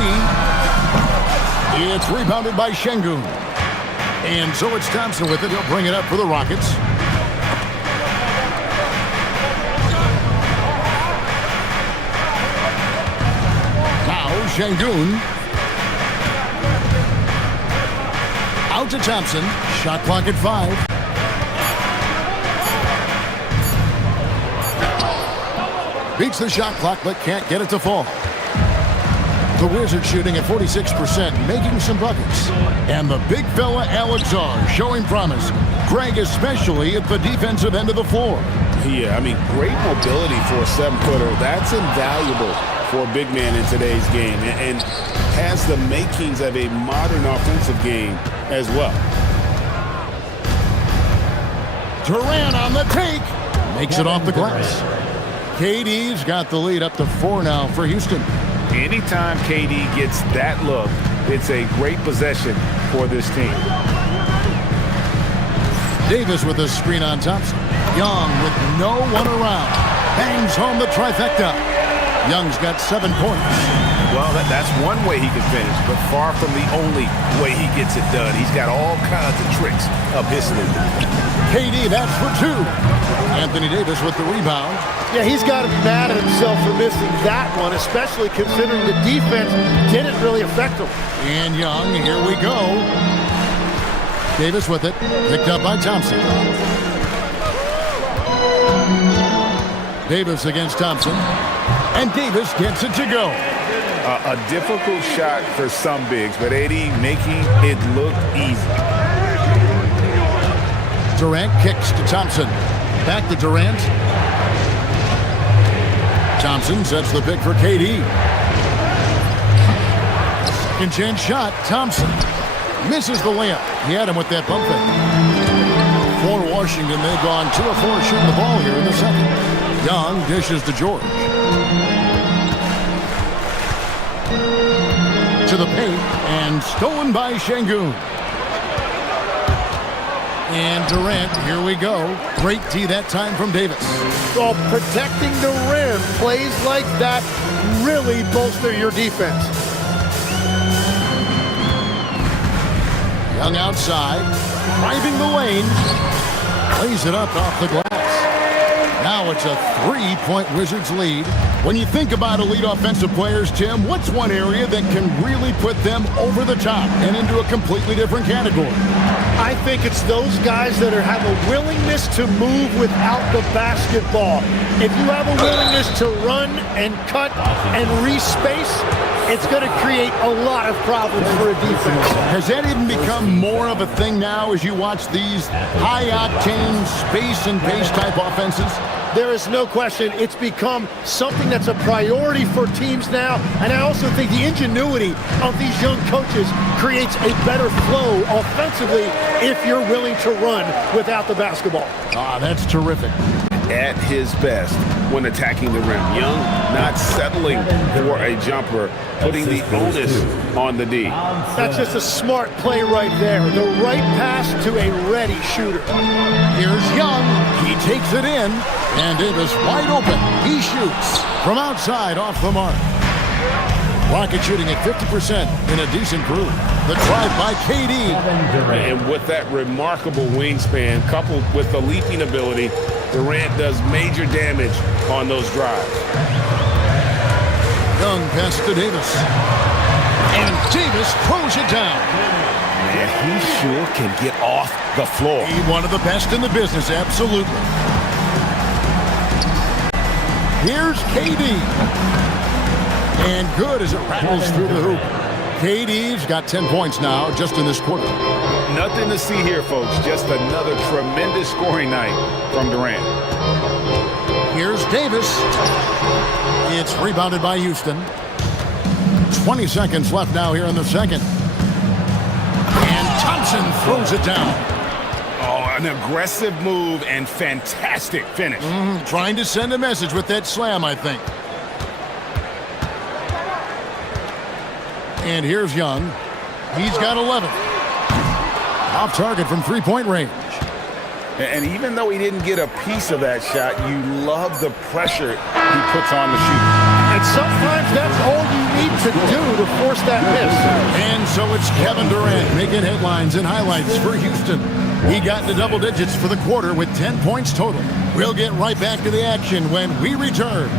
It's rebounded by Şengün. And so it's Thompson with it. He'll bring it up for the Rockets. Now Şengün. Out to Thompson. Shot clock at 5. Beats the shot clock but can't get it to fall. The Wizards shooting at 46%, making some buckets. And the big fella Alex Czar showing promise. Greg especially at the defensive end of the floor. Yeah, I mean, great mobility for a 7-footer. That's invaluable for a big man in today's game and has the makings of a modern offensive game as well. Durant on the take. Makes it off the glass. KD's got the lead up to 4 now for Houston. Anytime KD gets that look, it's a great possession for this team. Davis with a screen on Thompson. Young with no one around. Bangs home the trifecta. Young's got 7 points. Well, that's one way he can finish, but far from the only way he gets it done. He's got all kinds of tricks up his sleeve. KD, that's for 2. Anthony Davis with the rebound. Yeah, he's got to be mad at himself for missing that one, especially considering the defense didn't really affect him. And Young, here we go. Davis with it, picked up by Thompson. Davis against Thompson. And Davis gets it to go. A difficult shot for some bigs, but AD making it look easy. Durant kicks to Thompson. Back to Durant. Thompson sets the pick for KD. Second chance shot. Thompson misses the layup. He had him with that bump fake. For Washington, they've gone 2 of 4 shooting the ball here in the second. Young dishes to George. To the paint and stolen by Şengün. And Durant, here we go. Great D that time from Davis. Well, protecting the rim, plays like that really bolster your defense. Young outside, driving the lane, lays it up off the glass. Now it's a 3-point Wizards lead. When you think about elite offensive players, Tim, what's one area that can really put them over the top and into a completely different category? I think it's those guys that have a willingness to move without the basketball. If you have a willingness to run and cut and respace, it's going to create a lot of problems for a defense. Has that even become more of a thing now as you watch these high-octane space and pace type offenses? There is no question it's become something that's a priority for teams now, and I also think the ingenuity of these young coaches creates a better flow offensively if you're willing to run without the basketball. Ah, that's terrific. At his best when attacking the rim. Young not settling for a jumper, putting the onus on the D. That's just a smart play right there. The right pass to a ready shooter. Here's Young. He takes it in, and Davis wide open. He shoots from outside off the mark. Rocket shooting at 50% in a decent groove. The drive by KD. And with that remarkable wingspan, coupled with the leaping ability, Durant does major damage on those drives. Young pass to Davis. And Davis throws it down. Man, he sure can get off the floor. He one of the best in the business, absolutely. Here's KD. And good as it rattles through the hoop. KD's got 10 points now just in this quarter. Nothing to see here, folks. Just another tremendous scoring night from Durant. Here's Davis. It's rebounded by Houston. 20 seconds left now here in the second. And Thompson throws it down. Oh, an aggressive move and fantastic finish. Trying to send a message with that slam, I think. And here's Young. He's got 11. Off target from three-point range. And even though he didn't get a piece of that shot, you love the pressure he puts on the shooter. And sometimes that's all you need to do to force that miss. And so it's Kevin Durant making headlines and highlights for Houston. He got into double digits for the quarter with 10 points total. We'll get right back to the action when we return.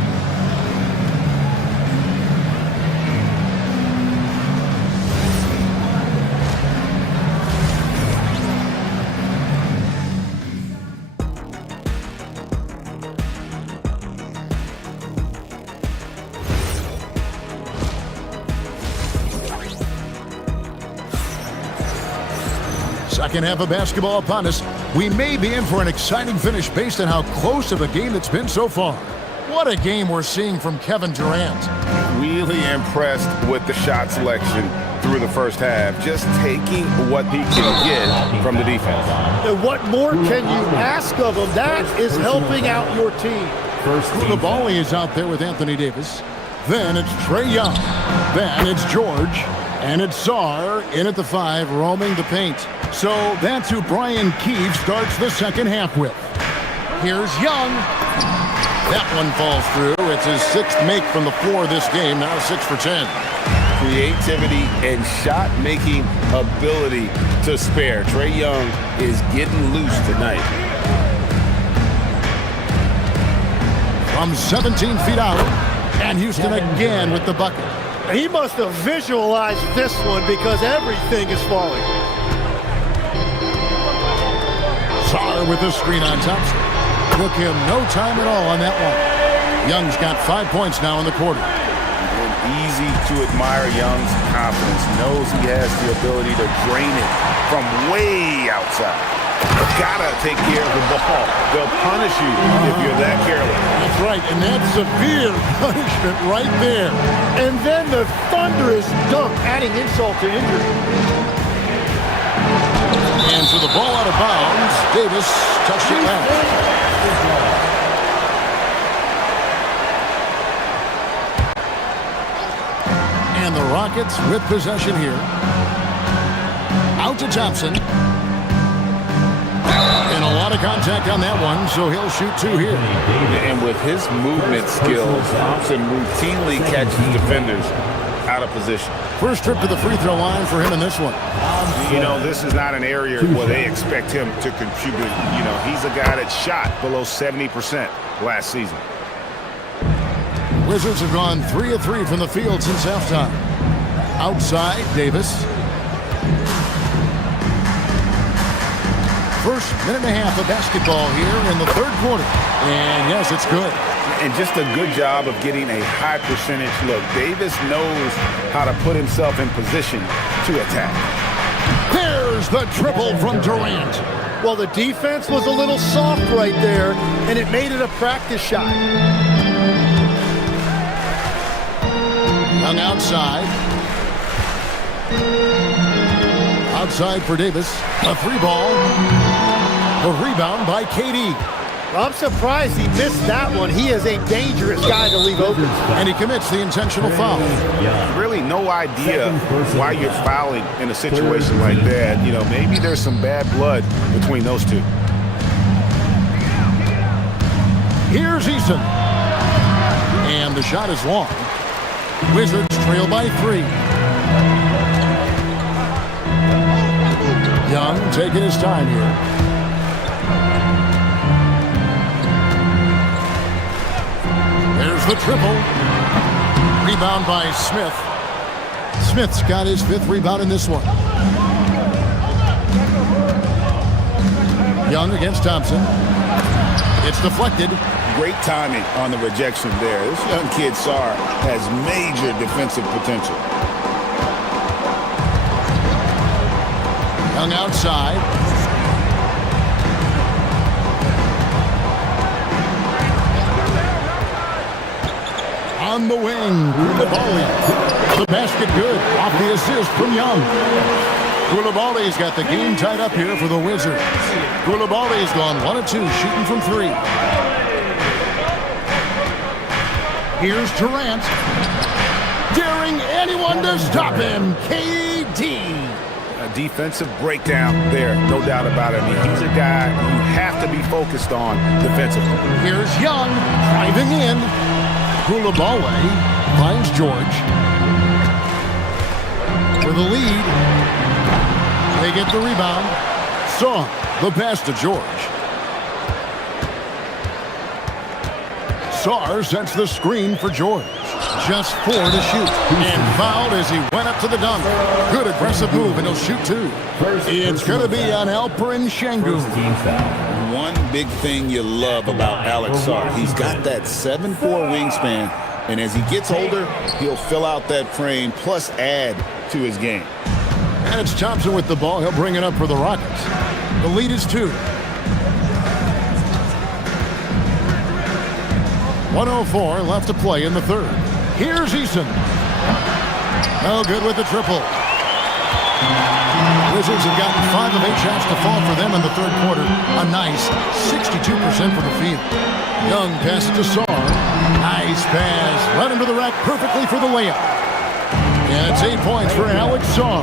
Second half of basketball upon us. We may be in for an exciting finish based on how close of a game it's been so far. What a game we're seeing from Kevin Durant. Really impressed with the shot selection through the first half. Just taking what he can get from the defense. And what more can you ask of him? That is helping out your team. The volley is out there with Anthony Davis. Then it's Trae Young. Then it's George. And it's Sarr in at the 5, roaming the paint. So that's who Brian Keefe starts the second half with. Here's Young. That one falls through. It's his 6th make from the floor this game, now 6 for 10. Creativity and shot-making ability to spare. Trae Young is getting loose tonight. From 17 feet out, and Houston again with the bucket. He must have visualized this one because everything is falling. Sarr with the screen on Thompson. Took him no time at all on that one. Young's got 5 points now in the quarter. Easy to admire Young's confidence. Knows he has the ability to drain it from way outside. Gotta take care of the ball. They'll punish you if you're that careless. That's right, and that's severe punishment right there. And then the thunderous dunk, adding insult to injury. And so the ball out of bounds. Davis touched it last. And the Rockets with possession here. Out to Thompson. And a lot of contact on that one, so he'll shoot 2 here. And with his movement skills, Thompson routinely catches defenders out of position. First trip to the free throw line for him in this one. You know, this is not an area where they expect him to contribute. You know, he's a guy that shot below 70% last season. Wizards have gone 3 of 3 from the field since halftime. Outside, Davis. First minute and a half of basketball here in the third quarter. And yes, it's good. And just a good job of getting a high percentage look. Davis knows how to put himself in position to attack. There's There's the triple from Durant. Well, the defense was a little soft right there, and it made it a practice shot. Young outside. Outside for Davis. A three ball. The rebound by KD. I'm surprised he missed that one. He is a dangerous guy to leave open. And he commits the intentional foul. Really no idea why you're fouling in a situation like that. You know, maybe there's some bad blood between those two. Here's Eason. And the shot is long. Wizards trail by 3. Young taking his time here. There's the triple. Rebound by Smith. Smith's got his 5th rebound in this one. Young against Thompson. It's deflected. Great timing on the rejection there. This young kid, Sarr, has major defensive potential. Young outside. On the wing, Koulibaly. The basket good. Off the assist from Young. Koulibaly's got the game tied up here for the Wizards. Koulibaly's gone 1 of 2, shooting from 3. Here's Durant. Daring anyone to stop him. KD. A defensive breakdown there, no doubt about it. I mean, he's a guy you have to be focused on defensively. Here's Young driving in. Koulibaly finds George. For the lead. They get the rebound. Song, the pass to George. Sarr sets the screen for George. Just 4 to shoot. And fouled as he went up to the dunk. Good aggressive move, and he'll shoot 2. It's going to be on Alperen Şengün. One big thing you love about Alex Sarr, he's got that 7'4" wingspan, and as he gets older, he'll fill out that frame, plus add to his game. And it's Thompson with the ball. He'll bring it up for the Rockets. The lead is 2. 1:04 left to play in the 3rd. Here's Eason. No good with the triple. Wizards have gotten 5 of 8 shots to fall for them in the 3rd quarter. A nice 62% from the field. Young passes to Sarr. Nice pass. Run into the rack perfectly for the layup. And it's 8 points for Alex Sarr.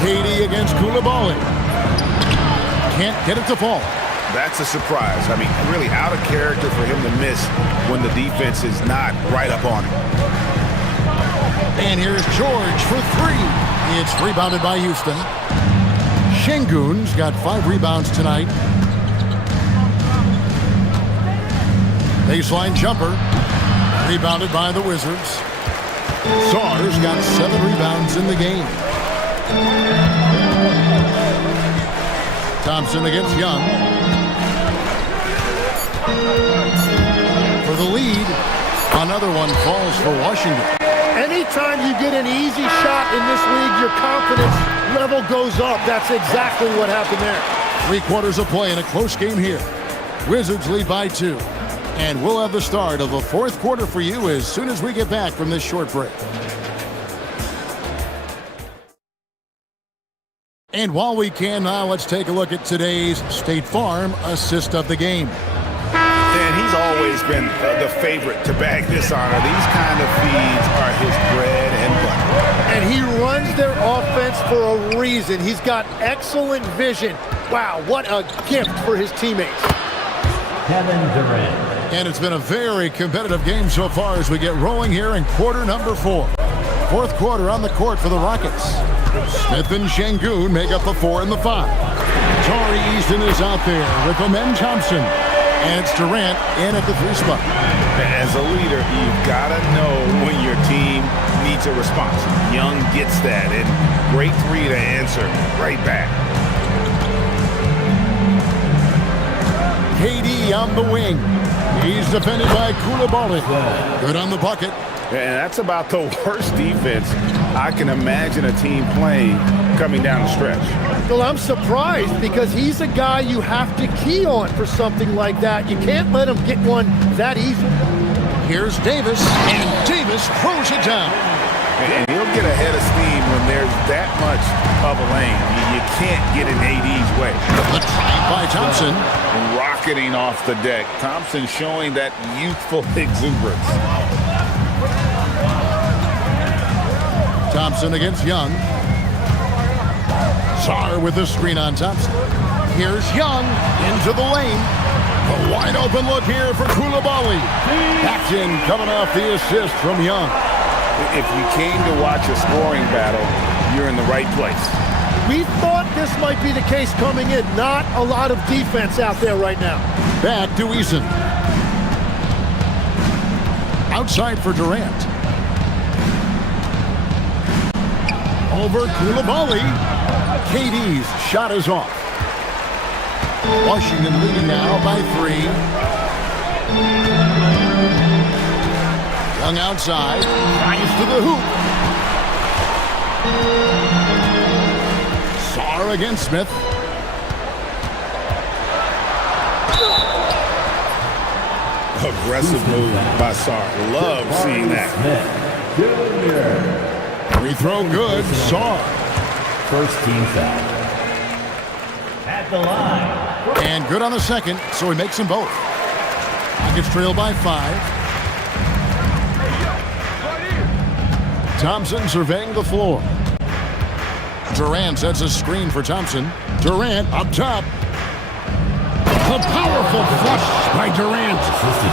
KD against Koulibaly. Can't get it to fall. That's a surprise. I mean, really out of character for him to miss when the defense is not right up on him. And here's George for 3. It's rebounded by Houston. Şengün's got 5 rebounds tonight. Baseline jumper. Rebounded by the Wizards. Sarr's got 7 rebounds in the game. Thompson against Young. For the lead, another one falls for Washington. Anytime you get an easy shot in this league, your confidence level goes up. That's exactly what happened there. 3 quarters of play in a close game here. Wizards lead by 2. And we'll have the start of the 4th quarter for you as soon as we get back from this short break. And while we can now, let's take a look at today's State Farm assist of the game. And he's always been the favorite to bag this honor. These kind of feeds are his bread and butter. And he runs their offense for a reason. He's got excellent vision. Wow, what a gift for his teammates. Kevin Durant. And it's been a very competitive game so far as we get rolling here in quarter number 4. 4th quarter on the court for the Rockets. Smith and Şengün make up the 4 and the 5. Tari Eason is out there with Amen Thompson. And it's Durant in at the 3 spot. As a leader, you've got to know when your team needs a response. Young gets that, and great 3 to answer right back. KD on the wing. He's defended by Koulibaly. Good on the bucket. And that's about the worst defense I can imagine a team playing coming down the stretch. Well, I'm surprised because he's a guy you have to key on for something like that. You can't let him get one that easy. Here's Davis, and Davis throws it down. And he'll get a head of steam when there's that much of a lane. You can't get in AD's way. The try by Thompson. Rocketing off the deck. Thompson showing that youthful exuberance. Thompson against Young. Sarr with the screen on Thompson. Here's Young into the lane. A wide open look here for Koulibaly. Back in, coming off the assist from Young. If you came to watch a scoring battle, you're in the right place. We thought this might be the case coming in. Not a lot of defense out there right now. Back to Eason. Outside for Durant. Over Koulibaly. KD's shot is off. Washington leading now by 3. Young outside. Drives to the hoop. Sarr against Smith. Aggressive move by Sarr. Love seeing that. Free throw good. Sarr. First team foul. At the line. And good on the second, so he makes them both. Rockets trail by 5. Thompson surveying the floor. Durant sets a screen for Thompson. Durant up top. The powerful flush by Durant.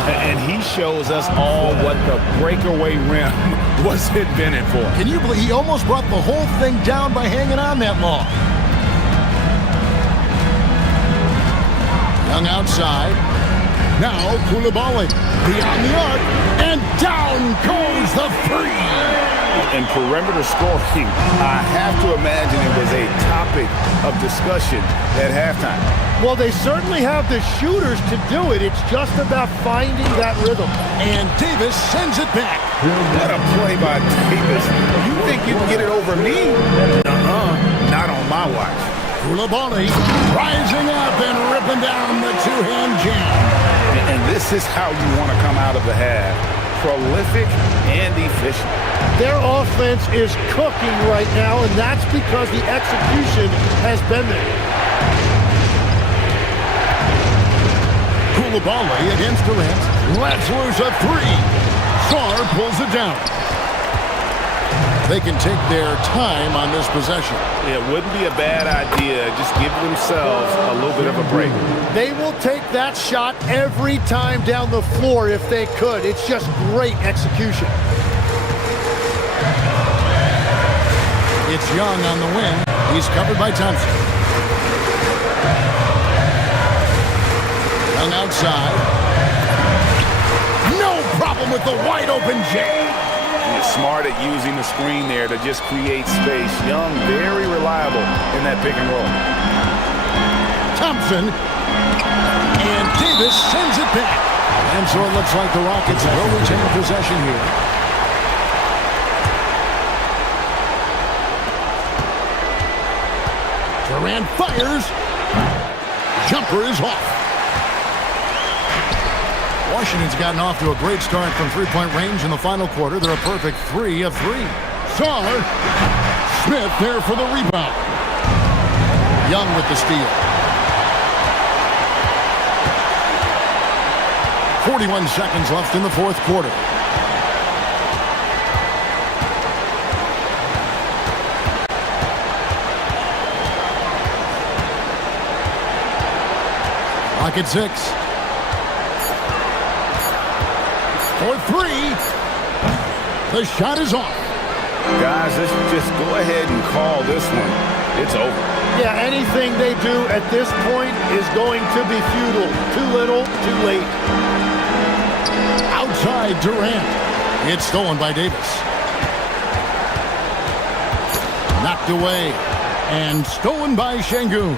And he shows us all what the breakaway rim was invented for. Can you believe he almost brought the whole thing down by hanging on that long? Young outside. Now Koulibaly beyond the arc, and down goes the three. And perimeter scoring, I have to imagine it was a topic of discussion at halftime. Well, they certainly have the shooters to do it. It's just about finding that rhythm. And Davis sends it back. What a play by Davis. You think you can get it over me? Not on my watch. Koulibaly rising up and ripping down the two-hand jam. And this is how you want to come out of the half. Prolific and efficient. Their offense is cooking right now, and that's because the execution has been there. Koulibaly against Durant. Let's lose a 3. Sarr pulls it down. They can take their time on this possession. It wouldn't be a bad idea. Just give themselves a little bit of a break. They will take that shot every time down the floor if they could. It's just great execution. It's Young on the win. He's covered by Thompson. Young outside. No problem with the wide open jam. He's smart at using the screen there to just create space. Young, very reliable in that pick and roll. Thompson. And Davis sends it back. And so it looks like the Rockets will retain possession here. Durant fires. Jumper is off. Washington's gotten off to a great start from three-point range in the final quarter. They're a perfect 3 of 3. Sarr. Smith there for the rebound. Young with the steal. 41 seconds left in the fourth quarter. Rocket 6. For 3. The shot is off. Guys, let's just go ahead and call this one. It's over. Yeah, anything they do at this point is going to be futile. Too little, too late. Outside Durant. It's stolen by Davis. Knocked away. And stolen by Şengün.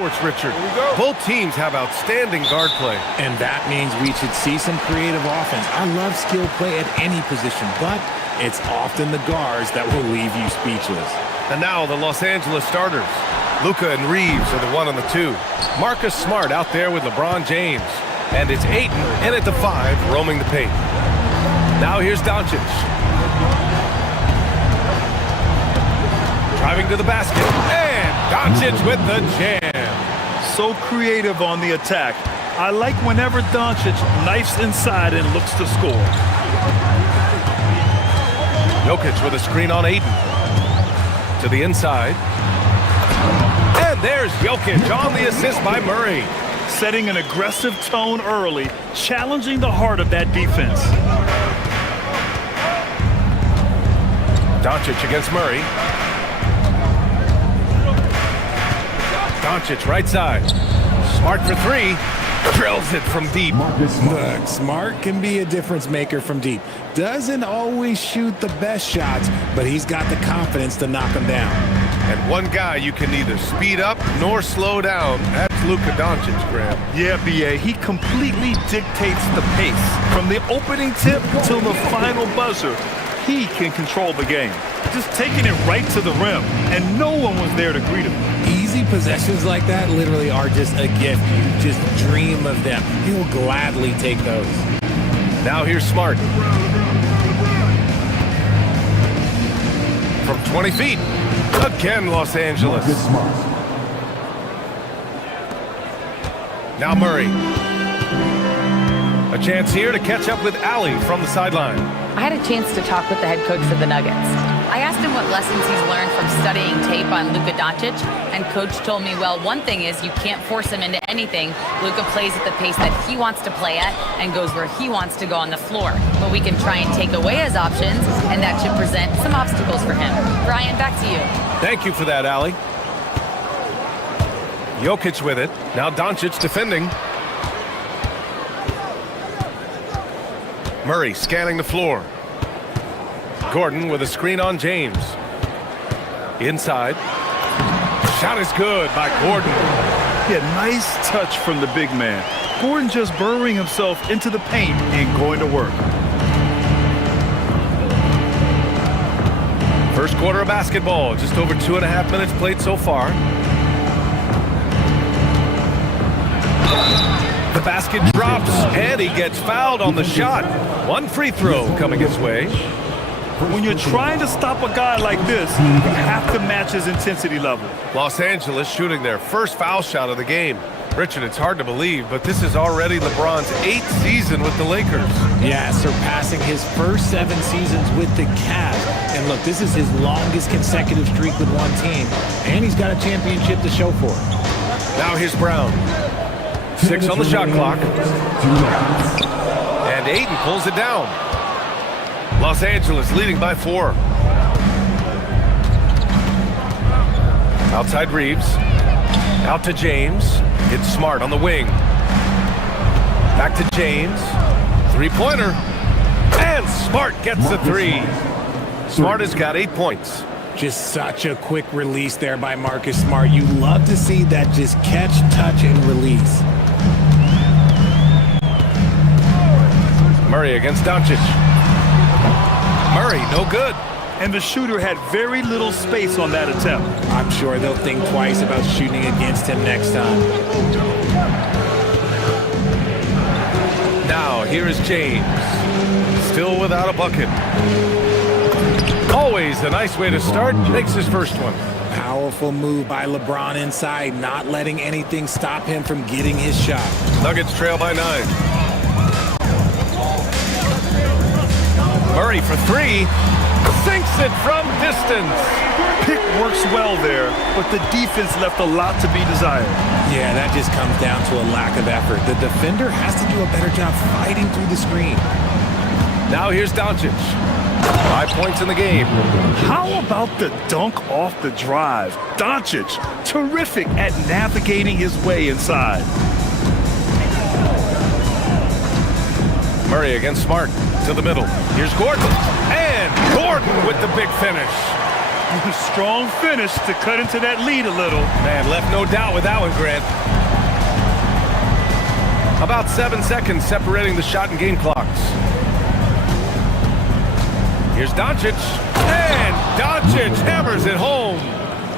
Richard. Both teams have outstanding guard play. And that means we should see some creative offense. I love skill play at any position, but it's often the guards that will leave you speechless. And now the Los Angeles starters. Luka and Reeves are the 1 and the 2. Marcus Smart out there with LeBron James. And it's Ayton in at the 5, roaming the paint. Now here's Doncic. Driving to the basket. And Doncic with the jam. So creative on the attack. I like whenever Doncic knifes inside and looks to score. Jokic with a screen on Ayton. To the inside. And there's Jokic on the assist by Murray. Setting an aggressive tone early, challenging the heart of that defense. Doncic against Murray. Doncic right side. Smart for 3. Drills it from deep. Look, Smart can be a difference maker from deep. Doesn't always shoot the best shots, but he's got the confidence to knock them down. And one guy you can neither speed up nor slow down. That's Luka Doncic, Graham. Yeah, B.A., he completely dictates the pace. From the opening tip till the final buzzer, he can control the game. Just taking it right to the rim, and no one was there to greet him. Easy possessions like that literally are just a gift. You just dream of them. He'll gladly take those. Now here's Smart. From 20 feet. Again, Los Angeles. Now Murray. A chance here to catch up with Allie from the sideline. I had a chance to talk with the head coach for the Nuggets. I asked him what lessons he's learned from studying tape on Luka Doncic, and coach told me, well, one thing is you can't force him into anything. Luka plays at the pace that he wants to play at and goes where he wants to go on the floor. But we can try and take away his options, and that should present some obstacles for him. Brian, back to you. Thank you for that, Allie. Jokic with it. Now Doncic defending. Murray scanning the floor. Gordon with a screen on James. Inside. Shot is good by Gordon. Yeah, nice touch from the big man. Gordon just burrowing himself into the paint and going to work. First quarter of basketball. Just over 2.5 minutes played so far. The basket drops, and he gets fouled on the shot. One free throw coming his way. When you're trying to stop a guy like this, you have to match his intensity level. Los Angeles shooting their first foul shot of the game. Richard, it's hard to believe, but this is already LeBron's 8th season with the Lakers. Yeah, surpassing his first 7 seasons with the Cavs. And look, this is his longest consecutive streak with one team, and he's got a championship to show for it. Now here's Brown. 6 on the shot clock. And Ayton pulls it down. Los Angeles leading by 4. Outside Reeves. Out to James. It's Smart on the wing. Back to James. 3-pointer. And Smart gets the 3. Smart has got 8 points. Just such a quick release there by Marcus Smart. You love to see that just catch, touch, and release. Murray against Doncic. Murray, no good. And the shooter had very little space on that attempt. I'm sure they'll think twice about shooting against him next time. Now, here is James. Still without a bucket. Always a nice way to start. Makes his first one. Powerful move by LeBron inside, not letting anything stop him from getting his shot. Nuggets trail by 9. Murray for 3. Sinks it from distance. Pick works well there, but the defense left a lot to be desired. Yeah, that just comes down to a lack of effort. The defender has to do a better job fighting through the screen. Now here's Doncic. 5 points in the game. How about the dunk off the drive? Doncic, terrific at navigating his way inside. Murray against Smart to the middle. Here's Gordon. And Gordon with the big finish. Strong finish to cut into that lead a little. Man, left no doubt with that one, Grant. About 7 seconds separating the shot and game clocks. Here's Doncic, and Doncic hammers it home.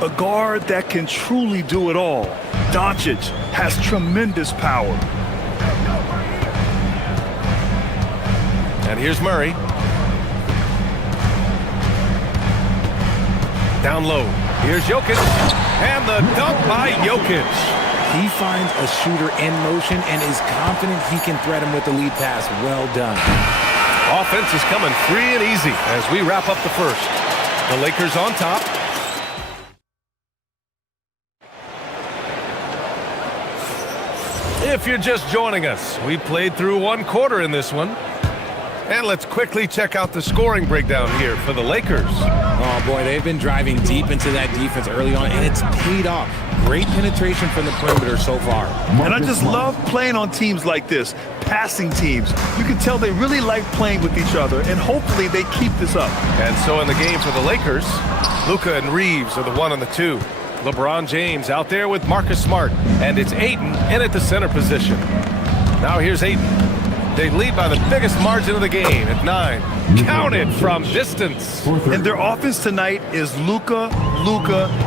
A guard that can truly do it all. Doncic has tremendous power. And here's Murray. Down low. Here's Jokic. And the dunk by Jokic. He finds a shooter in motion and is confident he can thread him with the lead pass. Well done. Offense is coming free and easy as we wrap up the first. The Lakers on top. If you're just joining us, we played through one quarter in this one. And let's quickly check out the scoring breakdown here for the Lakers. Oh, boy, they've been driving deep into that defense early on, and it's paid off. Great penetration from the perimeter so far. And I just love playing on teams like this, passing teams. You can tell they really like playing with each other, and hopefully they keep this up. And so in the game for the Lakers, Luka and Reeves are the 1 and the 2. LeBron James out there with Marcus Smart, and it's Ayton in at the center position. Now here's Ayton. They lead by the biggest margin of the game at 9. Counted from distance. And their offense tonight is Luka,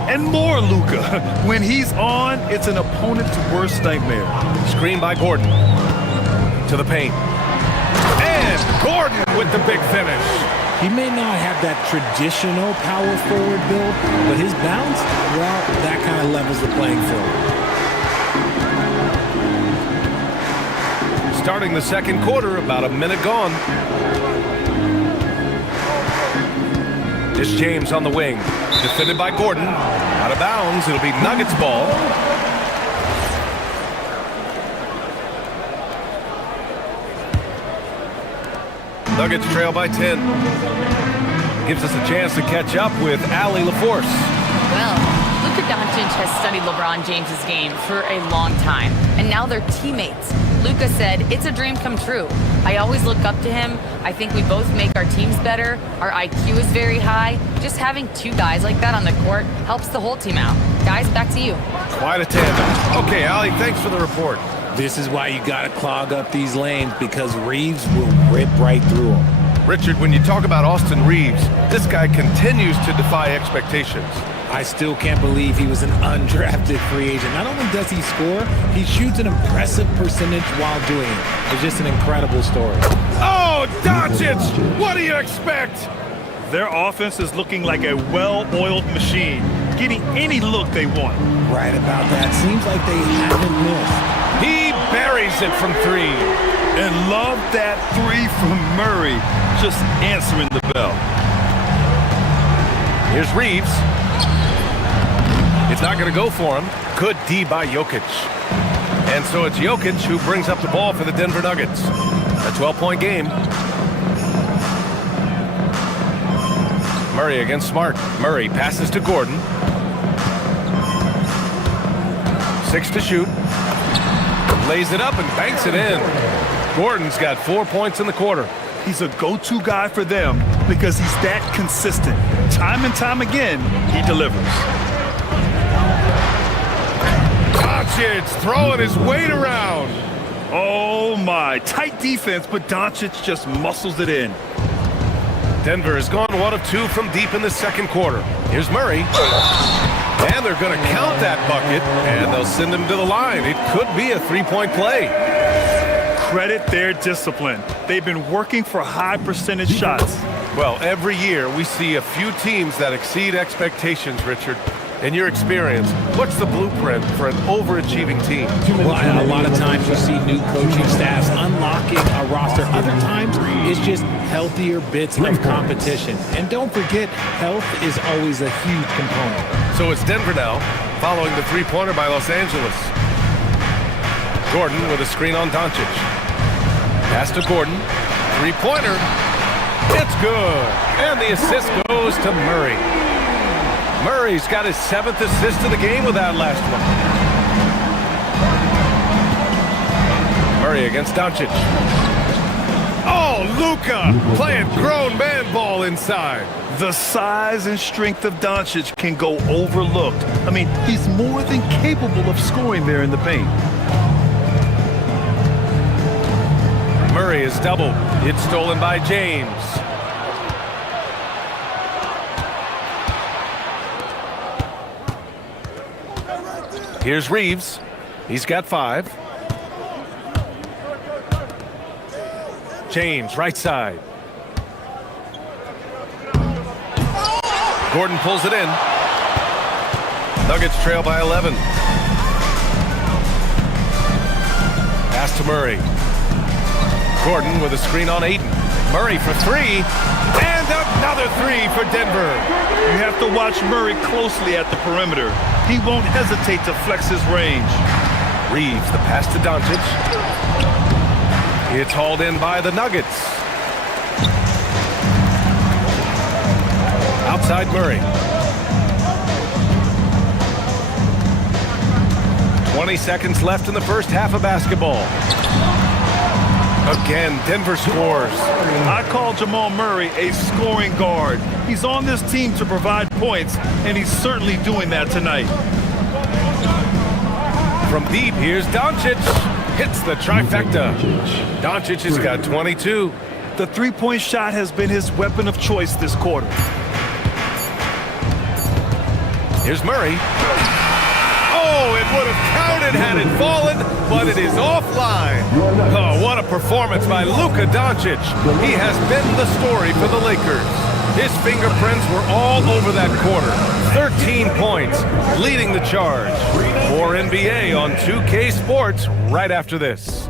and more Luka. When he's on, it's an opponent's worst nightmare. Screen by Gordon. To the paint. And Gordon with the big finish. He may not have that traditional power forward build, but his bounce, well, that kind of levels the playing field. Starting the second quarter, about a minute gone. It's James on the wing. Defended by Gordon. Out of bounds. It'll be Nuggets ball. Nuggets trail by 10. Gives us a chance to catch up with Allie LaForce. Well, Luka Doncic has studied LeBron James's game for a long time, and now they're teammates. Luka said, "It's a dream come true. I always look up to him. I think we both make our teams better. Our IQ is very high. Just having two guys like that on the court helps the whole team out." Guys, back to you. Quite a tandem. Okay, Allie, thanks for the report. This is why you got to clog up these lanes, because Reeves will rip right through them. Richard, when you talk about Austin Reeves, this guy continues to defy expectations. I still can't believe he was an undrafted free agent. Not only does he score, he shoots an impressive percentage while doing it. It's just an incredible story. Oh, Doncic! What do you expect? Their offense is looking like a well-oiled machine, getting any look they want. Right about that. Seems like they haven't missed. He buries it from 3. And love that 3 from Murray, just answering the bell. Here's Reeves. It's not going to go for him. Good D by Jokic. And so it's Jokic who brings up the ball for the Denver Nuggets. A 12-point game. Murray against Smart. Murray passes to Gordon. 6 to shoot. Lays it up and banks it in. Gordon's got 4 points in the quarter. He's a go-to guy for them because he's that consistent. Time and time again, he delivers. Doncic throwing his weight around. Oh my, tight defense, but Doncic just muscles it in. Denver has gone 1 of 2 from deep in the second quarter. Here's Murray. And they're going to count that bucket, and they'll send him to the line. It could be a 3-point play. Credit their discipline. They've been working for high percentage shots. Well, every year we see a few teams that exceed expectations, Richard. In your experience, what's the blueprint for an overachieving team? Well, a lot of times you see new coaching staffs unlocking a roster. Other times it's just healthier bits of competition. And don't forget, health is always a huge component. So it's Denver now, following the three-pointer by Los Angeles. Gordon with a screen on Doncic. Pass to Gordon. Three-pointer. It's good. And the assist goes to Murray. Murray's got his 7th assist of the game with that last one. Murray against Doncic. Oh, Luka playing grown man ball inside. The size and strength of Doncic can go overlooked. I mean, he's more than capable of scoring there in the paint. Murray is doubled. It's stolen by James. Here's Reeves. He's got 5. James, right side. Gordon pulls it in. Nuggets trail by 11. Pass to Murray. Gordon with a screen on Ayton. Murray for 3. And another 3 for Denver. You have to watch Murray closely at the perimeter. He won't hesitate to flex his range. Reeves, the pass to Doncic. It's hauled in by the Nuggets. Outside Murray. 20 seconds left in the first half of basketball. Again, Denver scores. I call Jamal Murray a scoring guard. He's on this team to provide points, and he's certainly doing that tonight. From deep, here's Doncic. Hits the trifecta. Doncic has got 22. The three-point shot has been his weapon of choice this quarter. Here's Murray. Oh, it would have counted had it fallen, but it is offline. Oh, what a performance by Luka Doncic. He has been the story for the Lakers. His fingerprints were all over that quarter. 13 points, leading the charge. More NBA on 2K Sports right after this.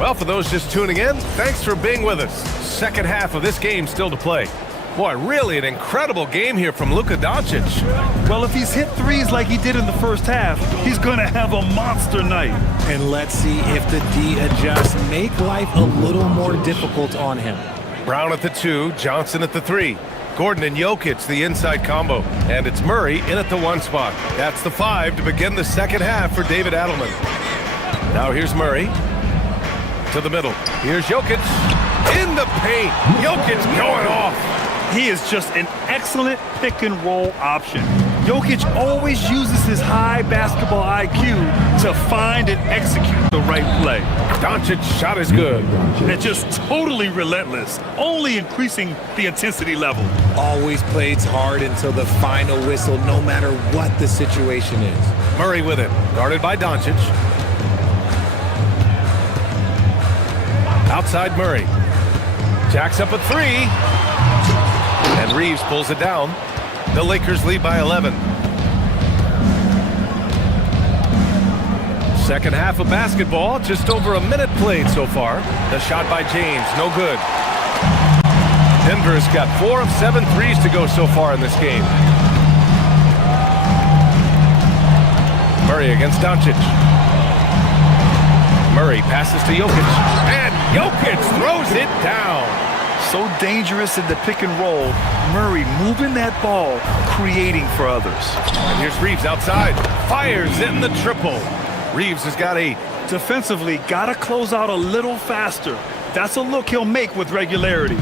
Well, for those just tuning in, thanks for being with us. Second half of this game still to play. Boy, really an incredible game here from Luka Doncic. Well, if he's hit threes like he did in the first half, he's going to have a monster night. And let's see if the D adjusts, make life a little more difficult on him. Brown at the 2, Johnson at the 3. Gordon and Jokic, the inside combo. And it's Murray in at the 1 spot. That's the 5 to begin the second half for David Adelman. Now here's Murray. To the middle. Here's Jokic. In the paint. Jokic going off. He is just an excellent pick-and-roll option. Jokic always uses his high basketball IQ to find and execute the right play. Doncic's shot is good. And just totally relentless, only increasing the intensity level. Always plays hard until the final whistle, no matter what the situation is. Murray with it. Guarded by Doncic. Outside Murray. Jacks up a 3. And Reeves pulls it down. The Lakers lead by 11. Second half of basketball, just over a minute played so far. The shot by James, no good. Denver's got 4 of 7 threes to go so far in this game. Murray against Doncic. Murray passes to Jokic. And Jokic throws it down. So dangerous in the pick and roll. Murray moving that ball, creating for others. And here's Reeves outside. Fires in the triple. Reeves has got 8. Defensively, got to close out a little faster. That's a look he'll make with regularity.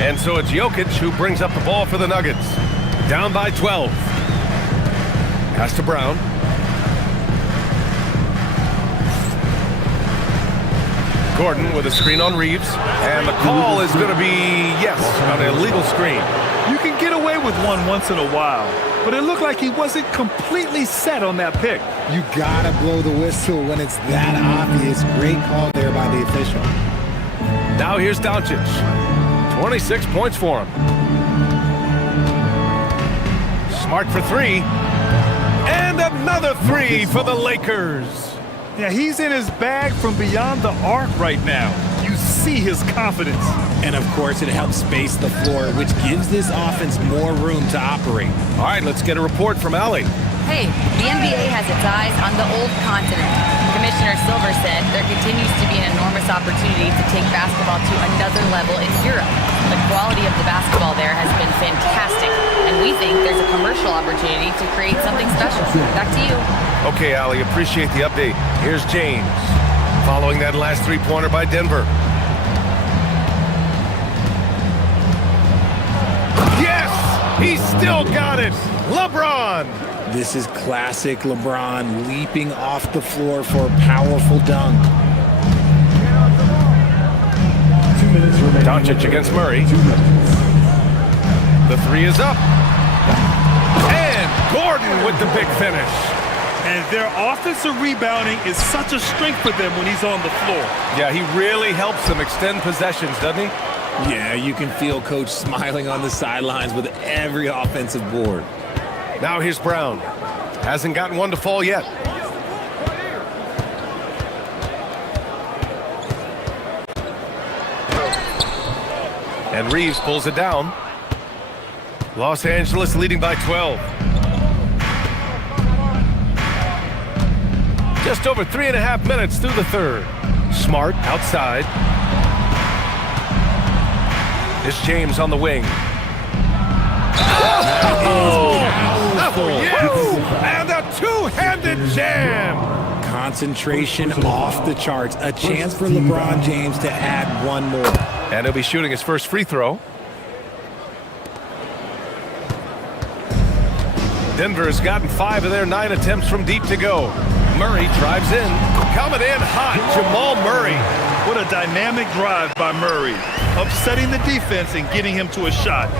And so it's Jokic who brings up the ball for the Nuggets. Down by 12. Pass to Brown. Gordon with a screen on Reeves. And the call is going to be, yes, an illegal screen. You can get away with one once in a while, but it looked like he wasn't completely set on that pick. You gotta blow the whistle when it's that obvious. Great call there by the official. Now here's Doncic. 26 points for him. Smart for 3. And another 3 for the Lakers. Yeah, he's in his bag from beyond the arc right now. You see his confidence. And of course, it helps space the floor, which gives this offense more room to operate. All right, let's get a report from Allie. Hey, the NBA has its eyes on the old continent. Commissioner Silver said there continues to be an enormous opportunity to take basketball to another level in Europe. The quality of the basketball there has been fantastic, and we we think there's a commercial opportunity to create something special. Back to you. Okay, Allie, appreciate the update. Here's James, following that last three-pointer by Denver. Yes! He still got it! LeBron! This is classic LeBron leaping off the floor for a powerful dunk. 2 minutes remaining. Doncic against Murray. The three is up. And Gordon with the big finish. And their offensive rebounding is such a strength for them when he's on the floor. Yeah, he really helps them extend possessions, doesn't he? Yeah, you can feel Coach smiling on the sidelines with every offensive board. Now here's Brown. Hasn't gotten one to fall yet. And Reeves pulls it down. Los Angeles leading by 12. Just over 3.5 minutes through the third. Smart outside. It's James on the wing. And a two-handed jam. Concentration off the charts. A chance for LeBron James to add one more. And he'll be shooting his first free throw. Denver has gotten 5 of their 9 attempts from deep to go. Murray drives in. Coming in hot, Jamal Murray. What a dynamic drive by Murray, upsetting the defense and getting him to a shot.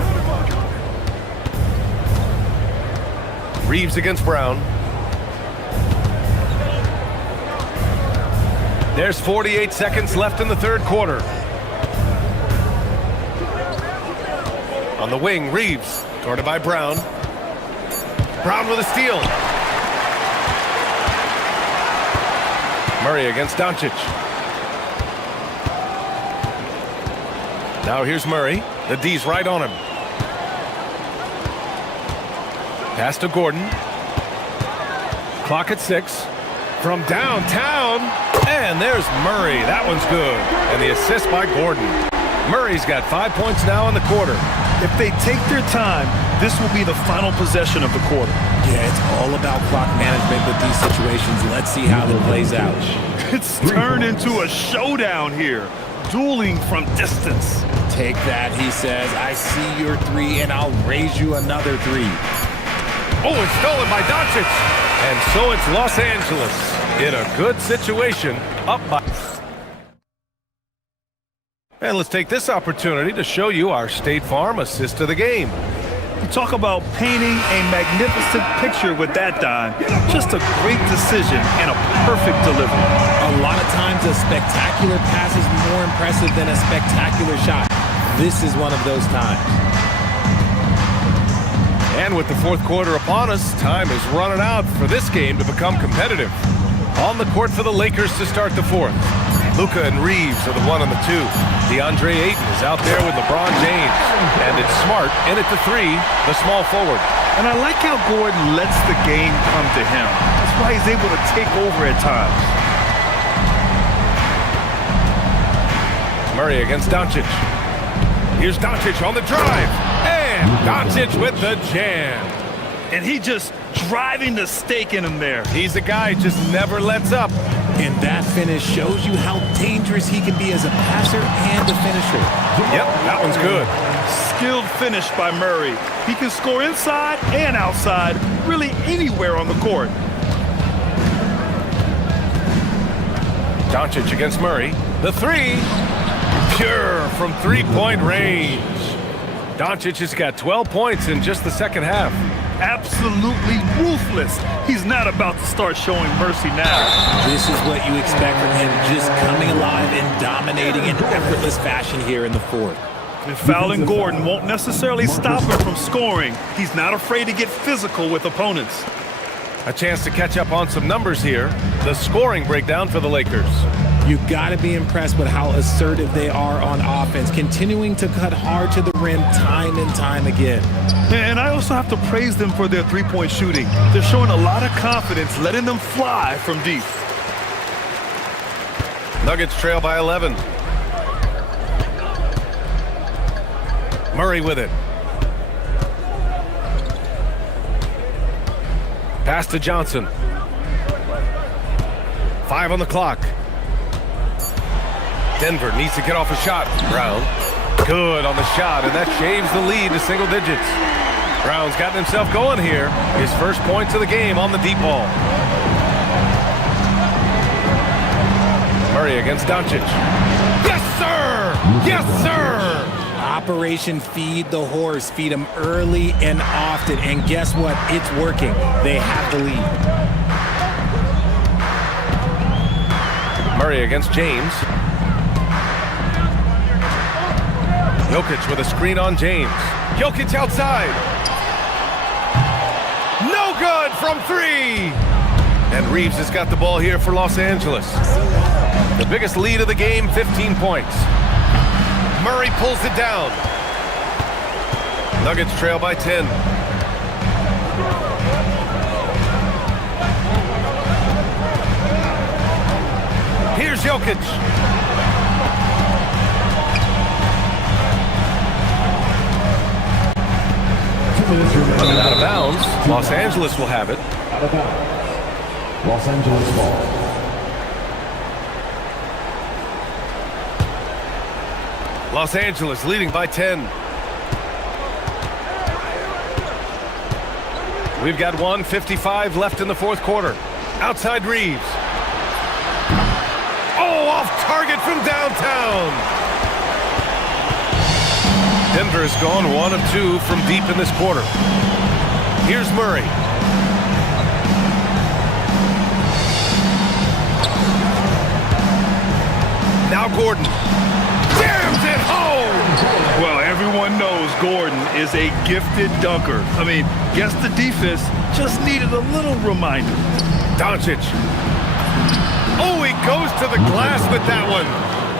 Reeves against Brown. There's 48 seconds left in the third quarter. On the wing, Reeves, guarded by Brown. Brown with a steal. Murray against Doncic. Now here's Murray. The D's right on him. Pass to Gordon. Clock at 6. From downtown. And there's Murray. That one's good. And the assist by Gordon. Murray's got 5 points now in the quarter. If they take their time, this will be the final possession of the quarter. Yeah, it's all about clock management with these situations. Let's see how it plays out. It's turned into a showdown here. Dueling from distance. Take that, he says. I see your three, and I'll raise you another three. Oh, it's stolen by Doncic. And so it's Los Angeles in a good situation, up by. And let's take this opportunity to show you our State Farm assist of the game. You talk about painting a magnificent picture with that dime. Just a great decision and a perfect delivery. A lot of times a spectacular pass is more impressive than a spectacular shot. This is one of those times. And with the fourth quarter upon us, time is running out for this game to become competitive. On the court for the Lakers to start the fourth. Luka and Reeves are the 1 and the 2. DeAndre Ayton is out there with LeBron James. And it's Smart in at the 3, the small forward. And I like how Gordon lets the game come to him. That's why he's able to take over at times. Murray against Doncic. Here's Doncic on the drive. And Doncic with the jam. And he just driving the stake in him there. He's a guy who just never lets up. And that finish shows you how dangerous he can be as a passer and a finisher. Yep, that one's good. Skilled finish by Murray. He can score inside and outside, really anywhere on the court. Doncic against Murray. The 3. Pure from three-point range. Doncic has got 12 points in just the second half. Absolutely ruthless. He's not about to start showing mercy now. This is what you expect from him, just coming alive and dominating in effortless fashion here in the fourth. And fouling Gordon won't necessarily stop him from scoring. He's not afraid to get physical with opponents. A chance to catch up on some numbers here. The scoring breakdown for the Lakers. You've got to be impressed with how assertive they are on offense, continuing to cut hard to the rim time and time again. And I also have to praise them for their three-point shooting. They're showing a lot of confidence, letting them fly from deep. Nuggets trail by 11. Murray with it. Pass to Johnson. 5 on the clock. Denver needs to get off a shot. Brown. Good on the shot, and that shaves the lead to single digits. Brown's gotten himself going here. His first points of the game on the deep ball. Murray against Doncic. Yes, sir! Yes, sir! Operation Feed the Horse. Feed him early and often. And guess what? It's working. They have the lead. Murray against James. Jokic with a screen on James. Jokic outside. No good from 3. And Reeves has got the ball here for Los Angeles. The biggest lead of the game, 15 points. Murray pulls it down. Nuggets trail by 10. Here's Jokic. Out of bounds. Los Angeles will have it. Out of bounds. Los Angeles ball. Los Angeles leading by 10. We've got 1:55 left in the fourth quarter. Outside Reeves. Oh, off target from downtown. Denver has gone 1 of 2 from deep in this quarter. Here's Murray. Now Gordon. Jams it home! Well, everyone knows Gordon is a gifted dunker. I mean, guess the defense just needed a little reminder. Doncic. Oh, he goes to the glass with that one.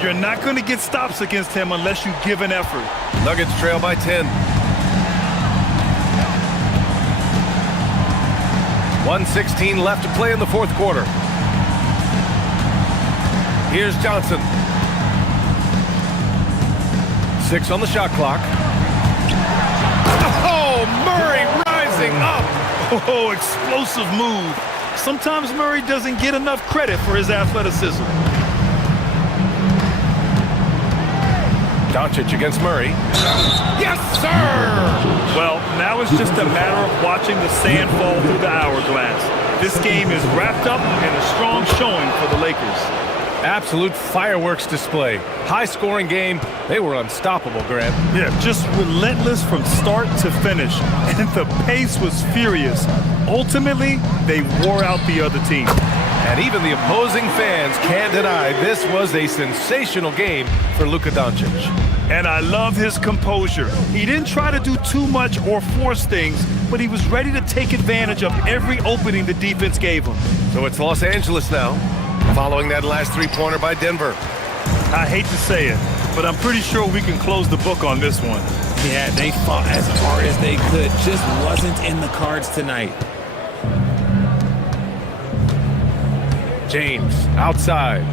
You're not going to get stops against him unless you give an effort. Nuggets trail by 10. 1:16 left to play in the fourth quarter. Here's Johnson. 6 on the shot clock. Oh, Murray rising up. Oh, explosive move. Sometimes Murray doesn't get enough credit for his athleticism. Doncic against Murray. Yes, sir! Well, now it's just a matter of watching the sand fall through the hourglass. This game is wrapped up in a strong showing for the Lakers. Absolute fireworks display. High-scoring game. They were unstoppable, Grant. Yeah, just relentless from start to finish. And the pace was furious. Ultimately, they wore out the other team. And even the opposing fans can't deny this was a sensational game for Luka Doncic. And I love his composure. He didn't try to do too much or force things, but he was ready to take advantage of every opening the defense gave him. So it's Los Angeles now, following that last three-pointer by Denver. I hate to say it, but I'm pretty sure we can close the book on this one. Yeah, they fought as hard as they could. Just wasn't in the cards tonight. James outside.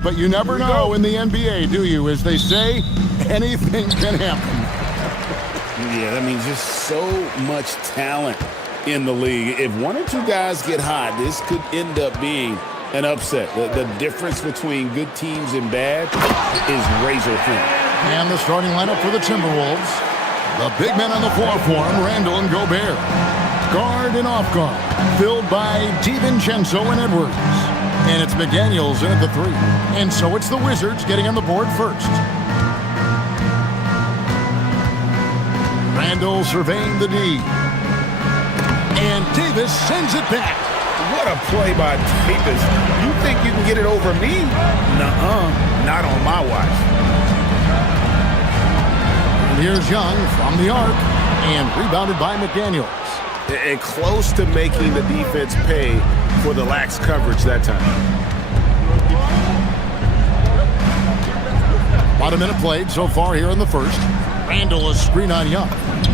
But you never know in the NBA, do you? As they say, anything can happen. Yeah, I mean, just so much talent in the league. If one or two guys get hot, this could end up being an upset. The difference between good teams and bad is razor thin. And the starting lineup for the Timberwolves. The big men on the floor for him, Randall and Gobert. Guard and off guard, filled by DiVincenzo and Edwards. And it's McDaniels in at the 3. And so it's the Wizards getting on the board first. Randall surveying the D. And Davis sends it back. What a play by Davis. You think you can get it over me? Nuh-uh. Not on my watch. And here's Young from the arc. And rebounded by McDaniels. And close to making the defense pay for the lax coverage that time. About a minute played so far here in the first. Randall a screen on Young.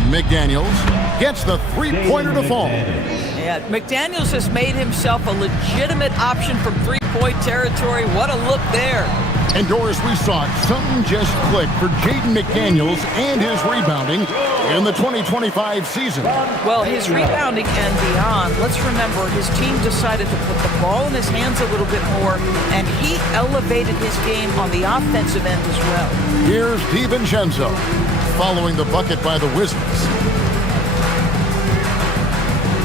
McDaniels gets the three-pointer to fall. Yeah, McDaniels has made himself a legitimate option from three-point territory. What a look there. And Doris, we saw it. Something just clicked for Jaden McDaniels and his rebounding in the 2025 season. Well, his rebounding and beyond, let's remember his team decided to put the ball in his hands a little bit more, and he elevated his game on the offensive end as well. Here's DiVincenzo following the bucket by the Wizards.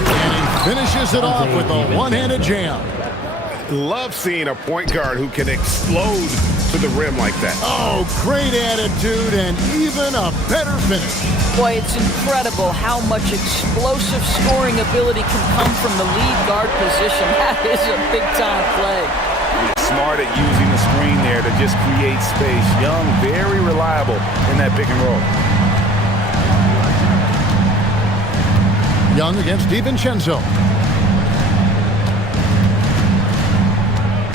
And he finishes it off with a one-handed jam. Love seeing a point guard who can explode to the rim like that. Oh, great attitude and even a better finish. Boy, it's incredible how much explosive scoring ability can come from the lead guard position. That is a big-time play. Smart at using the screen there to just create space. Young, very reliable in that pick and roll. Young against DiVincenzo.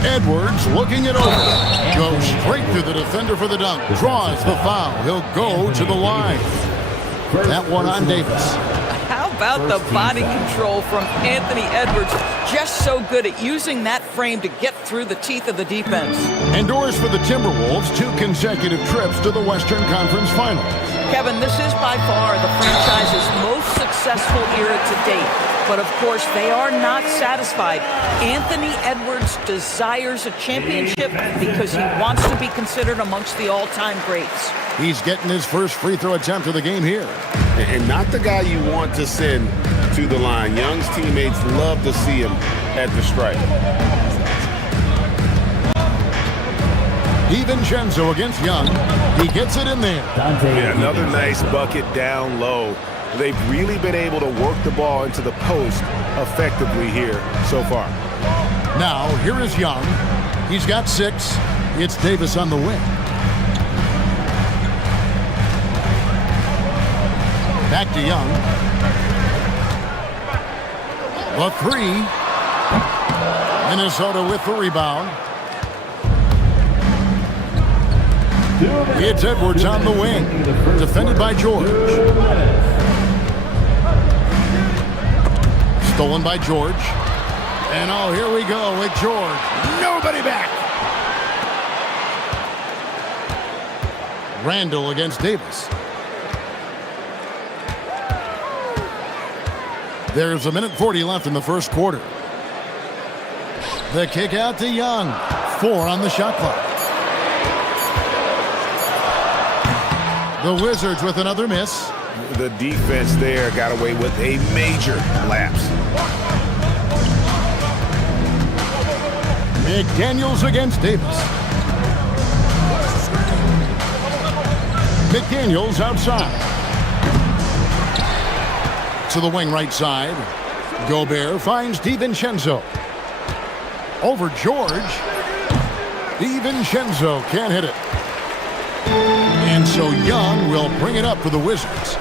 Edwards looking it over. Goes straight through the defender for the dunk. Draws the foul. He'll go to the line. That one on Davis. How about the body control from Anthony Edwards? Just so good at using that frame to get through the teeth of the defense. And doors for the Timberwolves, 2 consecutive trips to the Western Conference Finals. Kevin, this is by far the franchise's most successful era to date. But of course, they are not satisfied. Anthony Edwards desires a championship because he wants to be considered amongst the all-time greats. He's getting his first free throw attempt of the game here. And not the guy you want to send to the line. Young's teammates love to see him at the stripe. DiVincenzo against Young. He gets it in there. Yeah, another nice bucket down low. They've really been able to work the ball into the post effectively here so far. Now, here is Young. He's got 6. It's Davis on the wing. Back to Young. The 3. Minnesota with the rebound. It's Edwards on the wing. Defended by George. Stolen by George. And oh, here we go with George. Nobody back. Randall against Davis. There's 1:40 left in the first quarter. The kick out to Young. 4 on the shot clock. The Wizards with another miss. The defense there got away with a major lapse. McDaniels against Davis. McDaniels outside. To the wing right side. Gobert finds DiVincenzo. Over George. DiVincenzo can't hit it. And so Young will bring it up for the Wizards.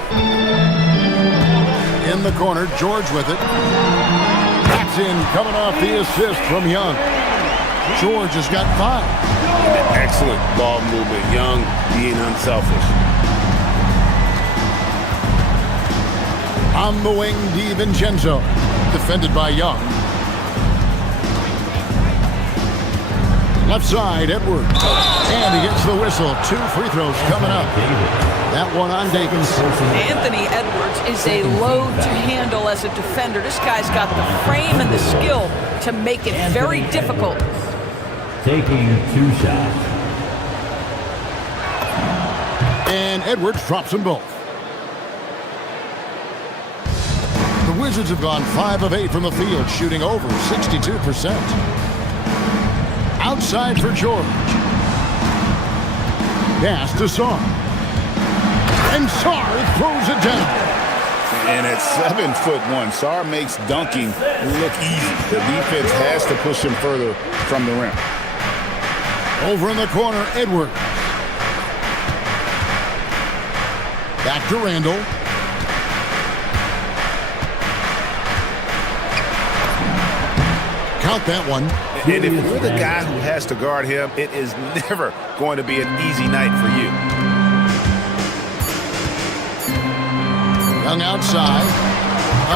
In the corner, George with it. That's in, coming off the assist from Young. George has got 5. Excellent ball movement. Young being unselfish. On the wing, DiVincenzo. Defended by Young. Left side, Edwards. And he gets the whistle. 2 free throws coming up. That one on Davis. Anthony Edwards is a load to handle as a defender. This guy's got the frame and the skill to make it very difficult. Taking 2 shots. And Edwards drops them both. The Wizards have gone 5 of 8 from the field, shooting over 62%. Outside for George. Pass to Sarr. And Sarr throws it down. And at 7'1", Sarr makes dunking look easy. The defense has to push him further from the rim. Over in the corner, Edwards. Back to Randall. Count that one. And if you're the guy who has to guard him, it is never going to be an easy night for you. Young outside.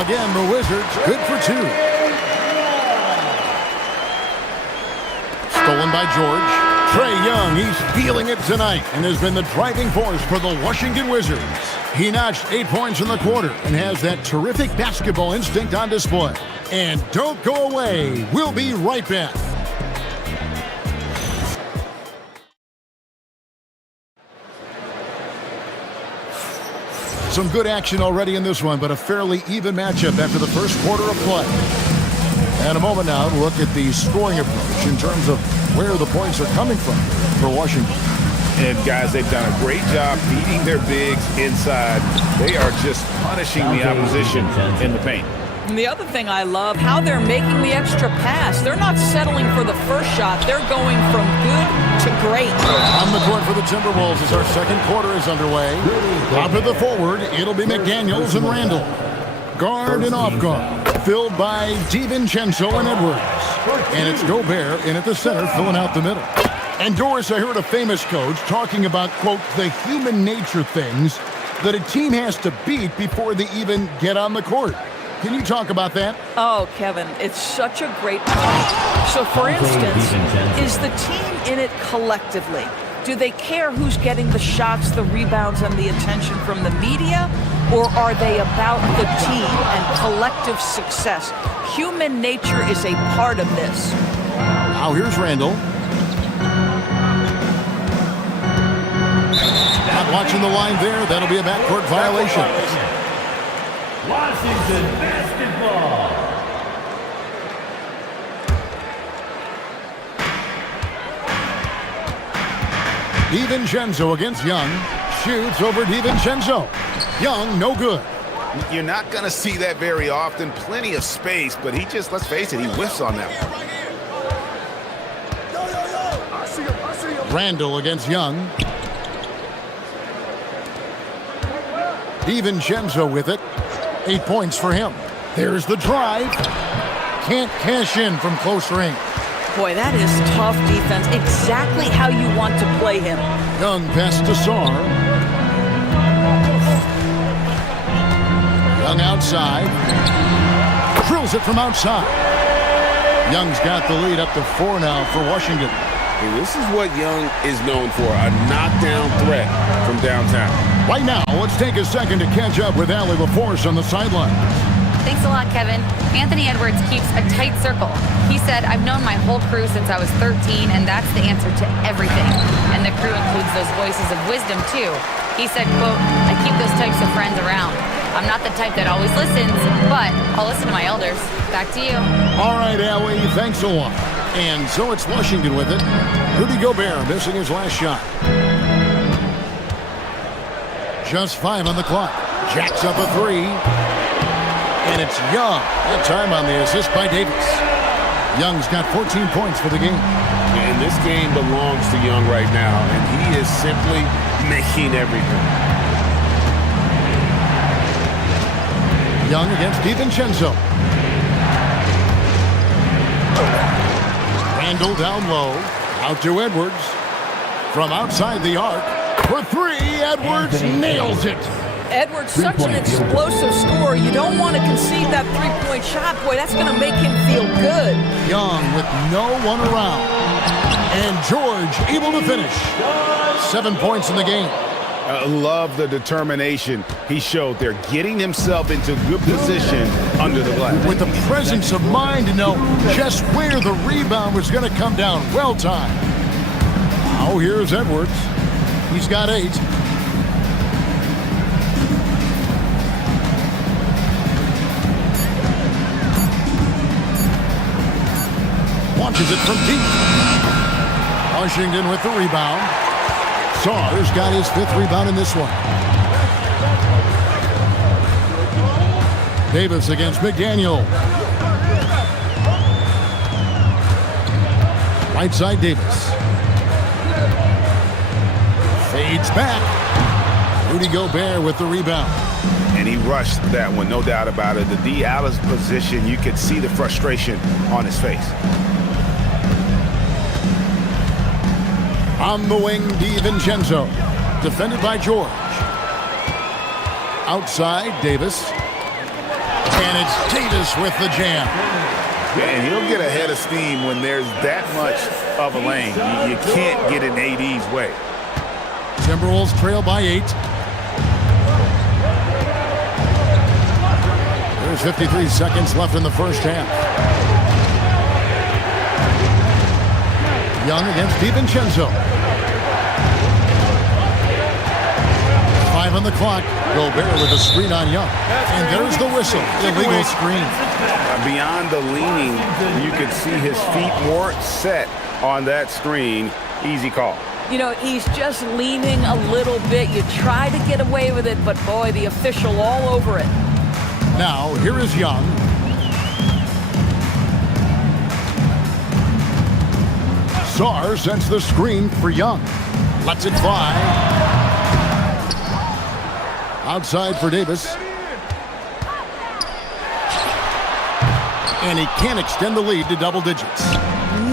Again, the Wizards good for 2. Stolen by George. Trae Young, he's feeling it tonight and has been the driving force for the Washington Wizards. He notched 8 points in the quarter and has that terrific basketball instinct on display. And don't go away. We'll be right back. Some good action already in this one, but a fairly even matchup after the first quarter of play. And a moment now to look at the scoring approach in terms of where the points are coming from for Washington. And guys, they've done a great job beating their bigs inside. They are just punishing the opposition in the paint. And the other thing I love, how they're making the extra pass. They're not settling for the first shot. They're going from good to great. On the court for the Timberwolves as our second quarter is underway. Top of the forward, it'll be McDaniels and Randall. Guard and off guard, filled by DiVincenzo and Edwards. And it's Gobert in at the center, filling out the middle. And Doris, I heard a famous coach talking about, quote, the human nature things that a team has to beat before they even get on the court. Can you talk about that? Oh, Kevin, it's such a great point. So, for instance, is the team in it collectively? Do they care who's getting the shots, the rebounds, and the attention from the media? Or are they about the team and collective success? Human nature is a part of this. Now here's Randall. Not watching the line there. That'll be a backcourt violation. Washington basketball. DiVincenzo against Young. Shoots over DiVincenzo. Young, no good. You're not going to see that very often. Plenty of space, but he just, let's face it, he whiffs on that one. Randall against Young. DiVincenzo with it. 8 points for him. There's the drive. Can't cash in from close range. Boy, that is tough defense. Exactly how you want to play him. Young pass to Sarr. Young outside. Drills it from outside. Young's got the lead up to 4 now for Washington. And this is what Young is known for, a knockdown threat from downtown. Right now, let's take a second to catch up with Allie LaForce on the sideline. Thanks a lot, Kevin. Anthony Edwards keeps a tight circle. He said, I've known my whole crew since I was 13, and that's the answer to everything. And the crew includes those voices of wisdom, too. He said, quote, I keep those types of friends around. I'm not the type that always listens, but I'll listen to my elders. Back to you. All right, Allie, thanks a lot. And so it's Washington with it. Rudy Gobert missing his last shot. Just 5 on the clock. Jacks up a 3. And it's Young. That time on the assist by Davis. Young's got 14 points for the game. And this game belongs to Young right now, and he is simply making everything. Young against DiVincenzo. Randall down low. Out to Edwards. From outside the arc. For 3, Edwards nails it. Edwards, such an explosive scorer. You don't want to concede that three-point shot. Boy, that's going to make him feel good. Young with no one around. And George able to finish. 7 points in the game. I love the determination he showed there, getting himself into good position under the glass. With the presence of mind to know just where the rebound was going to come down. Well timed. Now here's Edwards. He's got 8. Launches it from deep. Washington with the rebound. Saar's got his 5th rebound in this one. Davis against McDaniel. Right side Davis. Fades back. Rudy Gobert with the rebound. And he rushed that one, no doubt about it. The D out of position, you could see the frustration on his face. On the wing, DiVincenzo. Defended by George. Outside, Davis. And it's Davis with the jam. And he'll get a head of steam when there's that much of a lane. You can't get in AD's way. Timberwolves trail by 8. There's 53 seconds left in the first half. Young against DiVincenzo. 5 on the clock. Gobert with a screen on Young. And there's the whistle. Illegal screen. Beyond the leaning, you could see his feet more set on that screen. Easy call. You know, he's just leaning a little bit. You try to get away with it, but boy, the official all over it. Now, here is Young. Saar sends the screen for Young. Lets it fly. Outside for Davis. And he can't extend the lead to double digits.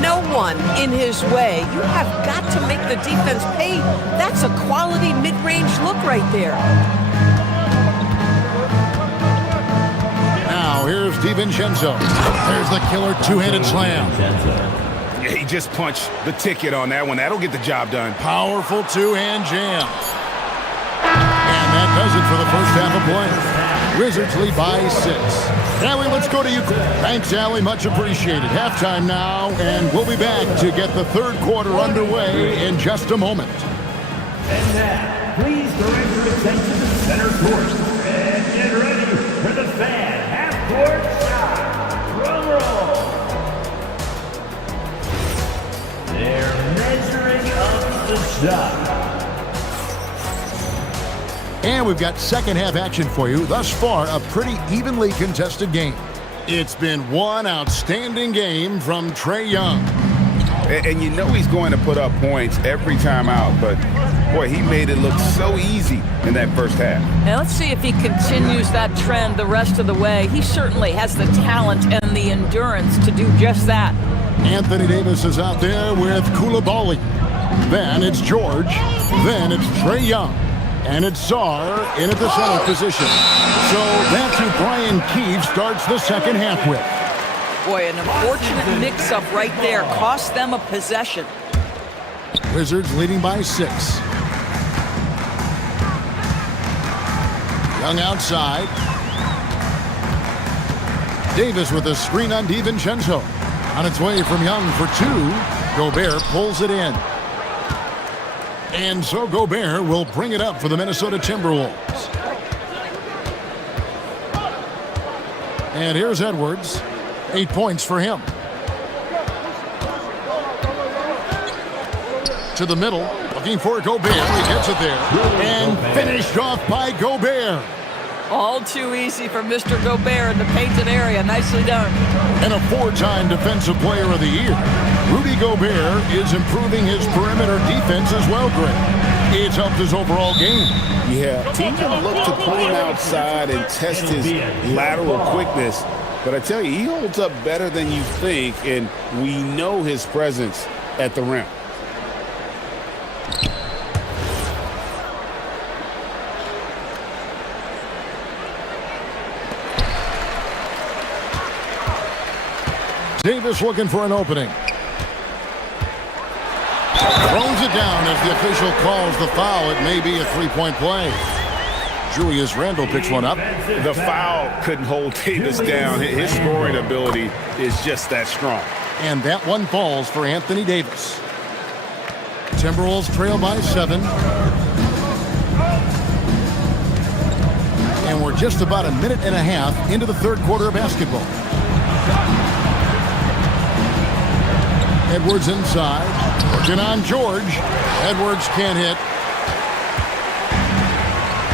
No one in his way. You have got to make the defense pay. That's a quality mid-range look right there. Now, here's DiVincenzo. There's the killer two-handed slam. Yeah, he just punched the ticket on that one. That'll get the job done. Powerful two-hand jam. And that does it for the first half of play. Wizards lead by 6. Allie, let's go to you. Thanks, Allie. Much appreciated. Halftime now, and we'll be back to get the third quarter underway in just a moment. And now, please direct your attention to center court. And get ready for the fan half-court shot. Drum roll. They're measuring up the shot. And we've got second half action for you. Thus far, a pretty evenly contested game. It's been one outstanding game from Trae Young. And you know he's going to put up points every time out, but boy, he made it look so easy in that first half. Now let's see if he continues that trend the rest of the way. He certainly has the talent and the endurance to do just that. Anthony Davis is out there with Coulibaly. Then it's George. Then it's Trae Young. And it's Saar in at the center position. So that's who Brian Keefe starts the second half with. Boy, an unfortunate mix-up right there. Cost them a possession. Wizards leading by 6. Young outside. Davis with a screen on DiVincenzo. On its way from Young for 2. Gobert pulls it in. And so Gobert will bring it up for the Minnesota Timberwolves. And here's Edwards. 8 points for him. To the middle, looking for Gobert. He gets it there. And finished off by Gobert. All too easy for Mr. Gobert in the painted area. Nicely done. And a 4-time Defensive Player of the Year. Rudy Gobert is improving his perimeter defense as well, Greg. It's helped his overall game. Yeah, teams will look to pull him outside and test his lateral quickness. But I tell you, he holds up better than you think, and we know his presence at the rim. Davis looking for an opening. Throws it down as the official calls the foul. It may be a three-point play. Julius Randle picks one up. The foul couldn't hold Davis down. His scoring ability is just that strong. And that one falls for Anthony Davis. Timberwolves trail by 7. And we're just about a minute and a half into the third quarter of basketball. Edwards inside. Working on George. Edwards can't hit.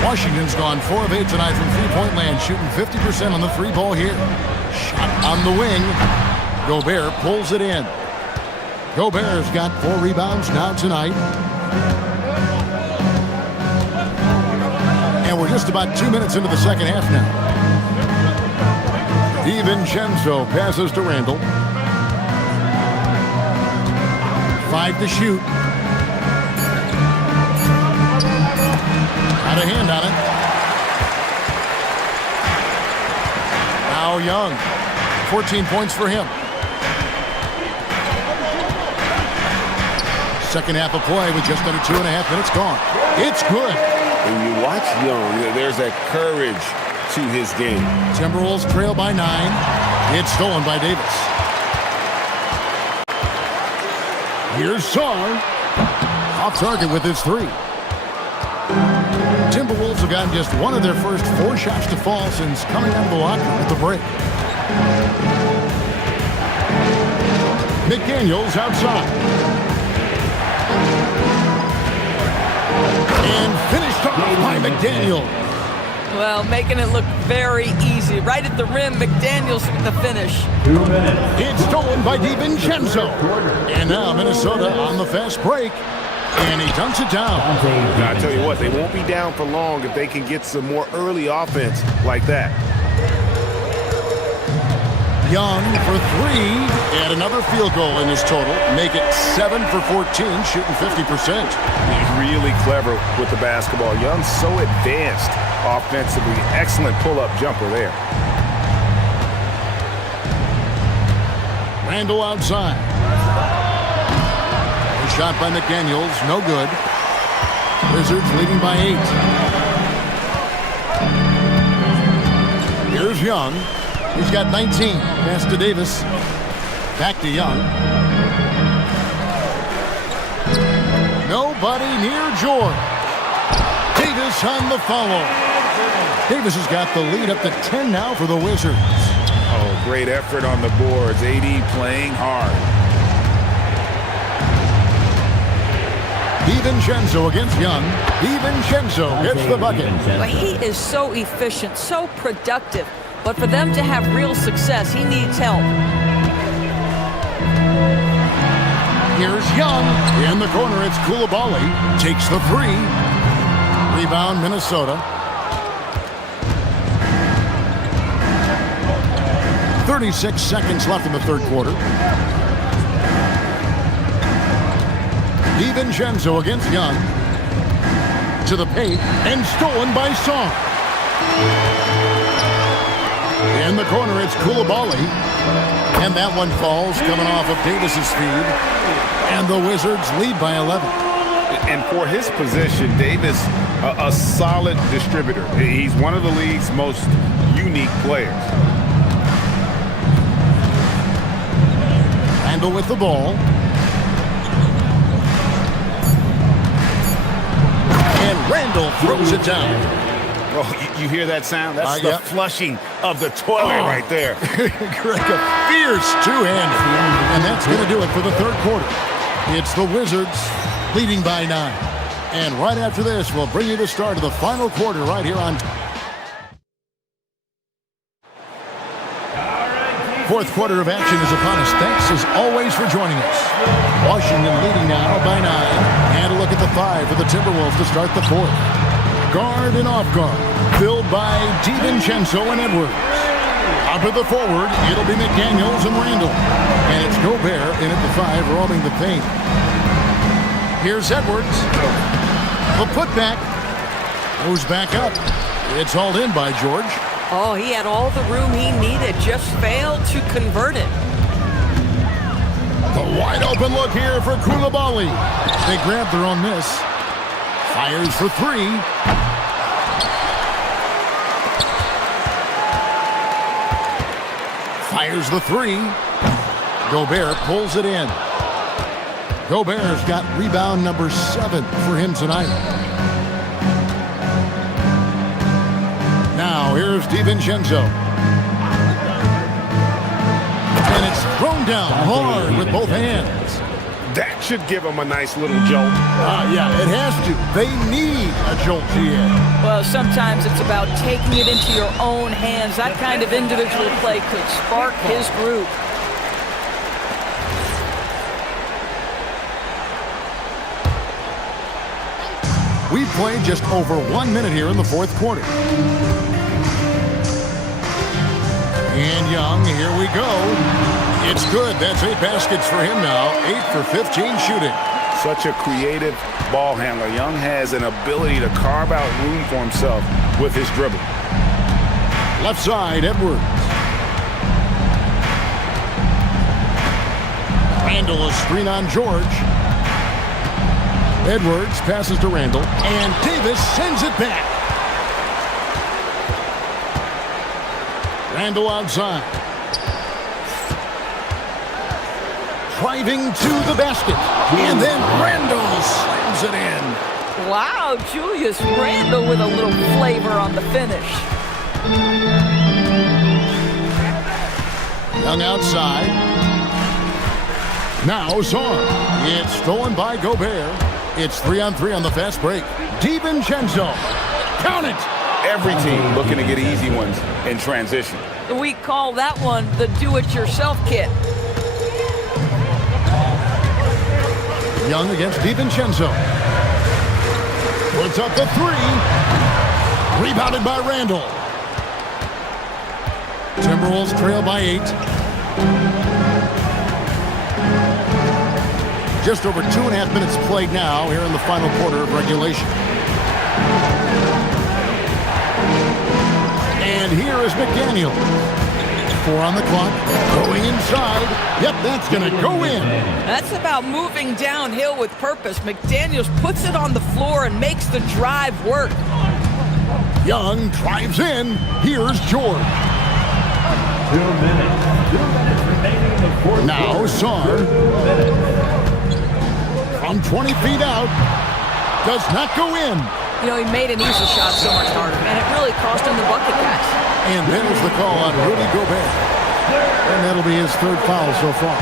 Washington's gone 4 of 8 tonight from three-point land, shooting 50% on the three ball here. Shot on the wing. Gobert pulls it in. Gobert's got 4 rebounds now tonight. And we're just about 2 minutes into the second half now. DiVincenzo passes to Randle. 5 to shoot. Got a hand on it. Now Young. 14 points for him. Second half of play with just under 2.5 minutes gone. It's good. When you watch Young, there's a courage to his game. Timberwolves trail by 9. It's stolen by Davis. Here's Sarr. Off target with his 3. Timberwolves have gotten just one of their first 4 shots to fall since coming out of the locker at the break. McDaniels outside. And finished off by McDaniel. Well, making it look very easy. Right at the rim, McDaniels with the finish. 2 minutes. It's stolen by DiVincenzo. And now Minnesota on the fast break. And he dunks it down. I tell you what, they won't be down for long if they can get some more early offense like that. Young for 3. And another field goal in his total. Make it 7 for 14, shooting 50%. He's really clever with the basketball. Young's so advanced offensively. Excellent pull-up jumper there. Randle outside. A shot by McDaniels, no good. Wizards leading by 8. Here's Young. He's got 19. Pass to Davis. Back to Young. Nobody near George. Davis on the follow. Davis has got the lead up to 10 now for the Wizards. Oh, great effort on the boards. AD playing hard. DiVincenzo against Young. DiVincenzo hits the bucket. Well, he is so efficient, so productive. But for them to have real success, he needs help. Here's Young. In the corner, it's Koulibaly. Takes the 3. Rebound, Minnesota. 36 seconds left in the third quarter. DiVincenzo against Young. To the paint, and stolen by Sarr. In the corner, it's Koulibaly. And that one falls, coming off of Davis's feed. And the Wizards lead by 11. And for his position, Davis, a solid distributor. He's one of the league's most unique players. Randle with the ball. And Randle throws it down. Oh, you hear that sound? That's the flushing of the toilet right there. Greg, a fierce two-handed. And that's going to do it for the third quarter. It's the Wizards leading by 9. And right after this, we'll bring you the start of the final quarter right here on... Fourth quarter of action is upon us. Thanks as always for joining us. Washington leading now by 9. And a look at the 5 for the Timberwolves to start the fourth. Guard and off guard, filled by DiVincenzo and Edwards. Out of the forward, it'll be McDaniels and Randle. And it's Gobert in at the 5, roaming the paint. Here's Edwards. The putback goes back up. It's hauled in by George. Oh, he had all the room he needed, just failed to convert it. The Wide open look here for Koulibaly. They grab their own miss. Fires for three. Fires the three. Gobert pulls it in. Gobert's got rebound number 7 for him tonight. Now here's DiVincenzo. And it's thrown down hard with both hands. That should give them a nice little jolt. Yeah, it has to. They need a jolt here. Well, sometimes it's about taking it into your own hands. That kind of individual play could spark his group. We've played just over 1 minute here in the fourth quarter. And Young, here we go. It's good. That's 8 baskets for him now. 8 for 15 shooting. Such a creative ball handler. Young has an ability to carve out room for himself with his dribble. Left side, Edwards. Randall a screen on George. Edwards passes to Randall, and Davis sends it back. Randall outside. Driving to the basket, and then Randall slams it in. Wow, Julius Randall with a little flavor on the finish. Young outside. Now Zorn. It's stolen by Gobert. It's 3-on-3 on the fast break. DiVincenzo. Count it. Every team looking to get easy ones in transition. We call that one the do-it-yourself kit. Young against DiVincenzo. Puts up the three. Rebounded by Randall. Timberwolves trail by 8. Just over 2.5 minutes played now here in the final quarter of regulation. And here is McDaniel. 4 on the clock. Going inside. Yep, that's going to go in. That's about moving downhill with purpose. McDaniels puts it on the floor and makes the drive work. Young drives in. Here's George. 2 minutes. 2 minutes remaining in the fourth now quarter. Sarr. From 20 feet out. Does not go in. You know, he made an easy shot so much harder, and it really cost him the bucket catch. And there's the call on Rudy Gobert. And that'll be his 3rd foul so far.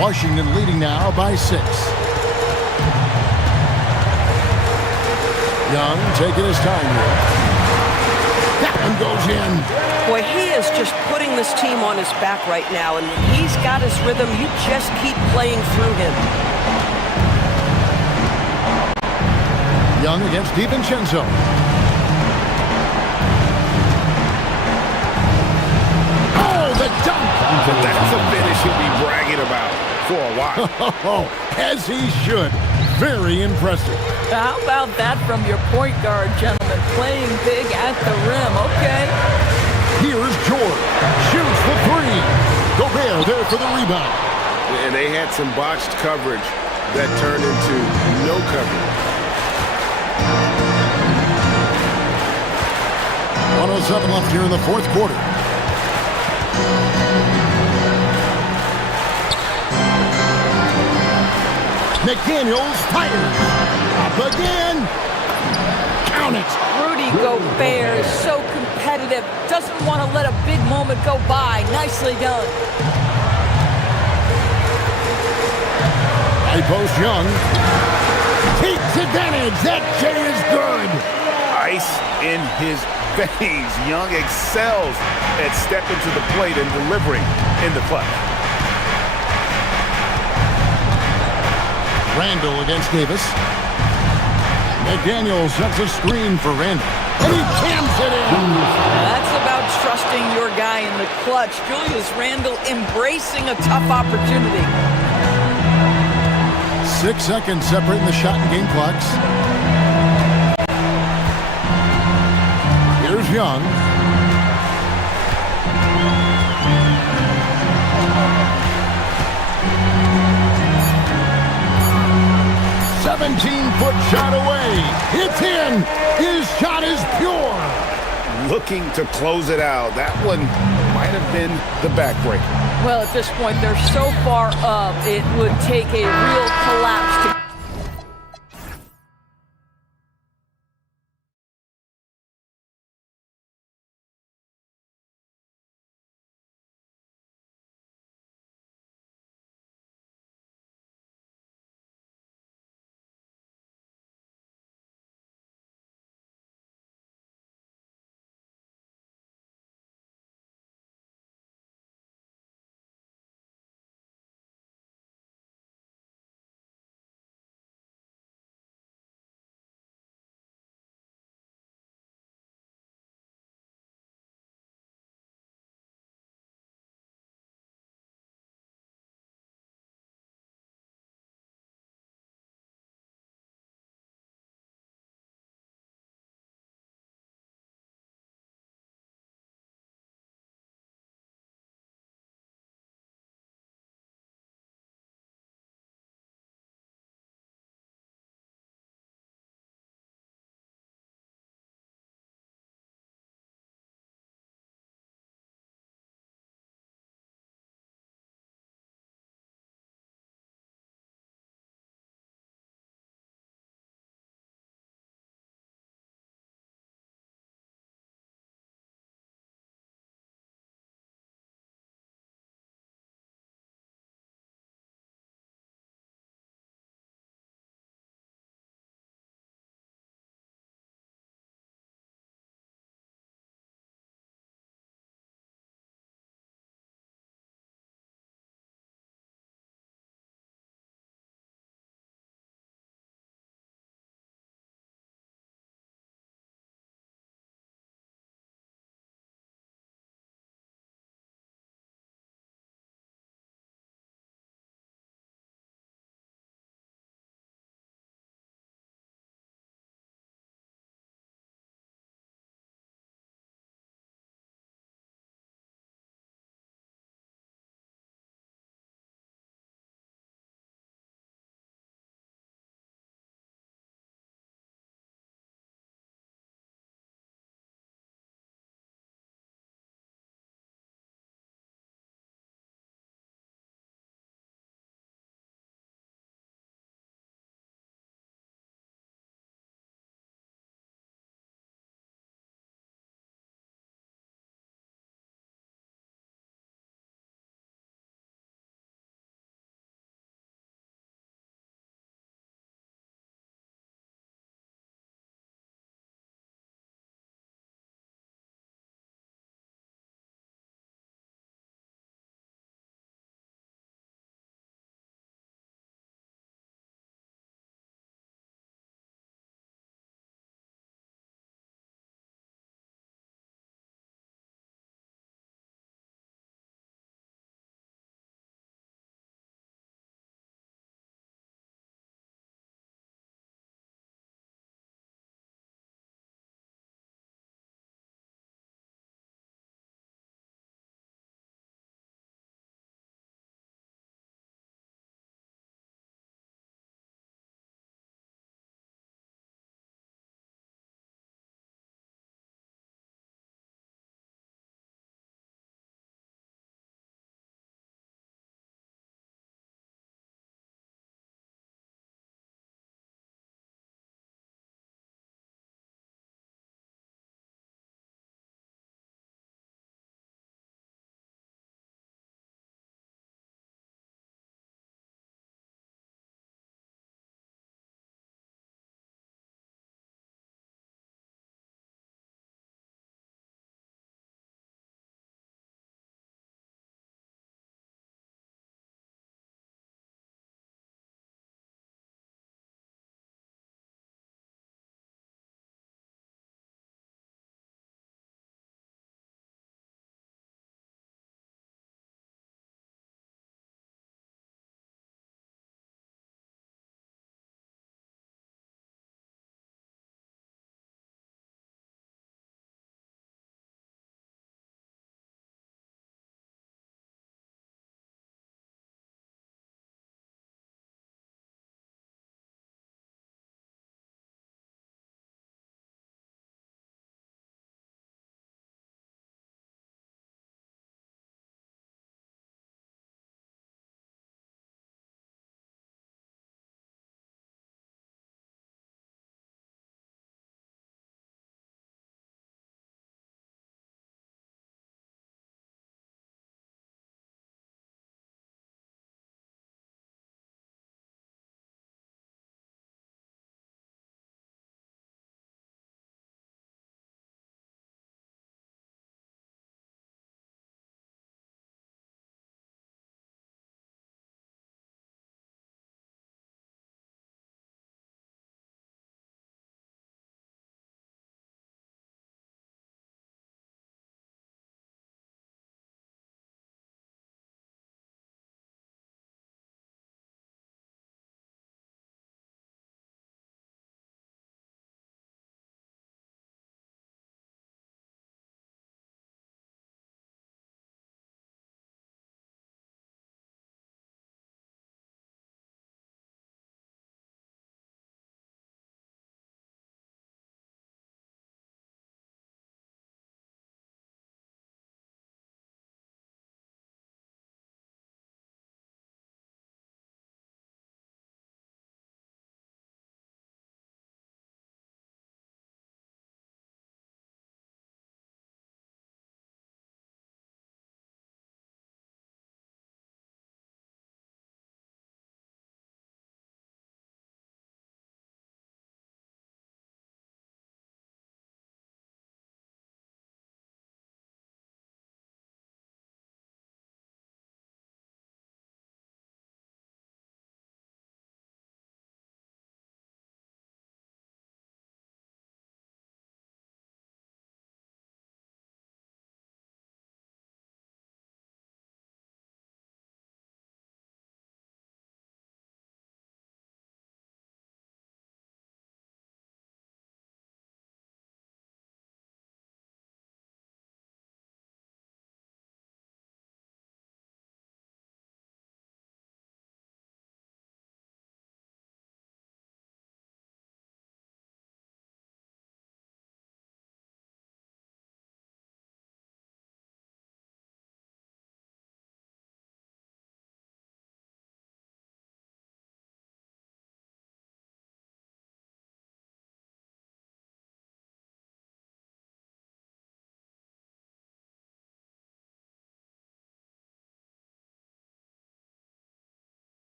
Washington leading now by 6. Young taking his time here. That one goes in. Boy, he is just putting this team on his back right now, and when he's got his rhythm, you just keep playing through him. Young against DiVincenzo. Oh, the dunk! That's a finish he'll be bragging about for a while. As he should. Very impressive. How about that from your point guard, gentlemen? Playing big at the rim, okay. Here's George. Shoots the 3. Gobert there for the rebound. And they had some botched coverage that turned into no coverage. 1:07 left here in the fourth quarter. McDaniels fires. Up again. Count it. Rudy Gobert is so competitive. Doesn't want to let a big moment go by. Nicely done. High post Young. Takes advantage. That J is good. Ice in his veins. Young excels at stepping to the plate and delivering in the clutch. Randall against Davis. McDaniel sets a screen for Randall. And he jams it in. That's about trusting your guy in the clutch. Julius Randall embracing a tough opportunity. 6 seconds separating the shot and game clocks. Here's Young. Shot away. It's in. His shot is pure. Looking to close it out. That one might have been the backbreaker. Well, at this point, they're so far up, it would take a real collapse to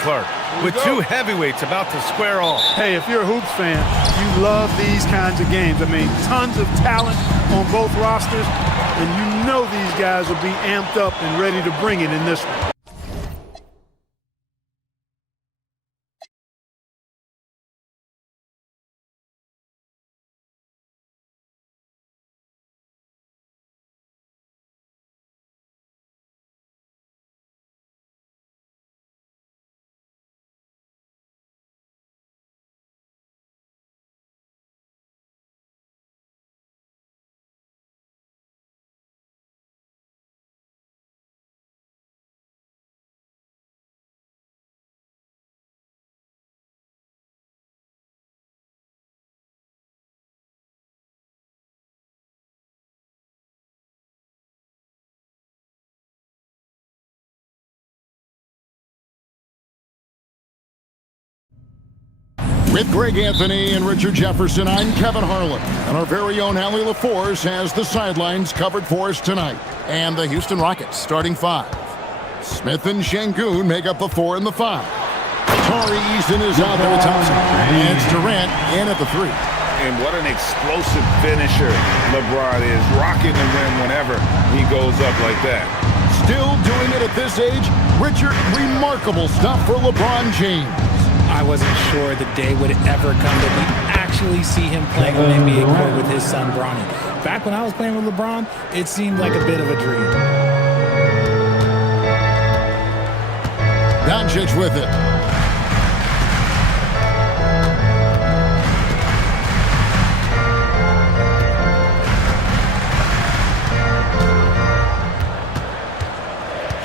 Clark, with two heavyweights about to square off. Hey, if you're a hoops fan, you love these kinds of games. I mean, tons of talent on both rosters, and you know these guys will be amped up and ready to bring it in this one. With Greg Anthony and Richard Jefferson, I'm Kevin Harlan. And our very own Allie LaForce has the sidelines covered for us tonight. And the Houston Rockets starting five. Smith and Şengün make up the 4 and the 5. Tari Eason is out there with Thompson. And it's Durant in at the 3. And what an explosive finisher LeBron is, rocking the rim whenever he goes up like that. Still doing it at this age, Richard, remarkable stuff for LeBron James. I wasn't sure the day would ever come that we actually see him playing on an NBA court with his son Bronny. Back when I was playing with LeBron, it seemed like a bit of a dream. Doncic with it.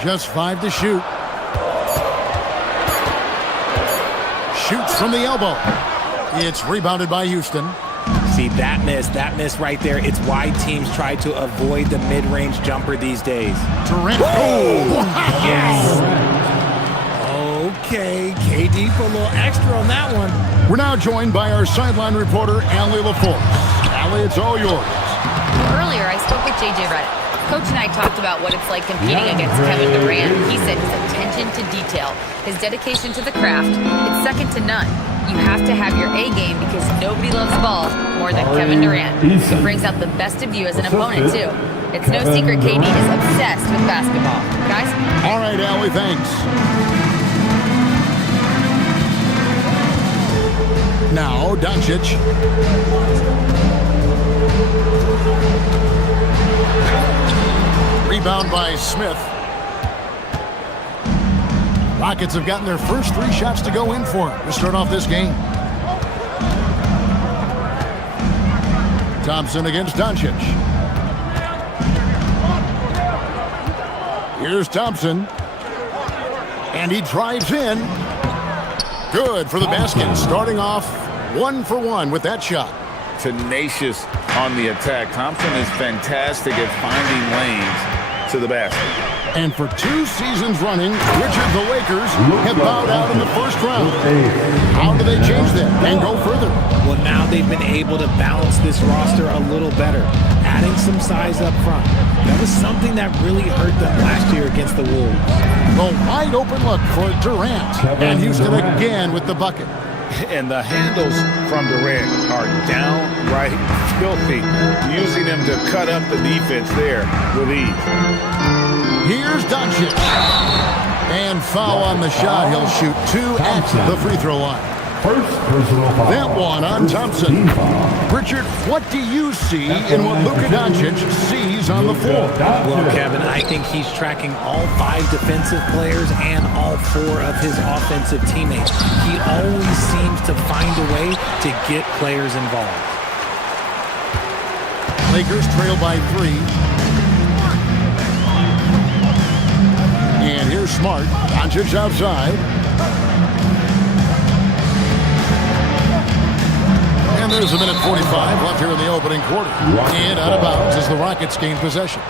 Just 5 to shoot. Shoots from the elbow. It's rebounded by Houston. See, that miss right there, it's why teams try to avoid the mid-range jumper these days. Durant. Oh, yes. Okay, KD put a little extra on that one. We're now joined by our sideline reporter, Allie LaForce. Allie, it's all yours. Earlier, I spoke with JJ Redick. Coach and I talked about what it's like competing against Kevin Durant. He said his attention to detail, his dedication to the craft, it's second to none. You have to have your A game because nobody loves ball more than Kevin Durant. He brings out the best of you as an opponent, too. It's no secret KD is obsessed with basketball. Guys? All right, Allie, thanks. Now, Doncic. Rebound by Smith. Rockets have gotten their first 3 shots to go in for him to start off this game. Thompson against Doncic. Here's Thompson. And he drives in. Good for the basket. Starting off 1 for 1 with that shot. Tenacious on the attack. Thompson is fantastic at finding lanes to the basket. And for 2 seasons running, Richard, the Lakers have bowed out in the first round. How do they change that and go further? Well, now they've been able to balance this roster a little better, adding some size up front. That was something that really hurt them last year against the Wolves. A wide open look for Durant. And Houston again with the bucket. And the handles from Durant are downright filthy, using them to cut up the defense there with ease. Here's Doncic. And foul on the shot. He'll shoot 2 at the free throw line. That one on Thompson. Richard, what do you see in what Luka Doncic sees on the floor? Well, Kevin, I think he's tracking all 5 defensive players and all 4 of his offensive teammates. He always seems to find a way to get players involved. Lakers trail by 3. And here's Smart. Doncic outside. And there's a minute 45 left here in the opening quarter. And out of bounds as the Rockets gain possession.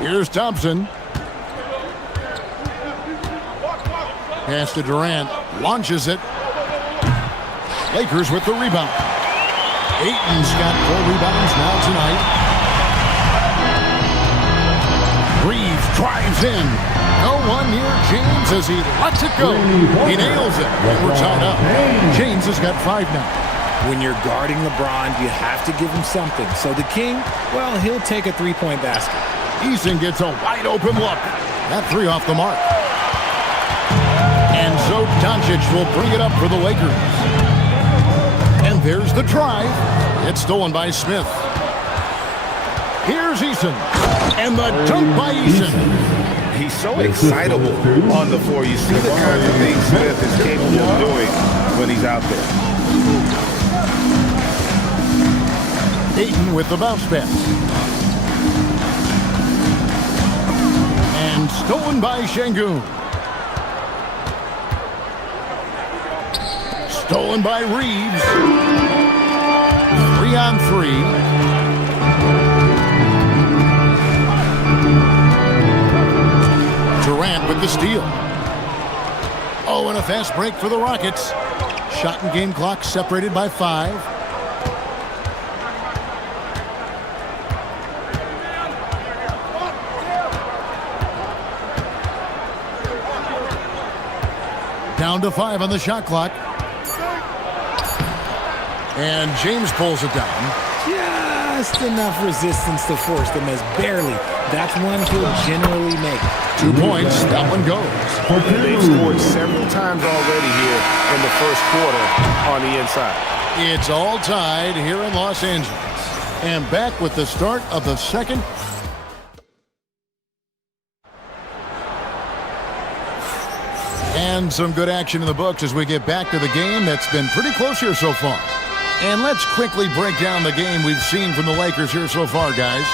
Here's Thompson. Pass to Durant. Launches it. Lakers with the rebound. Ayton's got 4 rebounds now tonight. Reeves drives in. No one near James as he lets it go. He nails it. And we're tied up. James has got 5 now. When you're guarding LeBron, you have to give him something. So the King, well, he'll take a three-point basket. Eason gets a wide open look. That 3 off the mark. And so Doncic will bring it up for the Lakers. And there's the drive. It's stolen by Smith. Here's Eason. And the dunk by Eason. He's so excitable on the floor. You see the kinds of things Smith is capable of doing when he's out there. Ayton with the bounce pass. And stolen by Şengün. Stolen by Reeves. 3-on-3. Durant with the steal. Oh, and a fast break for the Rockets. Shot and game clock separated by 5. Down to 5 on the shot clock. And James pulls it down. Just enough resistance to force them as barely. That's one he'll generally make. 2 points, that one goes. They've scored several times already here in the first quarter on the inside. It's all tied here in Los Angeles. And back with the start of the second. And some good action in the books as we get back to the game that's been pretty close here so far. And let's quickly break down the game we've seen from the Lakers here so far, guys.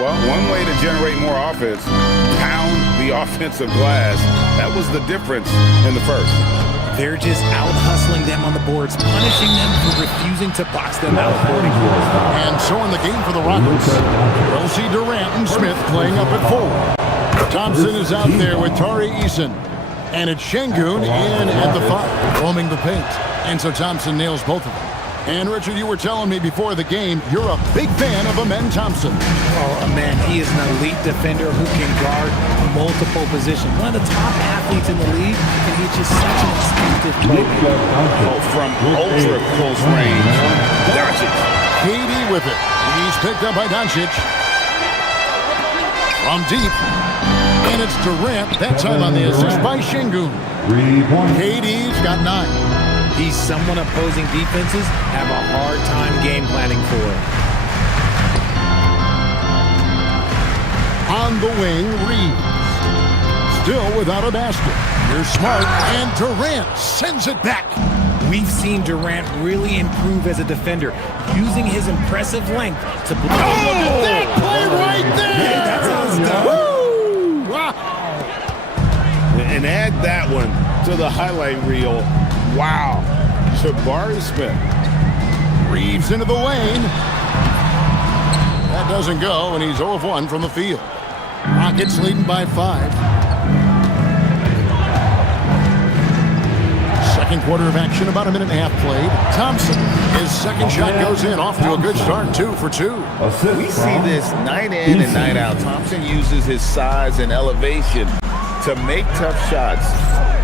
Well, one way to generate more offense, pound the offensive glass. That was the difference in the first. They're just out-hustling them on the boards, punishing them for refusing to box them out. And so in the game for the Rockets, we'll see Durant and Smith playing up at 4. Thompson is out there with Tari Eason. And it's Şengün in at the 5, roaming the paint. And so Thompson nails both of them. And Richard, you were telling me before the game, you're a big fan of Amen Thompson. Oh, man, he is an elite defender who can guard multiple positions. One of the top athletes in the league, and he's just such an instinctive playmaker. Oh, from ultra close range. Doncic. KD with it. He's picked up by Doncic. From deep. And it's Durant, that time on the assist by Şengün. KD's got 9. He's someone opposing defenses have a hard time game planning for. On the wing, Reeves. Still without a basket. Here's Smart, and Durant sends it back. We've seen Durant really improve as a defender, using his impressive length to block. Oh, look at that play right there! Hey, that's how it's done. Woo! Wow. And add that one to the highlight reel. Wow. Jabari Smith. Reeves into the lane. That doesn't go, and he's 0 of 1 from the field. Rockets leading by 5. Second quarter of action, about a minute and a half played. Thompson, his second shot goes in, off to a good start, 2 for 2. We see this night in and night out. Thompson uses his size and elevation to make tough shots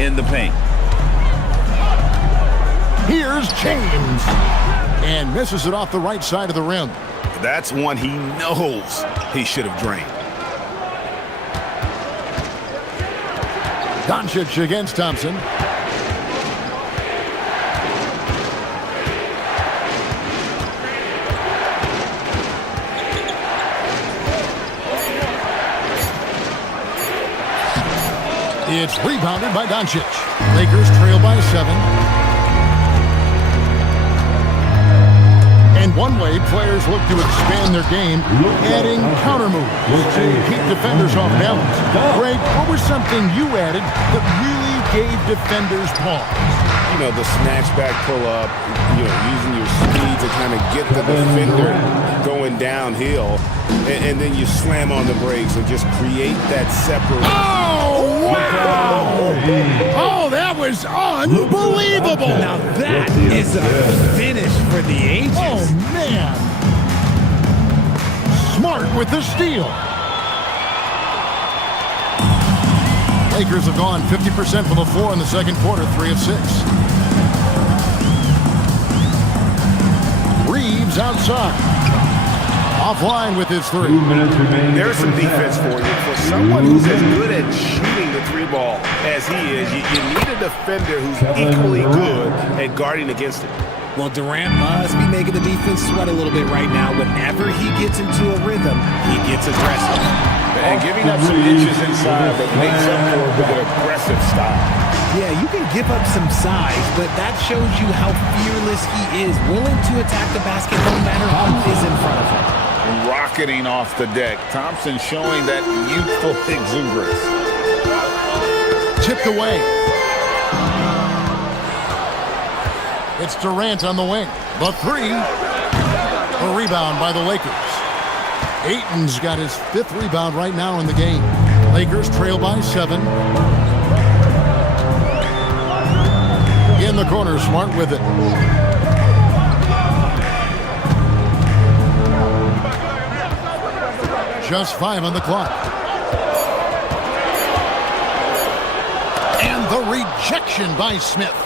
in the paint. Here's James. And misses it off the right side of the rim. That's one he knows he should have drained. Doncic against Thompson. It's rebounded by Doncic. Lakers trail by 7. And one way players look to expand their game, adding counter moves to keep defenders off balance. Greg, what was something you added that really gave defenders pause? You know, the snatchback pull-up, you know, using your speed to kind of get the defender going downhill, and then you slam on the brakes and just create that separate. Oh, wow! Oh, that was unbelievable! Now that is a finish for the ages. Oh, man! Smart with the steal. Lakers have gone 50% from the floor in the second quarter, 3 of 6. Reeves outside. Offline with his 3. 2 minutes remaining. There's some defense for you. For someone who's as good at shooting the 3 ball as he is, you need a defender who's equally good at guarding against it. Well, Durant must be making the defense sweat a little bit right now. Whenever he gets into a rhythm, he gets aggressive. And giving up some inches inside, but makes up for it with an aggressive style. Yeah, you can give up some size, but that shows you how fearless he is, willing to attack the basket no matter who is in front of him. Rocketing off the deck. Thompson showing that youthful exuberance. Tipped away. It's Durant on the wing. The 3. A rebound by the Lakers. Ayton's got his 5th rebound right now in the game. Lakers trail by 7. In the corner, Smart with it. Just 5 on the clock. And the rejection by Smith.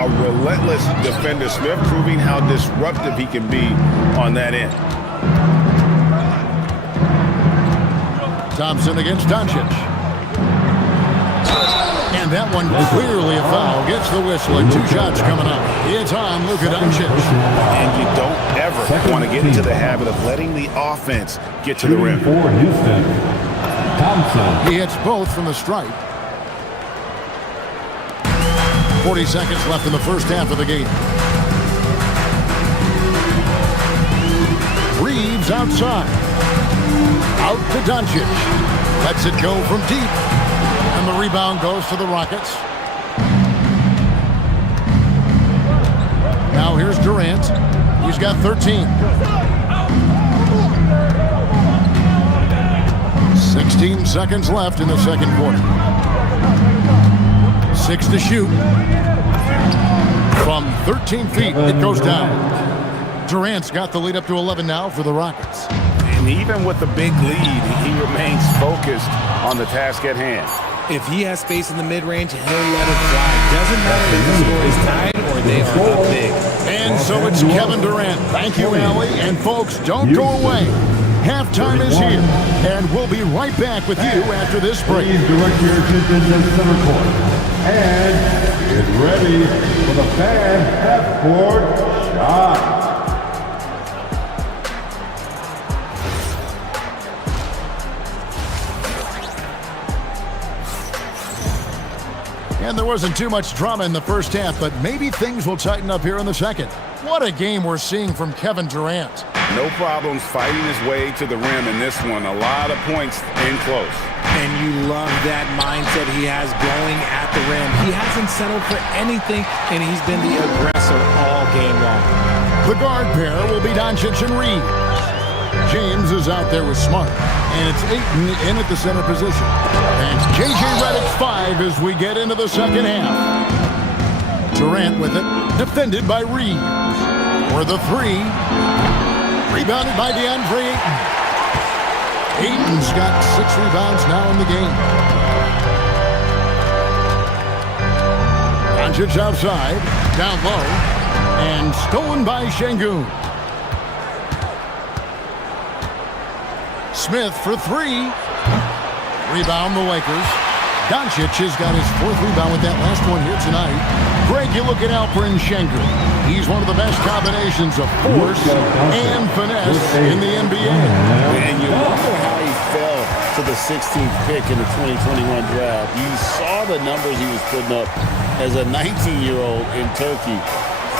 A relentless defender. Smith proving how disruptive he can be on that end. Thompson against Doncic. And that one clearly a foul. Gets the whistle and 2 shots coming up. It's on Luka Doncic. And you don't ever want to get into the habit of letting the offense get to the rim. For Houston, Thompson. He hits both from the stripe. 40 seconds left in the first half of the game. Reeves outside. Out to Doncic. Lets it go from deep. And the rebound goes to the Rockets. Now here's Durant. He's got 13. 16 seconds left in the second quarter. 6 to shoot. From 13 feet, it goes down. Durant's got the lead up to 11 now for the Rockets. And even with the big lead, he remains focused on the task at hand. If he has space in the mid-range, he'll let it fly. Doesn't matter if the score is tied or they are up big. And so it's Kevin Durant. Thank you, Allie. And folks, don't go away. Halftime is here, and we'll be right back with you after this break. Please direct your attention to the center court. And get ready for the fan half-court shot. And there wasn't too much drama in the first half, but maybe things will tighten up here in the second. What a game we're seeing from Kevin Durant. No problems fighting his way to the rim in this one. A lot of points in close. And you love that mindset he has going at the rim. He hasn't settled for anything, and he's been the aggressor all game long. The guard pair will be Doncic and Reed. James is out there with Smart, and it's Ayton in at the center position. And J.J. Redick's 5 as we get into the second half. Durant with it, defended by Reed. For the 3, rebounded by DeAndre Ayton. Ayton's got 6 rebounds now in the game. Doncic outside, down low, and stolen by Şengün. Smith for 3. Rebound the Lakers. Doncic has got his 4th rebound with that last one here tonight. Greg, you look at Alperen Şengün. He's one of the best combinations of force and finesse in the NBA. And you wonder how he fell to the 16th pick in the 2021 draft. You saw the numbers he was putting up as a 19-year-old in Turkey.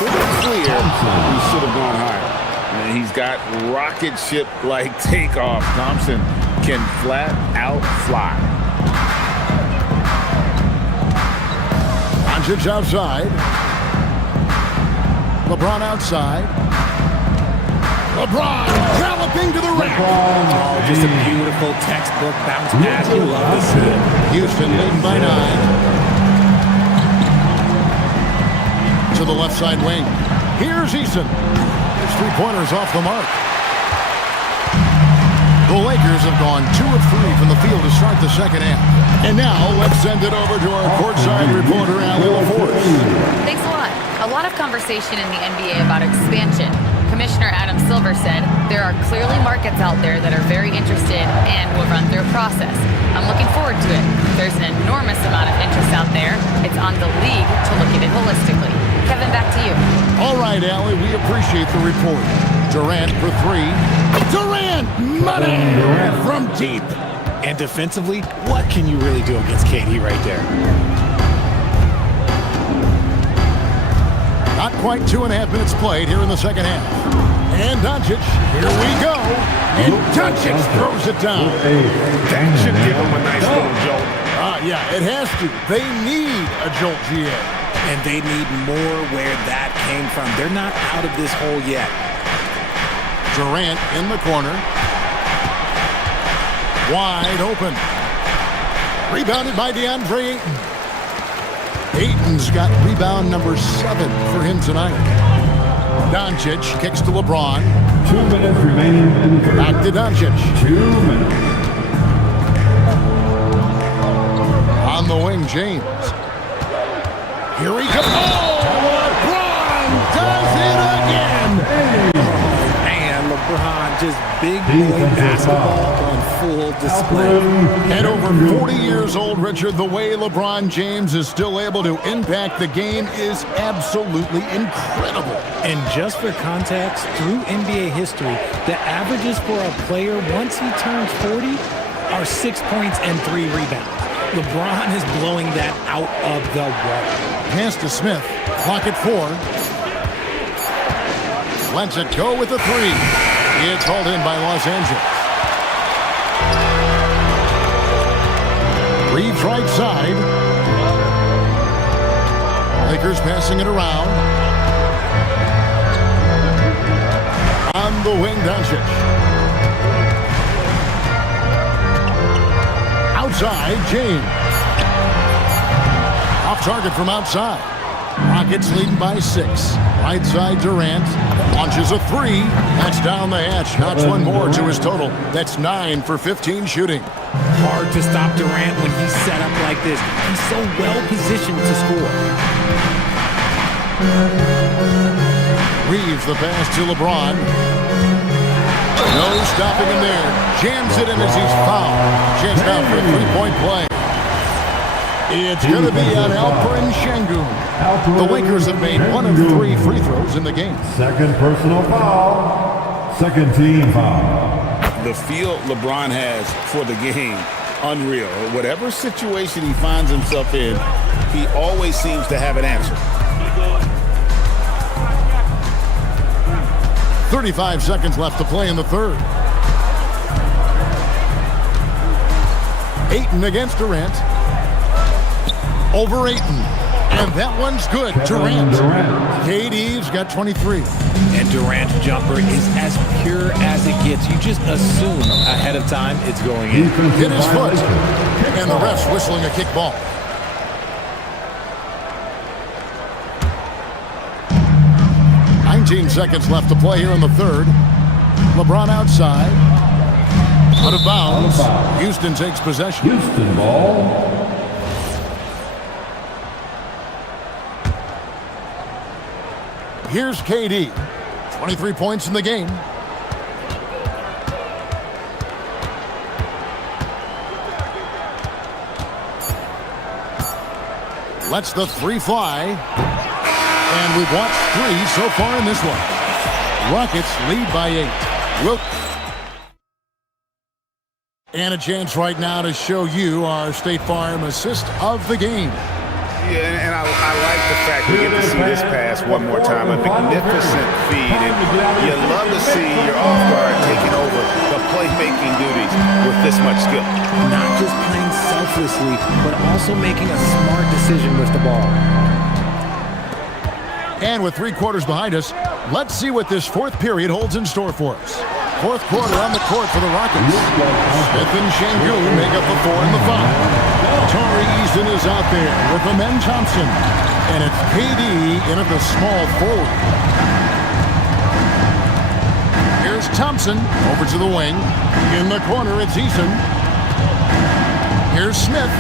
Pretty clear he should have gone higher. And he's got rocket ship-like takeoff. Thompson can flat out fly. Doncic outside. LeBron outside. LeBron galloping to the rack. Oh, just a beautiful textbook bounce pass. You love to see it. Houston leading by 9. To the left side wing. Here's Eason. His 3-pointers off the mark. The Lakers have gone 2 of 3 from the field to start the second half. And now let's send it over to our courtside reporter, Allie LaForce. Thanks a lot. A lot of conversation in the NBA about expansion. Commissioner Adam Silver said there are clearly markets out there that are very interested and will run through a process. I'm looking forward to it. There's an enormous amount of interest out there. It's on the league to look at it holistically. Kevin, back to you. All right, Allie, we appreciate the report. Durant for 3. Durant! Money! From deep. And defensively, what can you really do against KD right there? Not quite 2.5 minutes played here in the second half. And Doncic, here we go. And Doncic throws it down. That should give him a nice little jolt. Yeah, it has to. They need a jolt, GA. And they need more where that came from. They're not out of this hole yet. Durant in the corner. Wide open. Rebounded by DeAndre Ayton. Ayton's got rebound number 7 for him tonight. Doncic kicks to LeBron. 2 minutes remaining in the third. Back to Doncic. 2 minutes. On the wing, James. Here he goes. Oh, LeBron does it again. And LeBron just big boy basketball on full display. At over 40 years old, Richard, the way LeBron James is still able to impact the game is absolutely incredible. And just for context, through NBA history, the averages for a player once he turns 40 are 6 points and 3 rebounds. LeBron is blowing that out of the water. Pass to Smith. Clock at 4. Lets it go with a 3. It's hauled in by Los Angeles. Reeves right side. Lakers passing it around. On the wing, Doncic. Outside, James. Off target from outside. Rockets leading by 6. Right side, Durant. Launches a 3. That's down the hatch. Knocks one more to his total. That's 9 for 15 shooting. Hard to stop Durant when he's set up like this. He's so well positioned to score. Reeves the pass to LeBron. No stopping him there. Jams it in as he's fouled. Chance now for a 3-point play. It's going to be on Alperen Şengün. The Lakers have made 1 of 3 free throws in the game. Second personal foul. Second team foul. The feel LeBron has for the game, unreal. Whatever situation he finds himself in, he always seems to have an answer. 35 seconds left to play in the third. Ayton against Durant. Over Ayton. And that one's good. Durant. KD's got 23. And Durant's jumper is as pure as it gets. You just assume ahead of time it's going in. Hit his foot. And the ref's whistling a kickball. Seconds left to play here in the third. LeBron outside. Out of bounds. Houston takes possession. Houston ball. Here's KD. 23 points in the game. Lets the 3 fly. And we've watched 3 so far in this one. Rockets lead by 8. And a chance right now to show you our State Farm assist of the game. Yeah, and I like the fact we get to see this pass one more time. A magnificent feed. And you love to see your off-guard taking over the playmaking duties with this much skill. Not just playing selflessly, but also making a smart decision with the ball. And with 3 quarters behind us, let's see what this 4th period holds in store for us. 4th quarter on the court for the Rockets. Smith and Şengün make up the 4 and the 5. Tari Eason is out there with Amen Thompson. And it's KD in at the small forward. Here's Thompson over to the wing. In the corner, it's Eason. Here's Smith,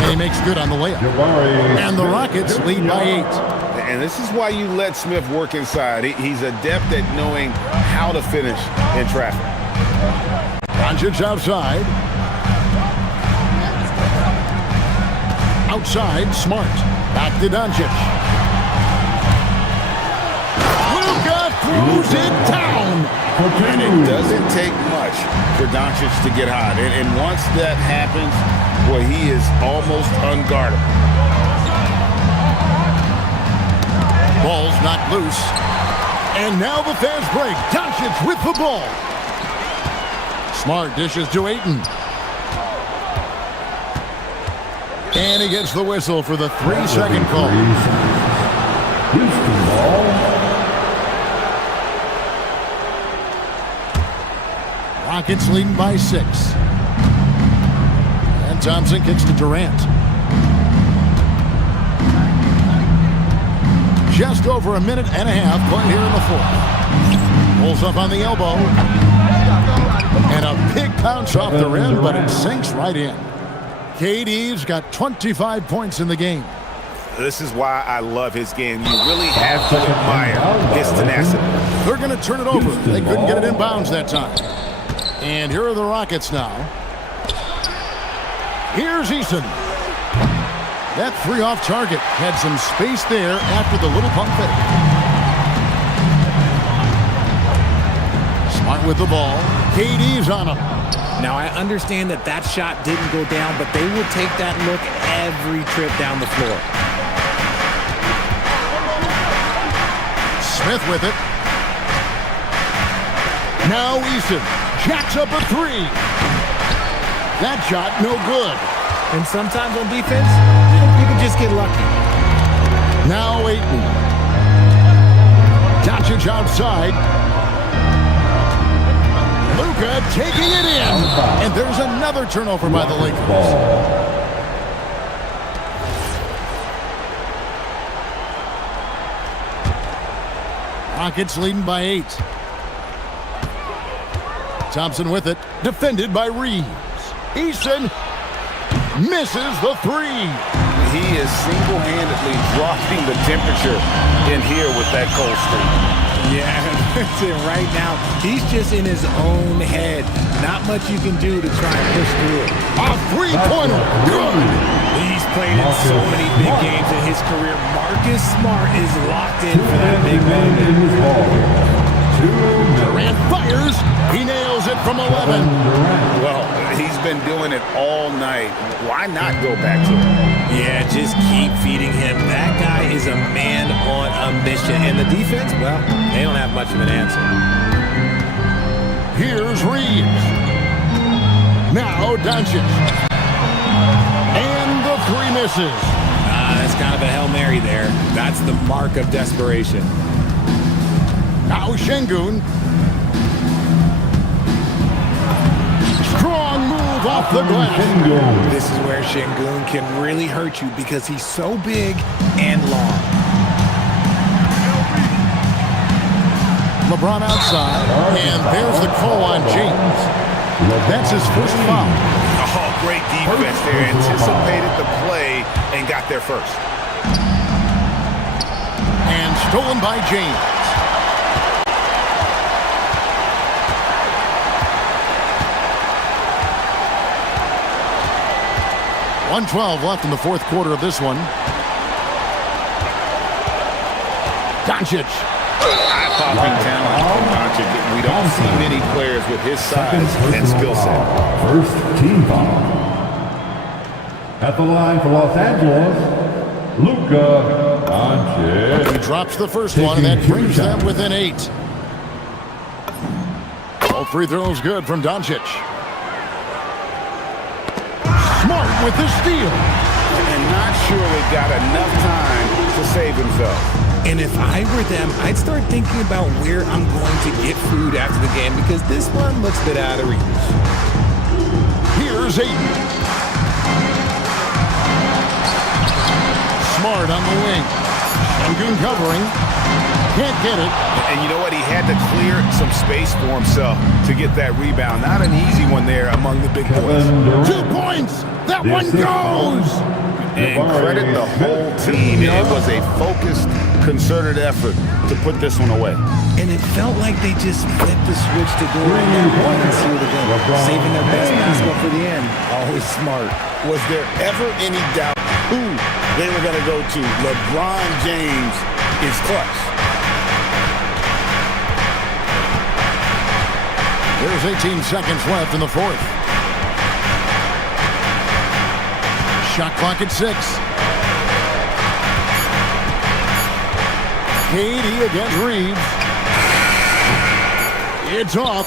and he makes good on the layup. And the Rockets lead by 8. And this is why you let Smith work inside. He's adept at knowing how to finish in traffic. Doncic outside. Outside, Smart. Back to Doncic. Luka throws it down. And it doesn't take much for Doncic to get hot. And once that happens, boy, he is almost unguardable. Ball's not loose. And now the fast break. Doncic with the ball. Smart dishes to Ayton. And he gets the whistle for the 3-second call. Houston ball. Rockets leading by 6. And Thompson kicks to Durant. Just over a minute and a half played here in the fourth. Pulls up on the elbow. And a big bounce off the rim, but it sinks right in. KD's got 25 points in the game. This is why I love his game. You really have to admire his tenacity. They're going to turn it over. They couldn't get it in bounds that time. And here are the Rockets now. Here's Eason. That 3 off target had some space there after the little pump fake. Smart with the ball. KD's on him. Now, I understand that that shot didn't go down, but they will take that look every trip down the floor. Smith with it. Now Eason jacks up a 3. That shot no good. And sometimes on defense, you can just get lucky. Now Ayton. Doncic outside. Luka taking it in. And there's another turnover by the Lakers. Rockets leading by 8. Thompson with it. Defended by Reeves. Eason misses the 3. He is single-handedly dropping the temperature in here with that cold streak. Yeah, that's it right now. He's just in his own head. Not much you can do to try and push through it. A 3-pointer. Good. He's played in so many big games in his career. Marcus Smart is locked in for that big moment. Durant fires. He nails it from 11. Well, he's been doing it all night. Why not go back to it? Yeah, just keep feeding him. That guy is a man on a mission. And the defense, well, they don't have much of an answer. Here's Reeves. Now Doncic. And the 3 misses. That's kind of a Hail Mary there. That's the mark of desperation. Now Şengün. Strong move off the glass. This is where Şengün can really hurt you because he's so big and long. LeBron outside. And there's the call on James. That's his first foul. Oh, great defense there. Anticipated the play and got there first. And stolen by James. .112 left in the fourth quarter of this one. Doncic. Eye-popping talent from Doncic. We don't see many players with his size and skill set. First team foul. At the line for Los Angeles, Luka Doncic. He drops the first one, and that brings them within 8. All 3 throws good from Doncic. Smart with the steal. And not sure they got enough time to save himself. And if I were them, I'd start thinking about where I'm going to get food after the game because this one looks a bit out of reach. Here's Ayton. Smart on the wing. Şengün covering. Can't get it. And you know what? He had to clear some space for himself to get that rebound. Not an easy one there among the big boys. 2 points. That one goes. And credit the whole team. It was a focused, concerted effort to put this one away. And it felt like they just flipped the switch to go in that one and seal the game. Saving their best basketball for the end. Always smart. Was there ever any doubt who they were going to go to? LeBron James is clutch. There's 18 seconds left in the fourth. Shot clock at 6. Katie against Reeves. It's off.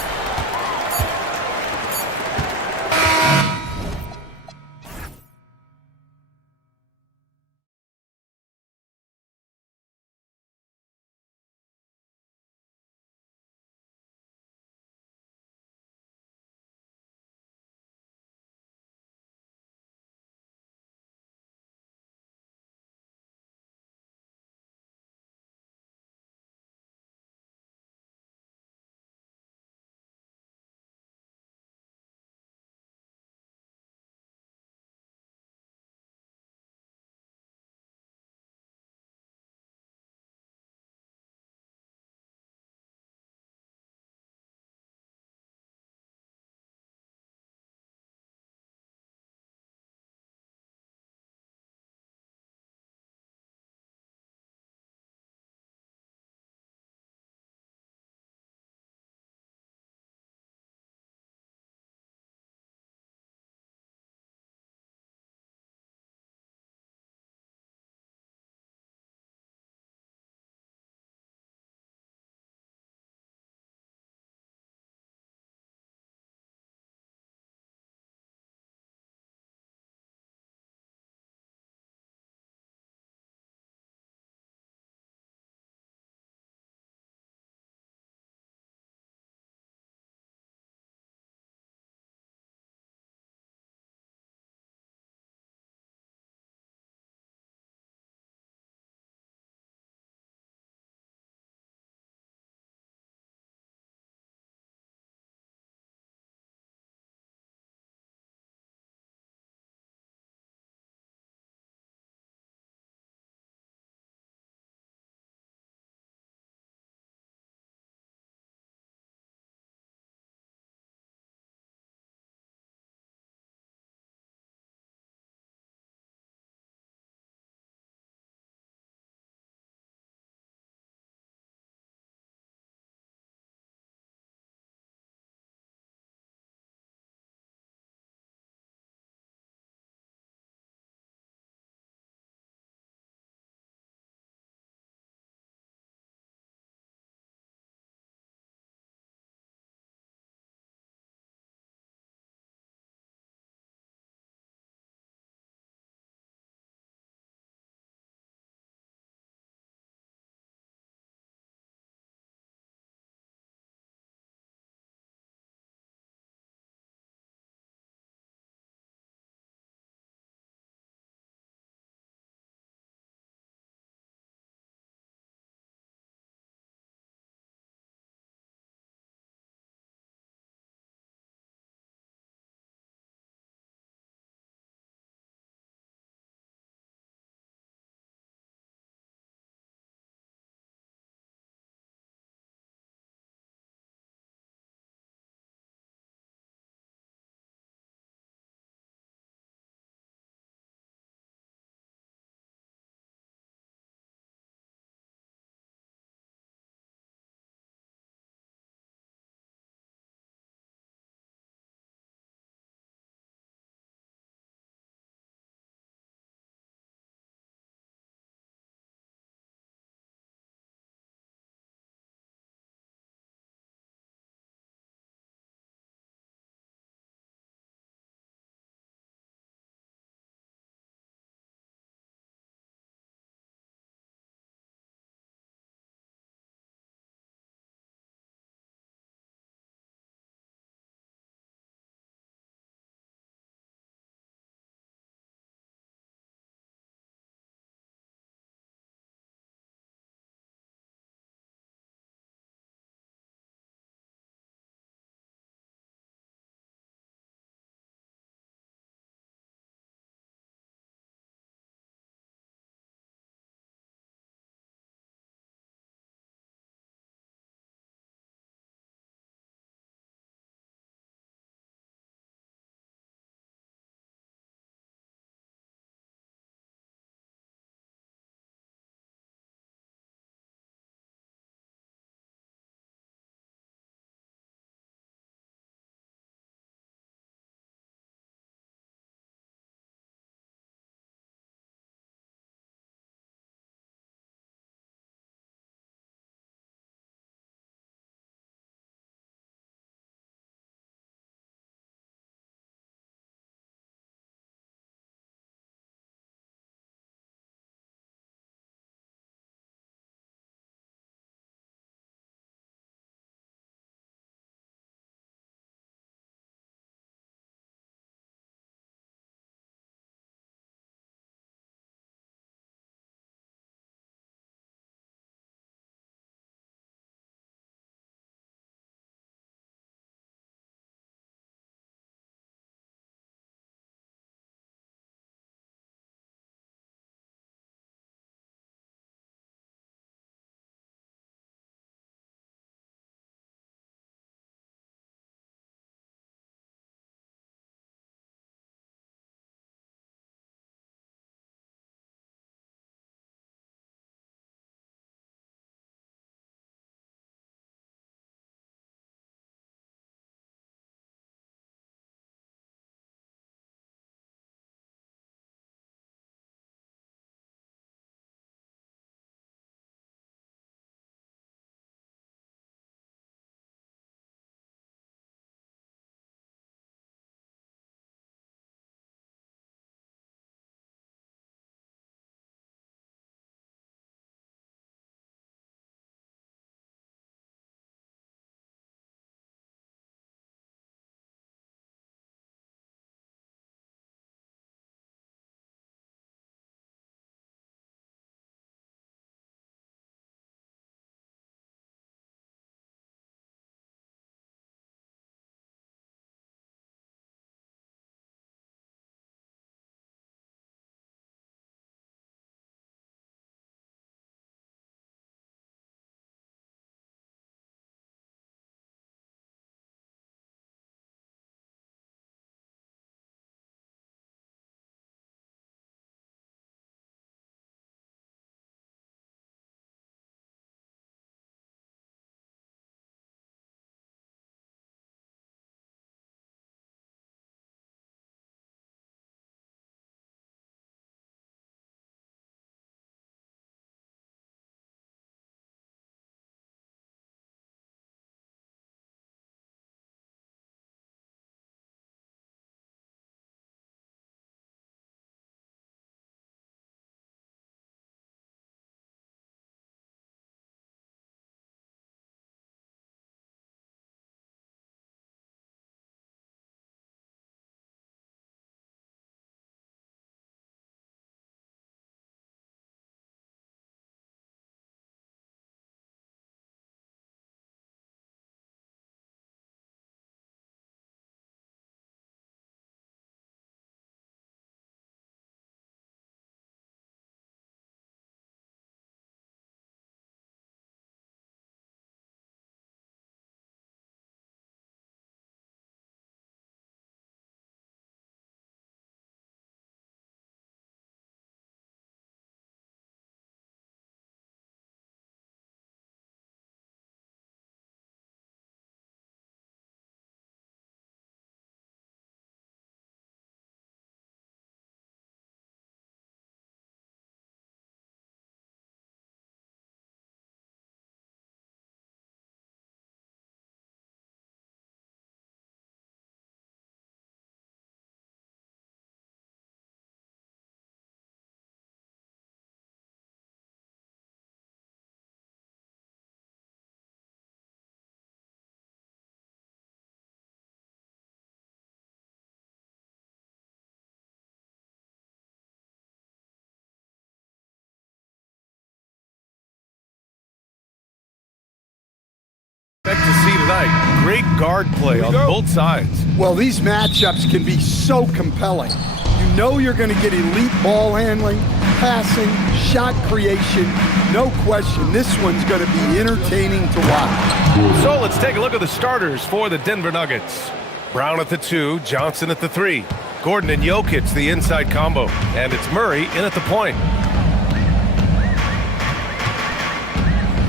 tonight. Great guard play on both sides. Well, these matchups can be so compelling. You know you're going to get elite ball handling, passing, shot creation. No question, this one's going to be entertaining to watch. So let's take a look at the starters for the Denver Nuggets. Brown at the 2, Johnson at the 3. Gordon and Jokic, the inside combo. And it's Murray in at the point.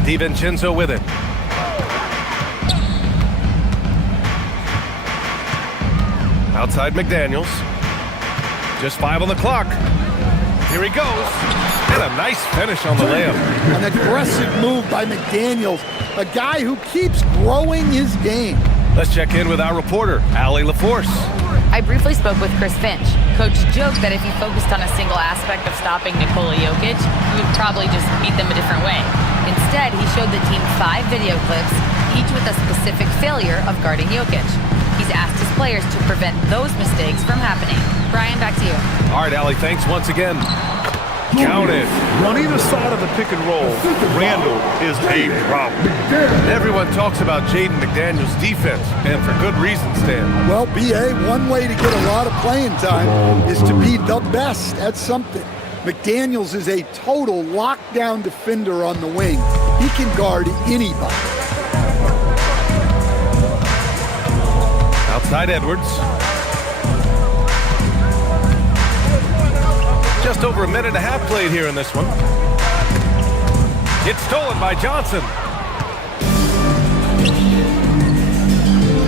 DiVincenzo with it. Outside McDaniels. Just 5 on the clock. Here he goes. And a nice finish on the layup. An aggressive move by McDaniels, a guy who keeps growing his game. Let's check in with our reporter, Allie LaForce. I briefly spoke with Chris Finch. Coach joked that if he focused on a single aspect of stopping Nikola Jokic, he would probably just beat them a different way. Instead, he showed the team 5 video clips, each with a specific failure of guarding Jokic. He's asked his players to prevent those mistakes from happening. Brian, back to you. All right, Allie, thanks once again. Counted. On either side of the pick and roll, Randall is a problem. Everyone talks about Jaden McDaniels' defense, and for good reason, Stan. Well, B.A., one way to get a lot of playing time is to be the best at something. McDaniels is a total lockdown defender on the wing. He can guard anybody. Outside Edwards. Just over a minute and a half played here in this one. It's stolen by Johnson.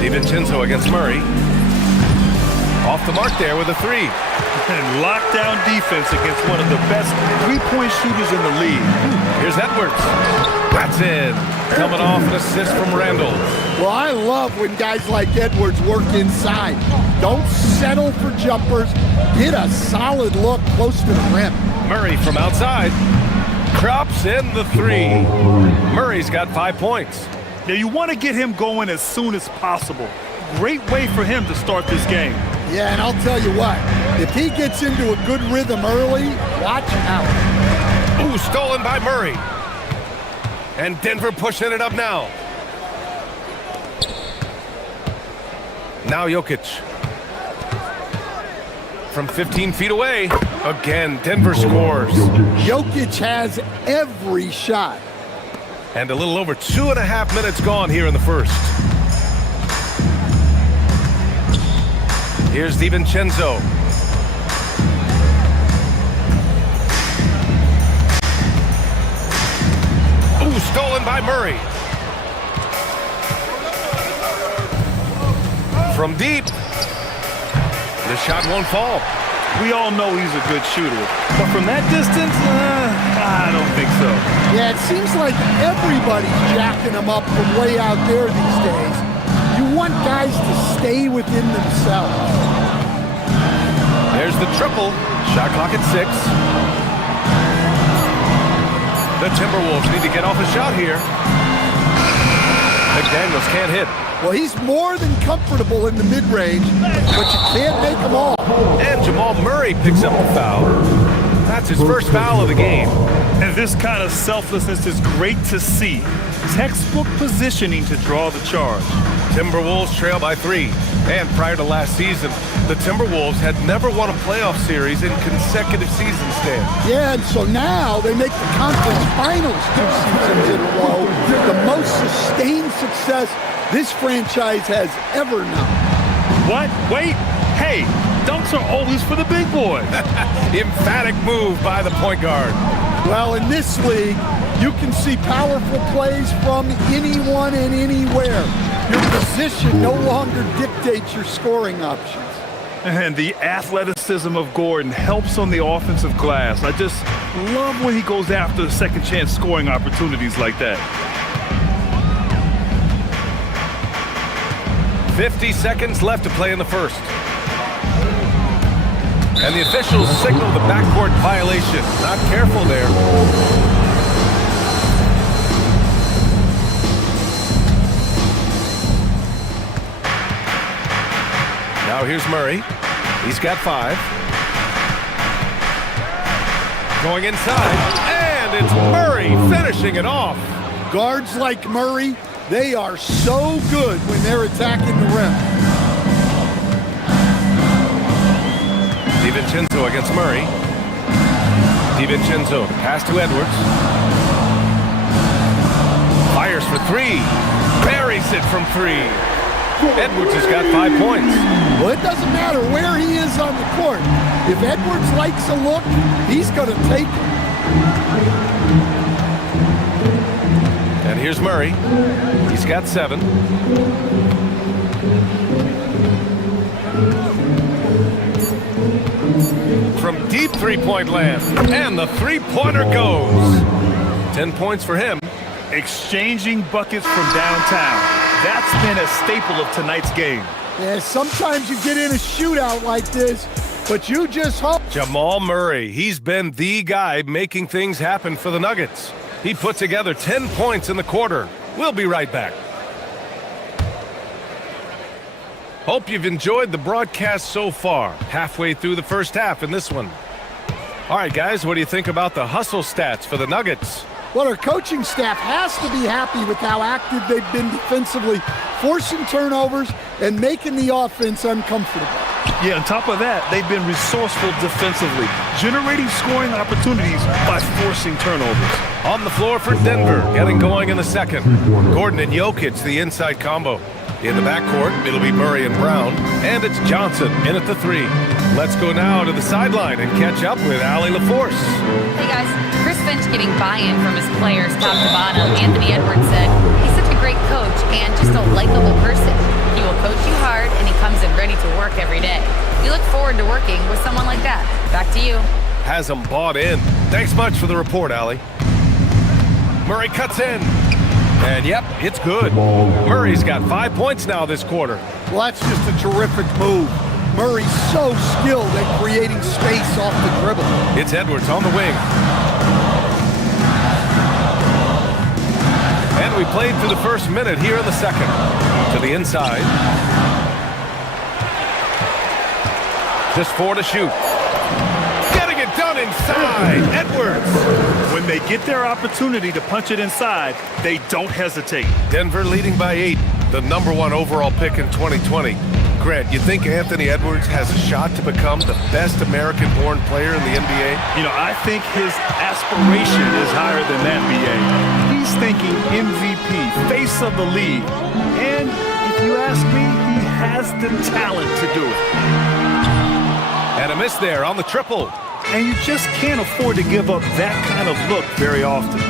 DiVincenzo against Murray. Off the mark there with a 3. And lockdown defense against one of the best three-point shooters in the league. Here's Edwards. That's in. Coming off an assist from Randall. Well, I love when guys like Edwards work inside. Don't settle for jumpers. Get a solid look close to the rim. Murray from outside. Drops in the 3. Murray's got 5 points. Now you want to get him going as soon as possible. Great way for him to start this game. Yeah, and I'll tell you what, if he gets into a good rhythm early, watch out. Ooh, stolen by Murray. And Denver pushing it up now. Now Jokic. From 15 feet away. Again, Denver scores. Jokic has every shot. And a little over 2.5 minutes gone here in the first. Here's DiVincenzo. Ooh, stolen by Murray. From deep. The shot won't fall. We all know he's a good shooter, but from that distance, I don't think so. Yeah, it seems like everybody's jacking him up from way out there these days. You want guys to stay within themselves. There's the triple. Shot clock at 6. The Timberwolves need to get off a shot here. McDaniels can't hit. Well, he's more than comfortable in the mid-range, but you can't make him all. And Jamal Murray picks up the foul. That's his first foul of the game. And this kind of selflessness is great to see. Textbook positioning to draw the charge. Timberwolves trail by 3. And prior to last season, the Timberwolves had never won a playoff series in consecutive seasons, Dan. Yeah, and so now they make the conference finals 2 seasons in a row. The most sustained success this franchise has ever known. What? Wait. Hey, dunks are always for the big boys. Emphatic move by the point guard. Well, in this league, you can see powerful plays from anyone and anywhere. Your position no longer dictates your scoring options. And the athleticism of Gordon helps on the offensive glass. I just love when he goes after second chance scoring opportunities like that. 50 seconds left to play in the first. And the officials signal the backcourt violation. Not careful there. Now here's Murray. He's got 5. Going inside. And it's Murray finishing it off. Guards like Murray, They are so good when they're attacking the rim. DiVincenzo against Murray. DiVincenzo, pass to Edwards. Fires for three. Buries it from three. Edwards has got 5 points. Well, it doesn't matter where he is on the court. If Edwards likes a look, he's going to take it. And here's Murray. He's got 7. From deep three-point land. And the three-pointer goes. 10 points for him. Exchanging buckets from downtown. That's been a staple of tonight's game. Yeah, sometimes you get in a shootout like this, but you just hope. Jamal Murray, he's been the guy making things happen for the Nuggets. He put together 10 points in the quarter. We'll be right back. Hope you've enjoyed the broadcast so far. Halfway through the first half in this one. All right, guys, what do you think about the hustle stats for the Nuggets? Well, our coaching staff has to be happy with how active they've been defensively, forcing turnovers and making the offense uncomfortable. Yeah, on top of that, they've been resourceful defensively, generating scoring opportunities by forcing turnovers. On the floor for Denver, getting going in the second. Gordon and Jokic, the inside combo. In the backcourt, it'll be Murray and Brown, and it's Johnson in at the 3. Let's go now to the sideline and catch up with Allie LaForce. Hey guys, Chris Finch getting buy-in from his players top to bottom. Anthony Edwards said he's such a great coach and just a likable person. He will coach you hard and he comes in ready to work every day. We look forward to working with someone like that. Back to you. Has them bought in. Thanks much for the report, Allie. Murray cuts in. And yep, it's good. Murray's got 5 points now this quarter. Well, that's just a terrific move. Murray's so skilled at creating space off the dribble. It's Edwards on the wing. And we played through the first minute here in the second. To the inside. Just 4 to shoot. Getting it done inside. Edwards. When they get their opportunity to punch it inside, they don't hesitate. Denver leading by 8. The #1 overall pick in 2020. Grant, you think Anthony Edwards has a shot to become the best American-born player in the NBA? You know, I think his aspiration is higher than that, BA. He's thinking MVP, face of the league. And if you ask me, he has the talent to do it. And a miss there on the triple. And you just can't afford to give up that kind of look very often.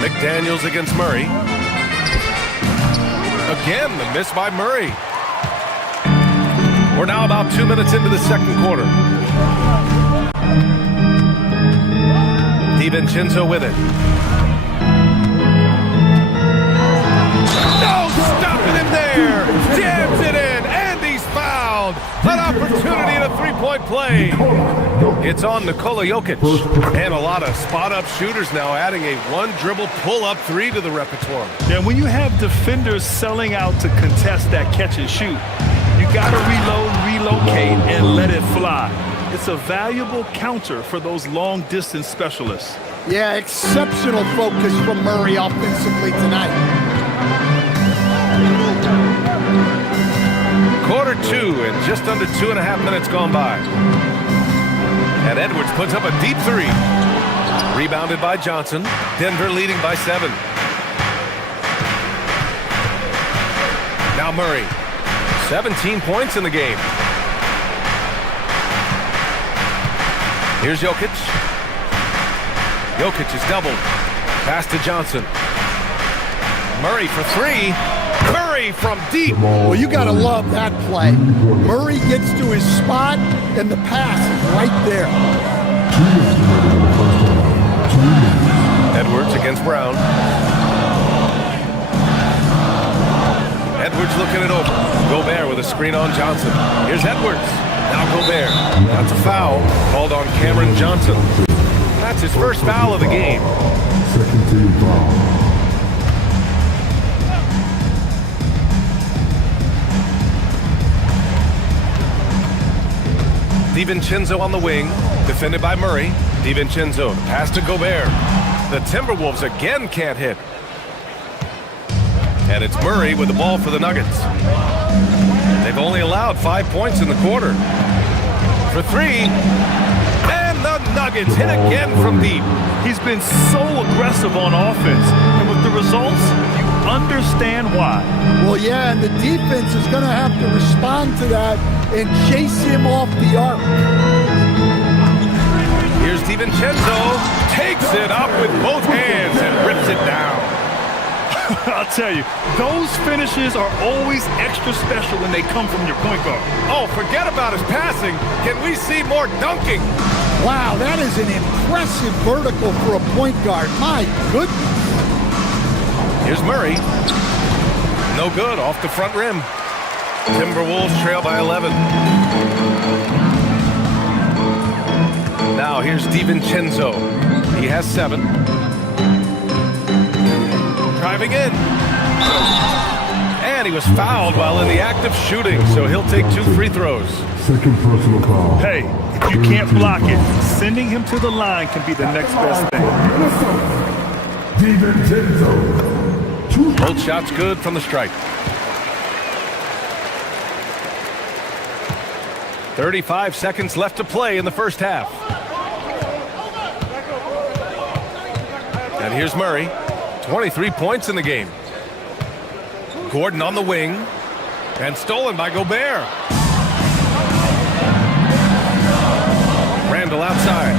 McDaniels against Murray. Again, the miss by Murray. We're now about 2 minutes into the second quarter. DiVincenzo with it. No, stopping him there. Jams it in, and he's fouled. An opportunity in a three-point play. It's on Nikola Jokic. And a lot of spot-up shooters now adding a one-dribble pull-up 3 to the repertoire. And when you have defenders selling out to contest that catch and shoot, you got to reload, relocate, and let it fly. It's a valuable counter for those long-distance specialists. Yeah, exceptional focus from Murray offensively tonight. Quarter 2 and just under 2.5 minutes gone by. And Edwards puts up a deep 3. Rebounded by Johnson. Denver leading by 7. Now Murray. 17 points in the game. Here's Jokic. Jokic is doubled. Pass to Johnson. Murray for 3. Murray from deep. Well, you got to love that play. Murray gets to his spot, and the pass is right there. Edwards against Brown. Edwards looking it over. Gobert with a screen on Johnson. Here's Edwards. Now Gobert. That's a foul called on Cameron Johnson. That's his first foul of the game. Second team foul. DiVincenzo on the wing, defended by Murray. DiVincenzo, pass to Gobert. The Timberwolves again can't hit. And it's Murray with the ball for the Nuggets. They've only allowed 5 points in the quarter. For three. And the Nuggets hit again from deep. He's been so aggressive on offense. And with the results, you understand why. Well, yeah, and the defense is going to have to respond to that and chase him off the arc. Here's DiVincenzo. Takes it up with both hands and rips it down. I'll tell you, those finishes are always extra special when they come from your point guard. Oh, forget about his passing. Can we see more dunking? Wow, that is an impressive vertical for a point guard. My goodness. Here's Murray. No good, off the front rim. Timberwolves trail by 11. Now here's DiVincenzo. He has 7. Driving in. And he was fouled while in the act of shooting, so he'll take 2 free throws. Second personal foul. Hey, if you can't block it, sending him to the line can be the next best thing. DiVincenzo. Both shots good from the strike. 35 seconds left to play in the first half. And here's Murray. 23 points in the game. Gordon on the wing. And stolen by Gobert. Randall outside.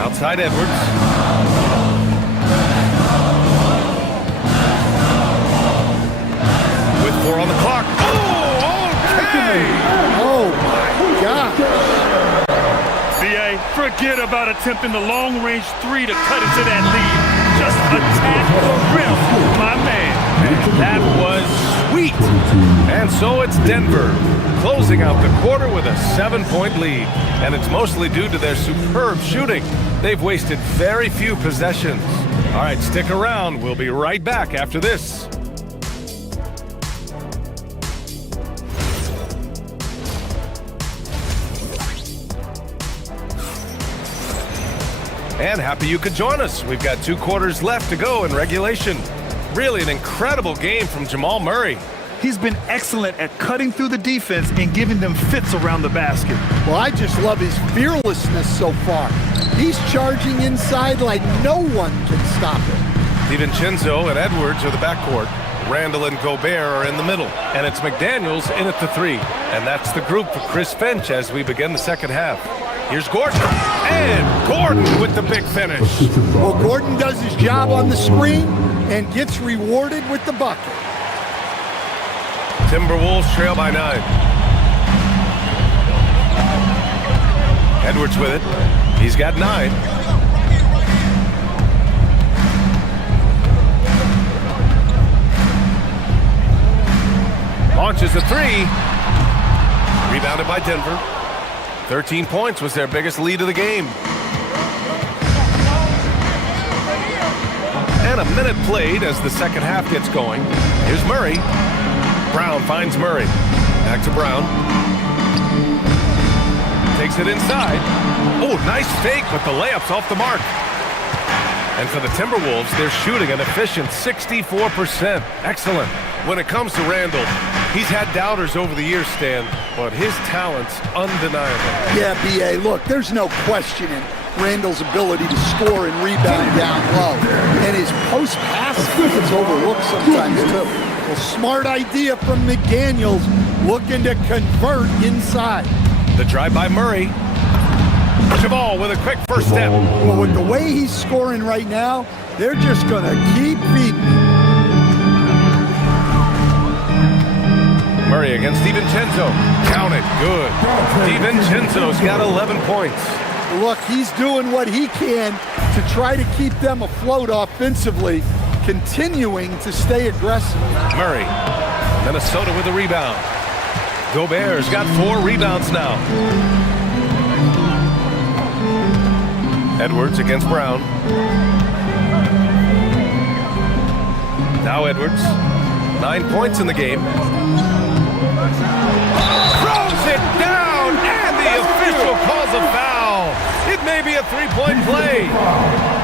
Outside Edwards. With 4 on the clock. Oh, okay! Oh, my God. BA, forget about attempting the long-range 3 to cut into that lead. Just attack the rim, my man. That was sweet. And so it's Denver closing out the quarter with a 7-point lead. And it's mostly due to their superb shooting. They've wasted very few possessions. All right, stick around. We'll be right back after this. And happy you could join us. We've got 2 quarters left to go in regulation. Really an incredible game from Jamal Murray. He's been excellent at cutting through the defense and giving them fits around the basket. Well, I just love his fearlessness so far. He's charging inside like no one can stop him. DiVincenzo and Edwards are the backcourt. Randall and Gobert are in the middle. And it's McDaniels in at the 3. And that's the group for Chris Finch as we begin the second half. Here's Gordon. And Gordon with the big finish. Well, Gordon does his job on the screen and gets rewarded with the bucket. Timberwolves trail by 9. Edwards with it. He's got 9. Launches a 3. Rebounded by Denver. 13 points was their biggest lead of the game. And a minute played as the second half gets going. Here's Murray. Brown finds Murray. Back to Brown. Takes it inside. Oh, nice fake, but the layup's off the mark. And for the Timberwolves, they're shooting an efficient 64%. Excellent. When it comes to Randall, he's had doubters over the years, Stan, but his talent's undeniable. Yeah, B.A., look, there's no questioning Randall's ability to score and rebound down low. And his post-passing is overlooked sometimes, too. Well, smart idea from McDaniels, looking to convert inside. The drive by Murray. Jamal with a quick first step. Well, with the way he's scoring right now, they're just going to keep feeding. Murray against DiVincenzo. Count it. Good. DiVincenzo's got 11 points. Look, he's doing what he can to try to keep them afloat offensively, continuing to stay aggressive. Murray. Minnesota with a rebound. Gobert's got 4 rebounds now. Edwards against Brown. Now Edwards. 9 points in the game. Throws it down, and the official official calls a foul. It may be a three-point play.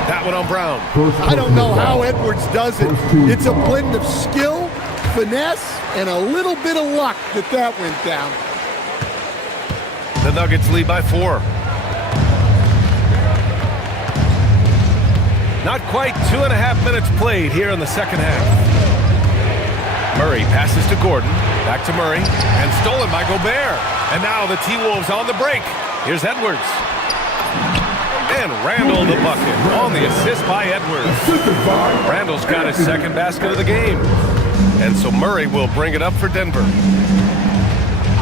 That one on Brown. I don't know how Edwards does it. It's a blend of skill, finesse, and a little bit of luck that went down. The Nuggets lead by 4. Not quite 2.5 minutes played here in the second half. Murray passes to Gordon, back to Murray, and stolen by Gobert. And now the T-Wolves on the break. Here's Edwards. And Randall the bucket on the assist by Edwards. Randall's got his second basket of the game. And so Murray will bring it up for Denver.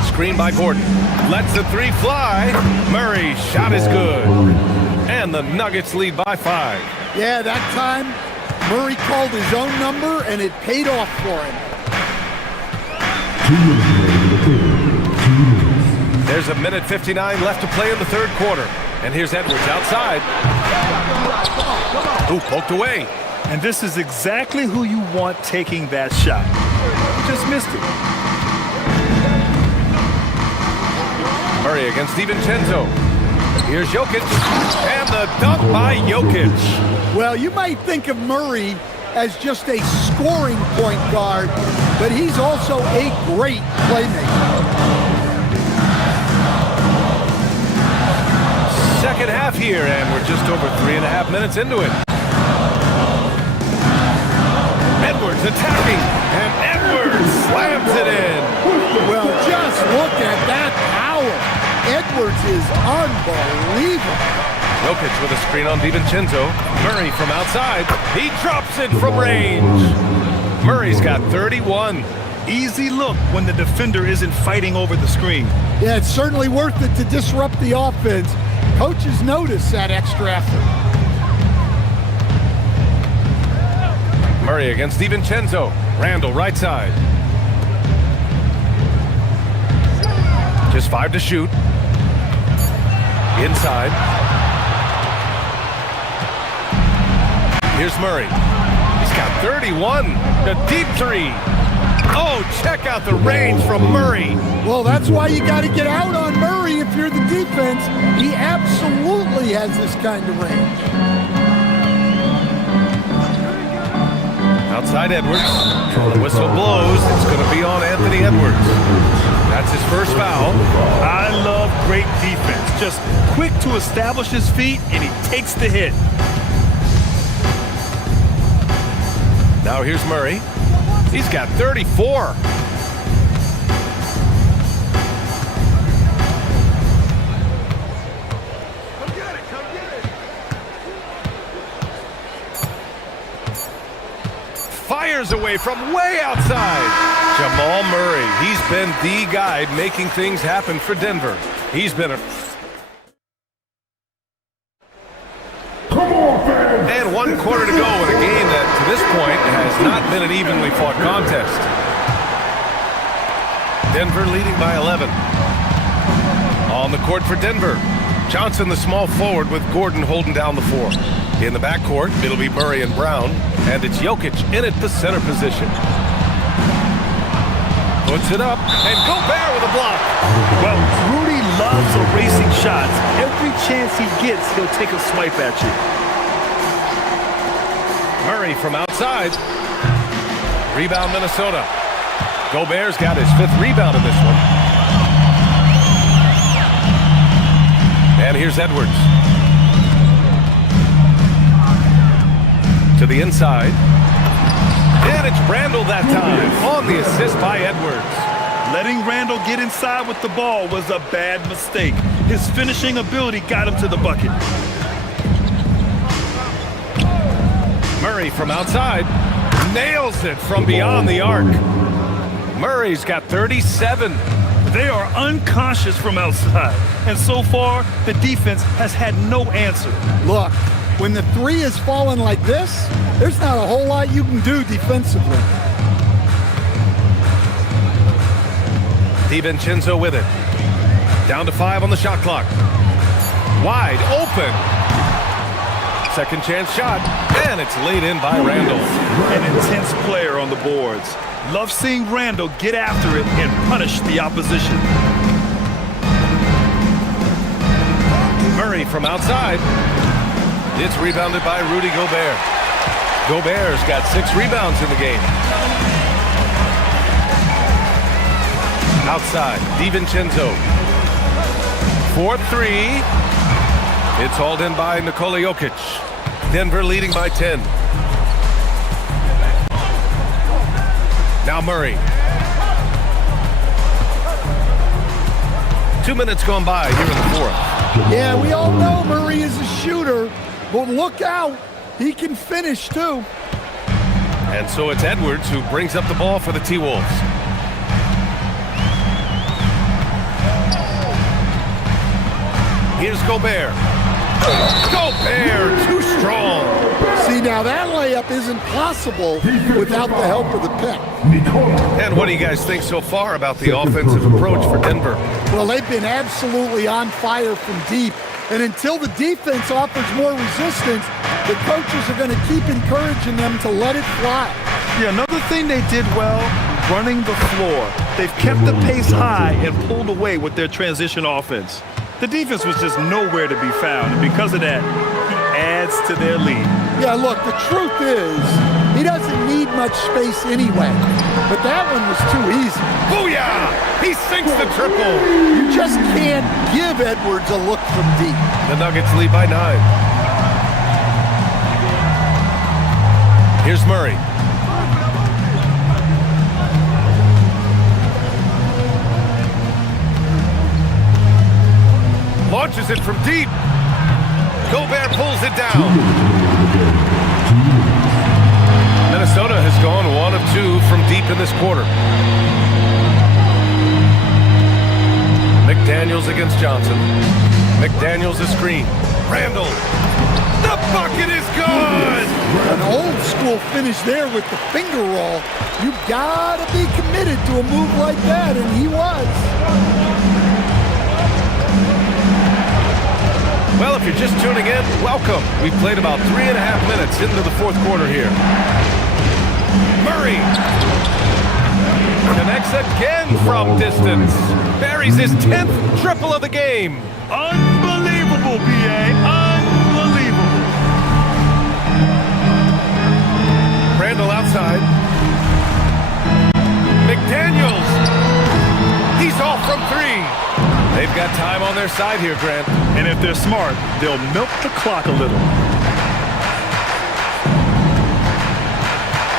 Screen by Gordon. Lets the three fly. Murray's shot is good. And the Nuggets lead by 5. Yeah, that time Murray called his own number, and it paid off for him. There's a minute 59 left to play in the third quarter. And here's Edwards outside. Ooh, poked away. And this is exactly who you want taking that shot. Just missed it. Murray against DiVincenzo. Here's Jokic. And the dunk by Jokic. Well, you might think of Murray as just a scoring point guard, but he's also a great playmaker. Second half here, and we're just over 3.5 minutes into it. Edwards attacking, and Edwards slams it in. Well, just look at that power. Edwards is unbelievable. Jokic with a screen on DiVincenzo. Murray from outside. He drops it from range. Murray's got 31. Easy look when the defender isn't fighting over the screen. Yeah, it's certainly worth it to disrupt the offense. Coaches notice that extra effort. Murray against DiVincenzo. Randall right side. Just 5 to shoot. Inside. Here's Murray. He's got 31. A deep three. Oh, check out the range from Murray. Well, that's why you got to get out on Murray if you're the defense. He absolutely has this kind of range. Outside Edwards. The whistle blows. It's going to be on Anthony Edwards. That's his first foul. I love great defense. Just quick to establish his feet, and he takes the hit. Now here's Murray. He's got 34. Fires away from way outside. Jamal Murray, he's been the guy making things happen for Denver. He's been a... And 1 quarter to go in a game that, to this point, has not been an evenly fought contest. Denver leading by 11. On the court for Denver. Johnson, the small forward, with Gordon holding down the 4. In the backcourt, it'll be Murray and Brown, and it's Jokic in at the center position. Puts it up, and Gobert with a block. Well, Rudy loves erasing shots. Every chance he gets, he'll take a swipe at you. Murray from outside. Rebound Minnesota. Gobert's got his 5th rebound in this one. And here's Edwards. To the inside. And it's Randall that time on the assist by Edwards. Letting Randall get inside with the ball was a bad mistake. His finishing ability got him to the bucket. Murray from outside nails it from beyond the arc. Murray's got 37. They are unconscious from outside, and so far the defense has had no answer. Look, when the 3 is falling like this, there's not a whole lot you can do defensively. DiVincenzo with it. Down to 5 on the shot clock. Wide open. Second chance shot, and it's laid in by Randall. An intense player on the boards. Love seeing Randall get after it and punish the opposition. Murray from outside. It's rebounded by Rudy Gobert. Gobert's got 6 rebounds in the game. Outside, DiVincenzo. 4-3. It's hauled in by Nikola Jokic. Denver leading by 10. Now Murray. 2 minutes gone by here in the fourth. Yeah, we all know Murray is a shooter, but look out. He can finish, too. And so it's Edwards who brings up the ball for the T-Wolves. Here's Gobert. Gobert, too strong. See, now that layup isn't possible without the help of the pick. And what do you guys think so far about the offensive approach for Denver? Well, they've been absolutely on fire from deep. And until the defense offers more resistance, the coaches are going to keep encouraging them to let it fly. Yeah, another thing they did well, running the floor. They've kept the pace high and pulled away with their transition offense. The defense was just nowhere to be found, and because of that, he adds to their lead. Yeah, look, the truth is, he doesn't need much space anyway. But that one was too easy. Booyah! He sinks the triple. You just can't give Edwards a look from deep. The Nuggets lead by 9. Here's Murray. Launches it from deep. Gobert pulls it down. Minnesota has gone 1 of 2 from deep in this quarter. McDaniels against Johnson. McDaniels a screen. Randall. The bucket is good! An old school finish there with the finger roll. You've got to be committed to a move like that, and he was. Well, if you're just tuning in, welcome. We've played about 3.5 minutes into the fourth quarter here. Murray connects again from distance. Buries his 10th triple of the game. Unbelievable, B.A. Unbelievable. Randall outside. McDaniels. He's off from 3. They've got time on their side here, Grant. And if they're smart, they'll milk the clock a little.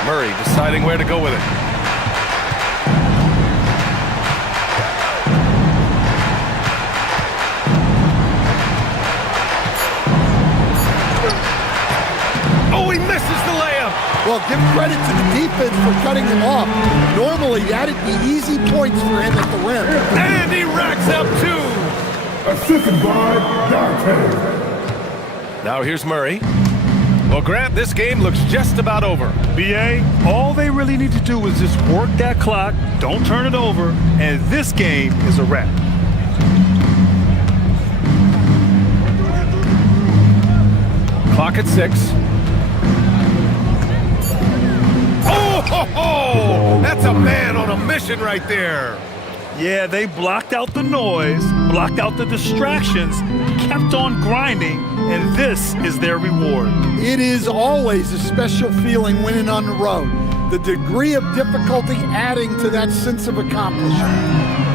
Murray deciding where to go with it. Oh, he misses the layup. Well, give credit to the defense for cutting him off. Normally, that'd be easy points for him at the rim. And he racks up 2. Assisted by Dante. Now here's Murray. Well, Grant, this game looks just about over. B.A., all they really need to do is just work that clock, don't turn it over, and this game is a wrap. Clock at 6. Oh, that's a man on a mission right there. Yeah, they blocked out the noise, blocked out the distractions, kept on grinding, and this is their reward. It is always a special feeling winning on the road. The degree of difficulty adding to that sense of accomplishment.